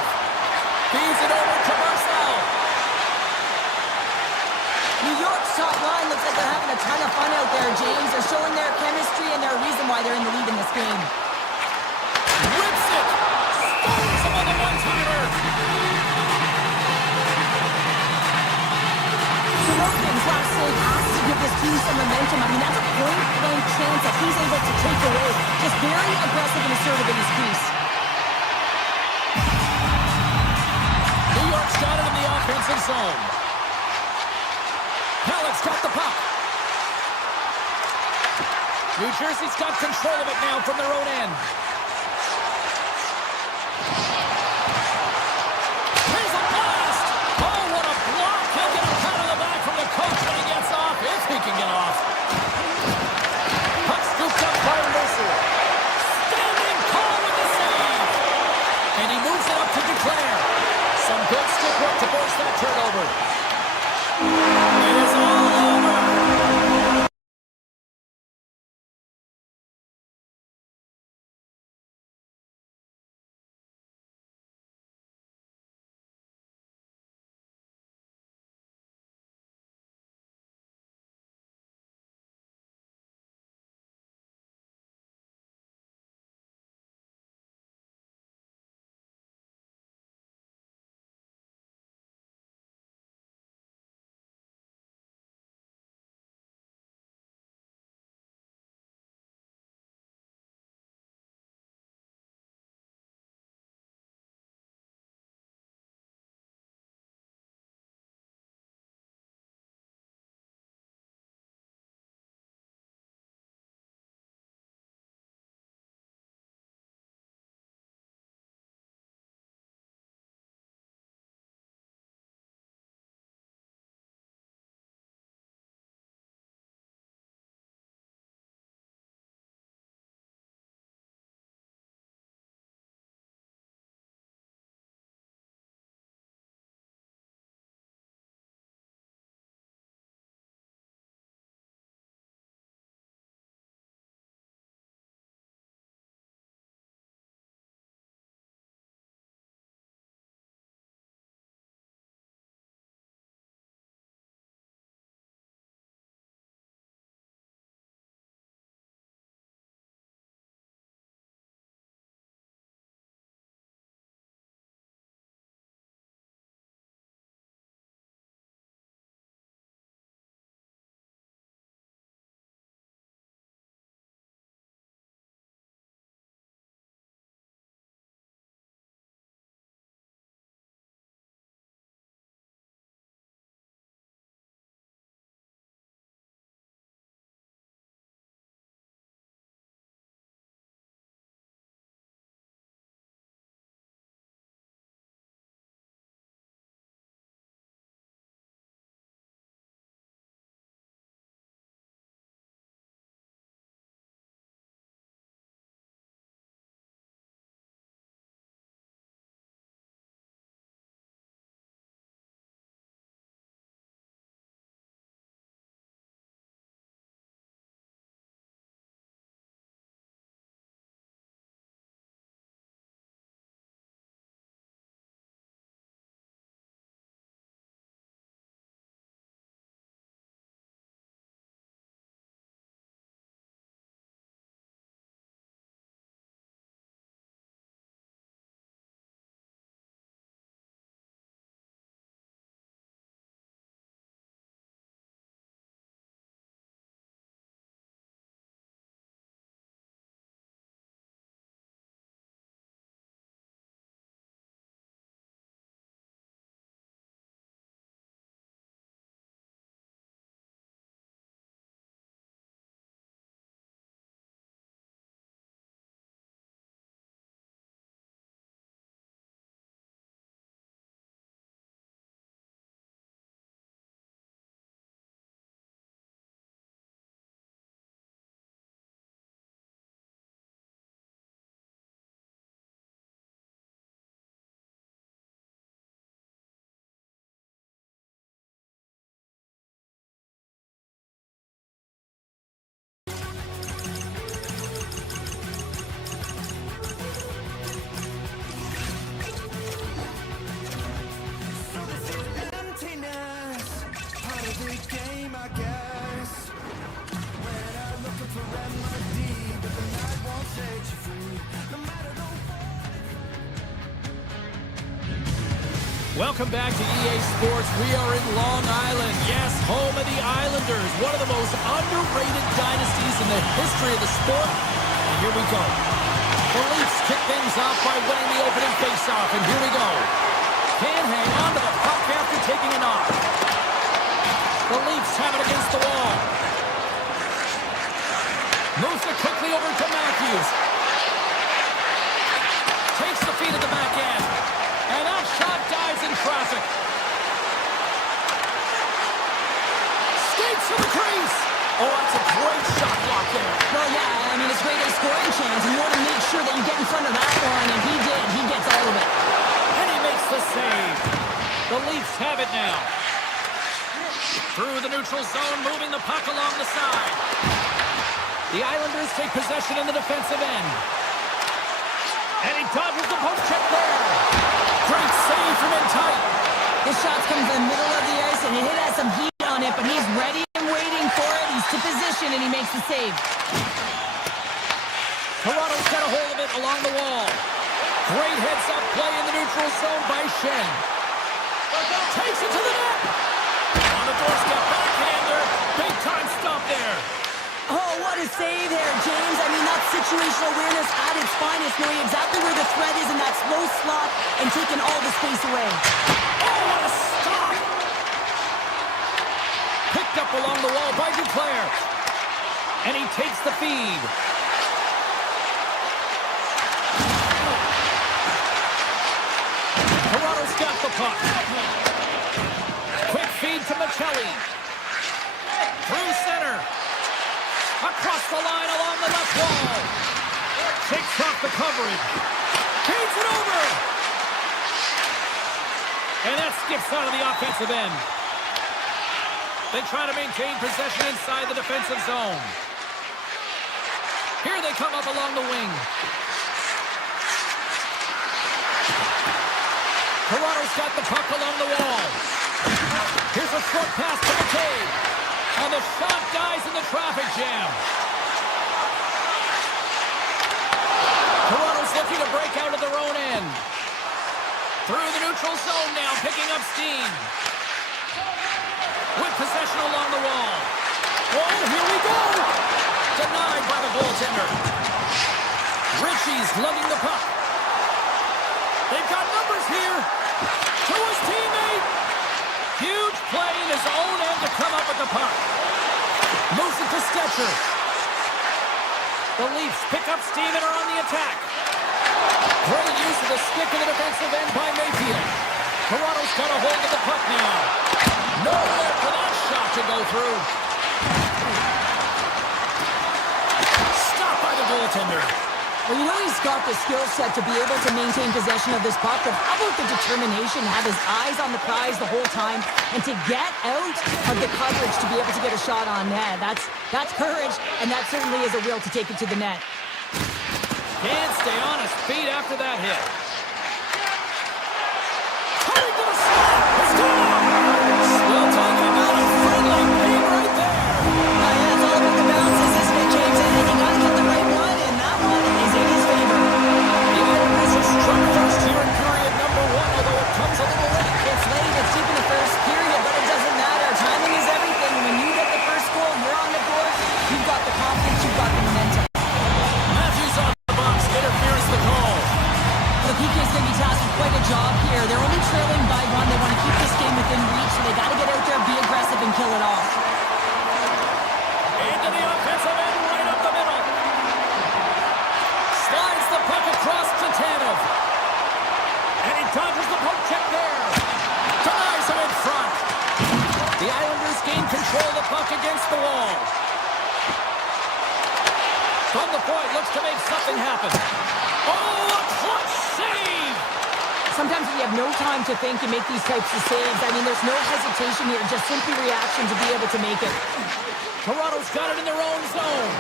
Feeds it over to Marcel. New York top line looks like they're having a ton of fun out there, James. They're showing their chemistry and their reason why they're in the lead in this game. Whips it! Stones him on the one-timer! Sorokin's last save has to give this team some momentum. I mean, that's a point-blank chance that he's able to take away. Just very aggressive and assertive in his crease. New York's got it in the offensive zone. Halleck's got the puck. New Jersey's got control of it now from their own end. Here's a blast! Oh, what a block! He'll get a pat on the back from the coach when he gets off, if he can get off. Puck scooped up by Mercer. Standing tall with the save! And he moves it up to Duclair. Some good stick work to force that turnover. It is all dream, I guess. When I'm looking for remedy, but the night won't set you free. No matter the Welcome back to EA Sports. We are in Long Island. Yes, home of the Islanders. One of the most underrated dynasties in the history of the sport. And here we go. The Leafs kick things off by winning the opening faceoff. And here we go. Can't hang on to the puck after taking a knock. The Leafs have it against the wall. Moves it quickly over to Matthews. Takes the feed at the back end. And that shot dives in traffic. Skates to the crease. Oh, that's a great shot block there. Well, yeah, I mean, it's great a scoring chance, and you want to make sure that you get in front of that one, and he did. He gets all of it. And he makes the save. The Leafs have it now. Through the neutral zone, moving the puck along the side. The Islanders take possession in the defensive end. And he dodges the post check there. Great save from in tight. This shot's coming from the middle of the ice, and it has some heat on it, but he's ready and waiting for it. He's to position, and he makes the save. Toronto's got a hold of it along the wall. Great heads-up play in the neutral zone by Shen. Takes it to the net. On the doorstep, backhander. Big-time stop there. Oh, what a save there, James. I mean, that's situational awareness at its finest, knowing exactly where the threat is in that slow slot and taking all the space away. Oh, what a stop! Picked up along the wall by Duclair. And he takes the feed. Toronto's got the puck. Quick feed to Michelli. Through center. Across the line along the left wall. Takes off the coverage. Feeds it over. And that skips out of the offensive end. They try to maintain possession inside the defensive zone. Here they come up along the wing. Toronto's got the puck along the wall. Here's a short pass to McCabe. And the shot dies in the traffic jam. Toronto's looking to break out of their own end. Through the neutral zone now, picking up steam. With possession along the wall. Oh, here we go! Denied by the goaltender. Ritchie's lugging the puck. They've got numbers here. To his teammate. Huge play in his own end to come up with the puck. Moves it to Stetcher. The Leafs pick up steam and are on the attack. Great use of the stick in the defensive end by Mayfield. Toronto's got a hold of the puck now. Nowhere for that shot to go through. Stopped by the goaltender. Well, you know he's got the skill set to be able to maintain possession of this puck, but how about the determination to have his eyes on the prize the whole time and to get out of the coverage to be able to get a shot on net? That's courage, and that certainly is a will to take it to the net. Can't stay on his feet after that hit. Cutting to the slot. It's gone. Still talking about a friendly game right there. Yeah, it's all about the bounces, isn't it, James? And he got to get the right one, and that one is in his favor. The Islanders are struck first here in period number 1, although it comes a little late. It's late, it's deep in the first period, but it doesn't matter. Timing is everything. When you get the first goal, you're on the board. You've got the confidence, you've got the momentum. Matthews on the box. Interference the call. The PK is going to be tasked with quite a job here. They're only trailing by 1. They want to keep this game within reach, so they got to get out there, be aggressive, and kill it off. Into the offensive end, right up the middle. Slides the puck across to Tanev. And he dodges the poke check there. Denies him in front. The Islanders gain control of the puck against the wall. From the point, looks to make something happen. Oh, a clutch save! Sometimes when you have no time to think, you make these types of saves. I mean, there's no hesitation here, just simply reaction to be able to make it. Toronto's got it in their own zone.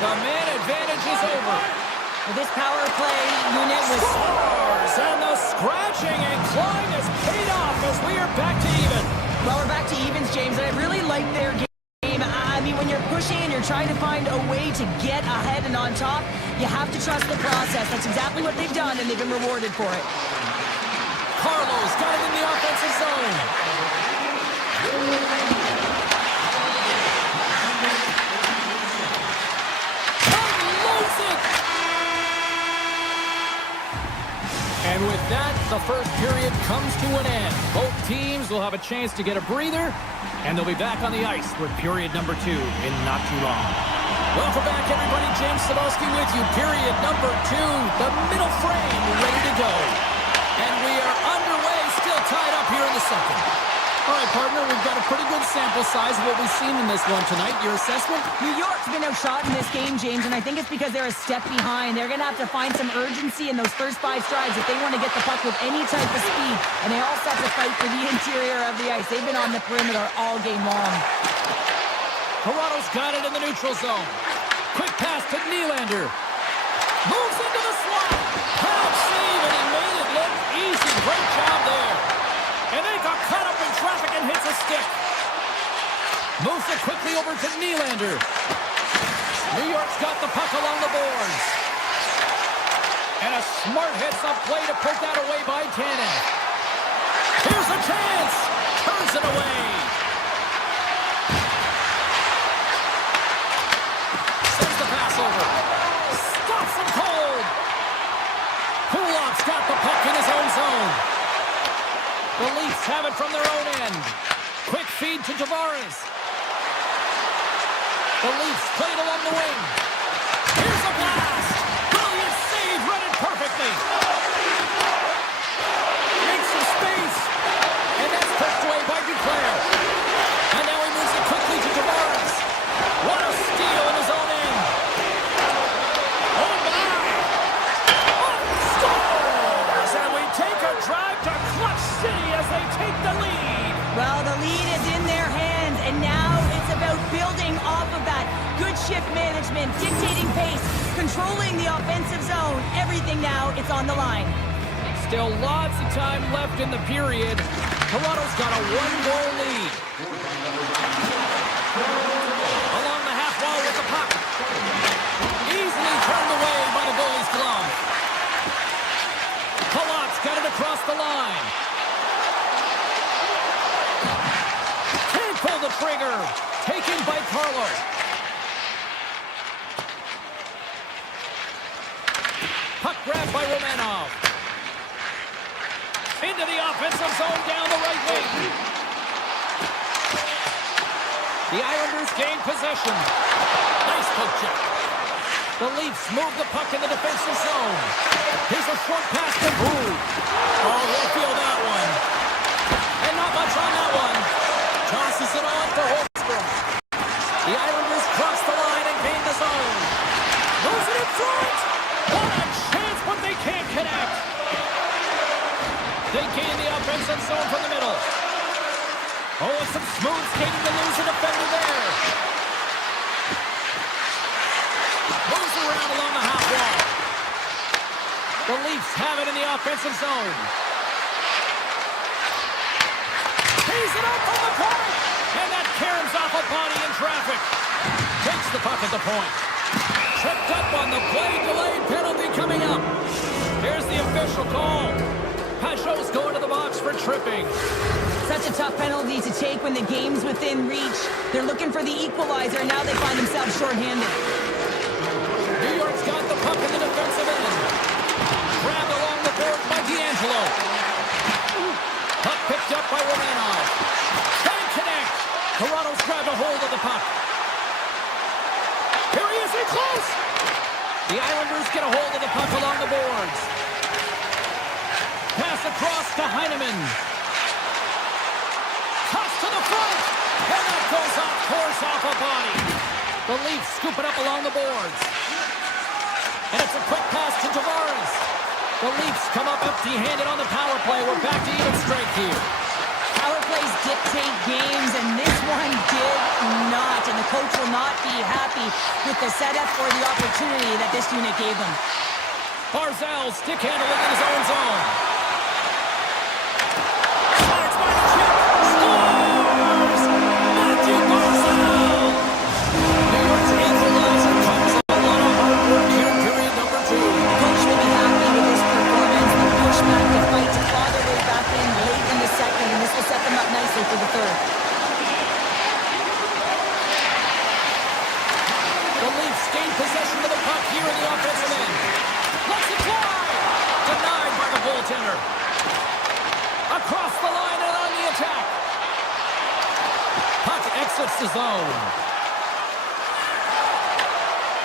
The man advantage is over. Well, this power play unit was... Scores! And the scratching and clawing has paid off as we are back to even. Well, we're back to evens, James, and I really like their game. I mean, when you're pushing and you're trying to find a way to get ahead and on top, you have to trust the process. That's exactly what they've done, and they've been rewarded for it. Carlos got it in the offensive zone. Unloads it! And with that, the first period comes to an end. Both teams will have a chance to get a breather, and they'll be back on the ice with period number 2 in not too long. Welcome back, everybody. James Cebulski with you. Period number 2, the middle frame ready to go. And we are underway, still tied up here in the second. All right, partner, we've got a pretty good sample size of what we've seen in this one tonight. Your assessment? New York's been outshot in this game, James, and I think it's because they're a step behind. They're going to have to find some urgency in those first 5 strides if they want to get the puck with any type of speed, and they also have to fight for the interior of the ice. They've been on the perimeter all game long. Toronto's got it in the neutral zone. Quick pass to Nylander. Moves into the slot. Pad save, and he made it look easy. Great job there. And they got caught up in traffic and hits a stick. Moves it quickly over to Nylander. New York's got the puck along the boards. And a smart heads-up play to put that away by Tanev. Here's a chance. Turns it away. Sends the pass over. Stops him cold. Kulak's got the puck in his own zone. The Leafs have it from their own end. Quick feed to Tavares. The Leafs play it along the wing. Here's a blast. Brilliant save, read it perfectly. Makes some space. And that's pushed away by Duclair. And now he moves it quickly to Tavares. What a steal in his own end. Oh, my. Oh, scores! And we take a drive to Clutch City as they take the lead. Well, the lead is in their hands, and now it's about building off of that. Good shift management, dictating pace, controlling the offensive zone. Everything now, it's on the line. Still lots of time left in the period. Toronto's got a 1-goal lead. Along the half wall with the puck. Easily turned away by the goalie's glove. Kulak's got it across the line. Can't pull the trigger. Taken by Carlo. Puck grabbed by Romanov. Into the offensive zone down the right wing. The Islanders gain possession. Nice poke check. The Leafs move the puck in the defensive zone. Here's a short pass to Boo. Oh, he'll feel that one. And not much on that one. Tosses it on for Holmstrom. The Islanders cross the line and gain the zone. Moves it in front. What a chance, but they can't connect. They gain the offensive zone from the middle. Oh, and some smooth skating to lose a defender there. Moves around along the half wall. The Leafs have it in the offensive zone. Tees it up from the point. And that caroms off a body in traffic. Takes the puck at the point. Tripped up on the play. Delayed penalty coming up. Here's the official call. Pajot's going to the box for tripping. Such a tough penalty to take when the game's within reach. They're looking for the equalizer, and now they find themselves shorthanded. New York's got the puck in the defensive end. Grabbed along the board by D'Angelo. Puck picked up by Romanov. Can't connect. Toronto's grabbed a hold of the puck. Here he is in close. The Islanders get a hold of the puck along the boards. Pass across to Heineman. Toss to the front. And that goes off course off a body. The Leafs scoop it up along the boards. And it's a quick pass to Tavares. The Leafs come up empty-handed on the power play. We're back to even strength here. Power plays dictate games, and this one did not. And the coach will not be happy with the setup or the opportunity that this unit gave them. Barzal stick handling in his own zone. Starts by the chip. Score! in the offensive end. Lets it fly. Denied by the goaltender. Across the line and on the attack. Puck exits the zone.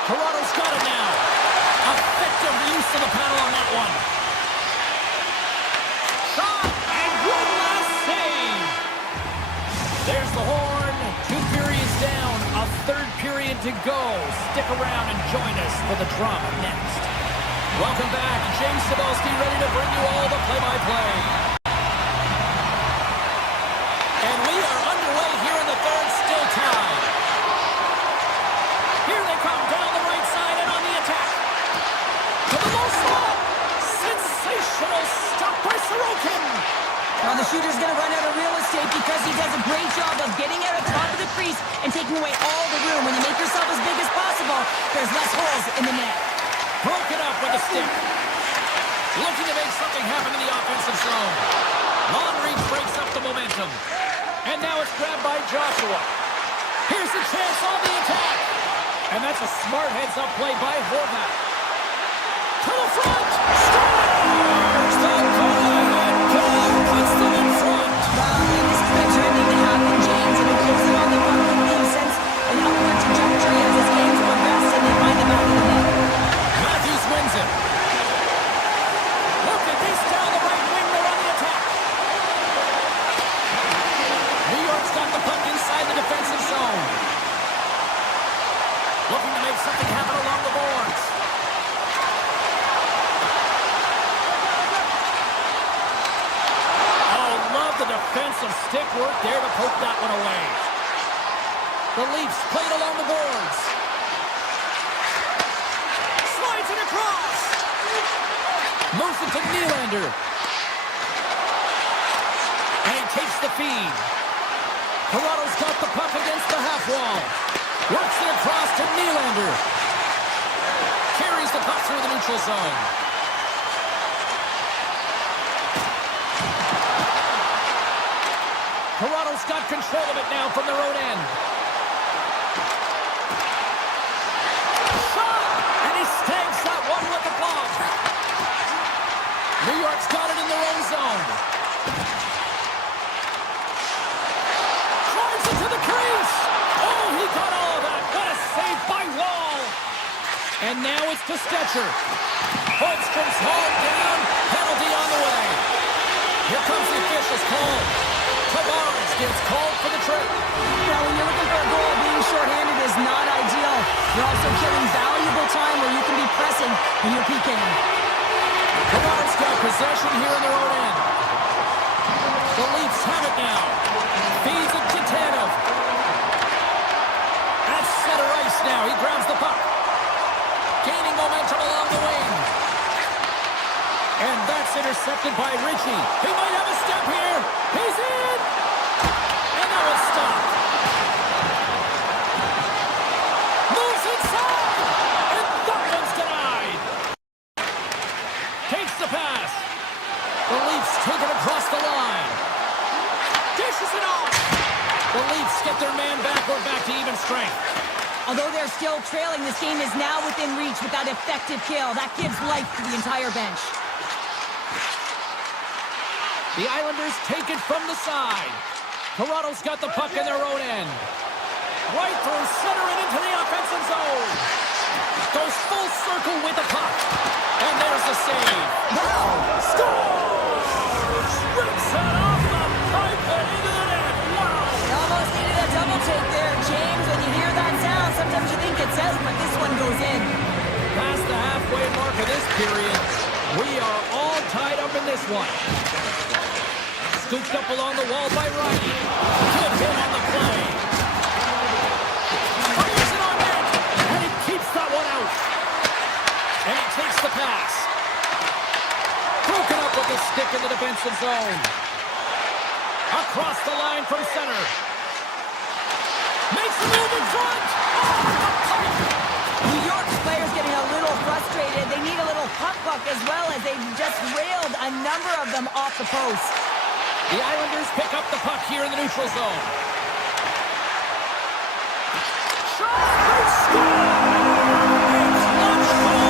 Toronto's got it now. Effective use of the paddle on that one. Shot and one last save. There's the horn. 2 periods down. A third period to go. Stick around and join us for the drama next. Welcome back. James Cebulski ready to bring you all the play-by-play. And we are underway here in the third, still tied. Here they come down the right side and on the attack. To the low slot. Sensational stop by Sorokin. Well, the shooter's going to run out of real estate because he does a great job of getting out of top of the crease and taking away all the room. When you make yourself as big as possible, there's less holes in the net. Broken up with a stick. Looking to make something happen in the offensive zone. Long reach breaks up the momentum. And now it's grabbed by Joshua. Here's the chance on the attack. And that's a smart heads-up play by Horvat. To the front. Scores! The go-ahead goal puts them in front. Well, and this is the journey to happen, James, and it goes on the puck with no sense an upward trajectory as this game's progressed and they find the back of the net. Matthews wins it. Look at this down the right wing. They're on the attack. New York's got the puck inside the defensive zone. Looking to make something happen along the boards. Oh, love the defensive stick work there to poke that one away. The Leafs played along the boards. Slides it across. Moves it to Nylander. And he takes the feed. Toronto's got the puck against the half wall. Works it across to Nylander. Carries the puck through the neutral zone. Toronto's got control of it now from their own end. Shot! And he stakes that one with the glove. New York's got it in their own zone. Drives it to the crease. Oh, he got all of that. What a save by Wall. And now it's to Stetcher. Holmstrom's hauled down. Penalty on the way. Here comes the official's call. Tavares gets called for the trip. Now, when you're looking for a goal, being shorthanded is not ideal. You're also killing valuable time where you can be pressing when you're PKing. Toronto's got possession here in their own end. The Leafs have it now. Feeds it to Tanev. At center ice now. He grabs the puck. Gaining momentum along the wing. And that's intercepted by Ritchie. He might have a step here. He's in. And now it's stopped. Moves inside. And that one's denied. Takes the pass. The Leafs take it across the line. Dishes it off. The Leafs get their man back. We're back to even strength. Although they're still trailing, this game is now within reach with that effective kill. That gives life to the entire bench. The Islanders take it from the side. Toronto's got the puck in their own end. Right through center and into the offensive zone. Goes full circle with the puck. And there's the save. Wow! Scores! Rips it off the pipe and into the net. Wow! They almost needed a double take there, James. When you hear that sound, sometimes you think it's out, but this one goes in. Past the halfway mark of this period, we are all tied up in this one. Scooped up along the wall by Riley. Good hit on the play. Fires it on net, and he keeps that one out. And he takes the pass. Broken up with the stick in the defensive zone. Across the line from center. Makes the move in front. New York's players getting a little frustrated. They need a little puck as well as they just railed a number of them off the post. The Islanders pick up the puck here in the neutral zone. Shot! They score! A clutch goal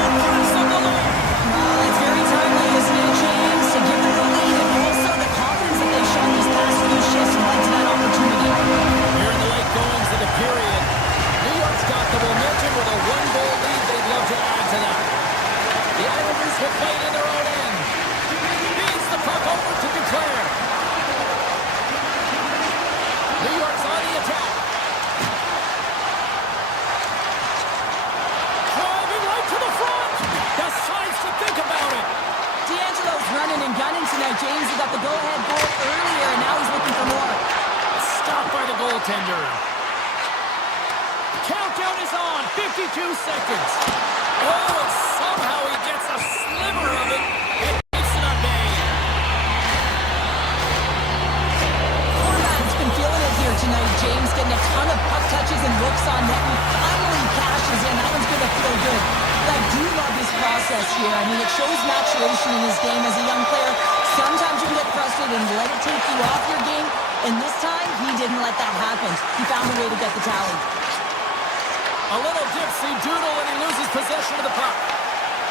Countdown is on. 52 seconds. Oh, and somehow he gets a sliver of it. It keeps it at bay. Corban's been feeling it here tonight, James. Getting a ton of puck touches and looks on net and finally cashes in. That one's going to feel good. But I do love his process here. I mean, it shows maturation in his game as a young player. Sometimes you can get frustrated and let it take you off your game. And this time, he didn't let that happen. He found a way to get the tally. A little dipsy doodle and he loses possession of the puck.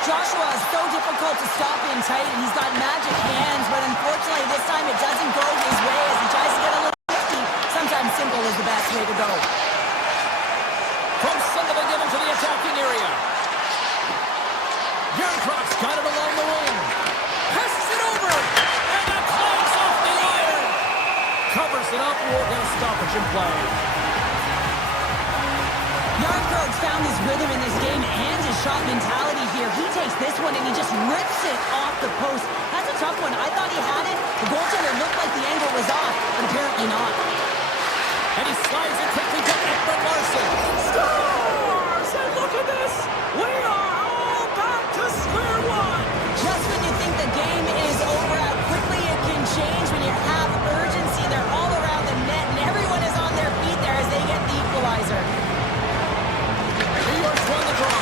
Joshua is so difficult to stop in tight, and he's got magic hands, but unfortunately this time it doesn't go his way as he tries to get a little nifty. Sometimes simple is the best way to go. From center they give him to the attacking area. Yarncroft's got it along the wing. Passes it over, and that clanks off the iron. Covers it up, we'll get a stoppage in play. Yarncroft's found his rhythm in this game and his shot mentality here. He takes this one and he just rips it off the post. That's a tough one. I thought he had it. The goaltender looked like the angle was off, but apparently not. And he slides it quickly to Ekman Larson. Scores! And look at this! We are all back to square one! Just when you think the game is over, how quickly it can change when you have urgency. They're all around the net, and everyone is on their feet there as they get the equalizer. New York's won the draw.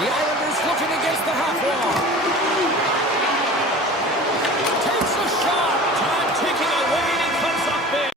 The Islanders looking against the half wall. Takes a shot. Time ticking away and he comes up big.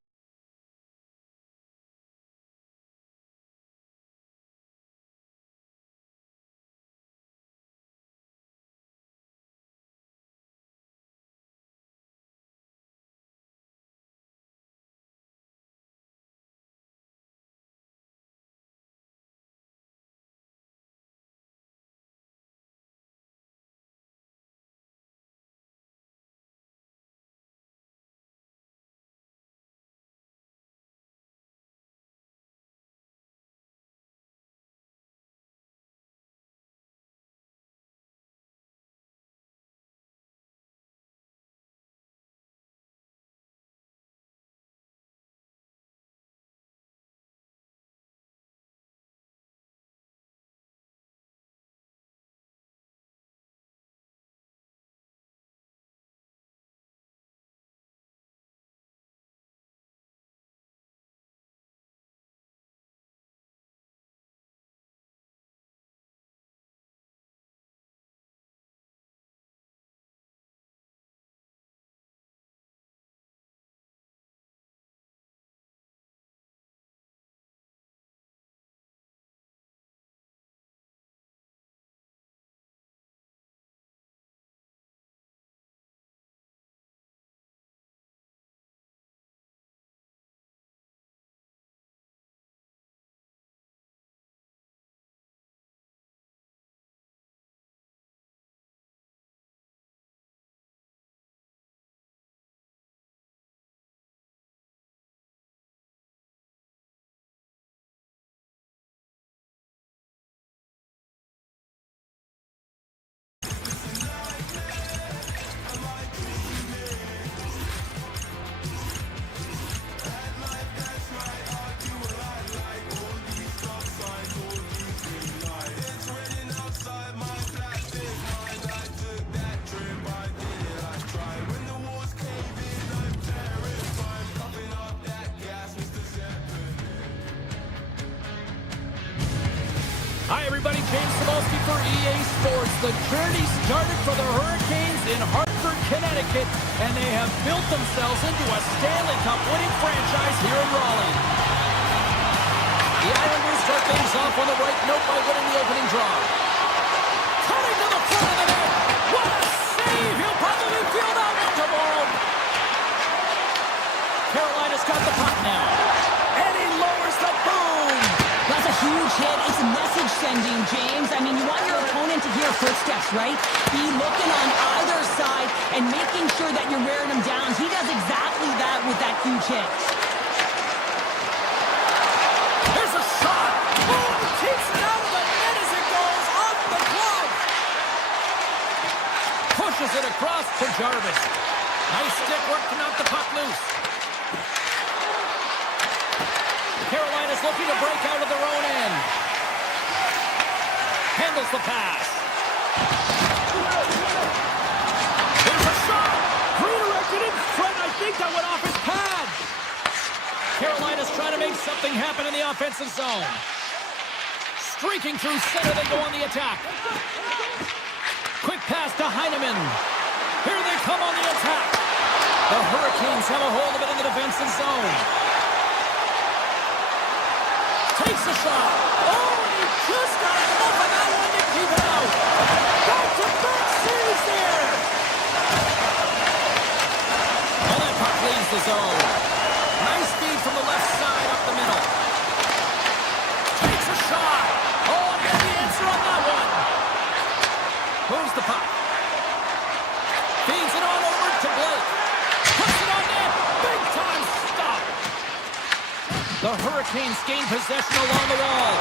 Hi, everybody. James Cebulski for EA Sports. The journey started for the Hurricanes in Hartford, Connecticut, and they have built themselves into a Stanley Cup winning franchise here in Raleigh. The Islanders start things off on the right note by winning the opening draw. Cutting to the front of the net. What a save! He'll probably feel that one tomorrow. Carolina's got the puck now. And he lowers the boom. That's a huge hit. It's a message sending, James. I mean, you want your opponent to hear footsteps, right? Be looking on either side and making sure that you're wearing them down. He does exactly that with that huge hit. There's a shot. Boom! Keeps it out of the net as it goes off the glove. Pushes it across to Jarvis. Nice stick work to knock the puck loose. Carolina's looking to break out of their own end. Handles the pass. There's a shot. Redirected in front. I think that went off his pad. Carolina's trying to make something happen in the offensive zone. Streaking through center, they go on the attack. Quick pass to Heineman. Here they come on the attack. The Hurricanes have a hold of it in the defensive zone. Takes a shot. Oh, and he just got enough of that one to keep it out. Back-to-back saves there. And that puck leaves the zone. Nice feed from the left side up the middle. Takes a shot. Oh, and the answer on that one. Moves the puck. Feeds it on over to Blake. Puts it on net. Big time stop. The Hurricanes gain possession along the wall.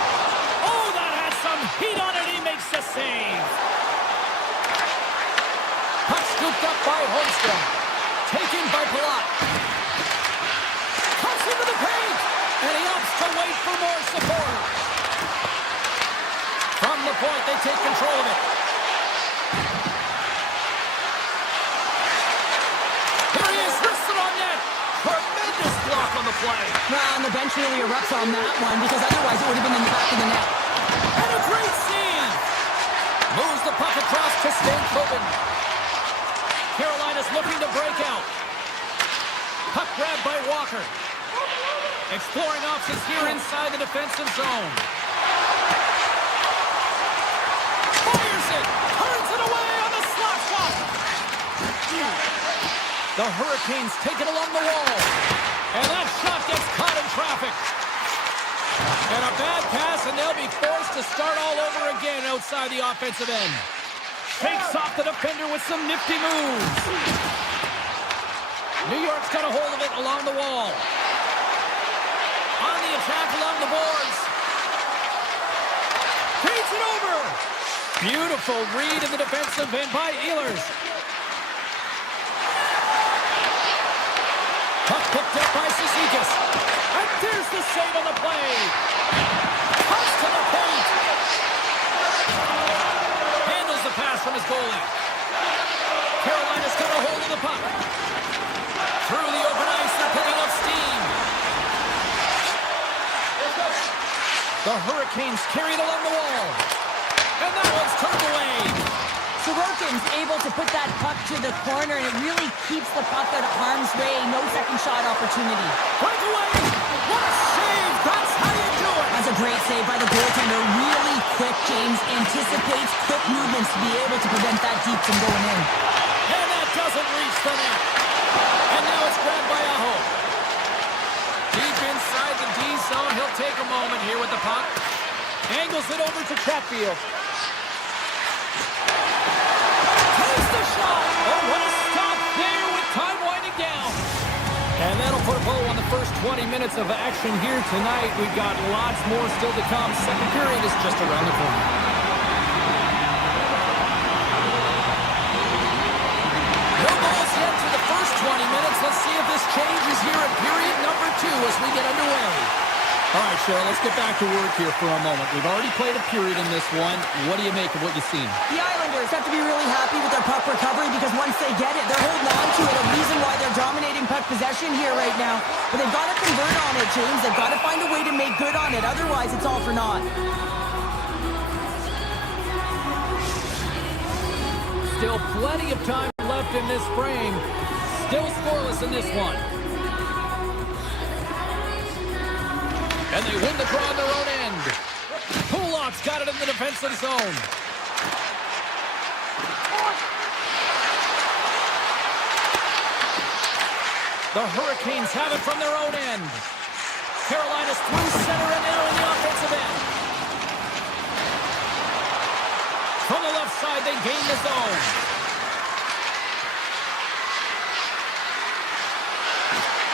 Oh, that had some heat on it. He makes the save. Puck scooped up by Holmstrom. Taken by Palat. Cuts into the paint. And he opts to wait for more support. From the point, they take control of it. Here he is, wristed on net. Tremendous block on the play. Well, and the bench really erupts on that one because otherwise it would have been in the back of the net. And a great save. Moves the puck across to Stankoven. Carolina's looking to break out. Puck grabbed by Walker. Exploring options here inside the defensive zone. Fires it. Turns it away on the slot shot. The Hurricanes take it along the wall. And that shot gets caught in traffic. And a bad pass, and they'll be forced to start all over again outside the offensive end. Takes off the defender with some nifty moves. New York's got a hold of it along the wall. On the attack along the boards. Feeds it over. Beautiful read in the defensive end by Ehlers. Puck picked up by Cizikas. And there's the save on the play. Pass to the paint. Handles the pass from his goalie. Carolina's got a hold of the puck. Through the open ice, they're picking up steam. The Hurricanes carry it along the wall. And that one's turned away. Sorokin's able to put that puck to the corner, and it really keeps the puck out of harm's way. No second shot opportunity. Breakaway! What a save! That's how you do it! That's a great save by the goaltender. Really quick, James. Anticipates quick movements to be able to prevent that deep from going in. And that doesn't reach the net. And now it's grabbed by Aho. Deep inside the D zone. He'll take a moment here with the puck. Angles it over to Chatfield. Takes the shot. Oh, what a stop there with time winding down. And that'll put a bow on the first 20 minutes of action here tonight. We've got lots more still to come. Second period is just around the corner. No balls yet to the first 20 minutes. Let's see if this changes here in period number 2 as we get underway. All right, Cheryl, let's get back to work here for a moment. We've already played a period in this one. What do you make of what you've seen? The Islanders have to be really happy with their puck recovery because once they get it, they're holding on to it. A reason why they're dominating puck possession here right now. But they've got to convert on it, James. They've got to find a way to make good on it. Otherwise, it's all for naught. Still plenty of time left in this frame. Still scoreless in this one. And they win the draw on their own end. Pulak's got it in the defensive zone. The Hurricanes have it from their own end. Carolina's through center and now in the offensive end. From the left side, they gain the zone.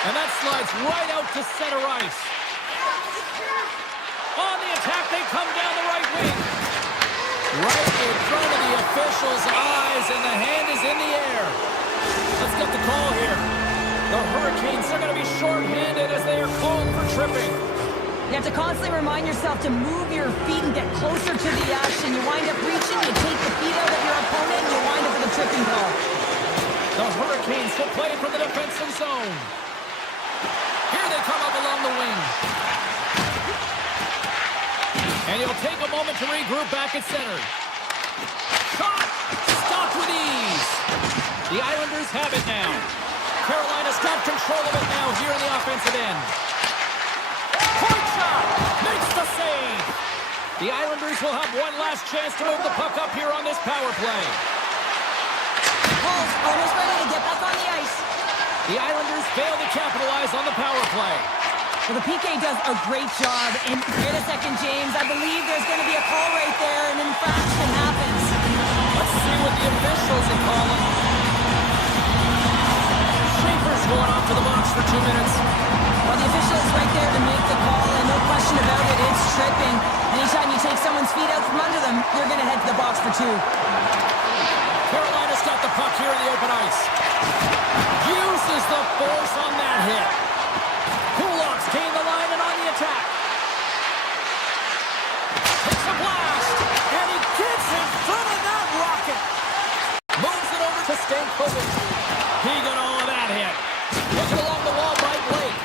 And that slides right out to center ice. On the attack, they come down the right wing. Right in front of the official's eyes, and the hand is in the air. Let's get the call here. The Hurricanes are going to be shorthanded as they are called for tripping. You have to constantly remind yourself to move your feet and get closer to the action. You wind up reaching, you take the feet out of your opponent, and you wind up with a tripping call. The Hurricanes will play from the defensive zone. Here they come up along the wing. And he'll take a moment to regroup back at center. Shot! Stopped with ease. The Islanders have it now. Carolina's got control of it now here in the offensive end. Point shot! Makes the save! The Islanders will have one last chance to move the puck up here on this power play. Paul's almost ready to get back on the ice. The Islanders fail to capitalize on the power play. Well, the PK does a great job. And wait a second, James. I believe there's going to be a call right there. An infraction happens. Let's see what the officials are calling. Schaefer's going off to the box for 2 minutes. Well, the official is right there to make the call, and no question about it, it's tripping. Anytime you take someone's feet out from under them, you're going to head to the box for 2. Carolina's got the puck here in the open ice. Uses the force on that hit. Kulak's gained the line and on the attack. Takes a blast. And he gets in front of that rocket. Moves it over to Stankovic. He got all of that hit. Looking along the wall by Blake.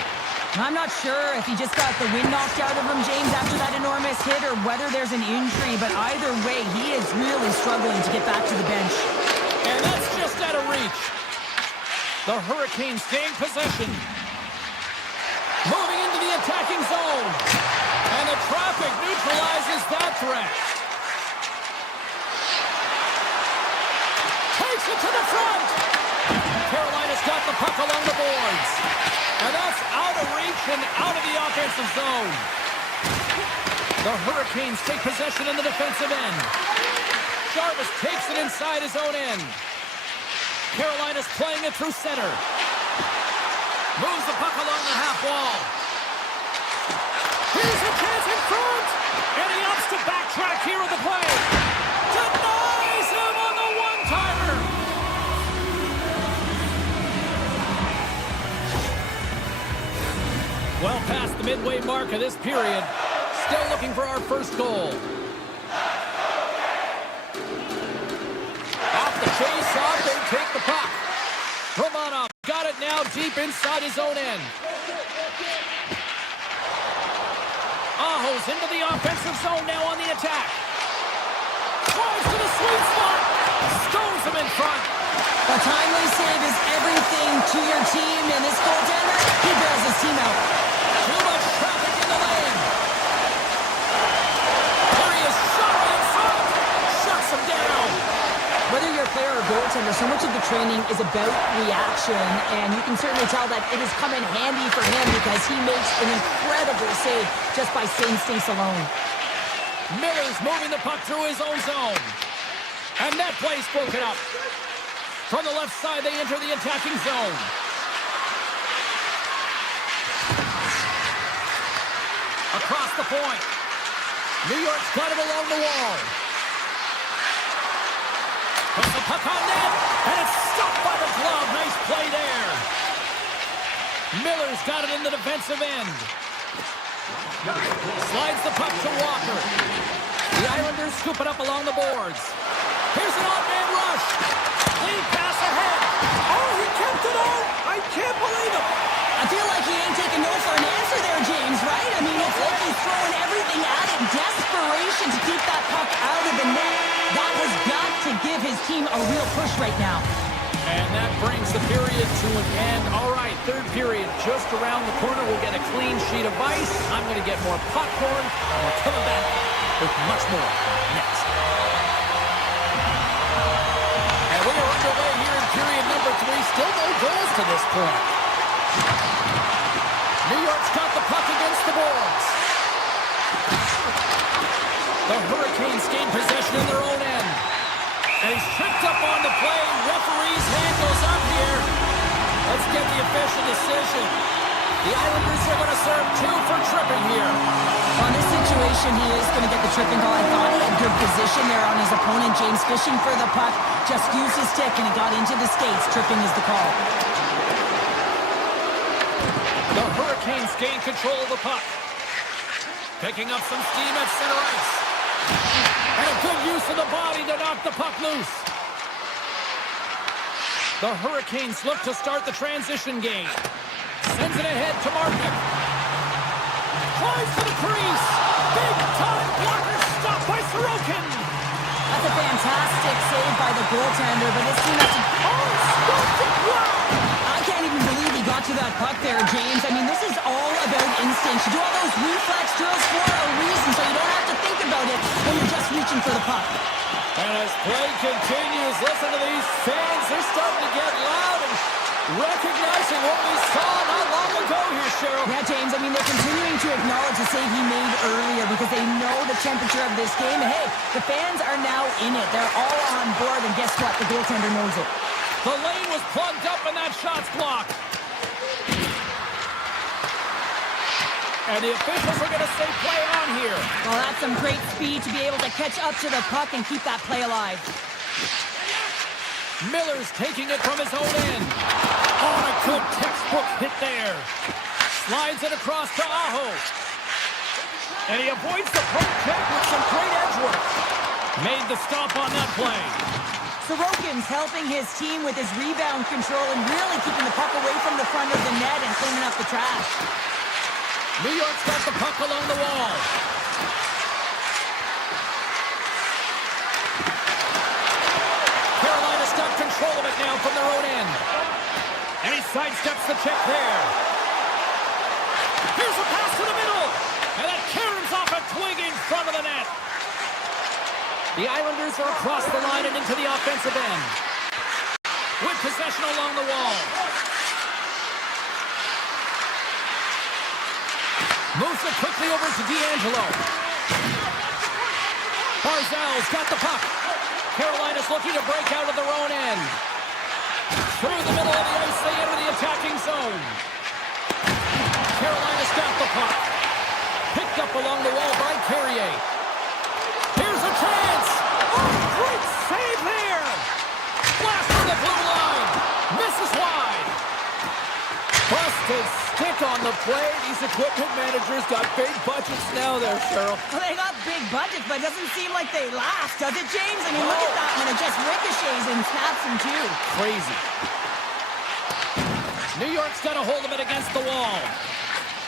I'm not sure if he just got the wind knocked out of him, James, after that enormous hit, or whether there's an injury, but either way, he is really struggling to get back to the bench. And that's just out of reach. The Hurricanes gain possession. Moving into the attacking zone. And the traffic neutralizes that threat. Takes it to the front. Carolina's got the puck along the boards. And that's out of reach and out of the offensive zone. The Hurricanes take possession in the defensive end. Jarvis takes it inside his own end. Carolina's playing it through center. Moves the puck along the half wall. Here's a chance in front. And he opts to backtrack here with the play. Denies him on the one-timer. Well past the midway mark of this period. Still looking for our first goal. Off the face-off, they take the puck. Romanov got it now deep inside his own end. Aho's into the offensive zone now on the attack. Drives to the sweet spot. Stones him in front. A timely save is everything to your team, and this goaltender, he bails his team out. Too much traffic in the lane. There he is, shot in front. Shuts him down. Whether you're a player or goaltender, so much of the training is about reaction, and you can certainly tell that it has come in handy for him because he makes an incredible save just by instincts alone. Miller's moving the puck through his own zone. And that play's broken up. From the left side, they enter the attacking zone. Across the point. New York's got it along the wall. Puts the puck on net, and it's stopped by the glove. Nice play there. Miller's got it in the defensive end. Slides the puck to Walker. The Islanders scoop it up along the boards. Here's an odd-man rush. Lead pass ahead. Oh, he kept it out. I can't believe it. I feel like he ain't taking no for an answer there, James, right? I mean, it's like he's throwing everything at it. Desperation to keep that puck out of the net. That has got to give his team a real push right now. And that brings the period to an end. All right, third period just around the corner. We'll get a clean sheet of ice. I'm going to get more popcorn. We're coming back with much more next. And we are underway here in period number 3. Still no goals to this point. New York's got the puck against the boards. The Hurricanes gain possession in their own end. And he's tripped up on the play. Referee's hand goes up here. Let's get the official decision. The Islanders are going to serve 2 for tripping here. On this situation, he is going to get the tripping call. I thought he had good position there on his opponent. James fishing for the puck. Just used his stick and it got into the skates. Tripping is the call. The Hurricanes gain control of the puck. Picking up some steam at center ice. And a good use of the body to knock the puck loose. The Hurricanes look to start the transition game. Sends it ahead to Martin. Tries to the crease. Big time blocker stop by Sorokin. That's a fantastic save by the goaltender, but this team has to... Oh, stopped it! Wow! I can't even believe he got to that puck there, James. I mean, this is all about instinct. You do all those reflex drills for a reason, so you don't have to think about it when you're just reaching for the puck. And as play continues, listen to these fans. They're starting to get loud and recognizing what we saw not long ago here, Cheryl. Yeah, James, I mean, they're continuing to acknowledge the save he made earlier because they know the temperature of this game. And hey, the fans are now in it. They're all on board, and guess what? The goaltender knows it. The lane was plugged up and that shot's blocked. And the officials are going to say play on here. Well, that's some great speed to be able to catch up to the puck and keep that play alive. Miller's taking it from his own end. Oh, a good textbook hit there. Slides it across to Aho. And he avoids the poke check with some great edge work. Made the stop on that play. Sorokin's helping his team with his rebound control and really keeping the puck away from the front of the net and cleaning up the trash. New York's got the puck along the wall. Carolina's got control of it now from their own end. And he sidesteps the check there. Here's a pass to the middle. And that caroms off a twig in front of the net. The Islanders are across the line and into the offensive end. With possession along the wall. Moves it quickly over to D'Angelo. Barzal's got the puck. Carolina's looking to break out of their own end. Through the middle of the ice, they enter the attacking zone. Carolina's got the puck. Picked up along the wall by Carrier. Here's a chance. Oh, great save there. Blast from the blue line. Misses wide. Busted stick on the play. These equipment managers got big budgets now there, Cheryl. Well, they got big budgets, but it doesn't seem like they last, does it, James? I mean, look at that one. It just ricochets and snaps in two. Crazy. New York's got a hold of it against the wall.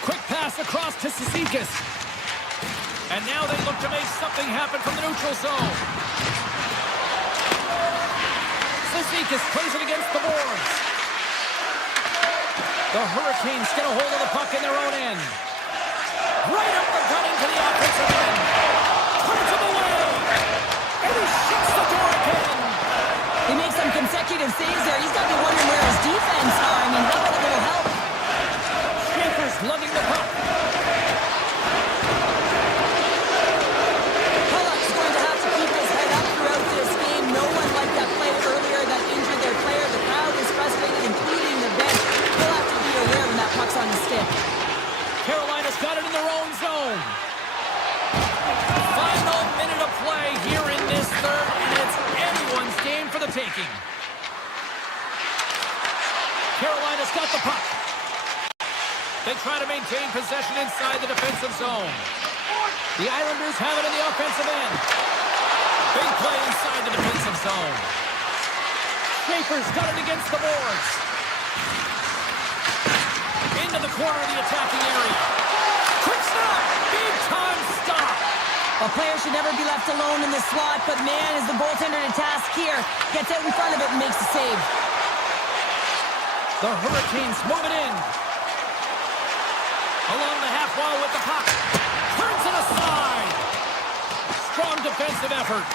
Quick pass across to Cizikas. And now they look to make something happen from the neutral zone. Cizikas plays it against the boards. The Hurricanes get a hold of the puck in their own end. Right up the gut into the offensive end. Turns him away. And he shuts the door again. He makes some consecutive saves there. He's got to be wondering where his defense are. I mean, that would have been a help. Schaefer's lugging the puck. Kodiak's going to have to keep his head up throughout this game. No one liked that play earlier that injured their player. The crowd is frustrated, including the bench. He'll have to be aware when that puck's on his stick. Carolina's got it in their own zone. Final minute of play here in this third, and it's anyone's game for the taking. Carolina's got the puck. They try to maintain possession inside the defensive zone. The Islanders have it in the offensive end. Big play inside the defensive zone. Schaefer's got it against the boards. Into the corner of the attacking area. Quick stop! Big time stop! A player should never be left alone in this slot, but man, is the goaltender to task here. Gets out in front of it and makes the save. The Hurricanes move it in. Along the half wall with the puck. Turns it aside. Strong defensive effort.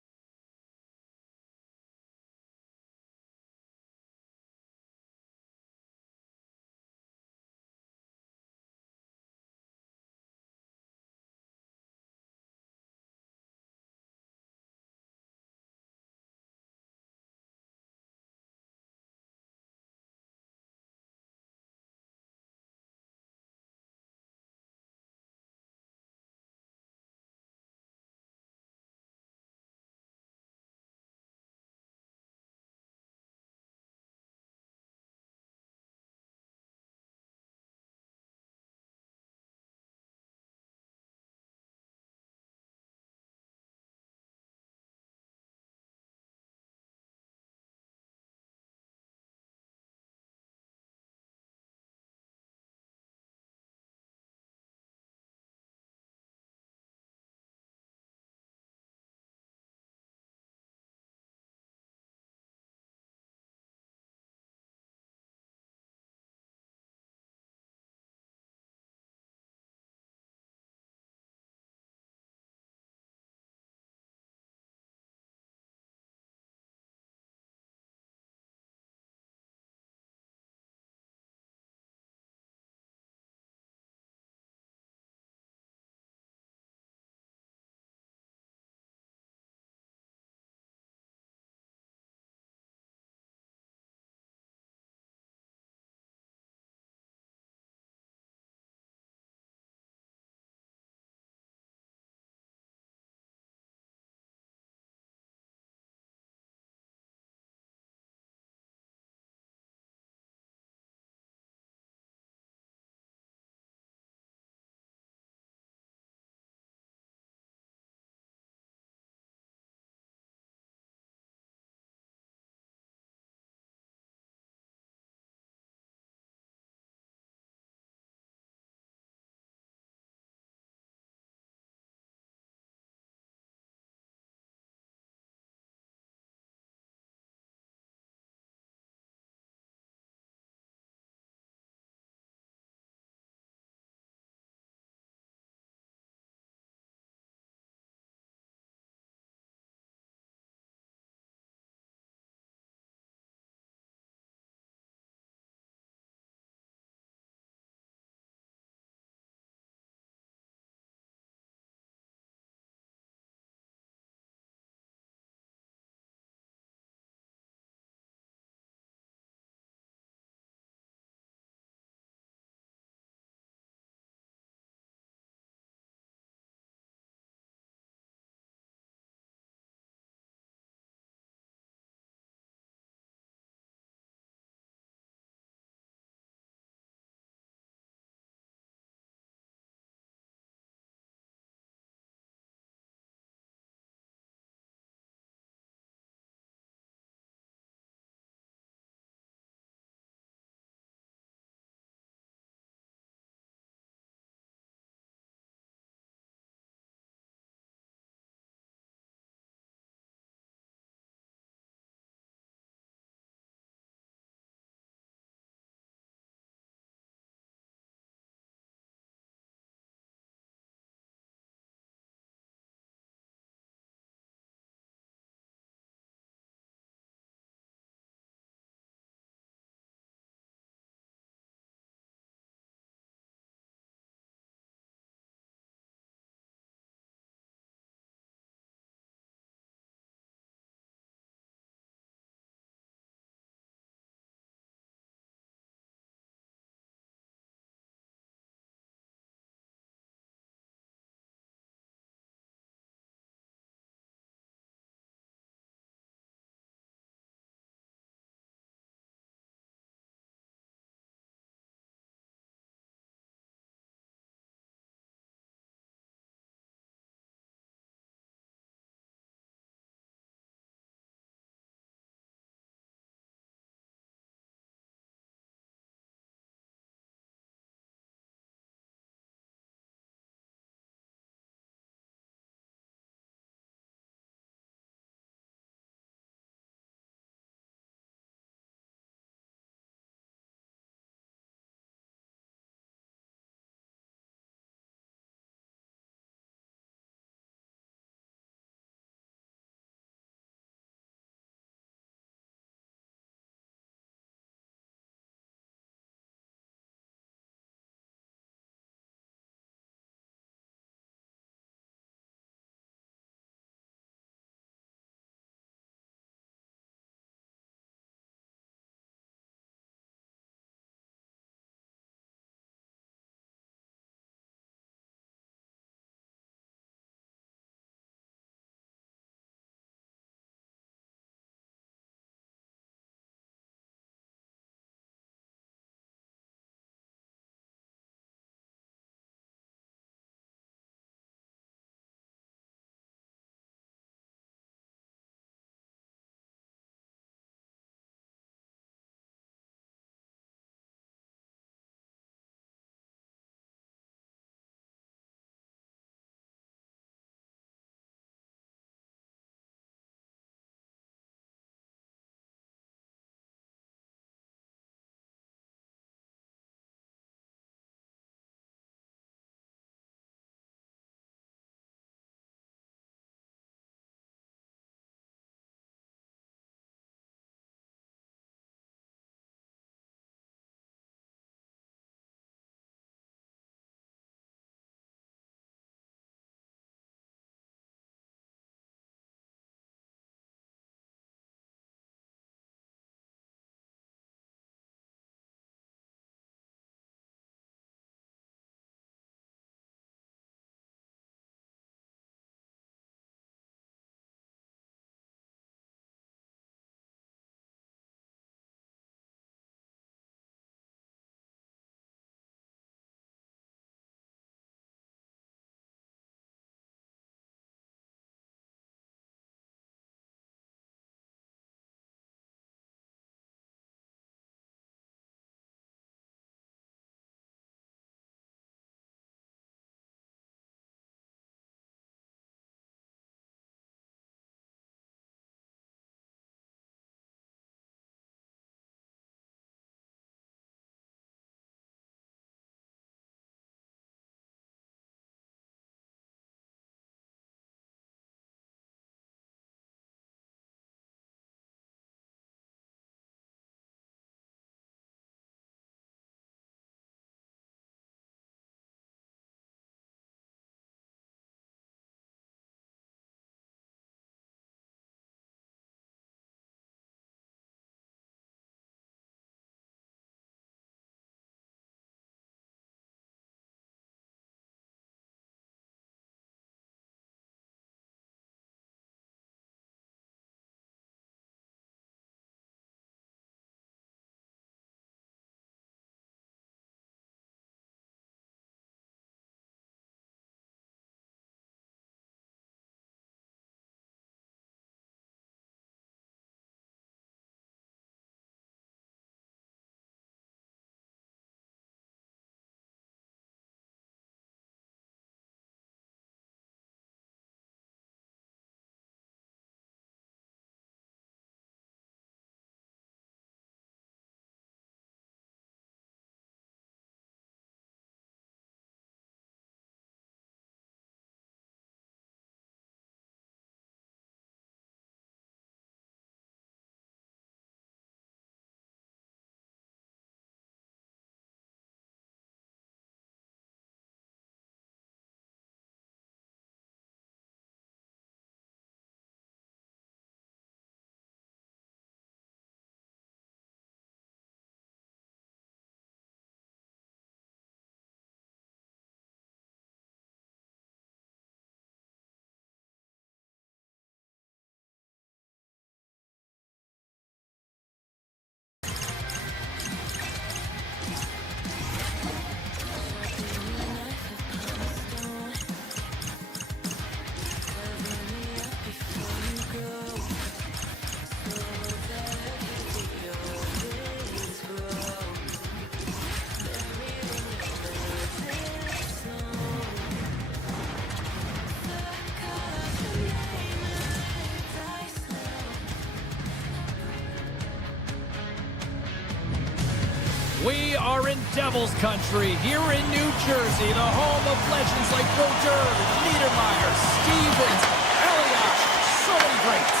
We are in Devils country here in New Jersey, the home of legends like Brodeur, Niedermeyer, Stevens, Elliott, so many greats.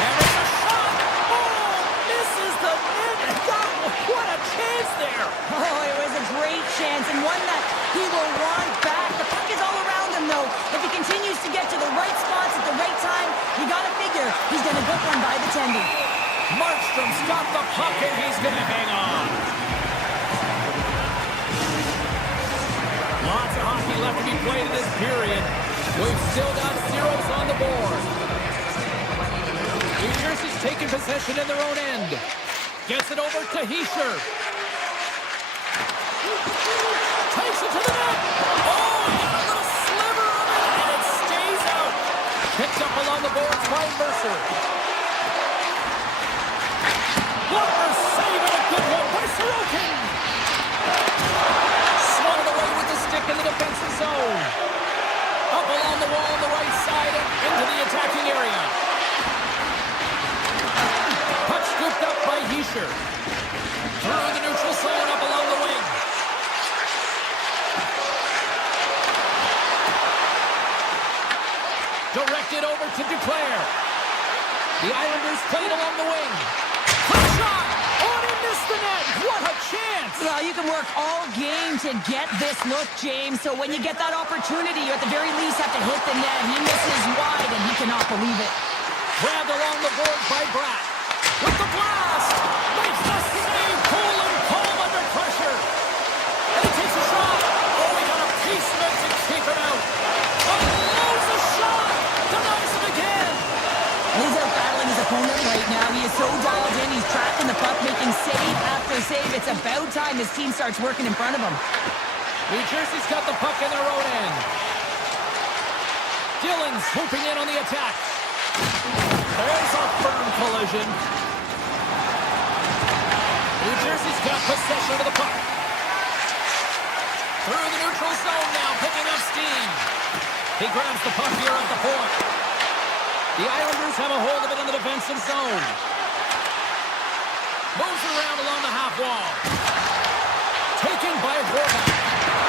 And it's a shot! Oh, misses the net. God, what a chance there. Oh, it was a great chance and one that he will want back. The puck is all around him, though. If he continues to get to the right spots at the right time, you got to figure he's going to get one by the tender. Markstrom's got the puck and he's going to hang on. Lots of hockey left to be played in this period. We've still got zeros on the board. New Jersey's taking possession in their own end. Gets it over to Hischier. Takes it to the net. Oh, he got a little sliver of it, and it stays out. Picked up along the boards by Mercer. Walker saving a good one by Sorokin. Swung away with the stick in the defensive zone. Up along the wall on the right side and into the attacking area. Puck scooped up by Hischier. Through the neutral zone up along the wing. Directed over to Duclair. The Islanders played along the wing. Quick shot! Oh, he missed the net! What a chance! Well, you can work all game to get this look, James. So when you get that opportunity, you at the very least have to hit the net. He misses wide, and he cannot believe it. Grabbed along the board by Bratt. With the blast! Makes the save! Cool and calm under pressure. And he takes a shot. Oh, he got a piece of it to keep it out. Unloads the shot! Denies him again! He's out battling his opponent right now. He is so dialed in. He's tracking the puck, making save after save. It's about time his team starts working in front of him. New Jersey's got the puck in their own end. Dillon swooping in on the attack. There's a firm collision. New Jersey's got possession of the puck. Through the neutral zone now, picking up steam. He grabs the puck here at the point. The Islanders have a hold of it in the defensive zone. Moves it around along the half wall. Taken by Horvath.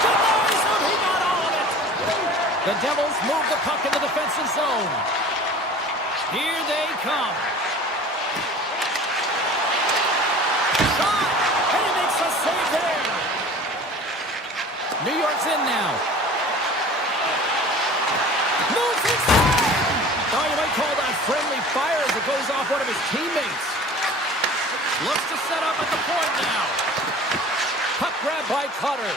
Denies him, he got all of it. The Devils move the puck in the defensive zone. Here they come. Shot! And he makes a save there. New York's in now. Moves inside! Oh, you might call that friendly fire as it goes off one of his teammates. Looks to set up at the point now. Puck grab by Cutter.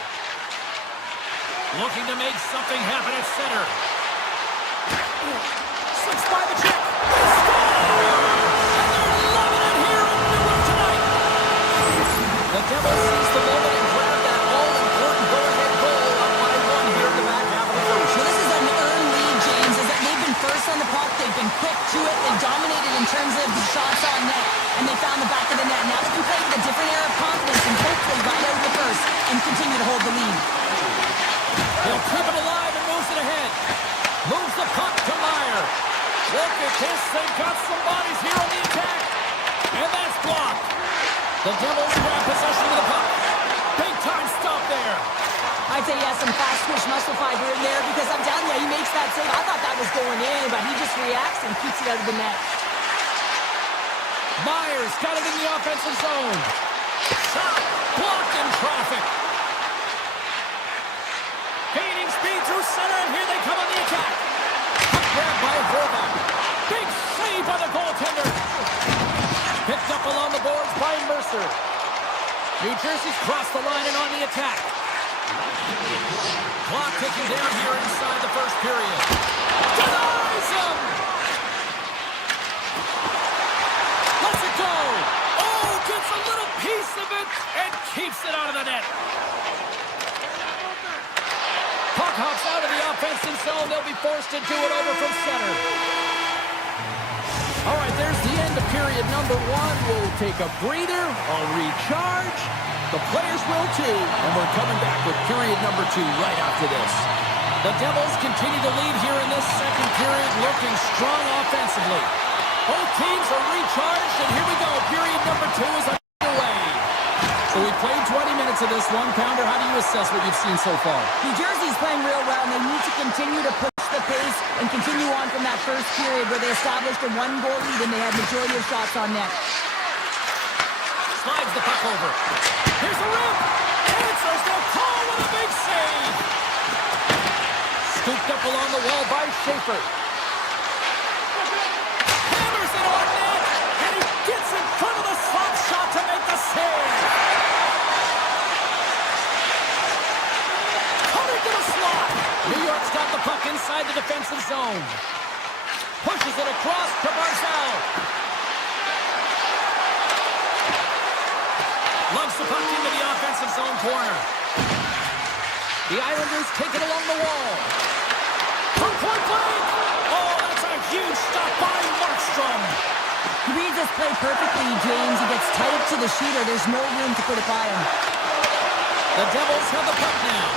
Looking to make something happen at center. Slips by the chick. They score! And they're loving it here in Newark tonight. The Devils seize the moment and grab that all-important go-ahead goal up by one here in the back half of the first. So this is an earned lead, James, is that they've been first on the puck. They've been quick to it. They've dominated in terms of the shots on net. And they found the back of the net. Now they can play with a different air of confidence and hopefully ride out the first and continue to hold the lead. He'll keep it alive and moves it ahead. Moves the puck to Meyer. Look at this. They've got some bodies here on the attack. And that's blocked. The Devils grab possession of the puck. Big time stop there. I'd say he has some fast twitch muscle fiber in there because I'm telling you, he makes that save. I thought that was going in, but he just reacts and keeps it out of the net. Myers got it in the offensive zone. Shot blocked in traffic. Gaining speed through center, and here they come on the attack. Puck grabbed by Horvath. Big save by the goaltender. Picked up along the boards by Mercer. New Jersey's crossed the line and on the attack. Clock ticking down here inside the first period. Denies him! Lets it go! Oh, gets a little piece of it and keeps it out of the net. Puck hops out of the offensive zone. They'll be forced to do it over from center. All right, there's the end of period number one. We'll take a breather, a recharge. The players will too, and we're coming back with period number two right after this. The Devils continue to lead here in this second period, looking strong offensively. Both teams are recharged, and here we go. Period number 2 is underway. So we played 20 minutes of this one. Pounder, how do you assess what you've seen so far? New Jersey's playing real well, and they need to continue to push the pace and continue on from that first period where they established a 1-goal lead and they had majority of shots on net. Slides the puck over. Here's a rip. Answers the call with a big save. Scooped up along the wall by Schaefer. Hammers it on net, and he gets in front of the slot shot to make the save. Coming to the slot. New York's got the puck inside the defensive zone. Pushes it across to Barzal. Lugs the puck into the offensive zone corner. The Islanders take it along the wall. From point blank. Oh, that's a huge stop by Markstrom. He reads this play perfectly, James. He gets tight to the shooter. There's no room to put it by him. The Devils have the puck now.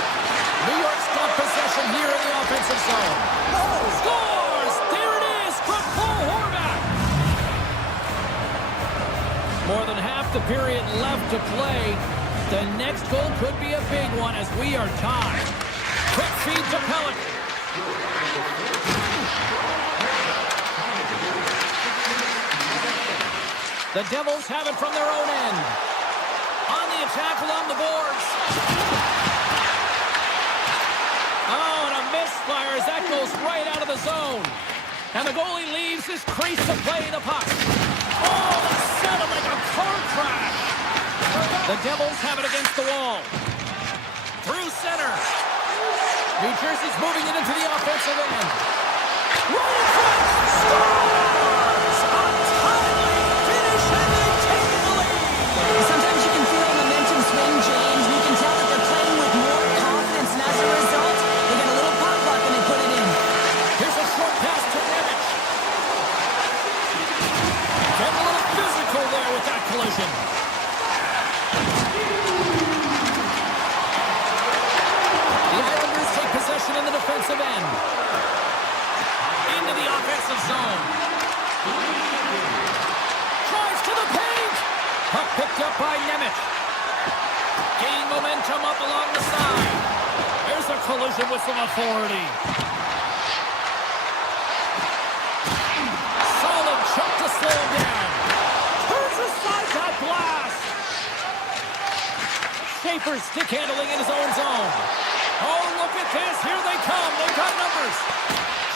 New York's got possession here in the offensive zone. Scores! There it is from Paul Horvath. More than half the period left to play. The next goal could be a big one as we are tied. Quick feed to Pellick. The Devils have it from their own end. On the attack along the boards. Oh, and a misfire as that goes right out of the zone. And the goalie leaves his crease to play the puck. Oh, that sounded like a car crash. The Devils have it against the wall. Through center. New Jersey's moving it into the offensive end. Right in front. Scores! Untimely finish, and they take the lead. Sometimes you can feel the momentum swing, James. You can tell that they're playing with more confidence, and as a result, they get a little pop luck and they put it in. Here's a short pass to Nemec. Getting a little physical there with that collision. The Islanders take possession in the defensive end. Into the offensive zone. Drives to the paint. Puck picked up by Nemec. Gaining momentum up along the side. There's a collision with some authority. Solid choke to slow him down. Turns aside that blast. Schaefer stick handling in his own zone. Oh, look at this. Here they come. They've got numbers.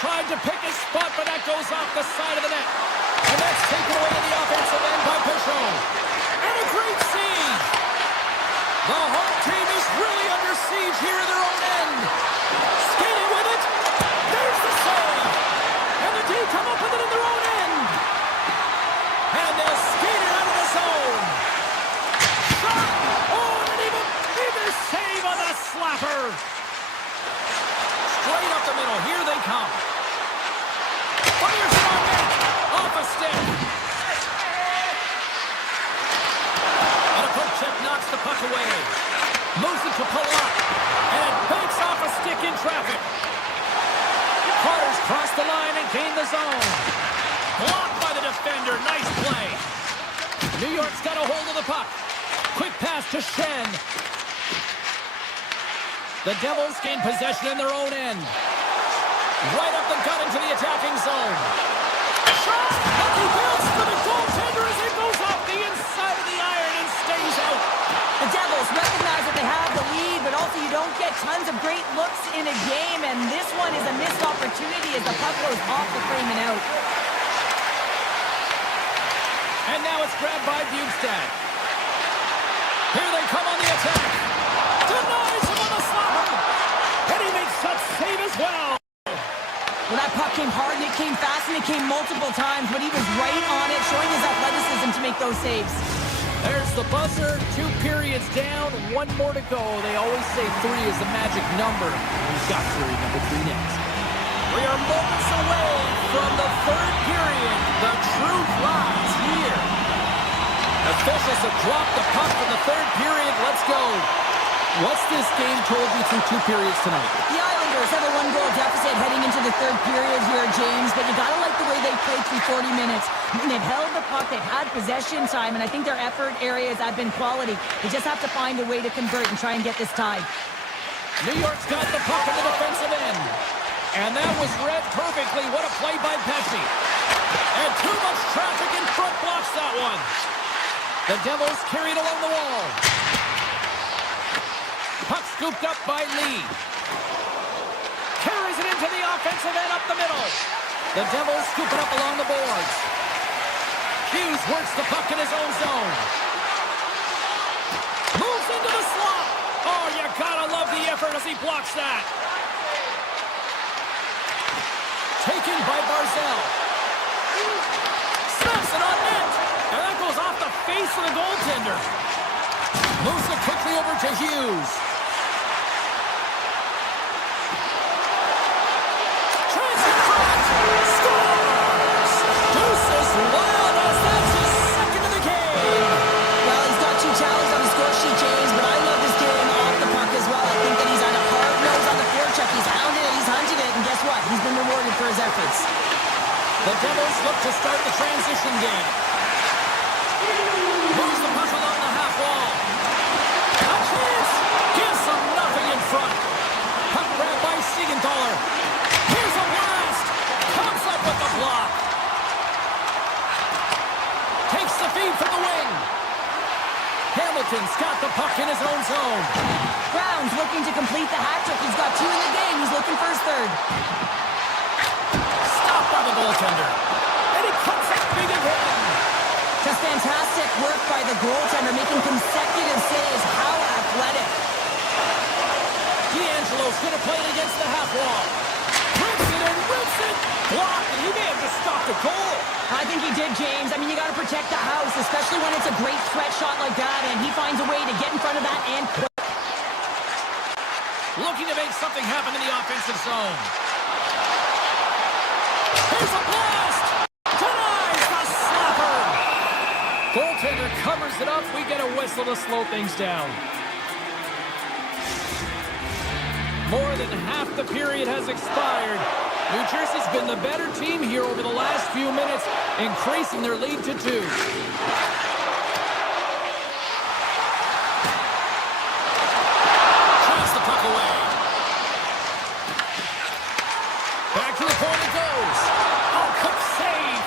Tried to pick his spot, but that goes off the side of the net. And that's taken away in the offensive end by Pichon. And a great siege. The home team is really under siege here in their own end. Skating with it. There's the save. And the D come up with it in their own end. And they'll skate it out of the zone. Shot. Oh, and even save on the slapper. Straight up the middle. Here they come. Fires it on net. Off a stick. And a poke check knocks the puck away. Moves it to Kodiak. And it banks off a stick in traffic. Carter's crossed the line and gained the zone. Blocked by the defender. Nice play. New York's got a hold of the puck. Quick pass to Shen. The Devils gain possession in their own end. Right up the gut into the attacking zone. Shot! Lucky bounce for the goaltender as it goes off the inside of the iron and stays out. The Devils recognize that they have the lead, but also you don't get tons of great looks in a game, and this one is a missed opportunity as the puck goes off the frame and out. And now it's grabbed by Bukestad. Here they come on the attack. Denies him on the slapper. And he makes that save as well. Well, that puck came hard, and it came fast, and it came multiple times, but he was right on it, showing his athleticism to make those saves. There's the buzzer. 2 periods down, 1 more to go. They always say 3 is the magic number. We've got period number 3 next. We are moments away from the 3rd period. The truth lies here. Officials have dropped the puck for the 3rd period. Let's go. What's this game told you through 2 periods tonight? The Islanders have a 1-goal deficit heading into the third period here, James, but you gotta like the way they played through 40 minutes. I mean, they've held the puck, they've had possession time, and I think their effort areas have been quality. They just have to find a way to convert and try and get this tied. New York's got the puck in the defensive end. And that was read perfectly. What a play by Pesci. And too much traffic in front blocks that one. The Devils carried along the wall. Puck scooped up by Lee. Carries it into the offensive end up the middle. The Devils scoop it up along the boards. Hughes works the puck in his own zone. Moves into the slot. Oh, you gotta love the effort as he blocks that. Taken by Barzell. Snaps it on net. And that goes off the face of the goaltender. Moves it quickly over to Hughes. Scores! Deuces wild as that's his second of the game. Well, he's got 2 challenges on the score sheet, James, but I love his game off the puck as well. I think that he's on a hard nose on the forecheck. He's hounded it, he's hunted it, and guess what? He's been rewarded for his efforts. The Devils look to start the transition game. Moves the puck along the half wall. A chance! Gives them nothing in front. Puck grabbed by Siegenthaler. Here's a blast! Comes up with the block. Takes the feed from the wing. Hamilton's got the puck in his own zone. Brown's looking to complete the hat trick. He's got 2 in the game. He's looking for his third. Stopped by the goaltender. And he cuts it big again. Just fantastic work by the goaltender, making consecutive saves. How athletic. D'Angelo's going to play it against the half wall. Rips it and rips it. Blocked, and he may have just stopped a goal. I think he did, James. I mean, you got to protect the house, especially when it's a great threat shot like that, and he finds a way to get in front of that and quick. Looking to make something happen in the offensive zone. Here's a blast! Denies the slapper! Goaltender covers it up. We get a whistle to slow things down. More than half the period has expired. New Jersey's been the better team here over the last few minutes, increasing their lead to 2. Shots the puck away. Back to the point it goes. Oh, quick save.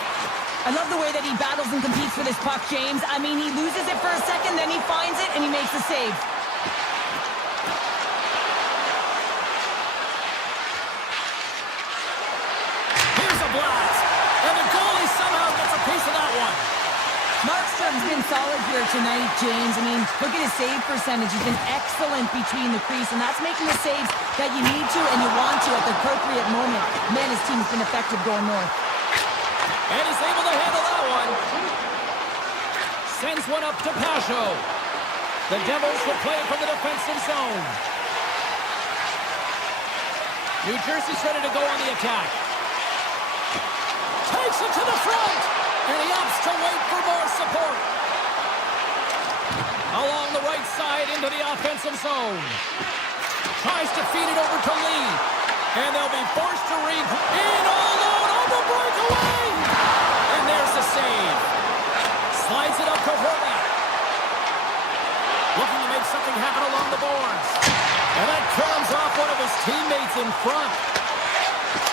I love the way that he battles and competes for this puck, James. I mean, he loses it for a second, then he finds it, and he makes the save. Blast. And the goalie somehow gets a piece of that one. Markstrom's been solid here tonight, James. I mean, look at his save percentage. He's been excellent between the crease, and that's making the saves that you need to and you want to at the appropriate moment. Man, his team's been effective going north. And he's able to handle that one. Sends one up to Pasho. The Devils will play it from the defensive zone. New Jersey's ready to go on the attack. Takes it to the front, and he opts to wait for more support. Along the right side into the offensive zone. Tries to feed it over to Lee, and they'll be forced to in all alone on the breakaway. And there's the save. Slides it up to Horvat. Looking to make something happen along the boards. And that comes off one of his teammates in front.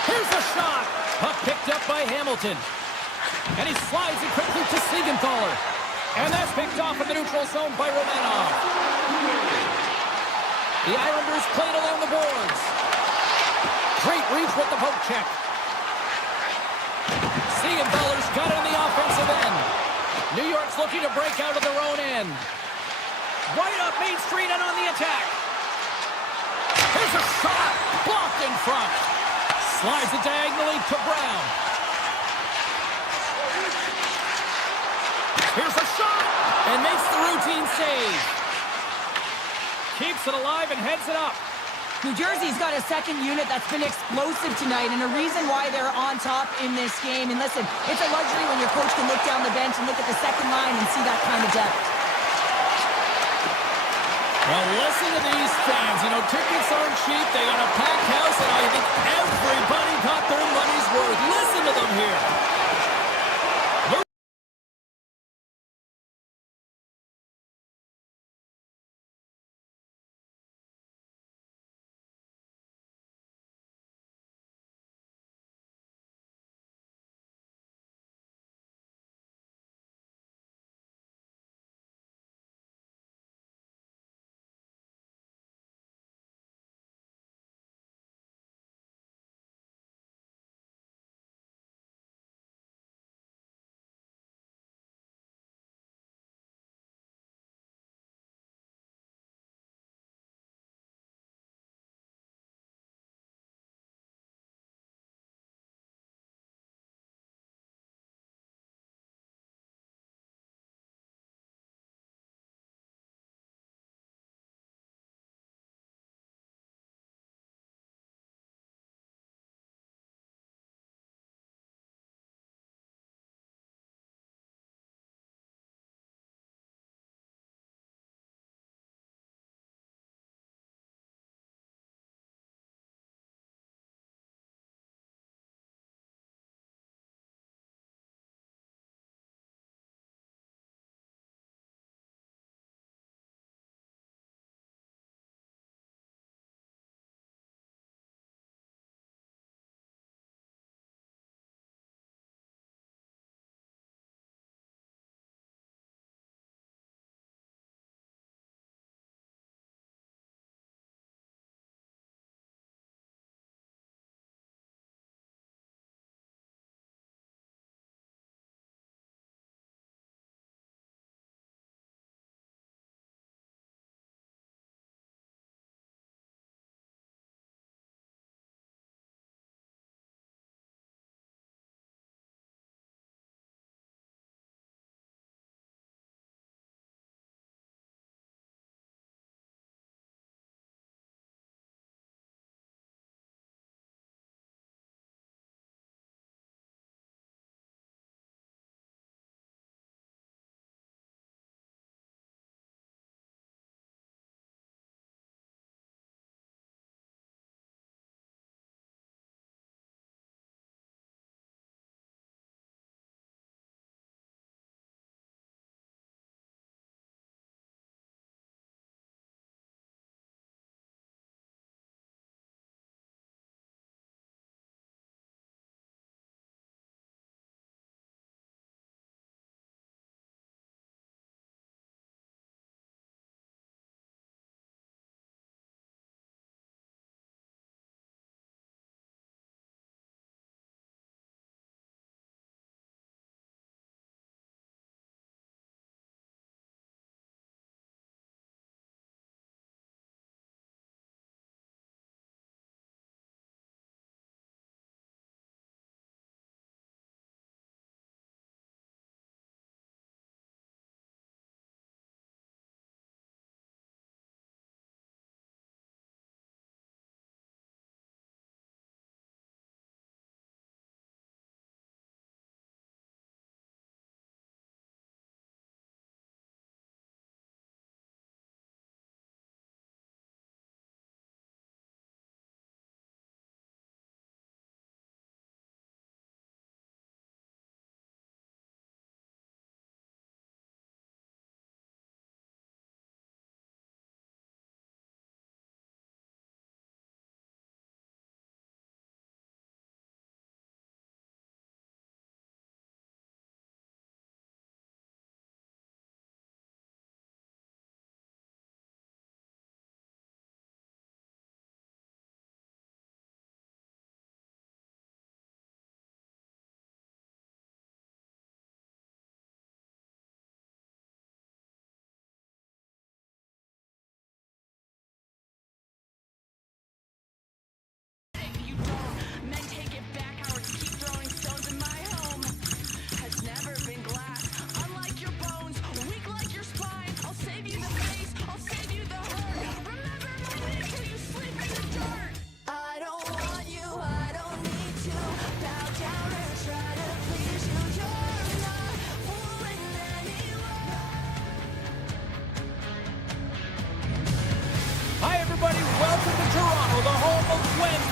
Here's the shot. Puck picked up by Hamilton. And he slides it quickly to Siegenthaler. And that's picked off in the neutral zone by Romanov. The Islanders played along the boards. Great reach with the poke check. Siegenthaler's got it on the offensive end. New York's looking to break out of their own end. Right up Main Street and on the attack. Here's a shot. Blocked in front. Slides it diagonally to Brown. Here's a shot. And makes the routine save. Keeps it alive and heads it up. New Jersey's got a second unit that's been explosive tonight, and a reason why they're on top in this game. And listen, it's a luxury when your coach can look down the bench and look at the second line and see that kind of depth. Well, listen to these fans. You know, tickets aren't cheap. They got a packed house, and I think everybody got their money's worth. Listen to them here.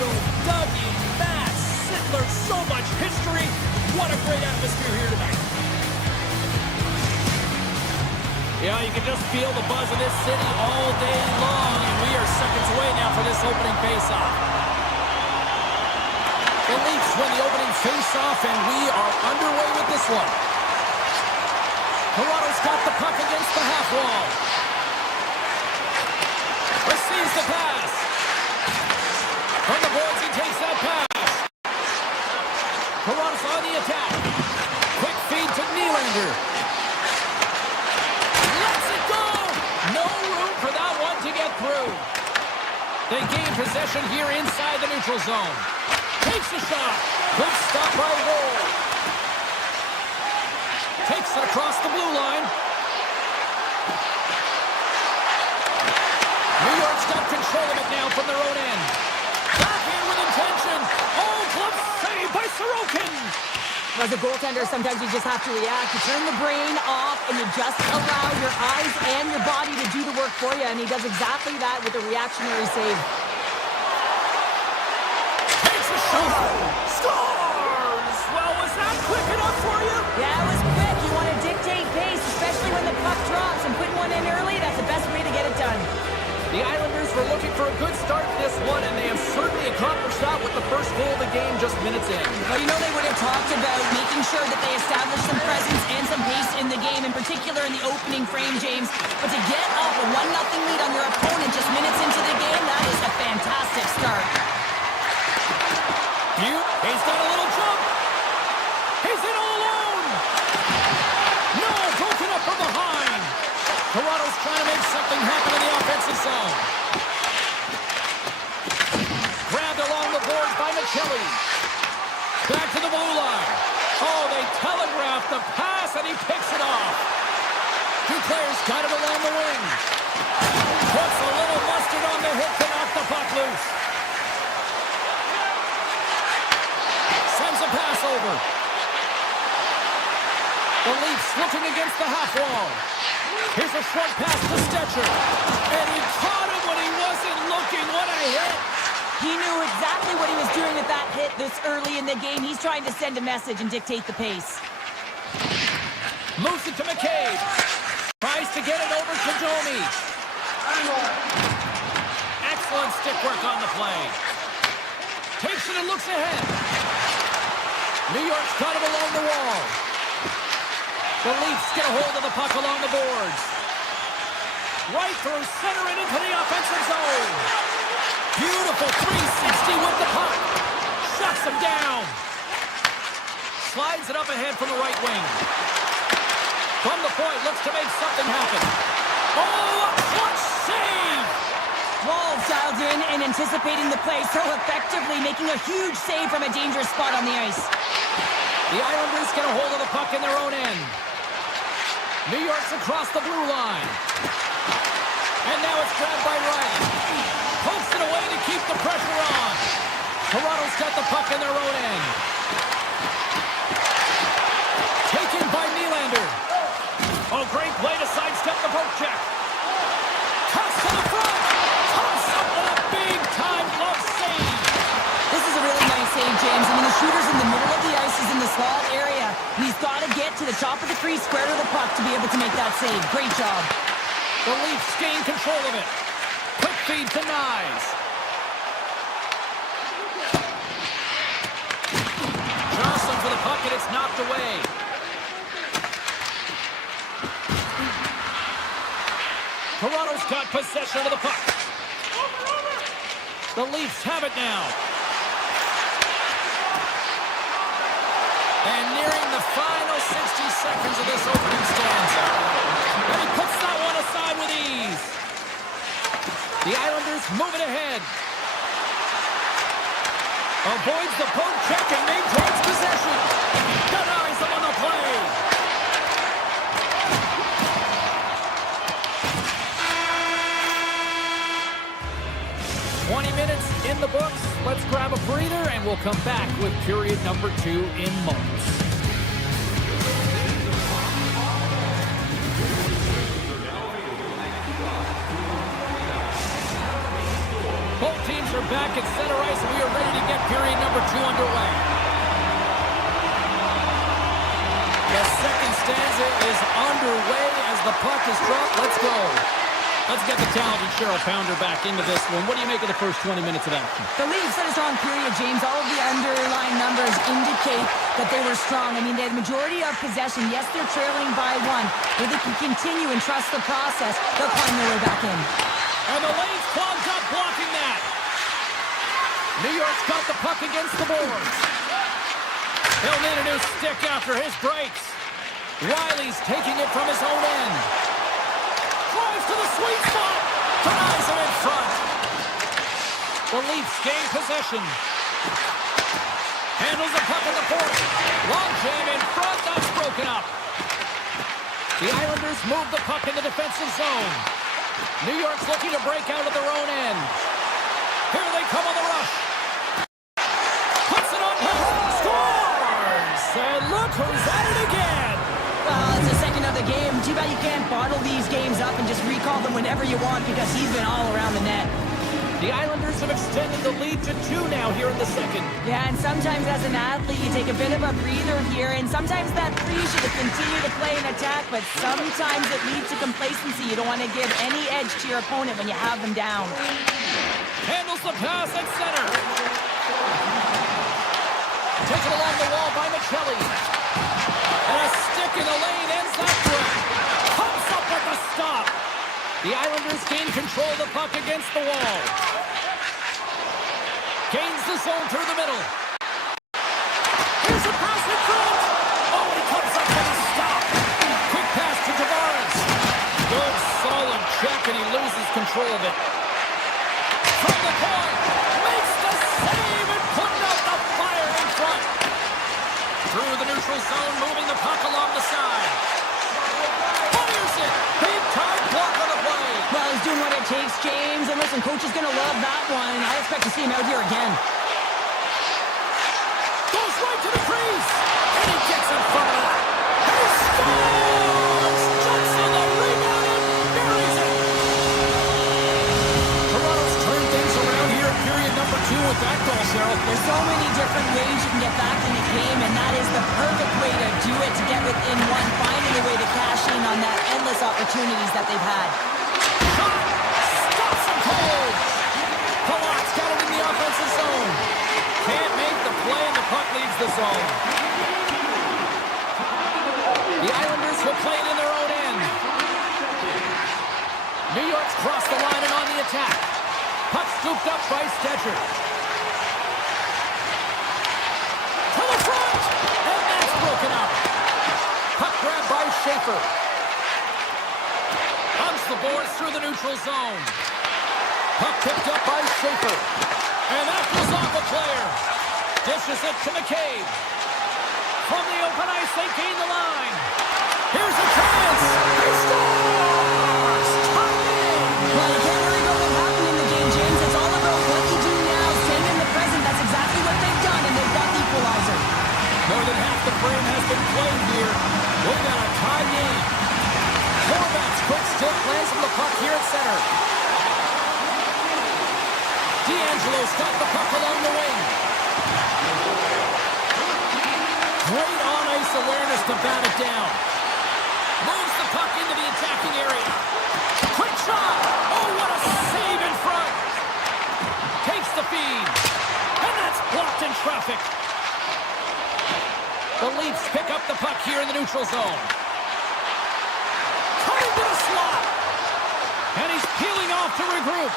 Marshall, Dougie, Matt, Sittler, so much history. What a great atmosphere here tonight. Yeah, you can just feel the buzz of this city all day long, and we are seconds away now for this opening faceoff. The Leafs win the opening faceoff, and we are underway with this one. Toronto's got the puck against the half wall. Receives the pass. From the boards, he takes that pass. Toronto's on the attack. Quick feed to Nylander. Lets it go! No room for that one to get through. They gain possession here inside the neutral zone. Takes a shot. Good stop by Roll. Takes it across the blue line. New York's got control of it now from their own end. Backhand with intention. Oh, glove save by Sorokin. As a goaltender, sometimes you just have to react. You turn the brain off, and you just allow your eyes and your body to do the work for you, and he does exactly that with a reactionary save. Takes a shot. Scores! Well, was that quick enough for you? Yeah, it was quick. You want to dictate pace, especially when the puck drops, and putting one in early, that's the best way to get it done. The Islanders were looking for a good start to this one, and they have certainly accomplished that with the first goal of the game just minutes in. Well, you know they would have talked about making sure that they establish some presence and some pace in the game, in particular in the opening frame, James. But to get up a 1-0 lead on your opponent just minutes into the game, that is a fantastic start. He's got a little jump. He's in all alone. No, broken up from behind. Toronto's trying to make something happen in the offensive zone. Grabbed along the boards by McKelly. Back to the blue line. Oh, they telegraphed the pass, and he picks it off. Two players got it along the wing. Puts a little mustard on the hit to knock the puck loose. Sends a pass over. The Leafs looking against the half wall. Here's a short pass to Stetcher. And he caught him when he wasn't looking. What a hit. He knew exactly what he was doing with that hit this early in the game. He's trying to send a message and dictate the pace. Moves it to McCabe. Tries to get it over to Domi. Excellent stick work on the play. Takes it and looks ahead. New York's got it along the wall. The Leafs get a hold of the puck along the boards. Right through center and into the offensive zone. Beautiful 360 with the puck. Shuts him down. Slides it up ahead from the right wing. From the point, looks to make something happen. Oh, a clutch save! Wall's dialed in and anticipating the play so effectively, making a huge save from a dangerous spot on the ice. The Islanders get a hold of the puck in their own end. New York's across the blue line. And now it's grabbed by Riley. Pokes it away to keep the pressure on. Toronto's got the puck in their own end. Taken by Nylander. Oh, great play to sidestep the poke check. Toss to the front. Toss up with a big-time glove save. This is a really nice save, James. I mean, the shooter's in the middle of the ice, is in the slot area. And he's got to get to the top of the crease, square to the puck to be able to make that save. Great job. The Leafs gain control of it. Quick feed to Nyes. Johnson for the puck, and it's knocked away. Toronto's got possession of the puck. The Leafs have it now. And nearing the final 60 seconds of this opening stanza. And he puts that one aside with ease. The Islanders moving ahead. Avoids the poke check and maintains possession. Denies them on the play. Minutes in the books. Let's grab a breather and we'll come back with period number 2 in moments. Both teams are We're back at center ice, and we are ready to get period number 2 underway. The second stanza is underway as the puck is dropped. Let's go. Let's get the talented Cheryl Pounder back into this one. What do you make of the first 20 minutes of action? The Leafs had a strong period, James. All of the underlying numbers indicate that they were strong. I mean, they had majority of possession. Yes, they're trailing by 1. If they can continue and trust the process, they'll climb their way back in. And the lane's clogged up, blocking that. New York's got the puck against the boards. He'll need a new stick after his breaks. Riley's taking it from his own end. Drives to the sweet spot. Denies him in front. The Leafs gain possession. Handles the puck in the point. Long jam in front. That's broken up. The Islanders move the puck in the defensive zone. New York's looking to break out of their own end. Here they come on the rush. Puts it on home. Scores! And look who's at it again. Well, it's the second of the game. Too bad you can't bottle these games up and just recall them whenever you want because he's been all around the net. The Islanders have extended the lead to 2 now here in the second. Yeah, and sometimes as an athlete, you take a bit of a breather here, and sometimes that frees you to continue to play and attack, but sometimes it leads to complacency. You don't want to give any edge to your opponent when you have them down. Handles the pass at center. Taken along the wall by Michelli. And a stick in the lane ends that threat. Pumps up with the stop. The Islanders gain control of the puck against the wall. Gains the zone through the middle. Here's a pass in front. Oh, he comes up with a stop. Quick pass to Tavares. Good, solid check, and he loses control of it. From the point, makes the save and putting out the fire in front. Through the neutral zone, moving the puck along the side. Fires it. Big time block on the play. Well, he's doing what it takes, James. And listen, coach is going to love that one. I expect to see him out here again. Goes right to the crease. And he gets in front of that. And he scores! Jumps on the rebound and buries it. Toronto's turned things around here in period number 2 with that goal, Cheryl. There's so many different ways you can get back in the game, and that is the perfect way to do it, to get within one, finding a way to cash in on that endless opportunities that they've had. Shot! Stops him cold! Kodiak's got it in the offensive zone. Can't make the play, and the puck leaves the zone. The Islanders will play it in their own end. New York's crossed the line and on the attack. Puck scooped up by Stetcher. To the front! And that's broken up. Puck grabbed by Schaefer. Hunts the boards through the neutral zone. Puck picked up by Schaefer. And that goes off a player. Dishes it to McCabe. From the open ice, they gain the line. Here's a chance. He scores! Tied in! Well, you can't really know what happened in the game, James. It's all about what you do now, staying in the present. That's exactly what they've done, and they've got the equalizer. More than half the frame has been played here. We've got a tie game. Horvat's quick stick lands from the puck here at center. D'Angelo's got the puck along the wing. Great on-ice awareness to bat it down. Moves the puck into the attacking area. Quick shot! Oh, what a save in front! Takes the feed. And that's blocked in traffic. The Leafs pick up the puck here in the neutral zone. Coming to the slot. And he's peeling off to regroup.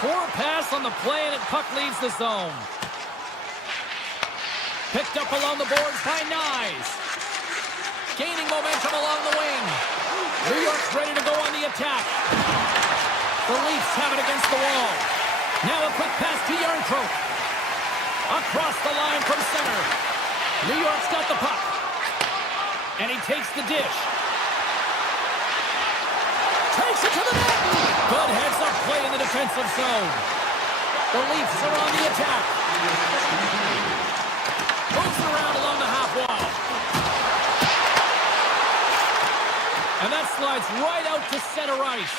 Poor pass on the play, and puck leaves the zone. Picked up along the boards by Nyes. Gaining momentum along the wing. New York's ready to go on the attack. The Leafs have it against the wall. Now a quick pass to Yarncroke. Across the line from center. New York's got the puck. And he takes the dish. Takes it to the net. Good heads-up play in the defensive zone. The Leafs are on the attack. Moves around along the half wall. And that slides right out to center ice.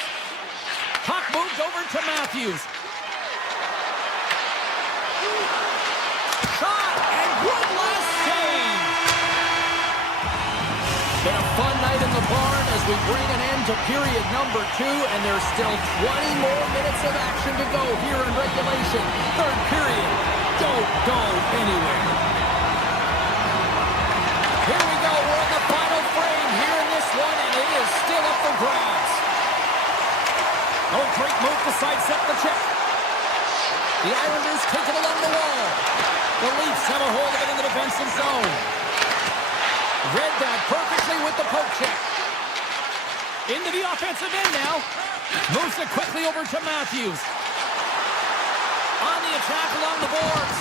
Puck moved over to Matthews. the barn as we bring an end to period number 2, and there's still 20 more minutes of action to go here in regulation. Third period. Don't go anywhere. Here we go. We're in the final frame here in this one, and it is still up for grabs. Oh, great move to sidestep the check. The Islanders take it along the wall. The Leafs have a hold of it in the defensive zone. Read that perfectly with the poke check. Into the offensive end now. Moves it quickly over to Matthews. On the attack along the boards.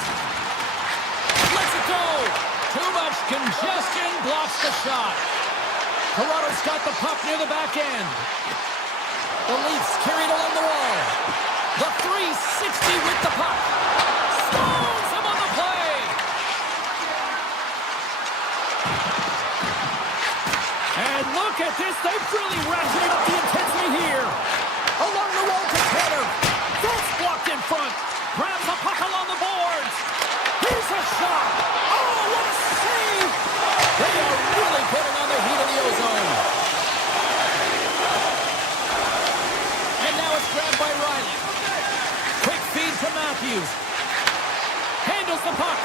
Lets it go. Too much congestion. Blocks the shot. Toronto's got the puck near the back end. The Leafs carried along the wall. The 360 with the puck. Stones him on the play. And look at this. They've really ratcheted up the intensity here. Along the wall to Taylor. That's blocked in front. Grabs the puck along the boards. Here's a shot. Oh, what a save. They are really putting on the heat of the ozone. And now it's grabbed by Riley. Quick feed to Matthews. Handles the puck.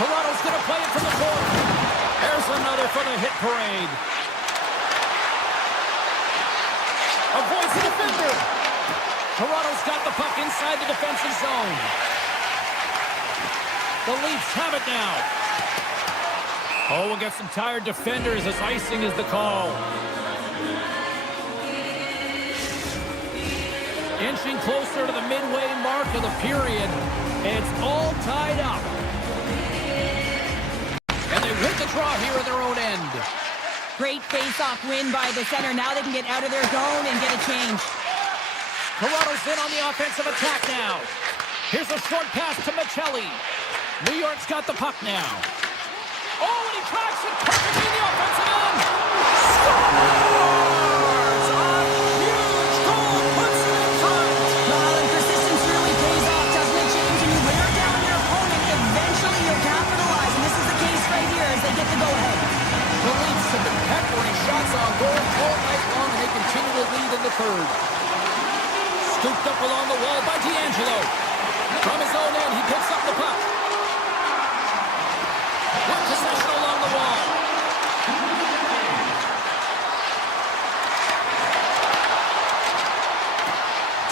Toronto's going to play it from the corner. There's another for the hit parade. Avoids the defender. Toronto's got the puck inside the defensive zone. The Leafs have it now. Oh, we'll get some tired defenders as icing is the call. Inching closer to the midway mark of the period. It's all tied up. And they win the draw here in their own end. Great face-off win by the center. Now they can get out of their zone and get a change. Toronto's in on the offensive attack now. Here's a short pass to Michelli. New York's got the puck now. Oh, and he tracks it perfectly in the offensive end. Scores! A huge goal puts it in front. Well, and persistence really pays off, doesn't it, James? When you wear down your opponent, eventually you'll capitalize. And this is the case right here as they get the go-ahead. The Leafs have been peppering shots on goal all night long, and they continue to lead in the third. Scooped up along the wall by D'Angelo. From his own end, he picks up the puck. With possession along the wall.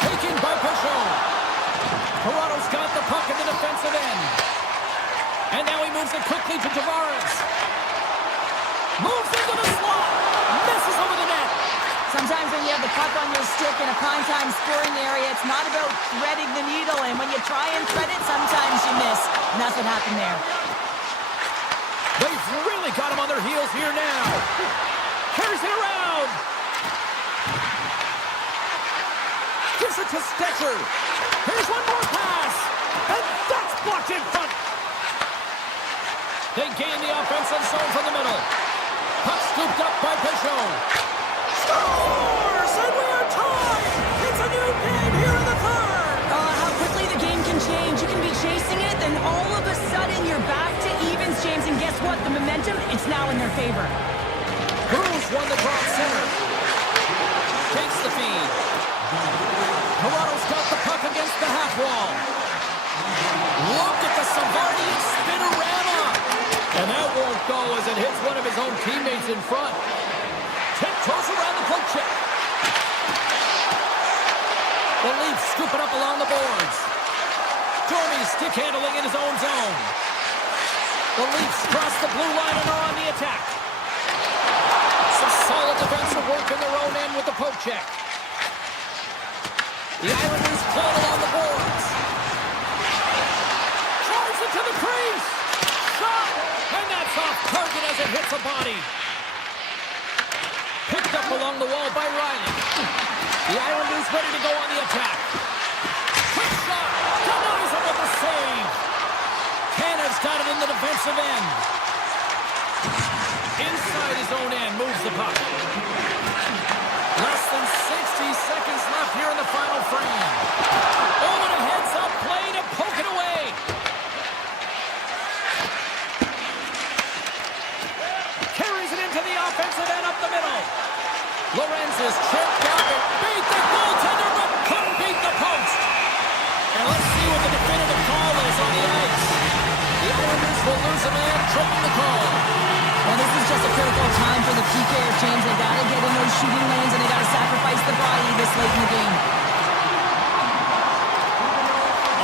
Taken by Peugeot. Toronto's got the puck in the defensive end. And now he moves it quickly to Tavares. Moves into the slot. Misses over the net. Sometimes when you have the puck on your stick in a prime-time scoring area, it's not about threading the needle. And when you try and thread it, sometimes you miss. And that's what happened there. They've really got him on their heels here now. Carries it around. Gives it to Stetcher. Here's one more pass. And that's blocked in front. They gain the offensive zone from the middle. Puck scooped up by Peugeot. Scores! And we are tied. It's a new game here in the third. How quickly the game can change. You can be chasing it, then all of a sudden you're back to evens, James. And guess what? The momentum, it's now in their favor. Bruce won the drop center. Takes the feed. Toronto's got the puck against the half wall. Look at the Savardian spinorama. And that won't go as it hits one of his own teammates in front. Tiptoes around the poke check. The Leafs scoop it up along the boards. Dormy stick handling in his own zone. The Leafs cross the blue line and are on the attack. Some solid defensive work in their own end with the poke check. The Islanders play along the boards. Drives it to the crease. Shot! And that's off target as it hits a body. Picked up along the wall by Riley. The Islanders ready to go on the attack. Quick shot. Denies him with the save. Canada's got it in the defensive end. Inside his own end, moves the puck. Less than 60 seconds left here in the final frame. Oh, and a heads-up play to poke it away. Carries it into the offensive end, a Lorenz is tripped up and beat the goaltender, but couldn't beat the post. And let's see what the definitive call is on the ice. The Islanders will lose a man, tripping the call. Well, this is just a critical time for the PK of James. They got to get in those shooting lanes, and they got to sacrifice the body this late in the game.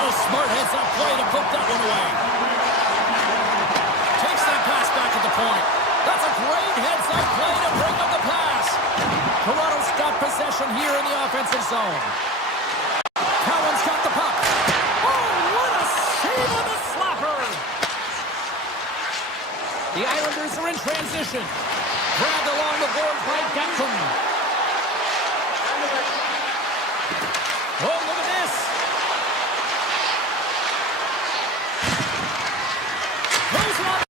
Oh, smart heads-up play to put that one away. Takes that pass back at the point. That's a great heads-up play to bring up the pass. Toronto's got possession here in the offensive zone. Cowan's got the puck. Oh, what a save on the slapper! The Islanders are in transition. Grabbed along the boards by Gatcom. Oh, look at this. Throws it on.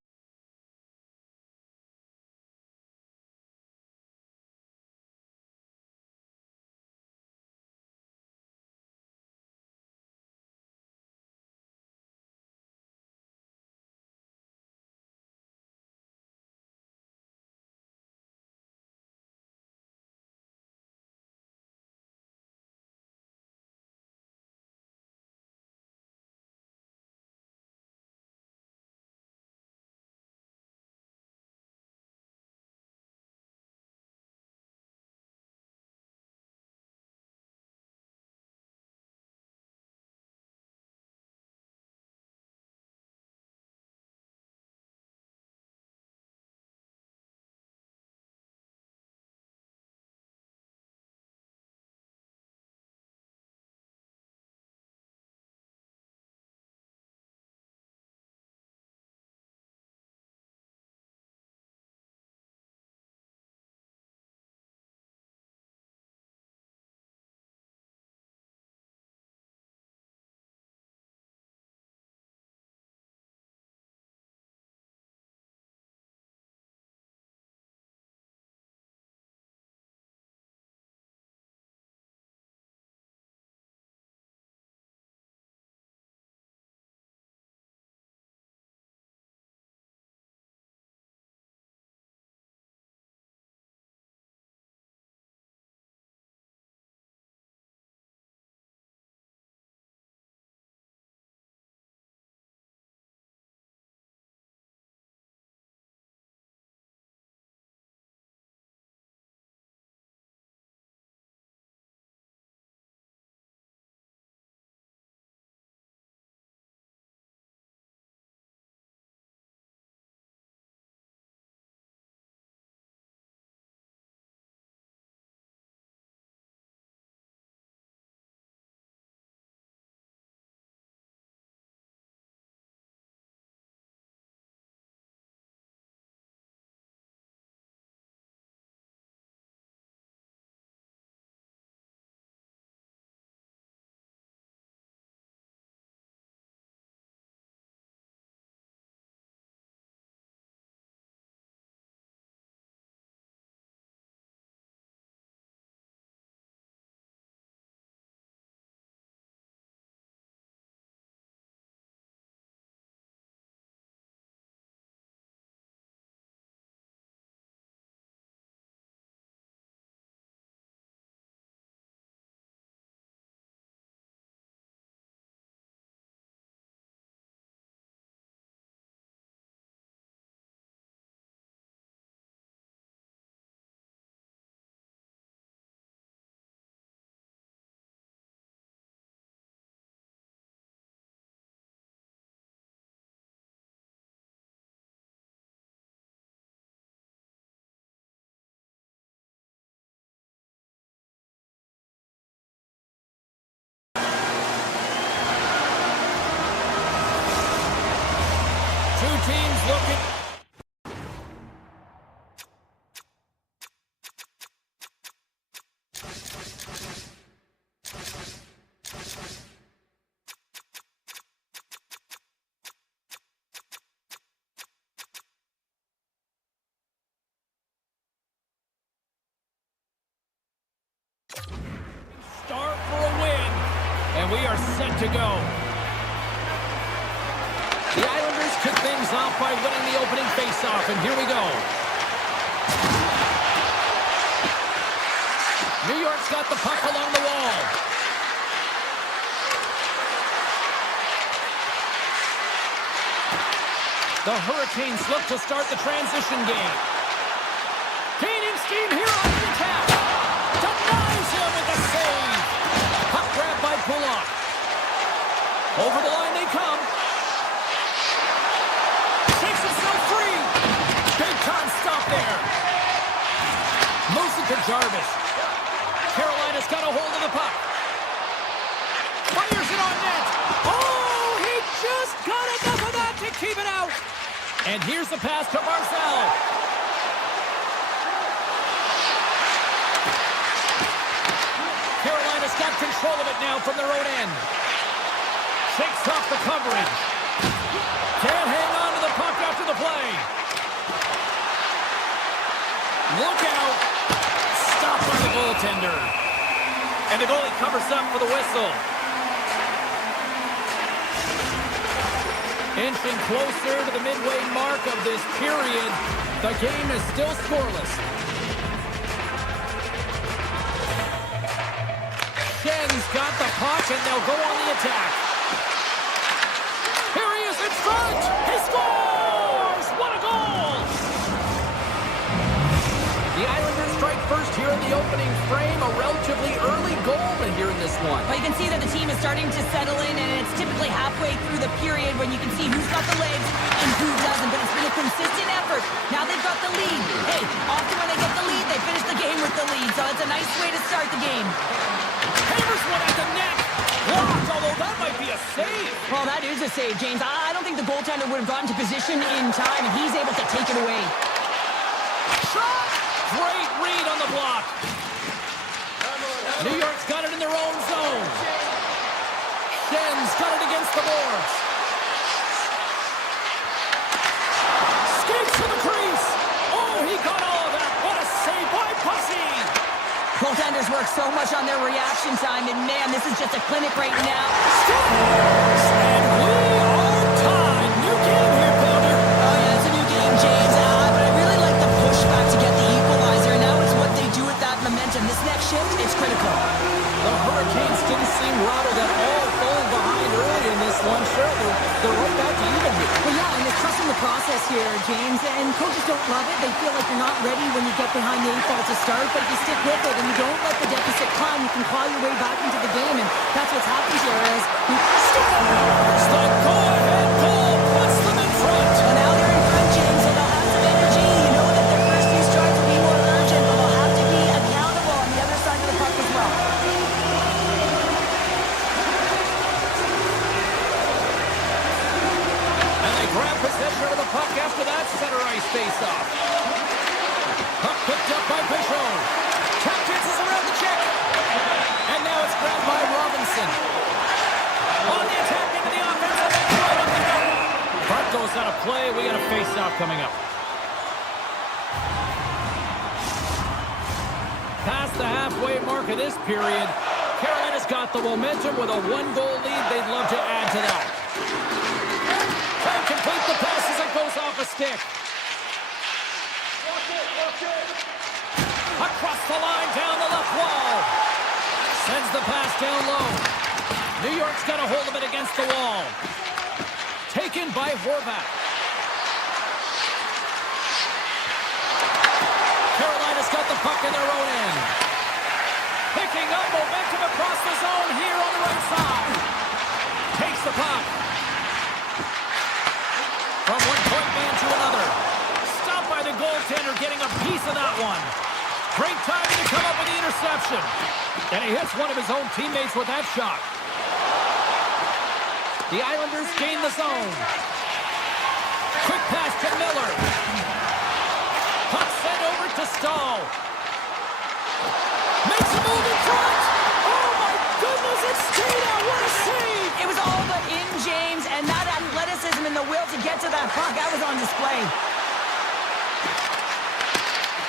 Teams looking. Start for a win, and we are set to go. The Islanders kick things off by winning the opening faceoff, and here we go. got the puck along the wall. The Hurricanes look to start the transition game. Gaining steam here on the attack. Denies him with the save. Puck grab by Kodiak. Over the line they come. Takes himself free. Big time stop there. Moves it to Jarvis. Carolina's got a hold of the puck. Fires it on net. Oh, he just got enough of that to keep it out. And here's the pass to Barzal. Carolina's got control of it now from their own end. Shakes off the coverage. Can't hang on to the puck after the play. Look out. Stopped by the goaltender. And the goalie covers up for the whistle. Inching closer to the midway mark of this period. The game is still scoreless. Shen's got the puck and they'll go on the attack. Here he is in front. He scores! What a goal! The Islanders strike first here in the opening frame. A relatively early goal here in this one. Well, you can see that the team is starting to settle in, and it's typically halfway through the period when you can see who's got the legs and who doesn't, but it's been a consistent effort. Now they've got the lead. Hey, often when they get the lead, they finish the game with the lead, so it's a nice way to start the game. Hammers one at the net. Blocked, although that might be a save. Well, that is a save, James. I don't think the goaltender would have gotten to position in time, and he's able to take it away. Shot! Great read on the block. New York's got it in their own zone. Shen's got it against the boards. Skates to the crease. Oh, he got all of that. What a save by Pussy. Goaltenders work so much on their reaction time, and man, this is just a clinic right now. Scores! And we are tied. New game here, Builder. Oh, yeah, it's a new game, James. But I really like the pushback to get the equalizer. Now it's what they do with that momentum. This next shift, it's critical. The Hurricanes didn't seem rattled at all, falling behind early in this one. Sure, they're right back to even here. Well, yeah, and they're trusting the process here, James. And coaches don't love it. They feel like you're not ready when you get behind the 8 ball to start, but if you stick with it and you don't let the deficit climb, you can claw your way back into the game, and that's what's happened here as we Scores! The go-ahead goal puts them in front. Well, now they're in front, James, so they'll have some energy. You know that their first few starts will be more urgent, but they'll have to be accountable on the other side of the puck as well. And they grab possession of the puck after that center ice face-off. Puck picked up by Bishop. Tap dances around the check. And now it's grabbed by Robinson. On the attack into the offensive end. Right up the net. Puck goes out of play. We got a face-off coming up. Past the halfway mark of this period, Carolina's got the momentum with a 1-goal lead. They'd love to add to that. Can't complete the pass as it goes off a stick. Across the line, down the left wall. Sends the pass down low. New York's got a hold of it against the wall. Taken by Horvat. Carolina's got the puck in their own end. Picking up momentum across the zone here on the right side. Takes the puck. From one point man to another. Stopped by the goaltender, getting a piece of that one. Great timing to come up with the interception. And he hits one of his own teammates with that shot. The Islanders gain the zone. Quick pass to Miller. Puck sent over to Stahl. Makes a move in front. Oh my goodness, it's stayed out. What a save. It was all but in, James, and that athleticism and the will to get to that puck, that was on display.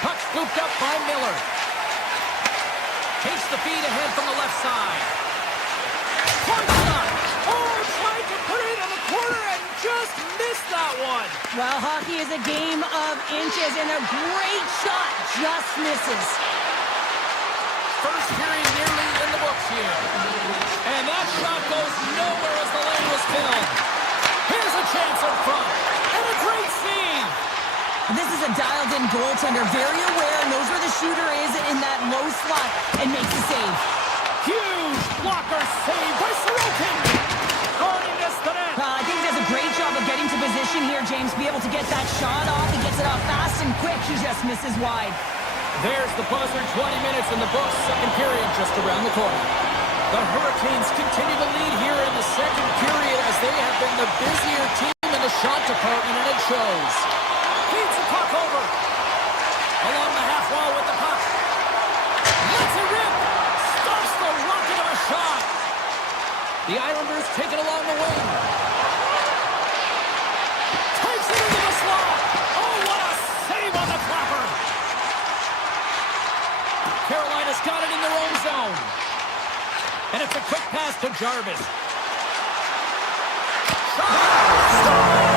Puck scooped up by Miller. Takes the feed ahead from the left side. Point shot. Oh, tried to put it on the corner and just missed that one. Well, hockey is a game of inches, and a great shot just misses. First period a dialed-in goaltender, very aware, knows where the shooter is in that low slot, and makes the save. Huge blocker save by Sorokin. Guarding this the net. I think he does a great job of getting to position here, James, to be able to get that shot off. He gets it off fast and quick. He just misses wide. There's the buzzer. 20 minutes in the books. Second period just around the corner. The Hurricanes continue to lead here in the second period as they have been the busier team in the shot department, and it shows. Feeds the puck over. Along the half wall with the puck. Lets it rip. Stops the rocket of a shot. The Islanders take it along the wing. Takes it into the slot. Oh, what a save on the clapper. Carolina's got it in their own zone. And it's a quick pass to Jarvis. Stars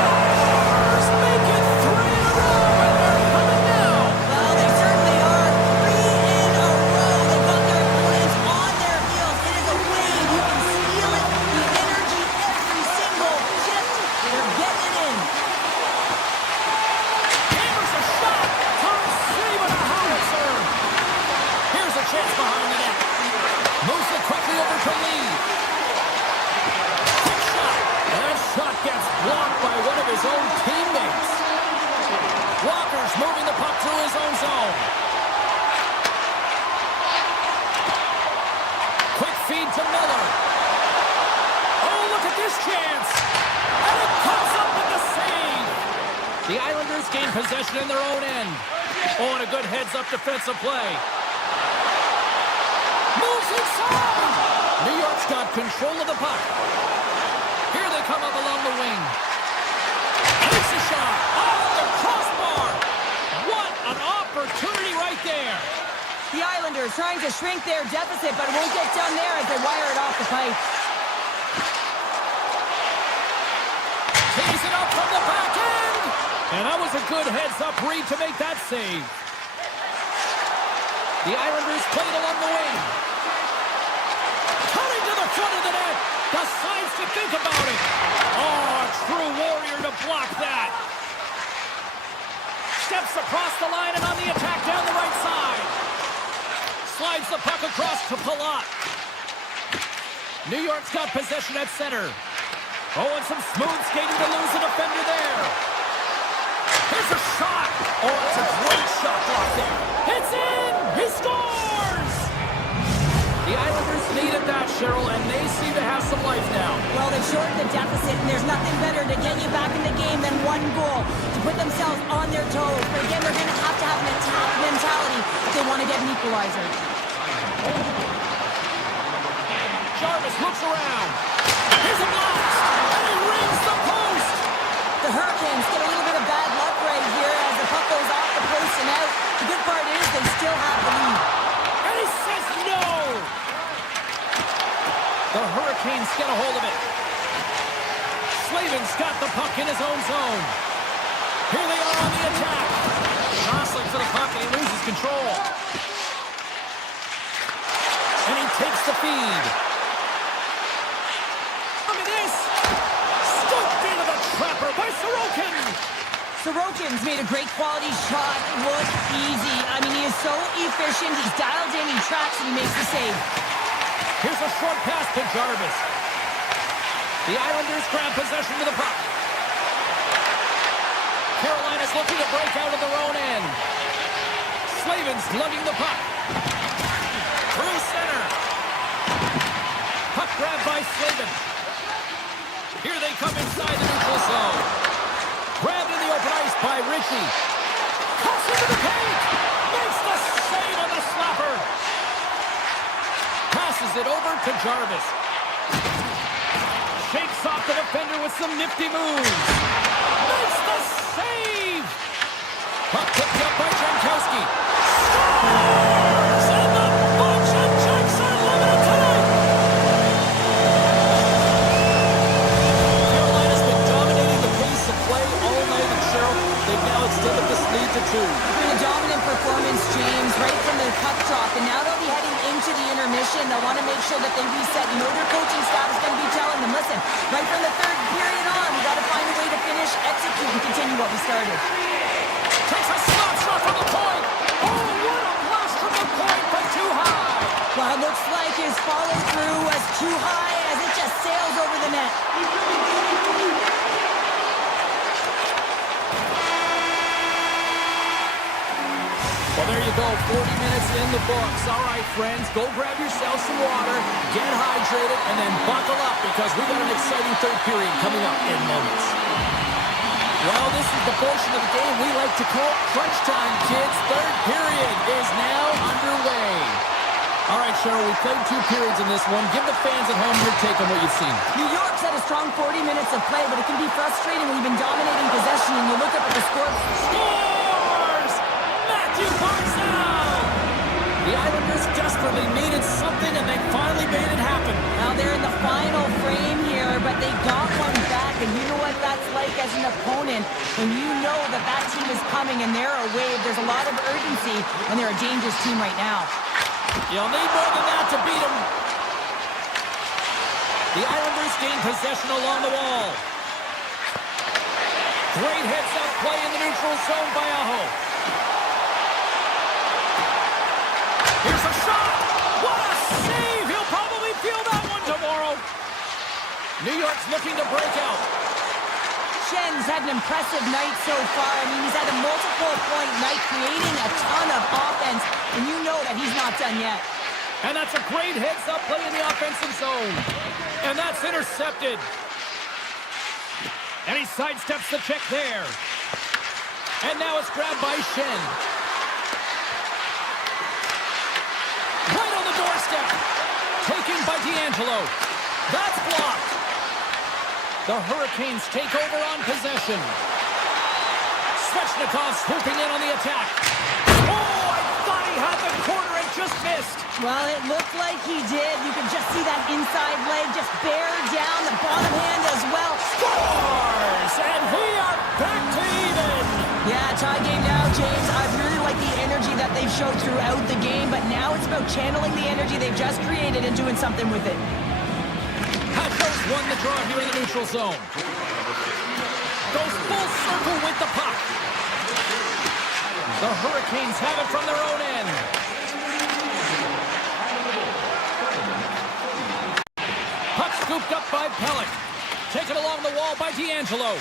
make it 3 in a row, and they're coming now. Well, they certainly are. 3 in a row. They've got their opponents on their heels. It is a wave. You can feel it. The energy every single shift. They're getting it in. Hammers a shot. Tom save on a howitzer. Here's a chance behind the net. Moves it quickly over to Lee. Quick shot. And that shot gets blocked by one of his own teammates. Walker's moving the puck through his own zone. Quick feed to Miller. Oh, look at this chance. And it comes up with the save. The Islanders gain possession in their own end. Oh, and a good heads-up defensive play. Moves inside! New York's got control of the puck. Here they come up along the wing. Takes a shot. Off the crossbar. What an opportunity right there. The Islanders trying to shrink their deficit, but it won't get done there as they wire it off the pipe. Tees it up from the back end. And that was a good heads-up read to make that save. The Islanders play it along the wing. Cutting to the front of the net. Decides to think about it. Oh, a true warrior to block that. Steps across the line and on the attack down the right side. Slides the puck across to Palat. New York's got possession at center. Oh, and some smooth skating to lose a defender there. Here's a shot. Oh, it's a great shot block there. It's in! He scores! The Islanders needed that, Cheryl, and they seem to have some life now. Well, they've shortened the deficit, and there's nothing better to get you back in the game than one goal to put themselves on their toes. But again, they're going to have an attack mentality if they want to get an equalizer. Jarvis looks around. Here's a blast! And he rings the post! The Hurricanes get a little bit of bad luck right here as the puck goes off the post and out. The good part is they still have the lead. And he says no! The Hurricanes get a hold of it. Slavin's got the puck in his own zone. Here they are on the attack. Jostling for the puck and he loses control. And he takes the feed. Look at this! Scooped into the trapper by Sorokin! Sorokin's made a great quality shot. Look easy. I mean, he is so efficient. He's dialed in, he tracks, and he makes the save. Here's a short pass to Jarvis. The Islanders grab possession to the puck. Carolina's looking to break out of their own end. Slavin's lugging the puck. Through center. Puck grabbed by Slavin. Here they come inside the neutral zone. Grabbed in the open ice by Ritchie. Cuts into the paint. Makes the save on the slapper. Passes it over to Jarvis. Shakes off the defender with some nifty moves. Makes the save. Puck picked up by Jankowski. Scores! And the Bucks and Jacks are limited tonight. Carolina's been dominating the pace of play all night, and Cheryl, they've now extended this lead to 2. It's been a dominant performance, James, right from the puck drop. And now they'll be heading into the intermission. They'll want to make sure that they reset. You know their coaching staff is going to be telling them, listen, right from the third period on, we got to find a way to finish, execute, and continue what we started. Takes a follow-through was too high as it just sails over the net. Well, there you go, 40 minutes in the books. All right, friends, go grab yourself some water, get hydrated, and then buckle up because we got an exciting third period coming up in moments. Well, this is the portion of the game we like to call crunch time, kids. Third period is now underway. All right, Cheryl, we played 2 periods in this one. Give the fans at home your take on what you've seen. New York's had a strong 40 minutes of play, but it can be frustrating when you've been dominating possession and you look up at the score. Scores! Matthew Barzal! The Islanders desperately needed something, and they finally made it happen. Now they're in the final frame here, but they got one back, and you know what that's like as an opponent. When you know that that team is coming and they're a wave, there's a lot of urgency, and they're a dangerous team right now. You'll need more than that to beat them. The Islanders gain possession along the wall. Great heads-up play in the neutral zone by Aho. Here's a shot! What a save! He'll probably feel that one tomorrow. New York's looking to break out. Schen's had an impressive night so far. I mean, he's had a multiple-point night, creating a ton of offense, and you know that he's not done yet. And that's a great heads-up play in the offensive zone. And that's intercepted. And he sidesteps the check there. And now it's grabbed by Schenn. Right on the doorstep. Taken by D'Angelo. That's blocked. The Hurricanes take over on possession. Svechnikov swooping in on the attack. Oh, I thought he had the corner and just missed. Well, it looked like he did. You can just see that inside leg just bear down the bottom hand as well. Scores! And we are back to even. Yeah, tie game now, James. I really like the energy that they've showed throughout the game, but now it's about channeling the energy they've just created and doing something with it. Hasky's won the draw here in the neutral zone. Goes full circle with the puck. The Hurricanes have it from their own end. Puck scooped up by Pellick. Taken along the wall by D'Angelo.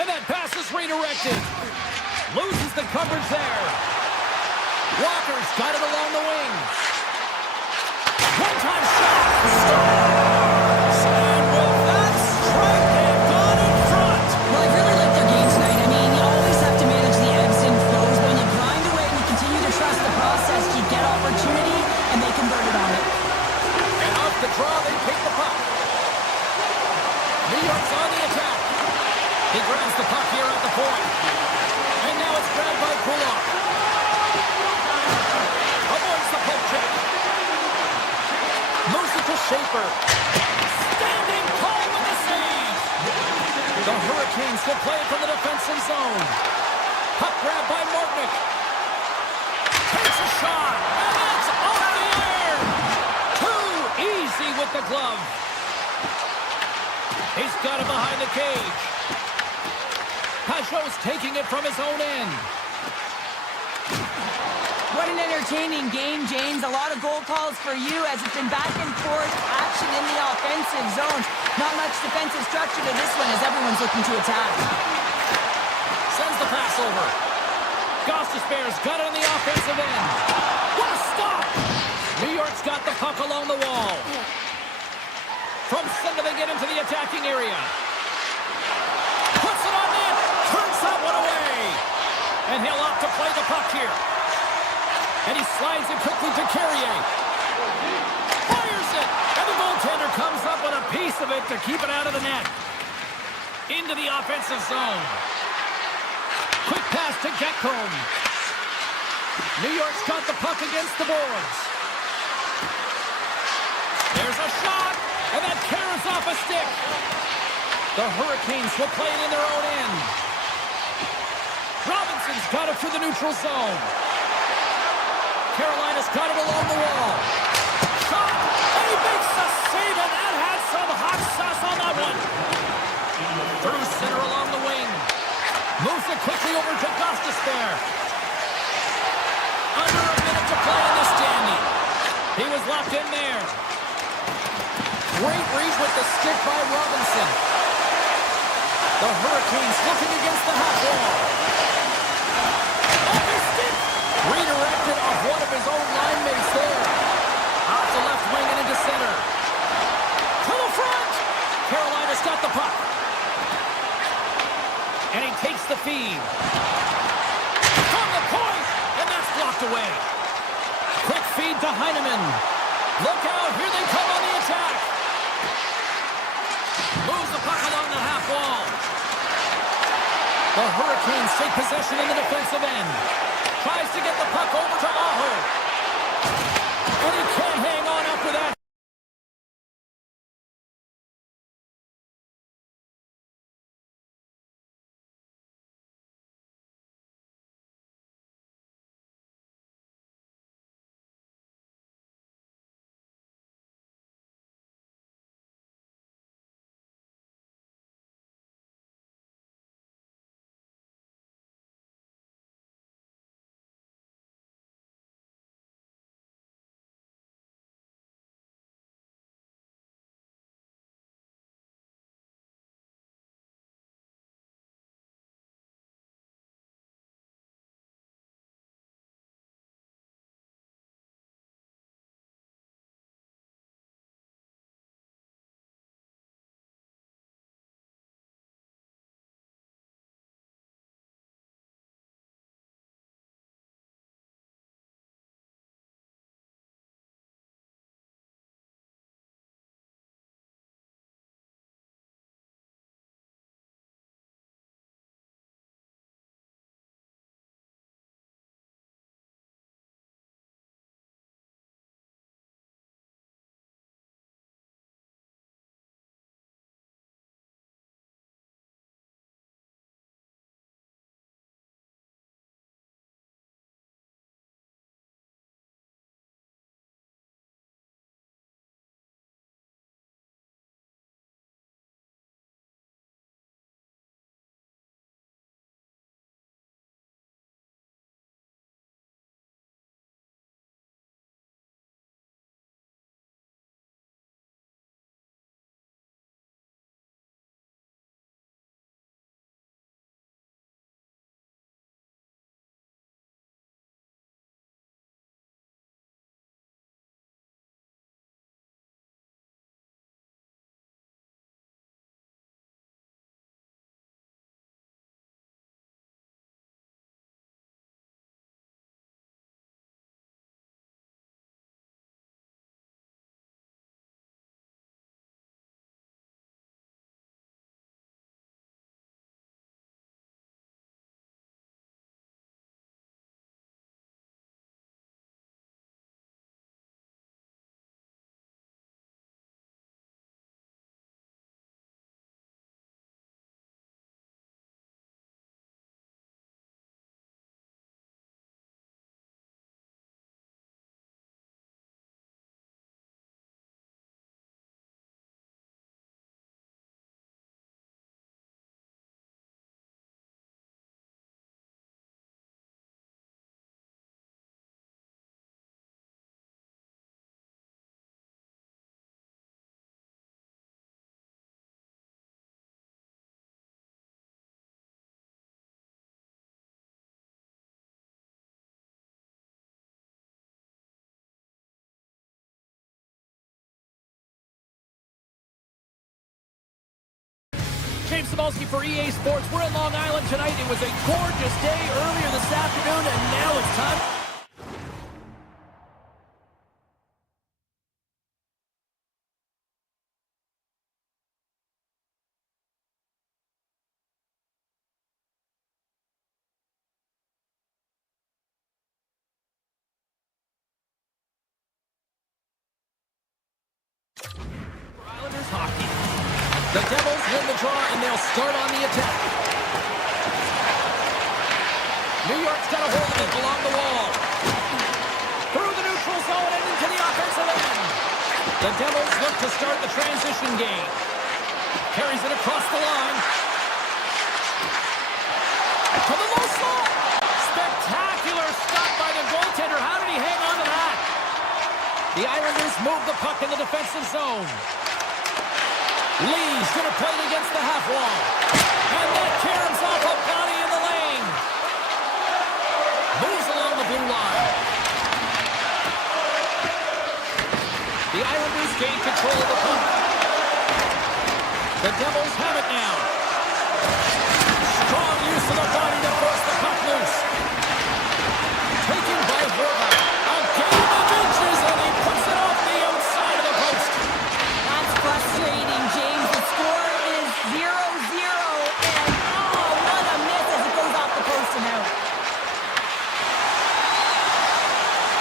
And that pass is redirected. Loses the coverage there. Walker's got it along the wing. One-time shot. Scores! And with that strike, they've gone in front. Well, I really like their game tonight. I mean, you always have to manage the ebbs and flows. When you grind away and you continue to trust the process, you get opportunity, and they convert it on it. And off the draw, they pick the puck. New York's on the attack. He grabs the puck here at the point. And now it's grabbed by Kulak. Avoids the poke check. Moves it to Schaefer. Standing tall with the save. The Hurricanes will play it from the defensive zone. Puck grabbed by Mortnick. Takes a shot. And it's off the air. Too easy with the glove. He's got it behind the cage. Pajot's taking it from his own end. What an entertaining game, James. A lot of goal calls for you as it's been back and forth action in the offensive zone. Not much defensive structure to this one as everyone's looking to attack. Sends the pass over. Gostisbehere's got it on the offensive end. What a stop! New York's got the puck along the wall. From center they get into the attacking area. Puts it on net. Turns that one away. And he'll opt to play the puck here. And he slides it quickly to Carrier. Fires it. And the goaltender comes up with a piece of it to keep it out of the net. Into the offensive zone. Quick pass to Getcomb. New York's got the puck against the boards. There's a shot. And that carries off a stick. The Hurricanes will play it in their own end. Robinson's got it through the neutral zone. Carolina's got it along the wall. Shot! And he makes the save, and that had some hot sauce on that one. Through center along the wing. Moves it quickly over to Gostisbehere. Under a minute to play in the standing. He was locked in there. Great read with the stick by Robinson. The Hurricanes looking against the half wall. Off his stick. Redirected off one of his own line mates there. Off the left wing and into center. To the front. Carolina's got the puck. And he takes the feed. From the point. And that's blocked away. Quick feed to Heineman. Look out. Here they come on the attack. Moves the puck along the half wall. The Hurricanes take possession in the defensive end. Tries to get the puck over to Aho. And he can't hang on after that. James Cebulski for EA Sports. We're in Long Island tonight. It was a gorgeous day earlier this afternoon, and now it's time. Islanders hockey. The Devils win the draw, and they'll start on the attack. New York's got a hold of it along the wall. Through the neutral zone and into the offensive end. The Devils look to start the transition game. Carries it across the line. To the low slot. Spectacular stop by the goaltender. How did he hang on to that? The Islanders move the puck in the defensive zone. Lee's going to play it against the half wall. And that caroms off a body in the lane. Moves along the blue line. The Islanders gain control of the puck. The Devils have it now. Strong use of the body to force the puck loose. Taken by Horvath. A game of inches, and he puts it off the outside of the post. That's frustrating, James. The score is 0-0, and oh, what a miss as it goes off the post and out.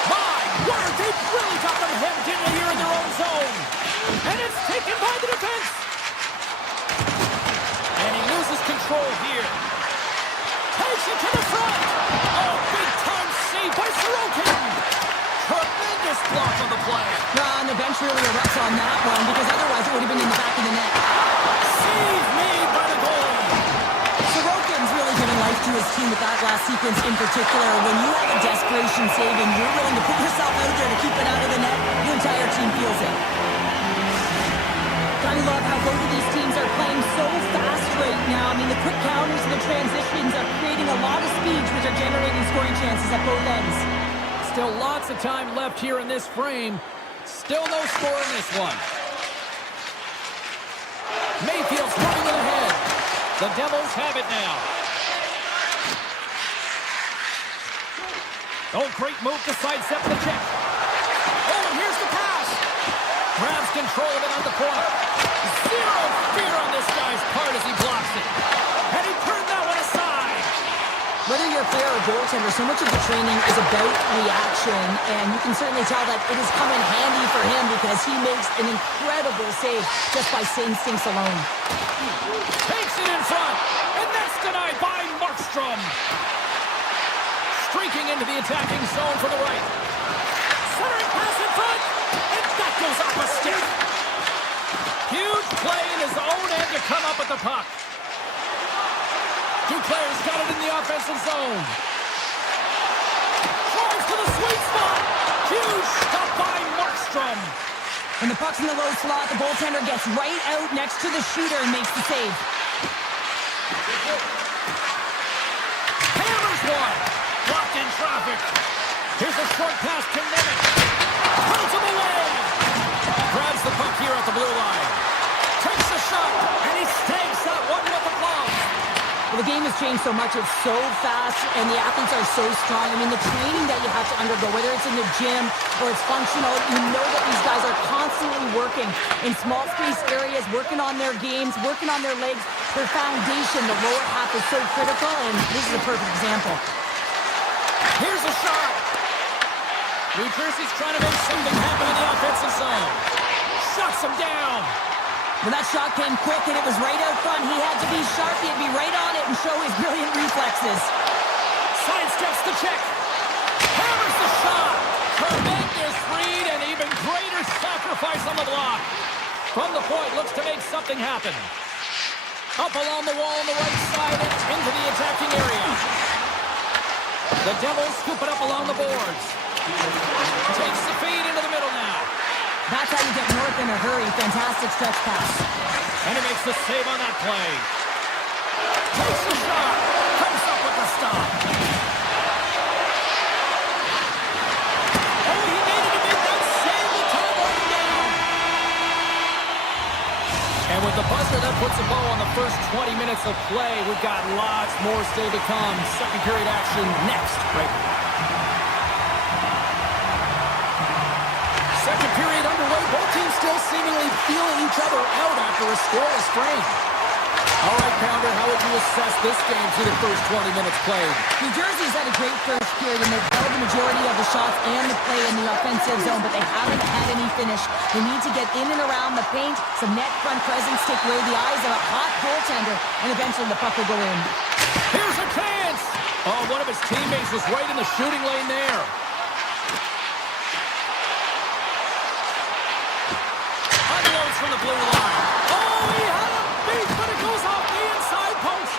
My word, they've really got them hemmed in here in their own zone. And it's taken by the defense. And he loses control here. Takes it to the front. Oh, big-time save by Sorokin. Tremendous block on the play. And the bench really erupts on that one, because otherwise it would have been in the back of the net. Save made by the goalie. Sorokin's really given life to his team with that last sequence in particular. When you have a desperation save and you're willing to put yourself out there to keep it out of the net, your entire team feels it. I love how both of these teams are playing so fast right now. I mean, the quick counters and the transitions are creating a lot of speeds, which are generating scoring chances at both ends. Still lots of time left here in this frame. Still no score in this one. Mayfield's running it ahead. The Devils have it now. Oh, great move to sidestep the check. Oh, and here's the pass. Grabs control of it on the point. Zero fear on this guy's part as he blocks it. And he turned that one aside. Whether you're a player or goaltender, so much of the training is about reaction, and you can certainly tell that it has come in handy for him because he makes an incredible save just by instincts alone. Takes it in front, and that's denied by Markstrom. Streaking into the attacking zone for the right. Centering pass in front, and that goes off a stick. Huge play in his own end to come up with the puck. Duclair's got it in the offensive zone. Drives to the sweet spot. Huge stop by Markstrom. When the puck's in the low slot, the goaltender gets right out next to the shooter and makes the save. Hammers one. Blocked in traffic. Here's a short pass to Nemec. Pulls him away. Grabs the puck here at the blue line. Takes a shot, and he stakes that one with the glove. Well, the game has changed so much. It's so fast, and the athletes are so strong. I mean, the training that you have to undergo, whether it's in the gym or it's functional, you know that these guys are constantly working in small space areas, working on their games, working on their legs. Their foundation, the lower half, is so critical, and this is a perfect example. Here's a shot. New Jersey's trying to make something happen in the offensive zone. Shuts him down. Well, that shot came quick, and it was right out front. He had to be sharp. He had to be right on it and show his brilliant reflexes. Sidesteps the check. Hammers the shot. Tremendous read and even greater sacrifice on the block. From the point, looks to make something happen. Up along the wall on the right side and into the attacking area. The Devils scoop it up along the boards. Takes the feed into the middle now. That's how you get north in a hurry. Fantastic stretch pass. And he makes the save on that play. Takes the shot. Comes up with the stop. Oh, he needed to make that save to tie one down. And with the buzzer, that puts a bow on the first 20 minutes of play. We've got lots more still to come. Second period action next. Right. Second period underway. Both teams still seemingly feeling each other out after a scoreless frame. All right, Pounder, how would you assess this game through the first 20 minutes played? New Jersey's had a great first period, and they've held the majority of the shots and the play in the offensive zone, but they haven't had any finish. They need to get in and around the paint, some net front presence, take away the eyes of a hot goaltender, and eventually the puck will go in. Here's a chance! Oh, one of his teammates was right in the shooting lane there. Unloads from the blue line. Oh, he had a beat, but it goes off the inside post.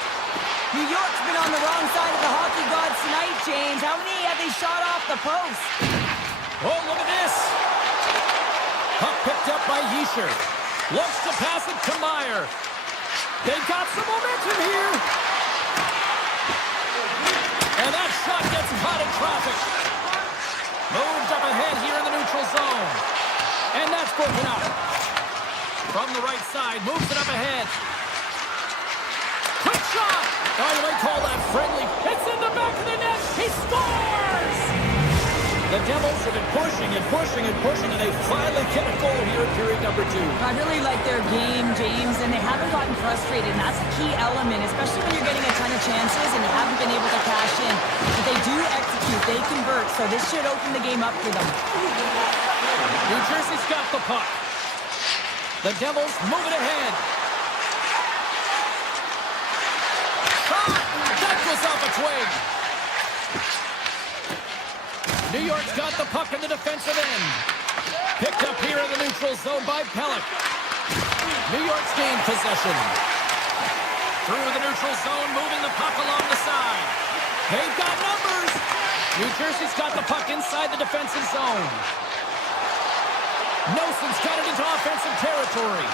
New York's been on the wrong side of the hockey gods tonight, James. How many have they shot off the post? Oh, look at this. Puck picked up by Yesher. Looks to pass it to Meyer. They've got some momentum here. And that shot gets caught in traffic. Moved up ahead here in the neutral zone. And that's broken up. From the right side, moves it up ahead. Quick shot! Oh, you might call that friendly. It's in the back of the net. He scores! The Devils have been pushing and pushing and pushing, and they finally get a goal here in period number 2. I really like their game, James, and they haven't gotten frustrated, and that's a key element, especially when you're getting a ton of chances and you haven't been able to cash in. But they do execute, they convert, so this should open the game up for them. New Jersey's got the puck. The Devils moving ahead. Shot! That goes off a twig. New York's got the puck in the defensive end. Picked up here in the neutral zone by Pellick. New York's gained possession. Through the neutral zone, moving the puck along the side. They've got numbers. New Jersey's got the puck inside the defensive zone. Nelson's got it into offensive territory.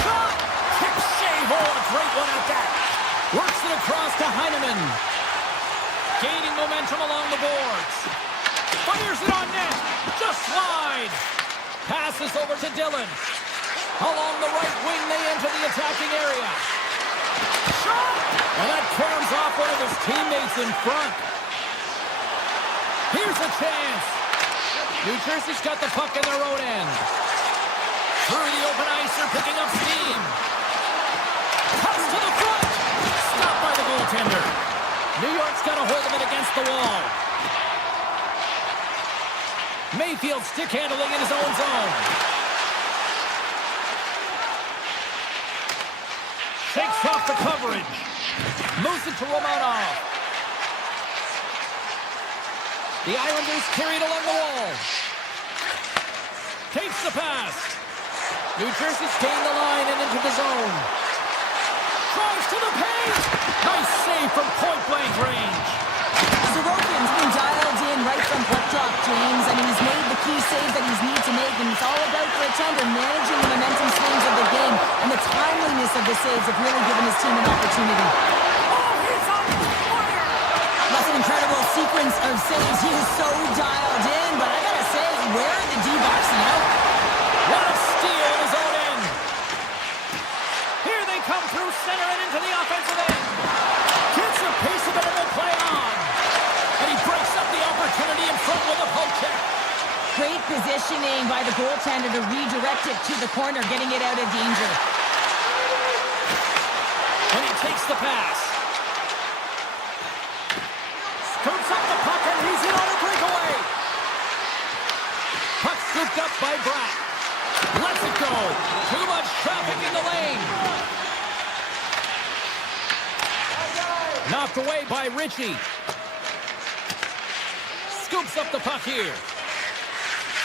Shot! Kick save. Oh, a great one at that. Works it across to Heineman. Gaining momentum along the boards. Fires it on net. Just wide. Passes over to Dillon. Along the right wing, they enter the attacking area. Shot! And that caroms off one of his teammates in front. Here's a chance. New Jersey's got the puck in their own end. Through the open ice, they're picking up steam. Cuts to the front. Stopped by the goaltender. New York's got a hold of it against the wall. Mayfield stick handling in his own zone. Takes off the coverage. Moves it to Romanov. The Islanders carried along the wall. Takes the pass. New Jersey's gained the line and into the zone. Drives to the paint. Nice save from point-blank range. Sorokin's been dialed in right from puck drop, James. I mean, he's made the key saves that he's need to make, and it's all about for a tender managing the momentum swings of the game, and the timeliness of the saves have really given his team an opportunity. Oh, he's on fire! That's an incredible sequence of saves. He is so dialed in, but I gotta say, where are the D-boxing out? What a steal in his own end. Here they come through center and into the offensive end. Gets a piece of it and will play on. And he breaks up the opportunity in front with a poke check. Great positioning by the goaltender to redirect it to the corner, getting it out of danger. And he takes the pass. Scoops up the puck and he's in on a breakaway. Puck scooped up by Bratt. Lets it go. Too much traffic in the lane. Knocked away by Ritchie. Scoops up the puck here.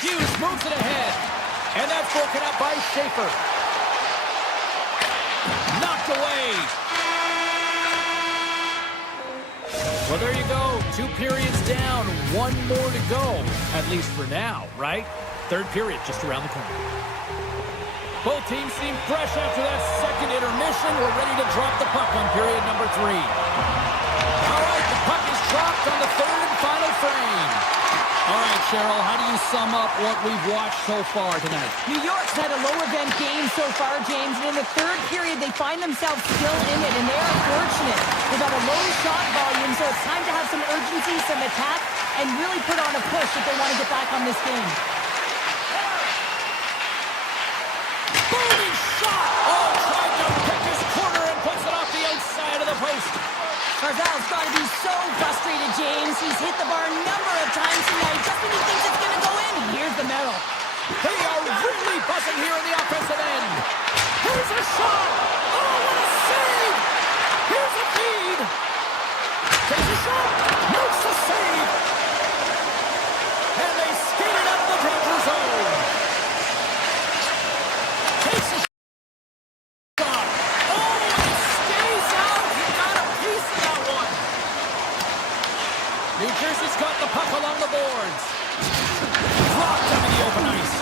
Hughes moves it ahead. And that's broken up by Schaefer. Knocked away. Well, there you go. 2 periods down. 1 more to go. At least for now, right? 3rd period just around the corner. Both teams seem fresh after that second intermission. We're ready to drop the puck on period number 3. All right, the puck is dropped on the 3rd and final frame. All right, Cheryl, how do you sum up what we've watched so far tonight? New York's had a low-event game so far, James, and in the 3rd period, they find themselves still in it, and they are fortunate. They've got a low shot volume, so it's time to have some urgency, some attack, and really put on a push if they want to get back on this game. Booming shot! Oh, tried to pick his corner and puts it off the outside of the post. Barzal's got to be so frustrated, James. He's hit the bar a number of times tonight. Just when he thinks it's going to go in, here's the medal. They are really buzzing here in the offensive end. Here's a shot! Oh, what a save! Here's a feed! Takes a shot! Makes the save! And they skate it out of the danger zone. Takes a shot! Oh, he stays out! He got a piece of that one! New Jersey's got the puck along the boards. Blocked up in the open ice.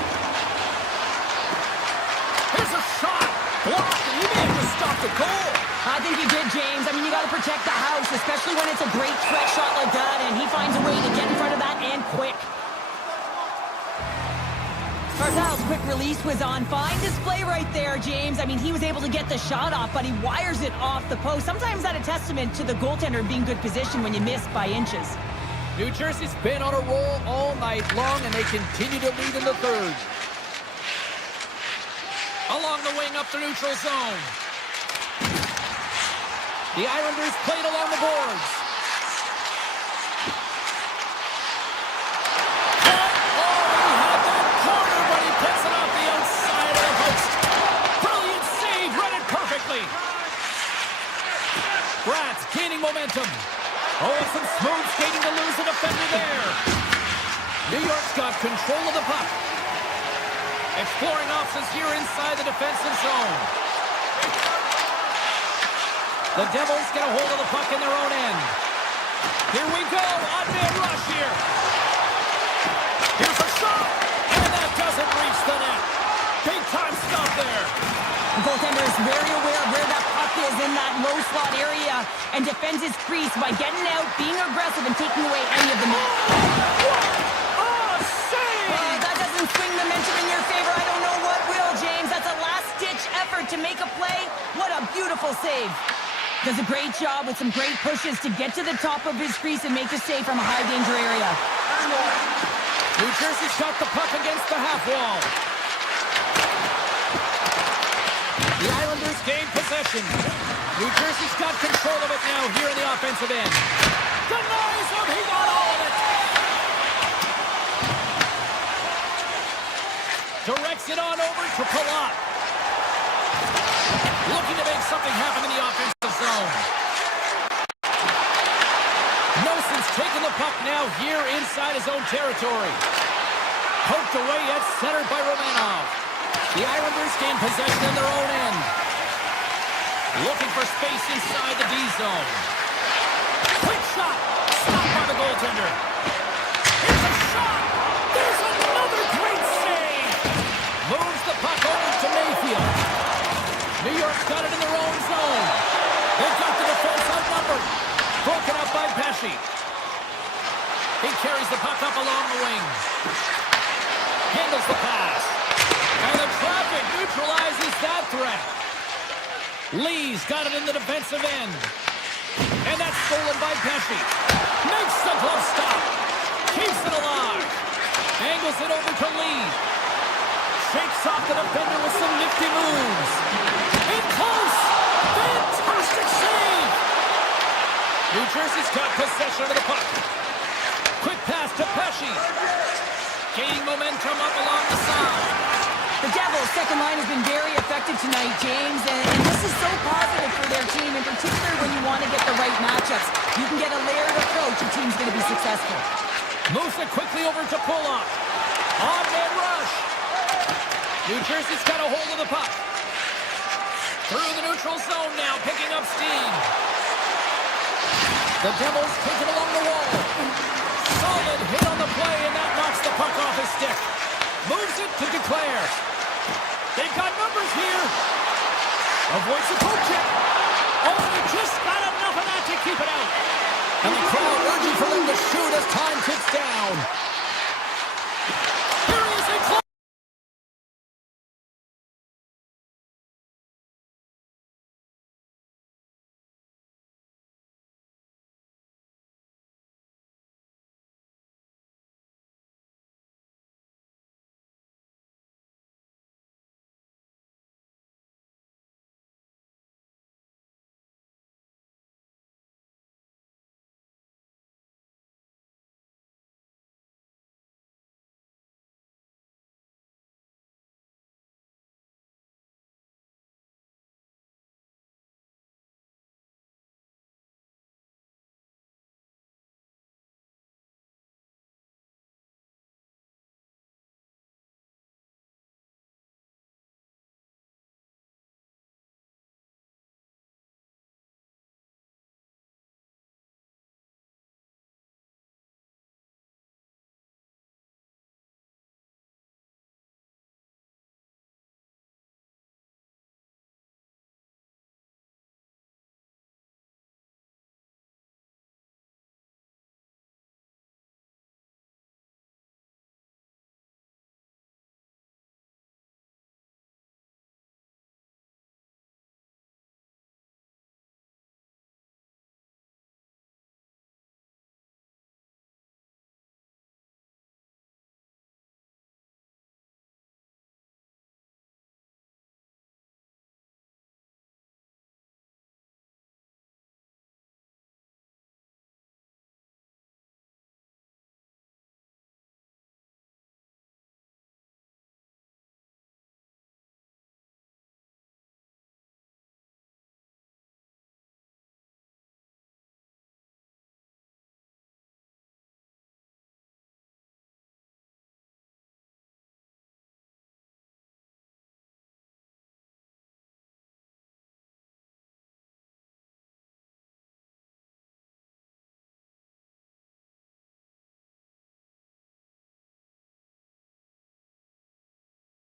think he did, James. I mean, you got to protect the house, especially when it's a great threat shot like that, and he finds a way to get in front of that and quick. Barzal's quick release was on. Fine display right there, James. I mean, he was able to get the shot off, but he wires it off the post. Sometimes that's a testament to the goaltender being good position when you miss by inches. New Jersey's been on a roll all night long, and they continue to lead in the third. Along the wing, up the neutral zone. The Islanders played along the boards. Bratz gaining momentum. Oh, and some smooth skating to lose the defender there. New York's got control of the puck. Exploring options here inside the defensive zone. The Devils get a hold of the puck in their own end. Here we go. Odd-man rush here. Here's a shot. And that doesn't reach the net. Big time stop there. The goaltender is very aware of where that puck is in that low slot area and defends his crease by getting out, being aggressive, and taking away any of the net. Oh, save! That doesn't swing the momentum in your favor. I don't know what will, James. That's a last-ditch effort to make a play. What a beautiful save. Does a great job with some great pushes to get to the top of his crease and make a save from a high-danger area. New Jersey's got the puck against the half wall. The Islanders gain possession. New Jersey's got control of it now here in the offensive end. Denies him. He got all of it. Directs it on over to Palat. Looking to make something happen in the offensive zone. Nelson's taking the puck now here inside his own territory. Poked away at center by Romanov. The Islanders gain possession in their own end. Looking for space inside the D zone. Quick shot. Stopped by the goaltender. Here's a shot. There's another great save. Moves the puck over to Mayfield. New York's got it in their own zone. They've got the defense outnumbered. Broken up by Pesci. He carries the puck up along the wing. Handles the pass. And the traffic neutralizes that threat. Lee's got it in the defensive end. And that's stolen by Pesci. Makes the glove stop. Keeps it alive. Angles it over to Lee. Shakes off the defender with some nifty moves. In close. Fantastic save. New Jersey's got possession of the puck. Quick pass to Pesci. Gaining momentum up along the side. The Devils' second line has been very effective tonight, James, and this is so positive for their team, in particular when you want to get the right matchups. You can get a layered approach, your team's going to be successful. Moves it quickly over to Pulock. On-man rush. New Jersey's got a hold of the puck. Through the neutral zone now, picking up steam. The Devils take it along the wall. Solid hit on the play, and that knocks the puck off his stick. Moves it to Declare. They've got numbers here. Avoids the poke check. Oh, they just got enough of that to keep it out. And the crowd urging for them to shoot as time ticks down.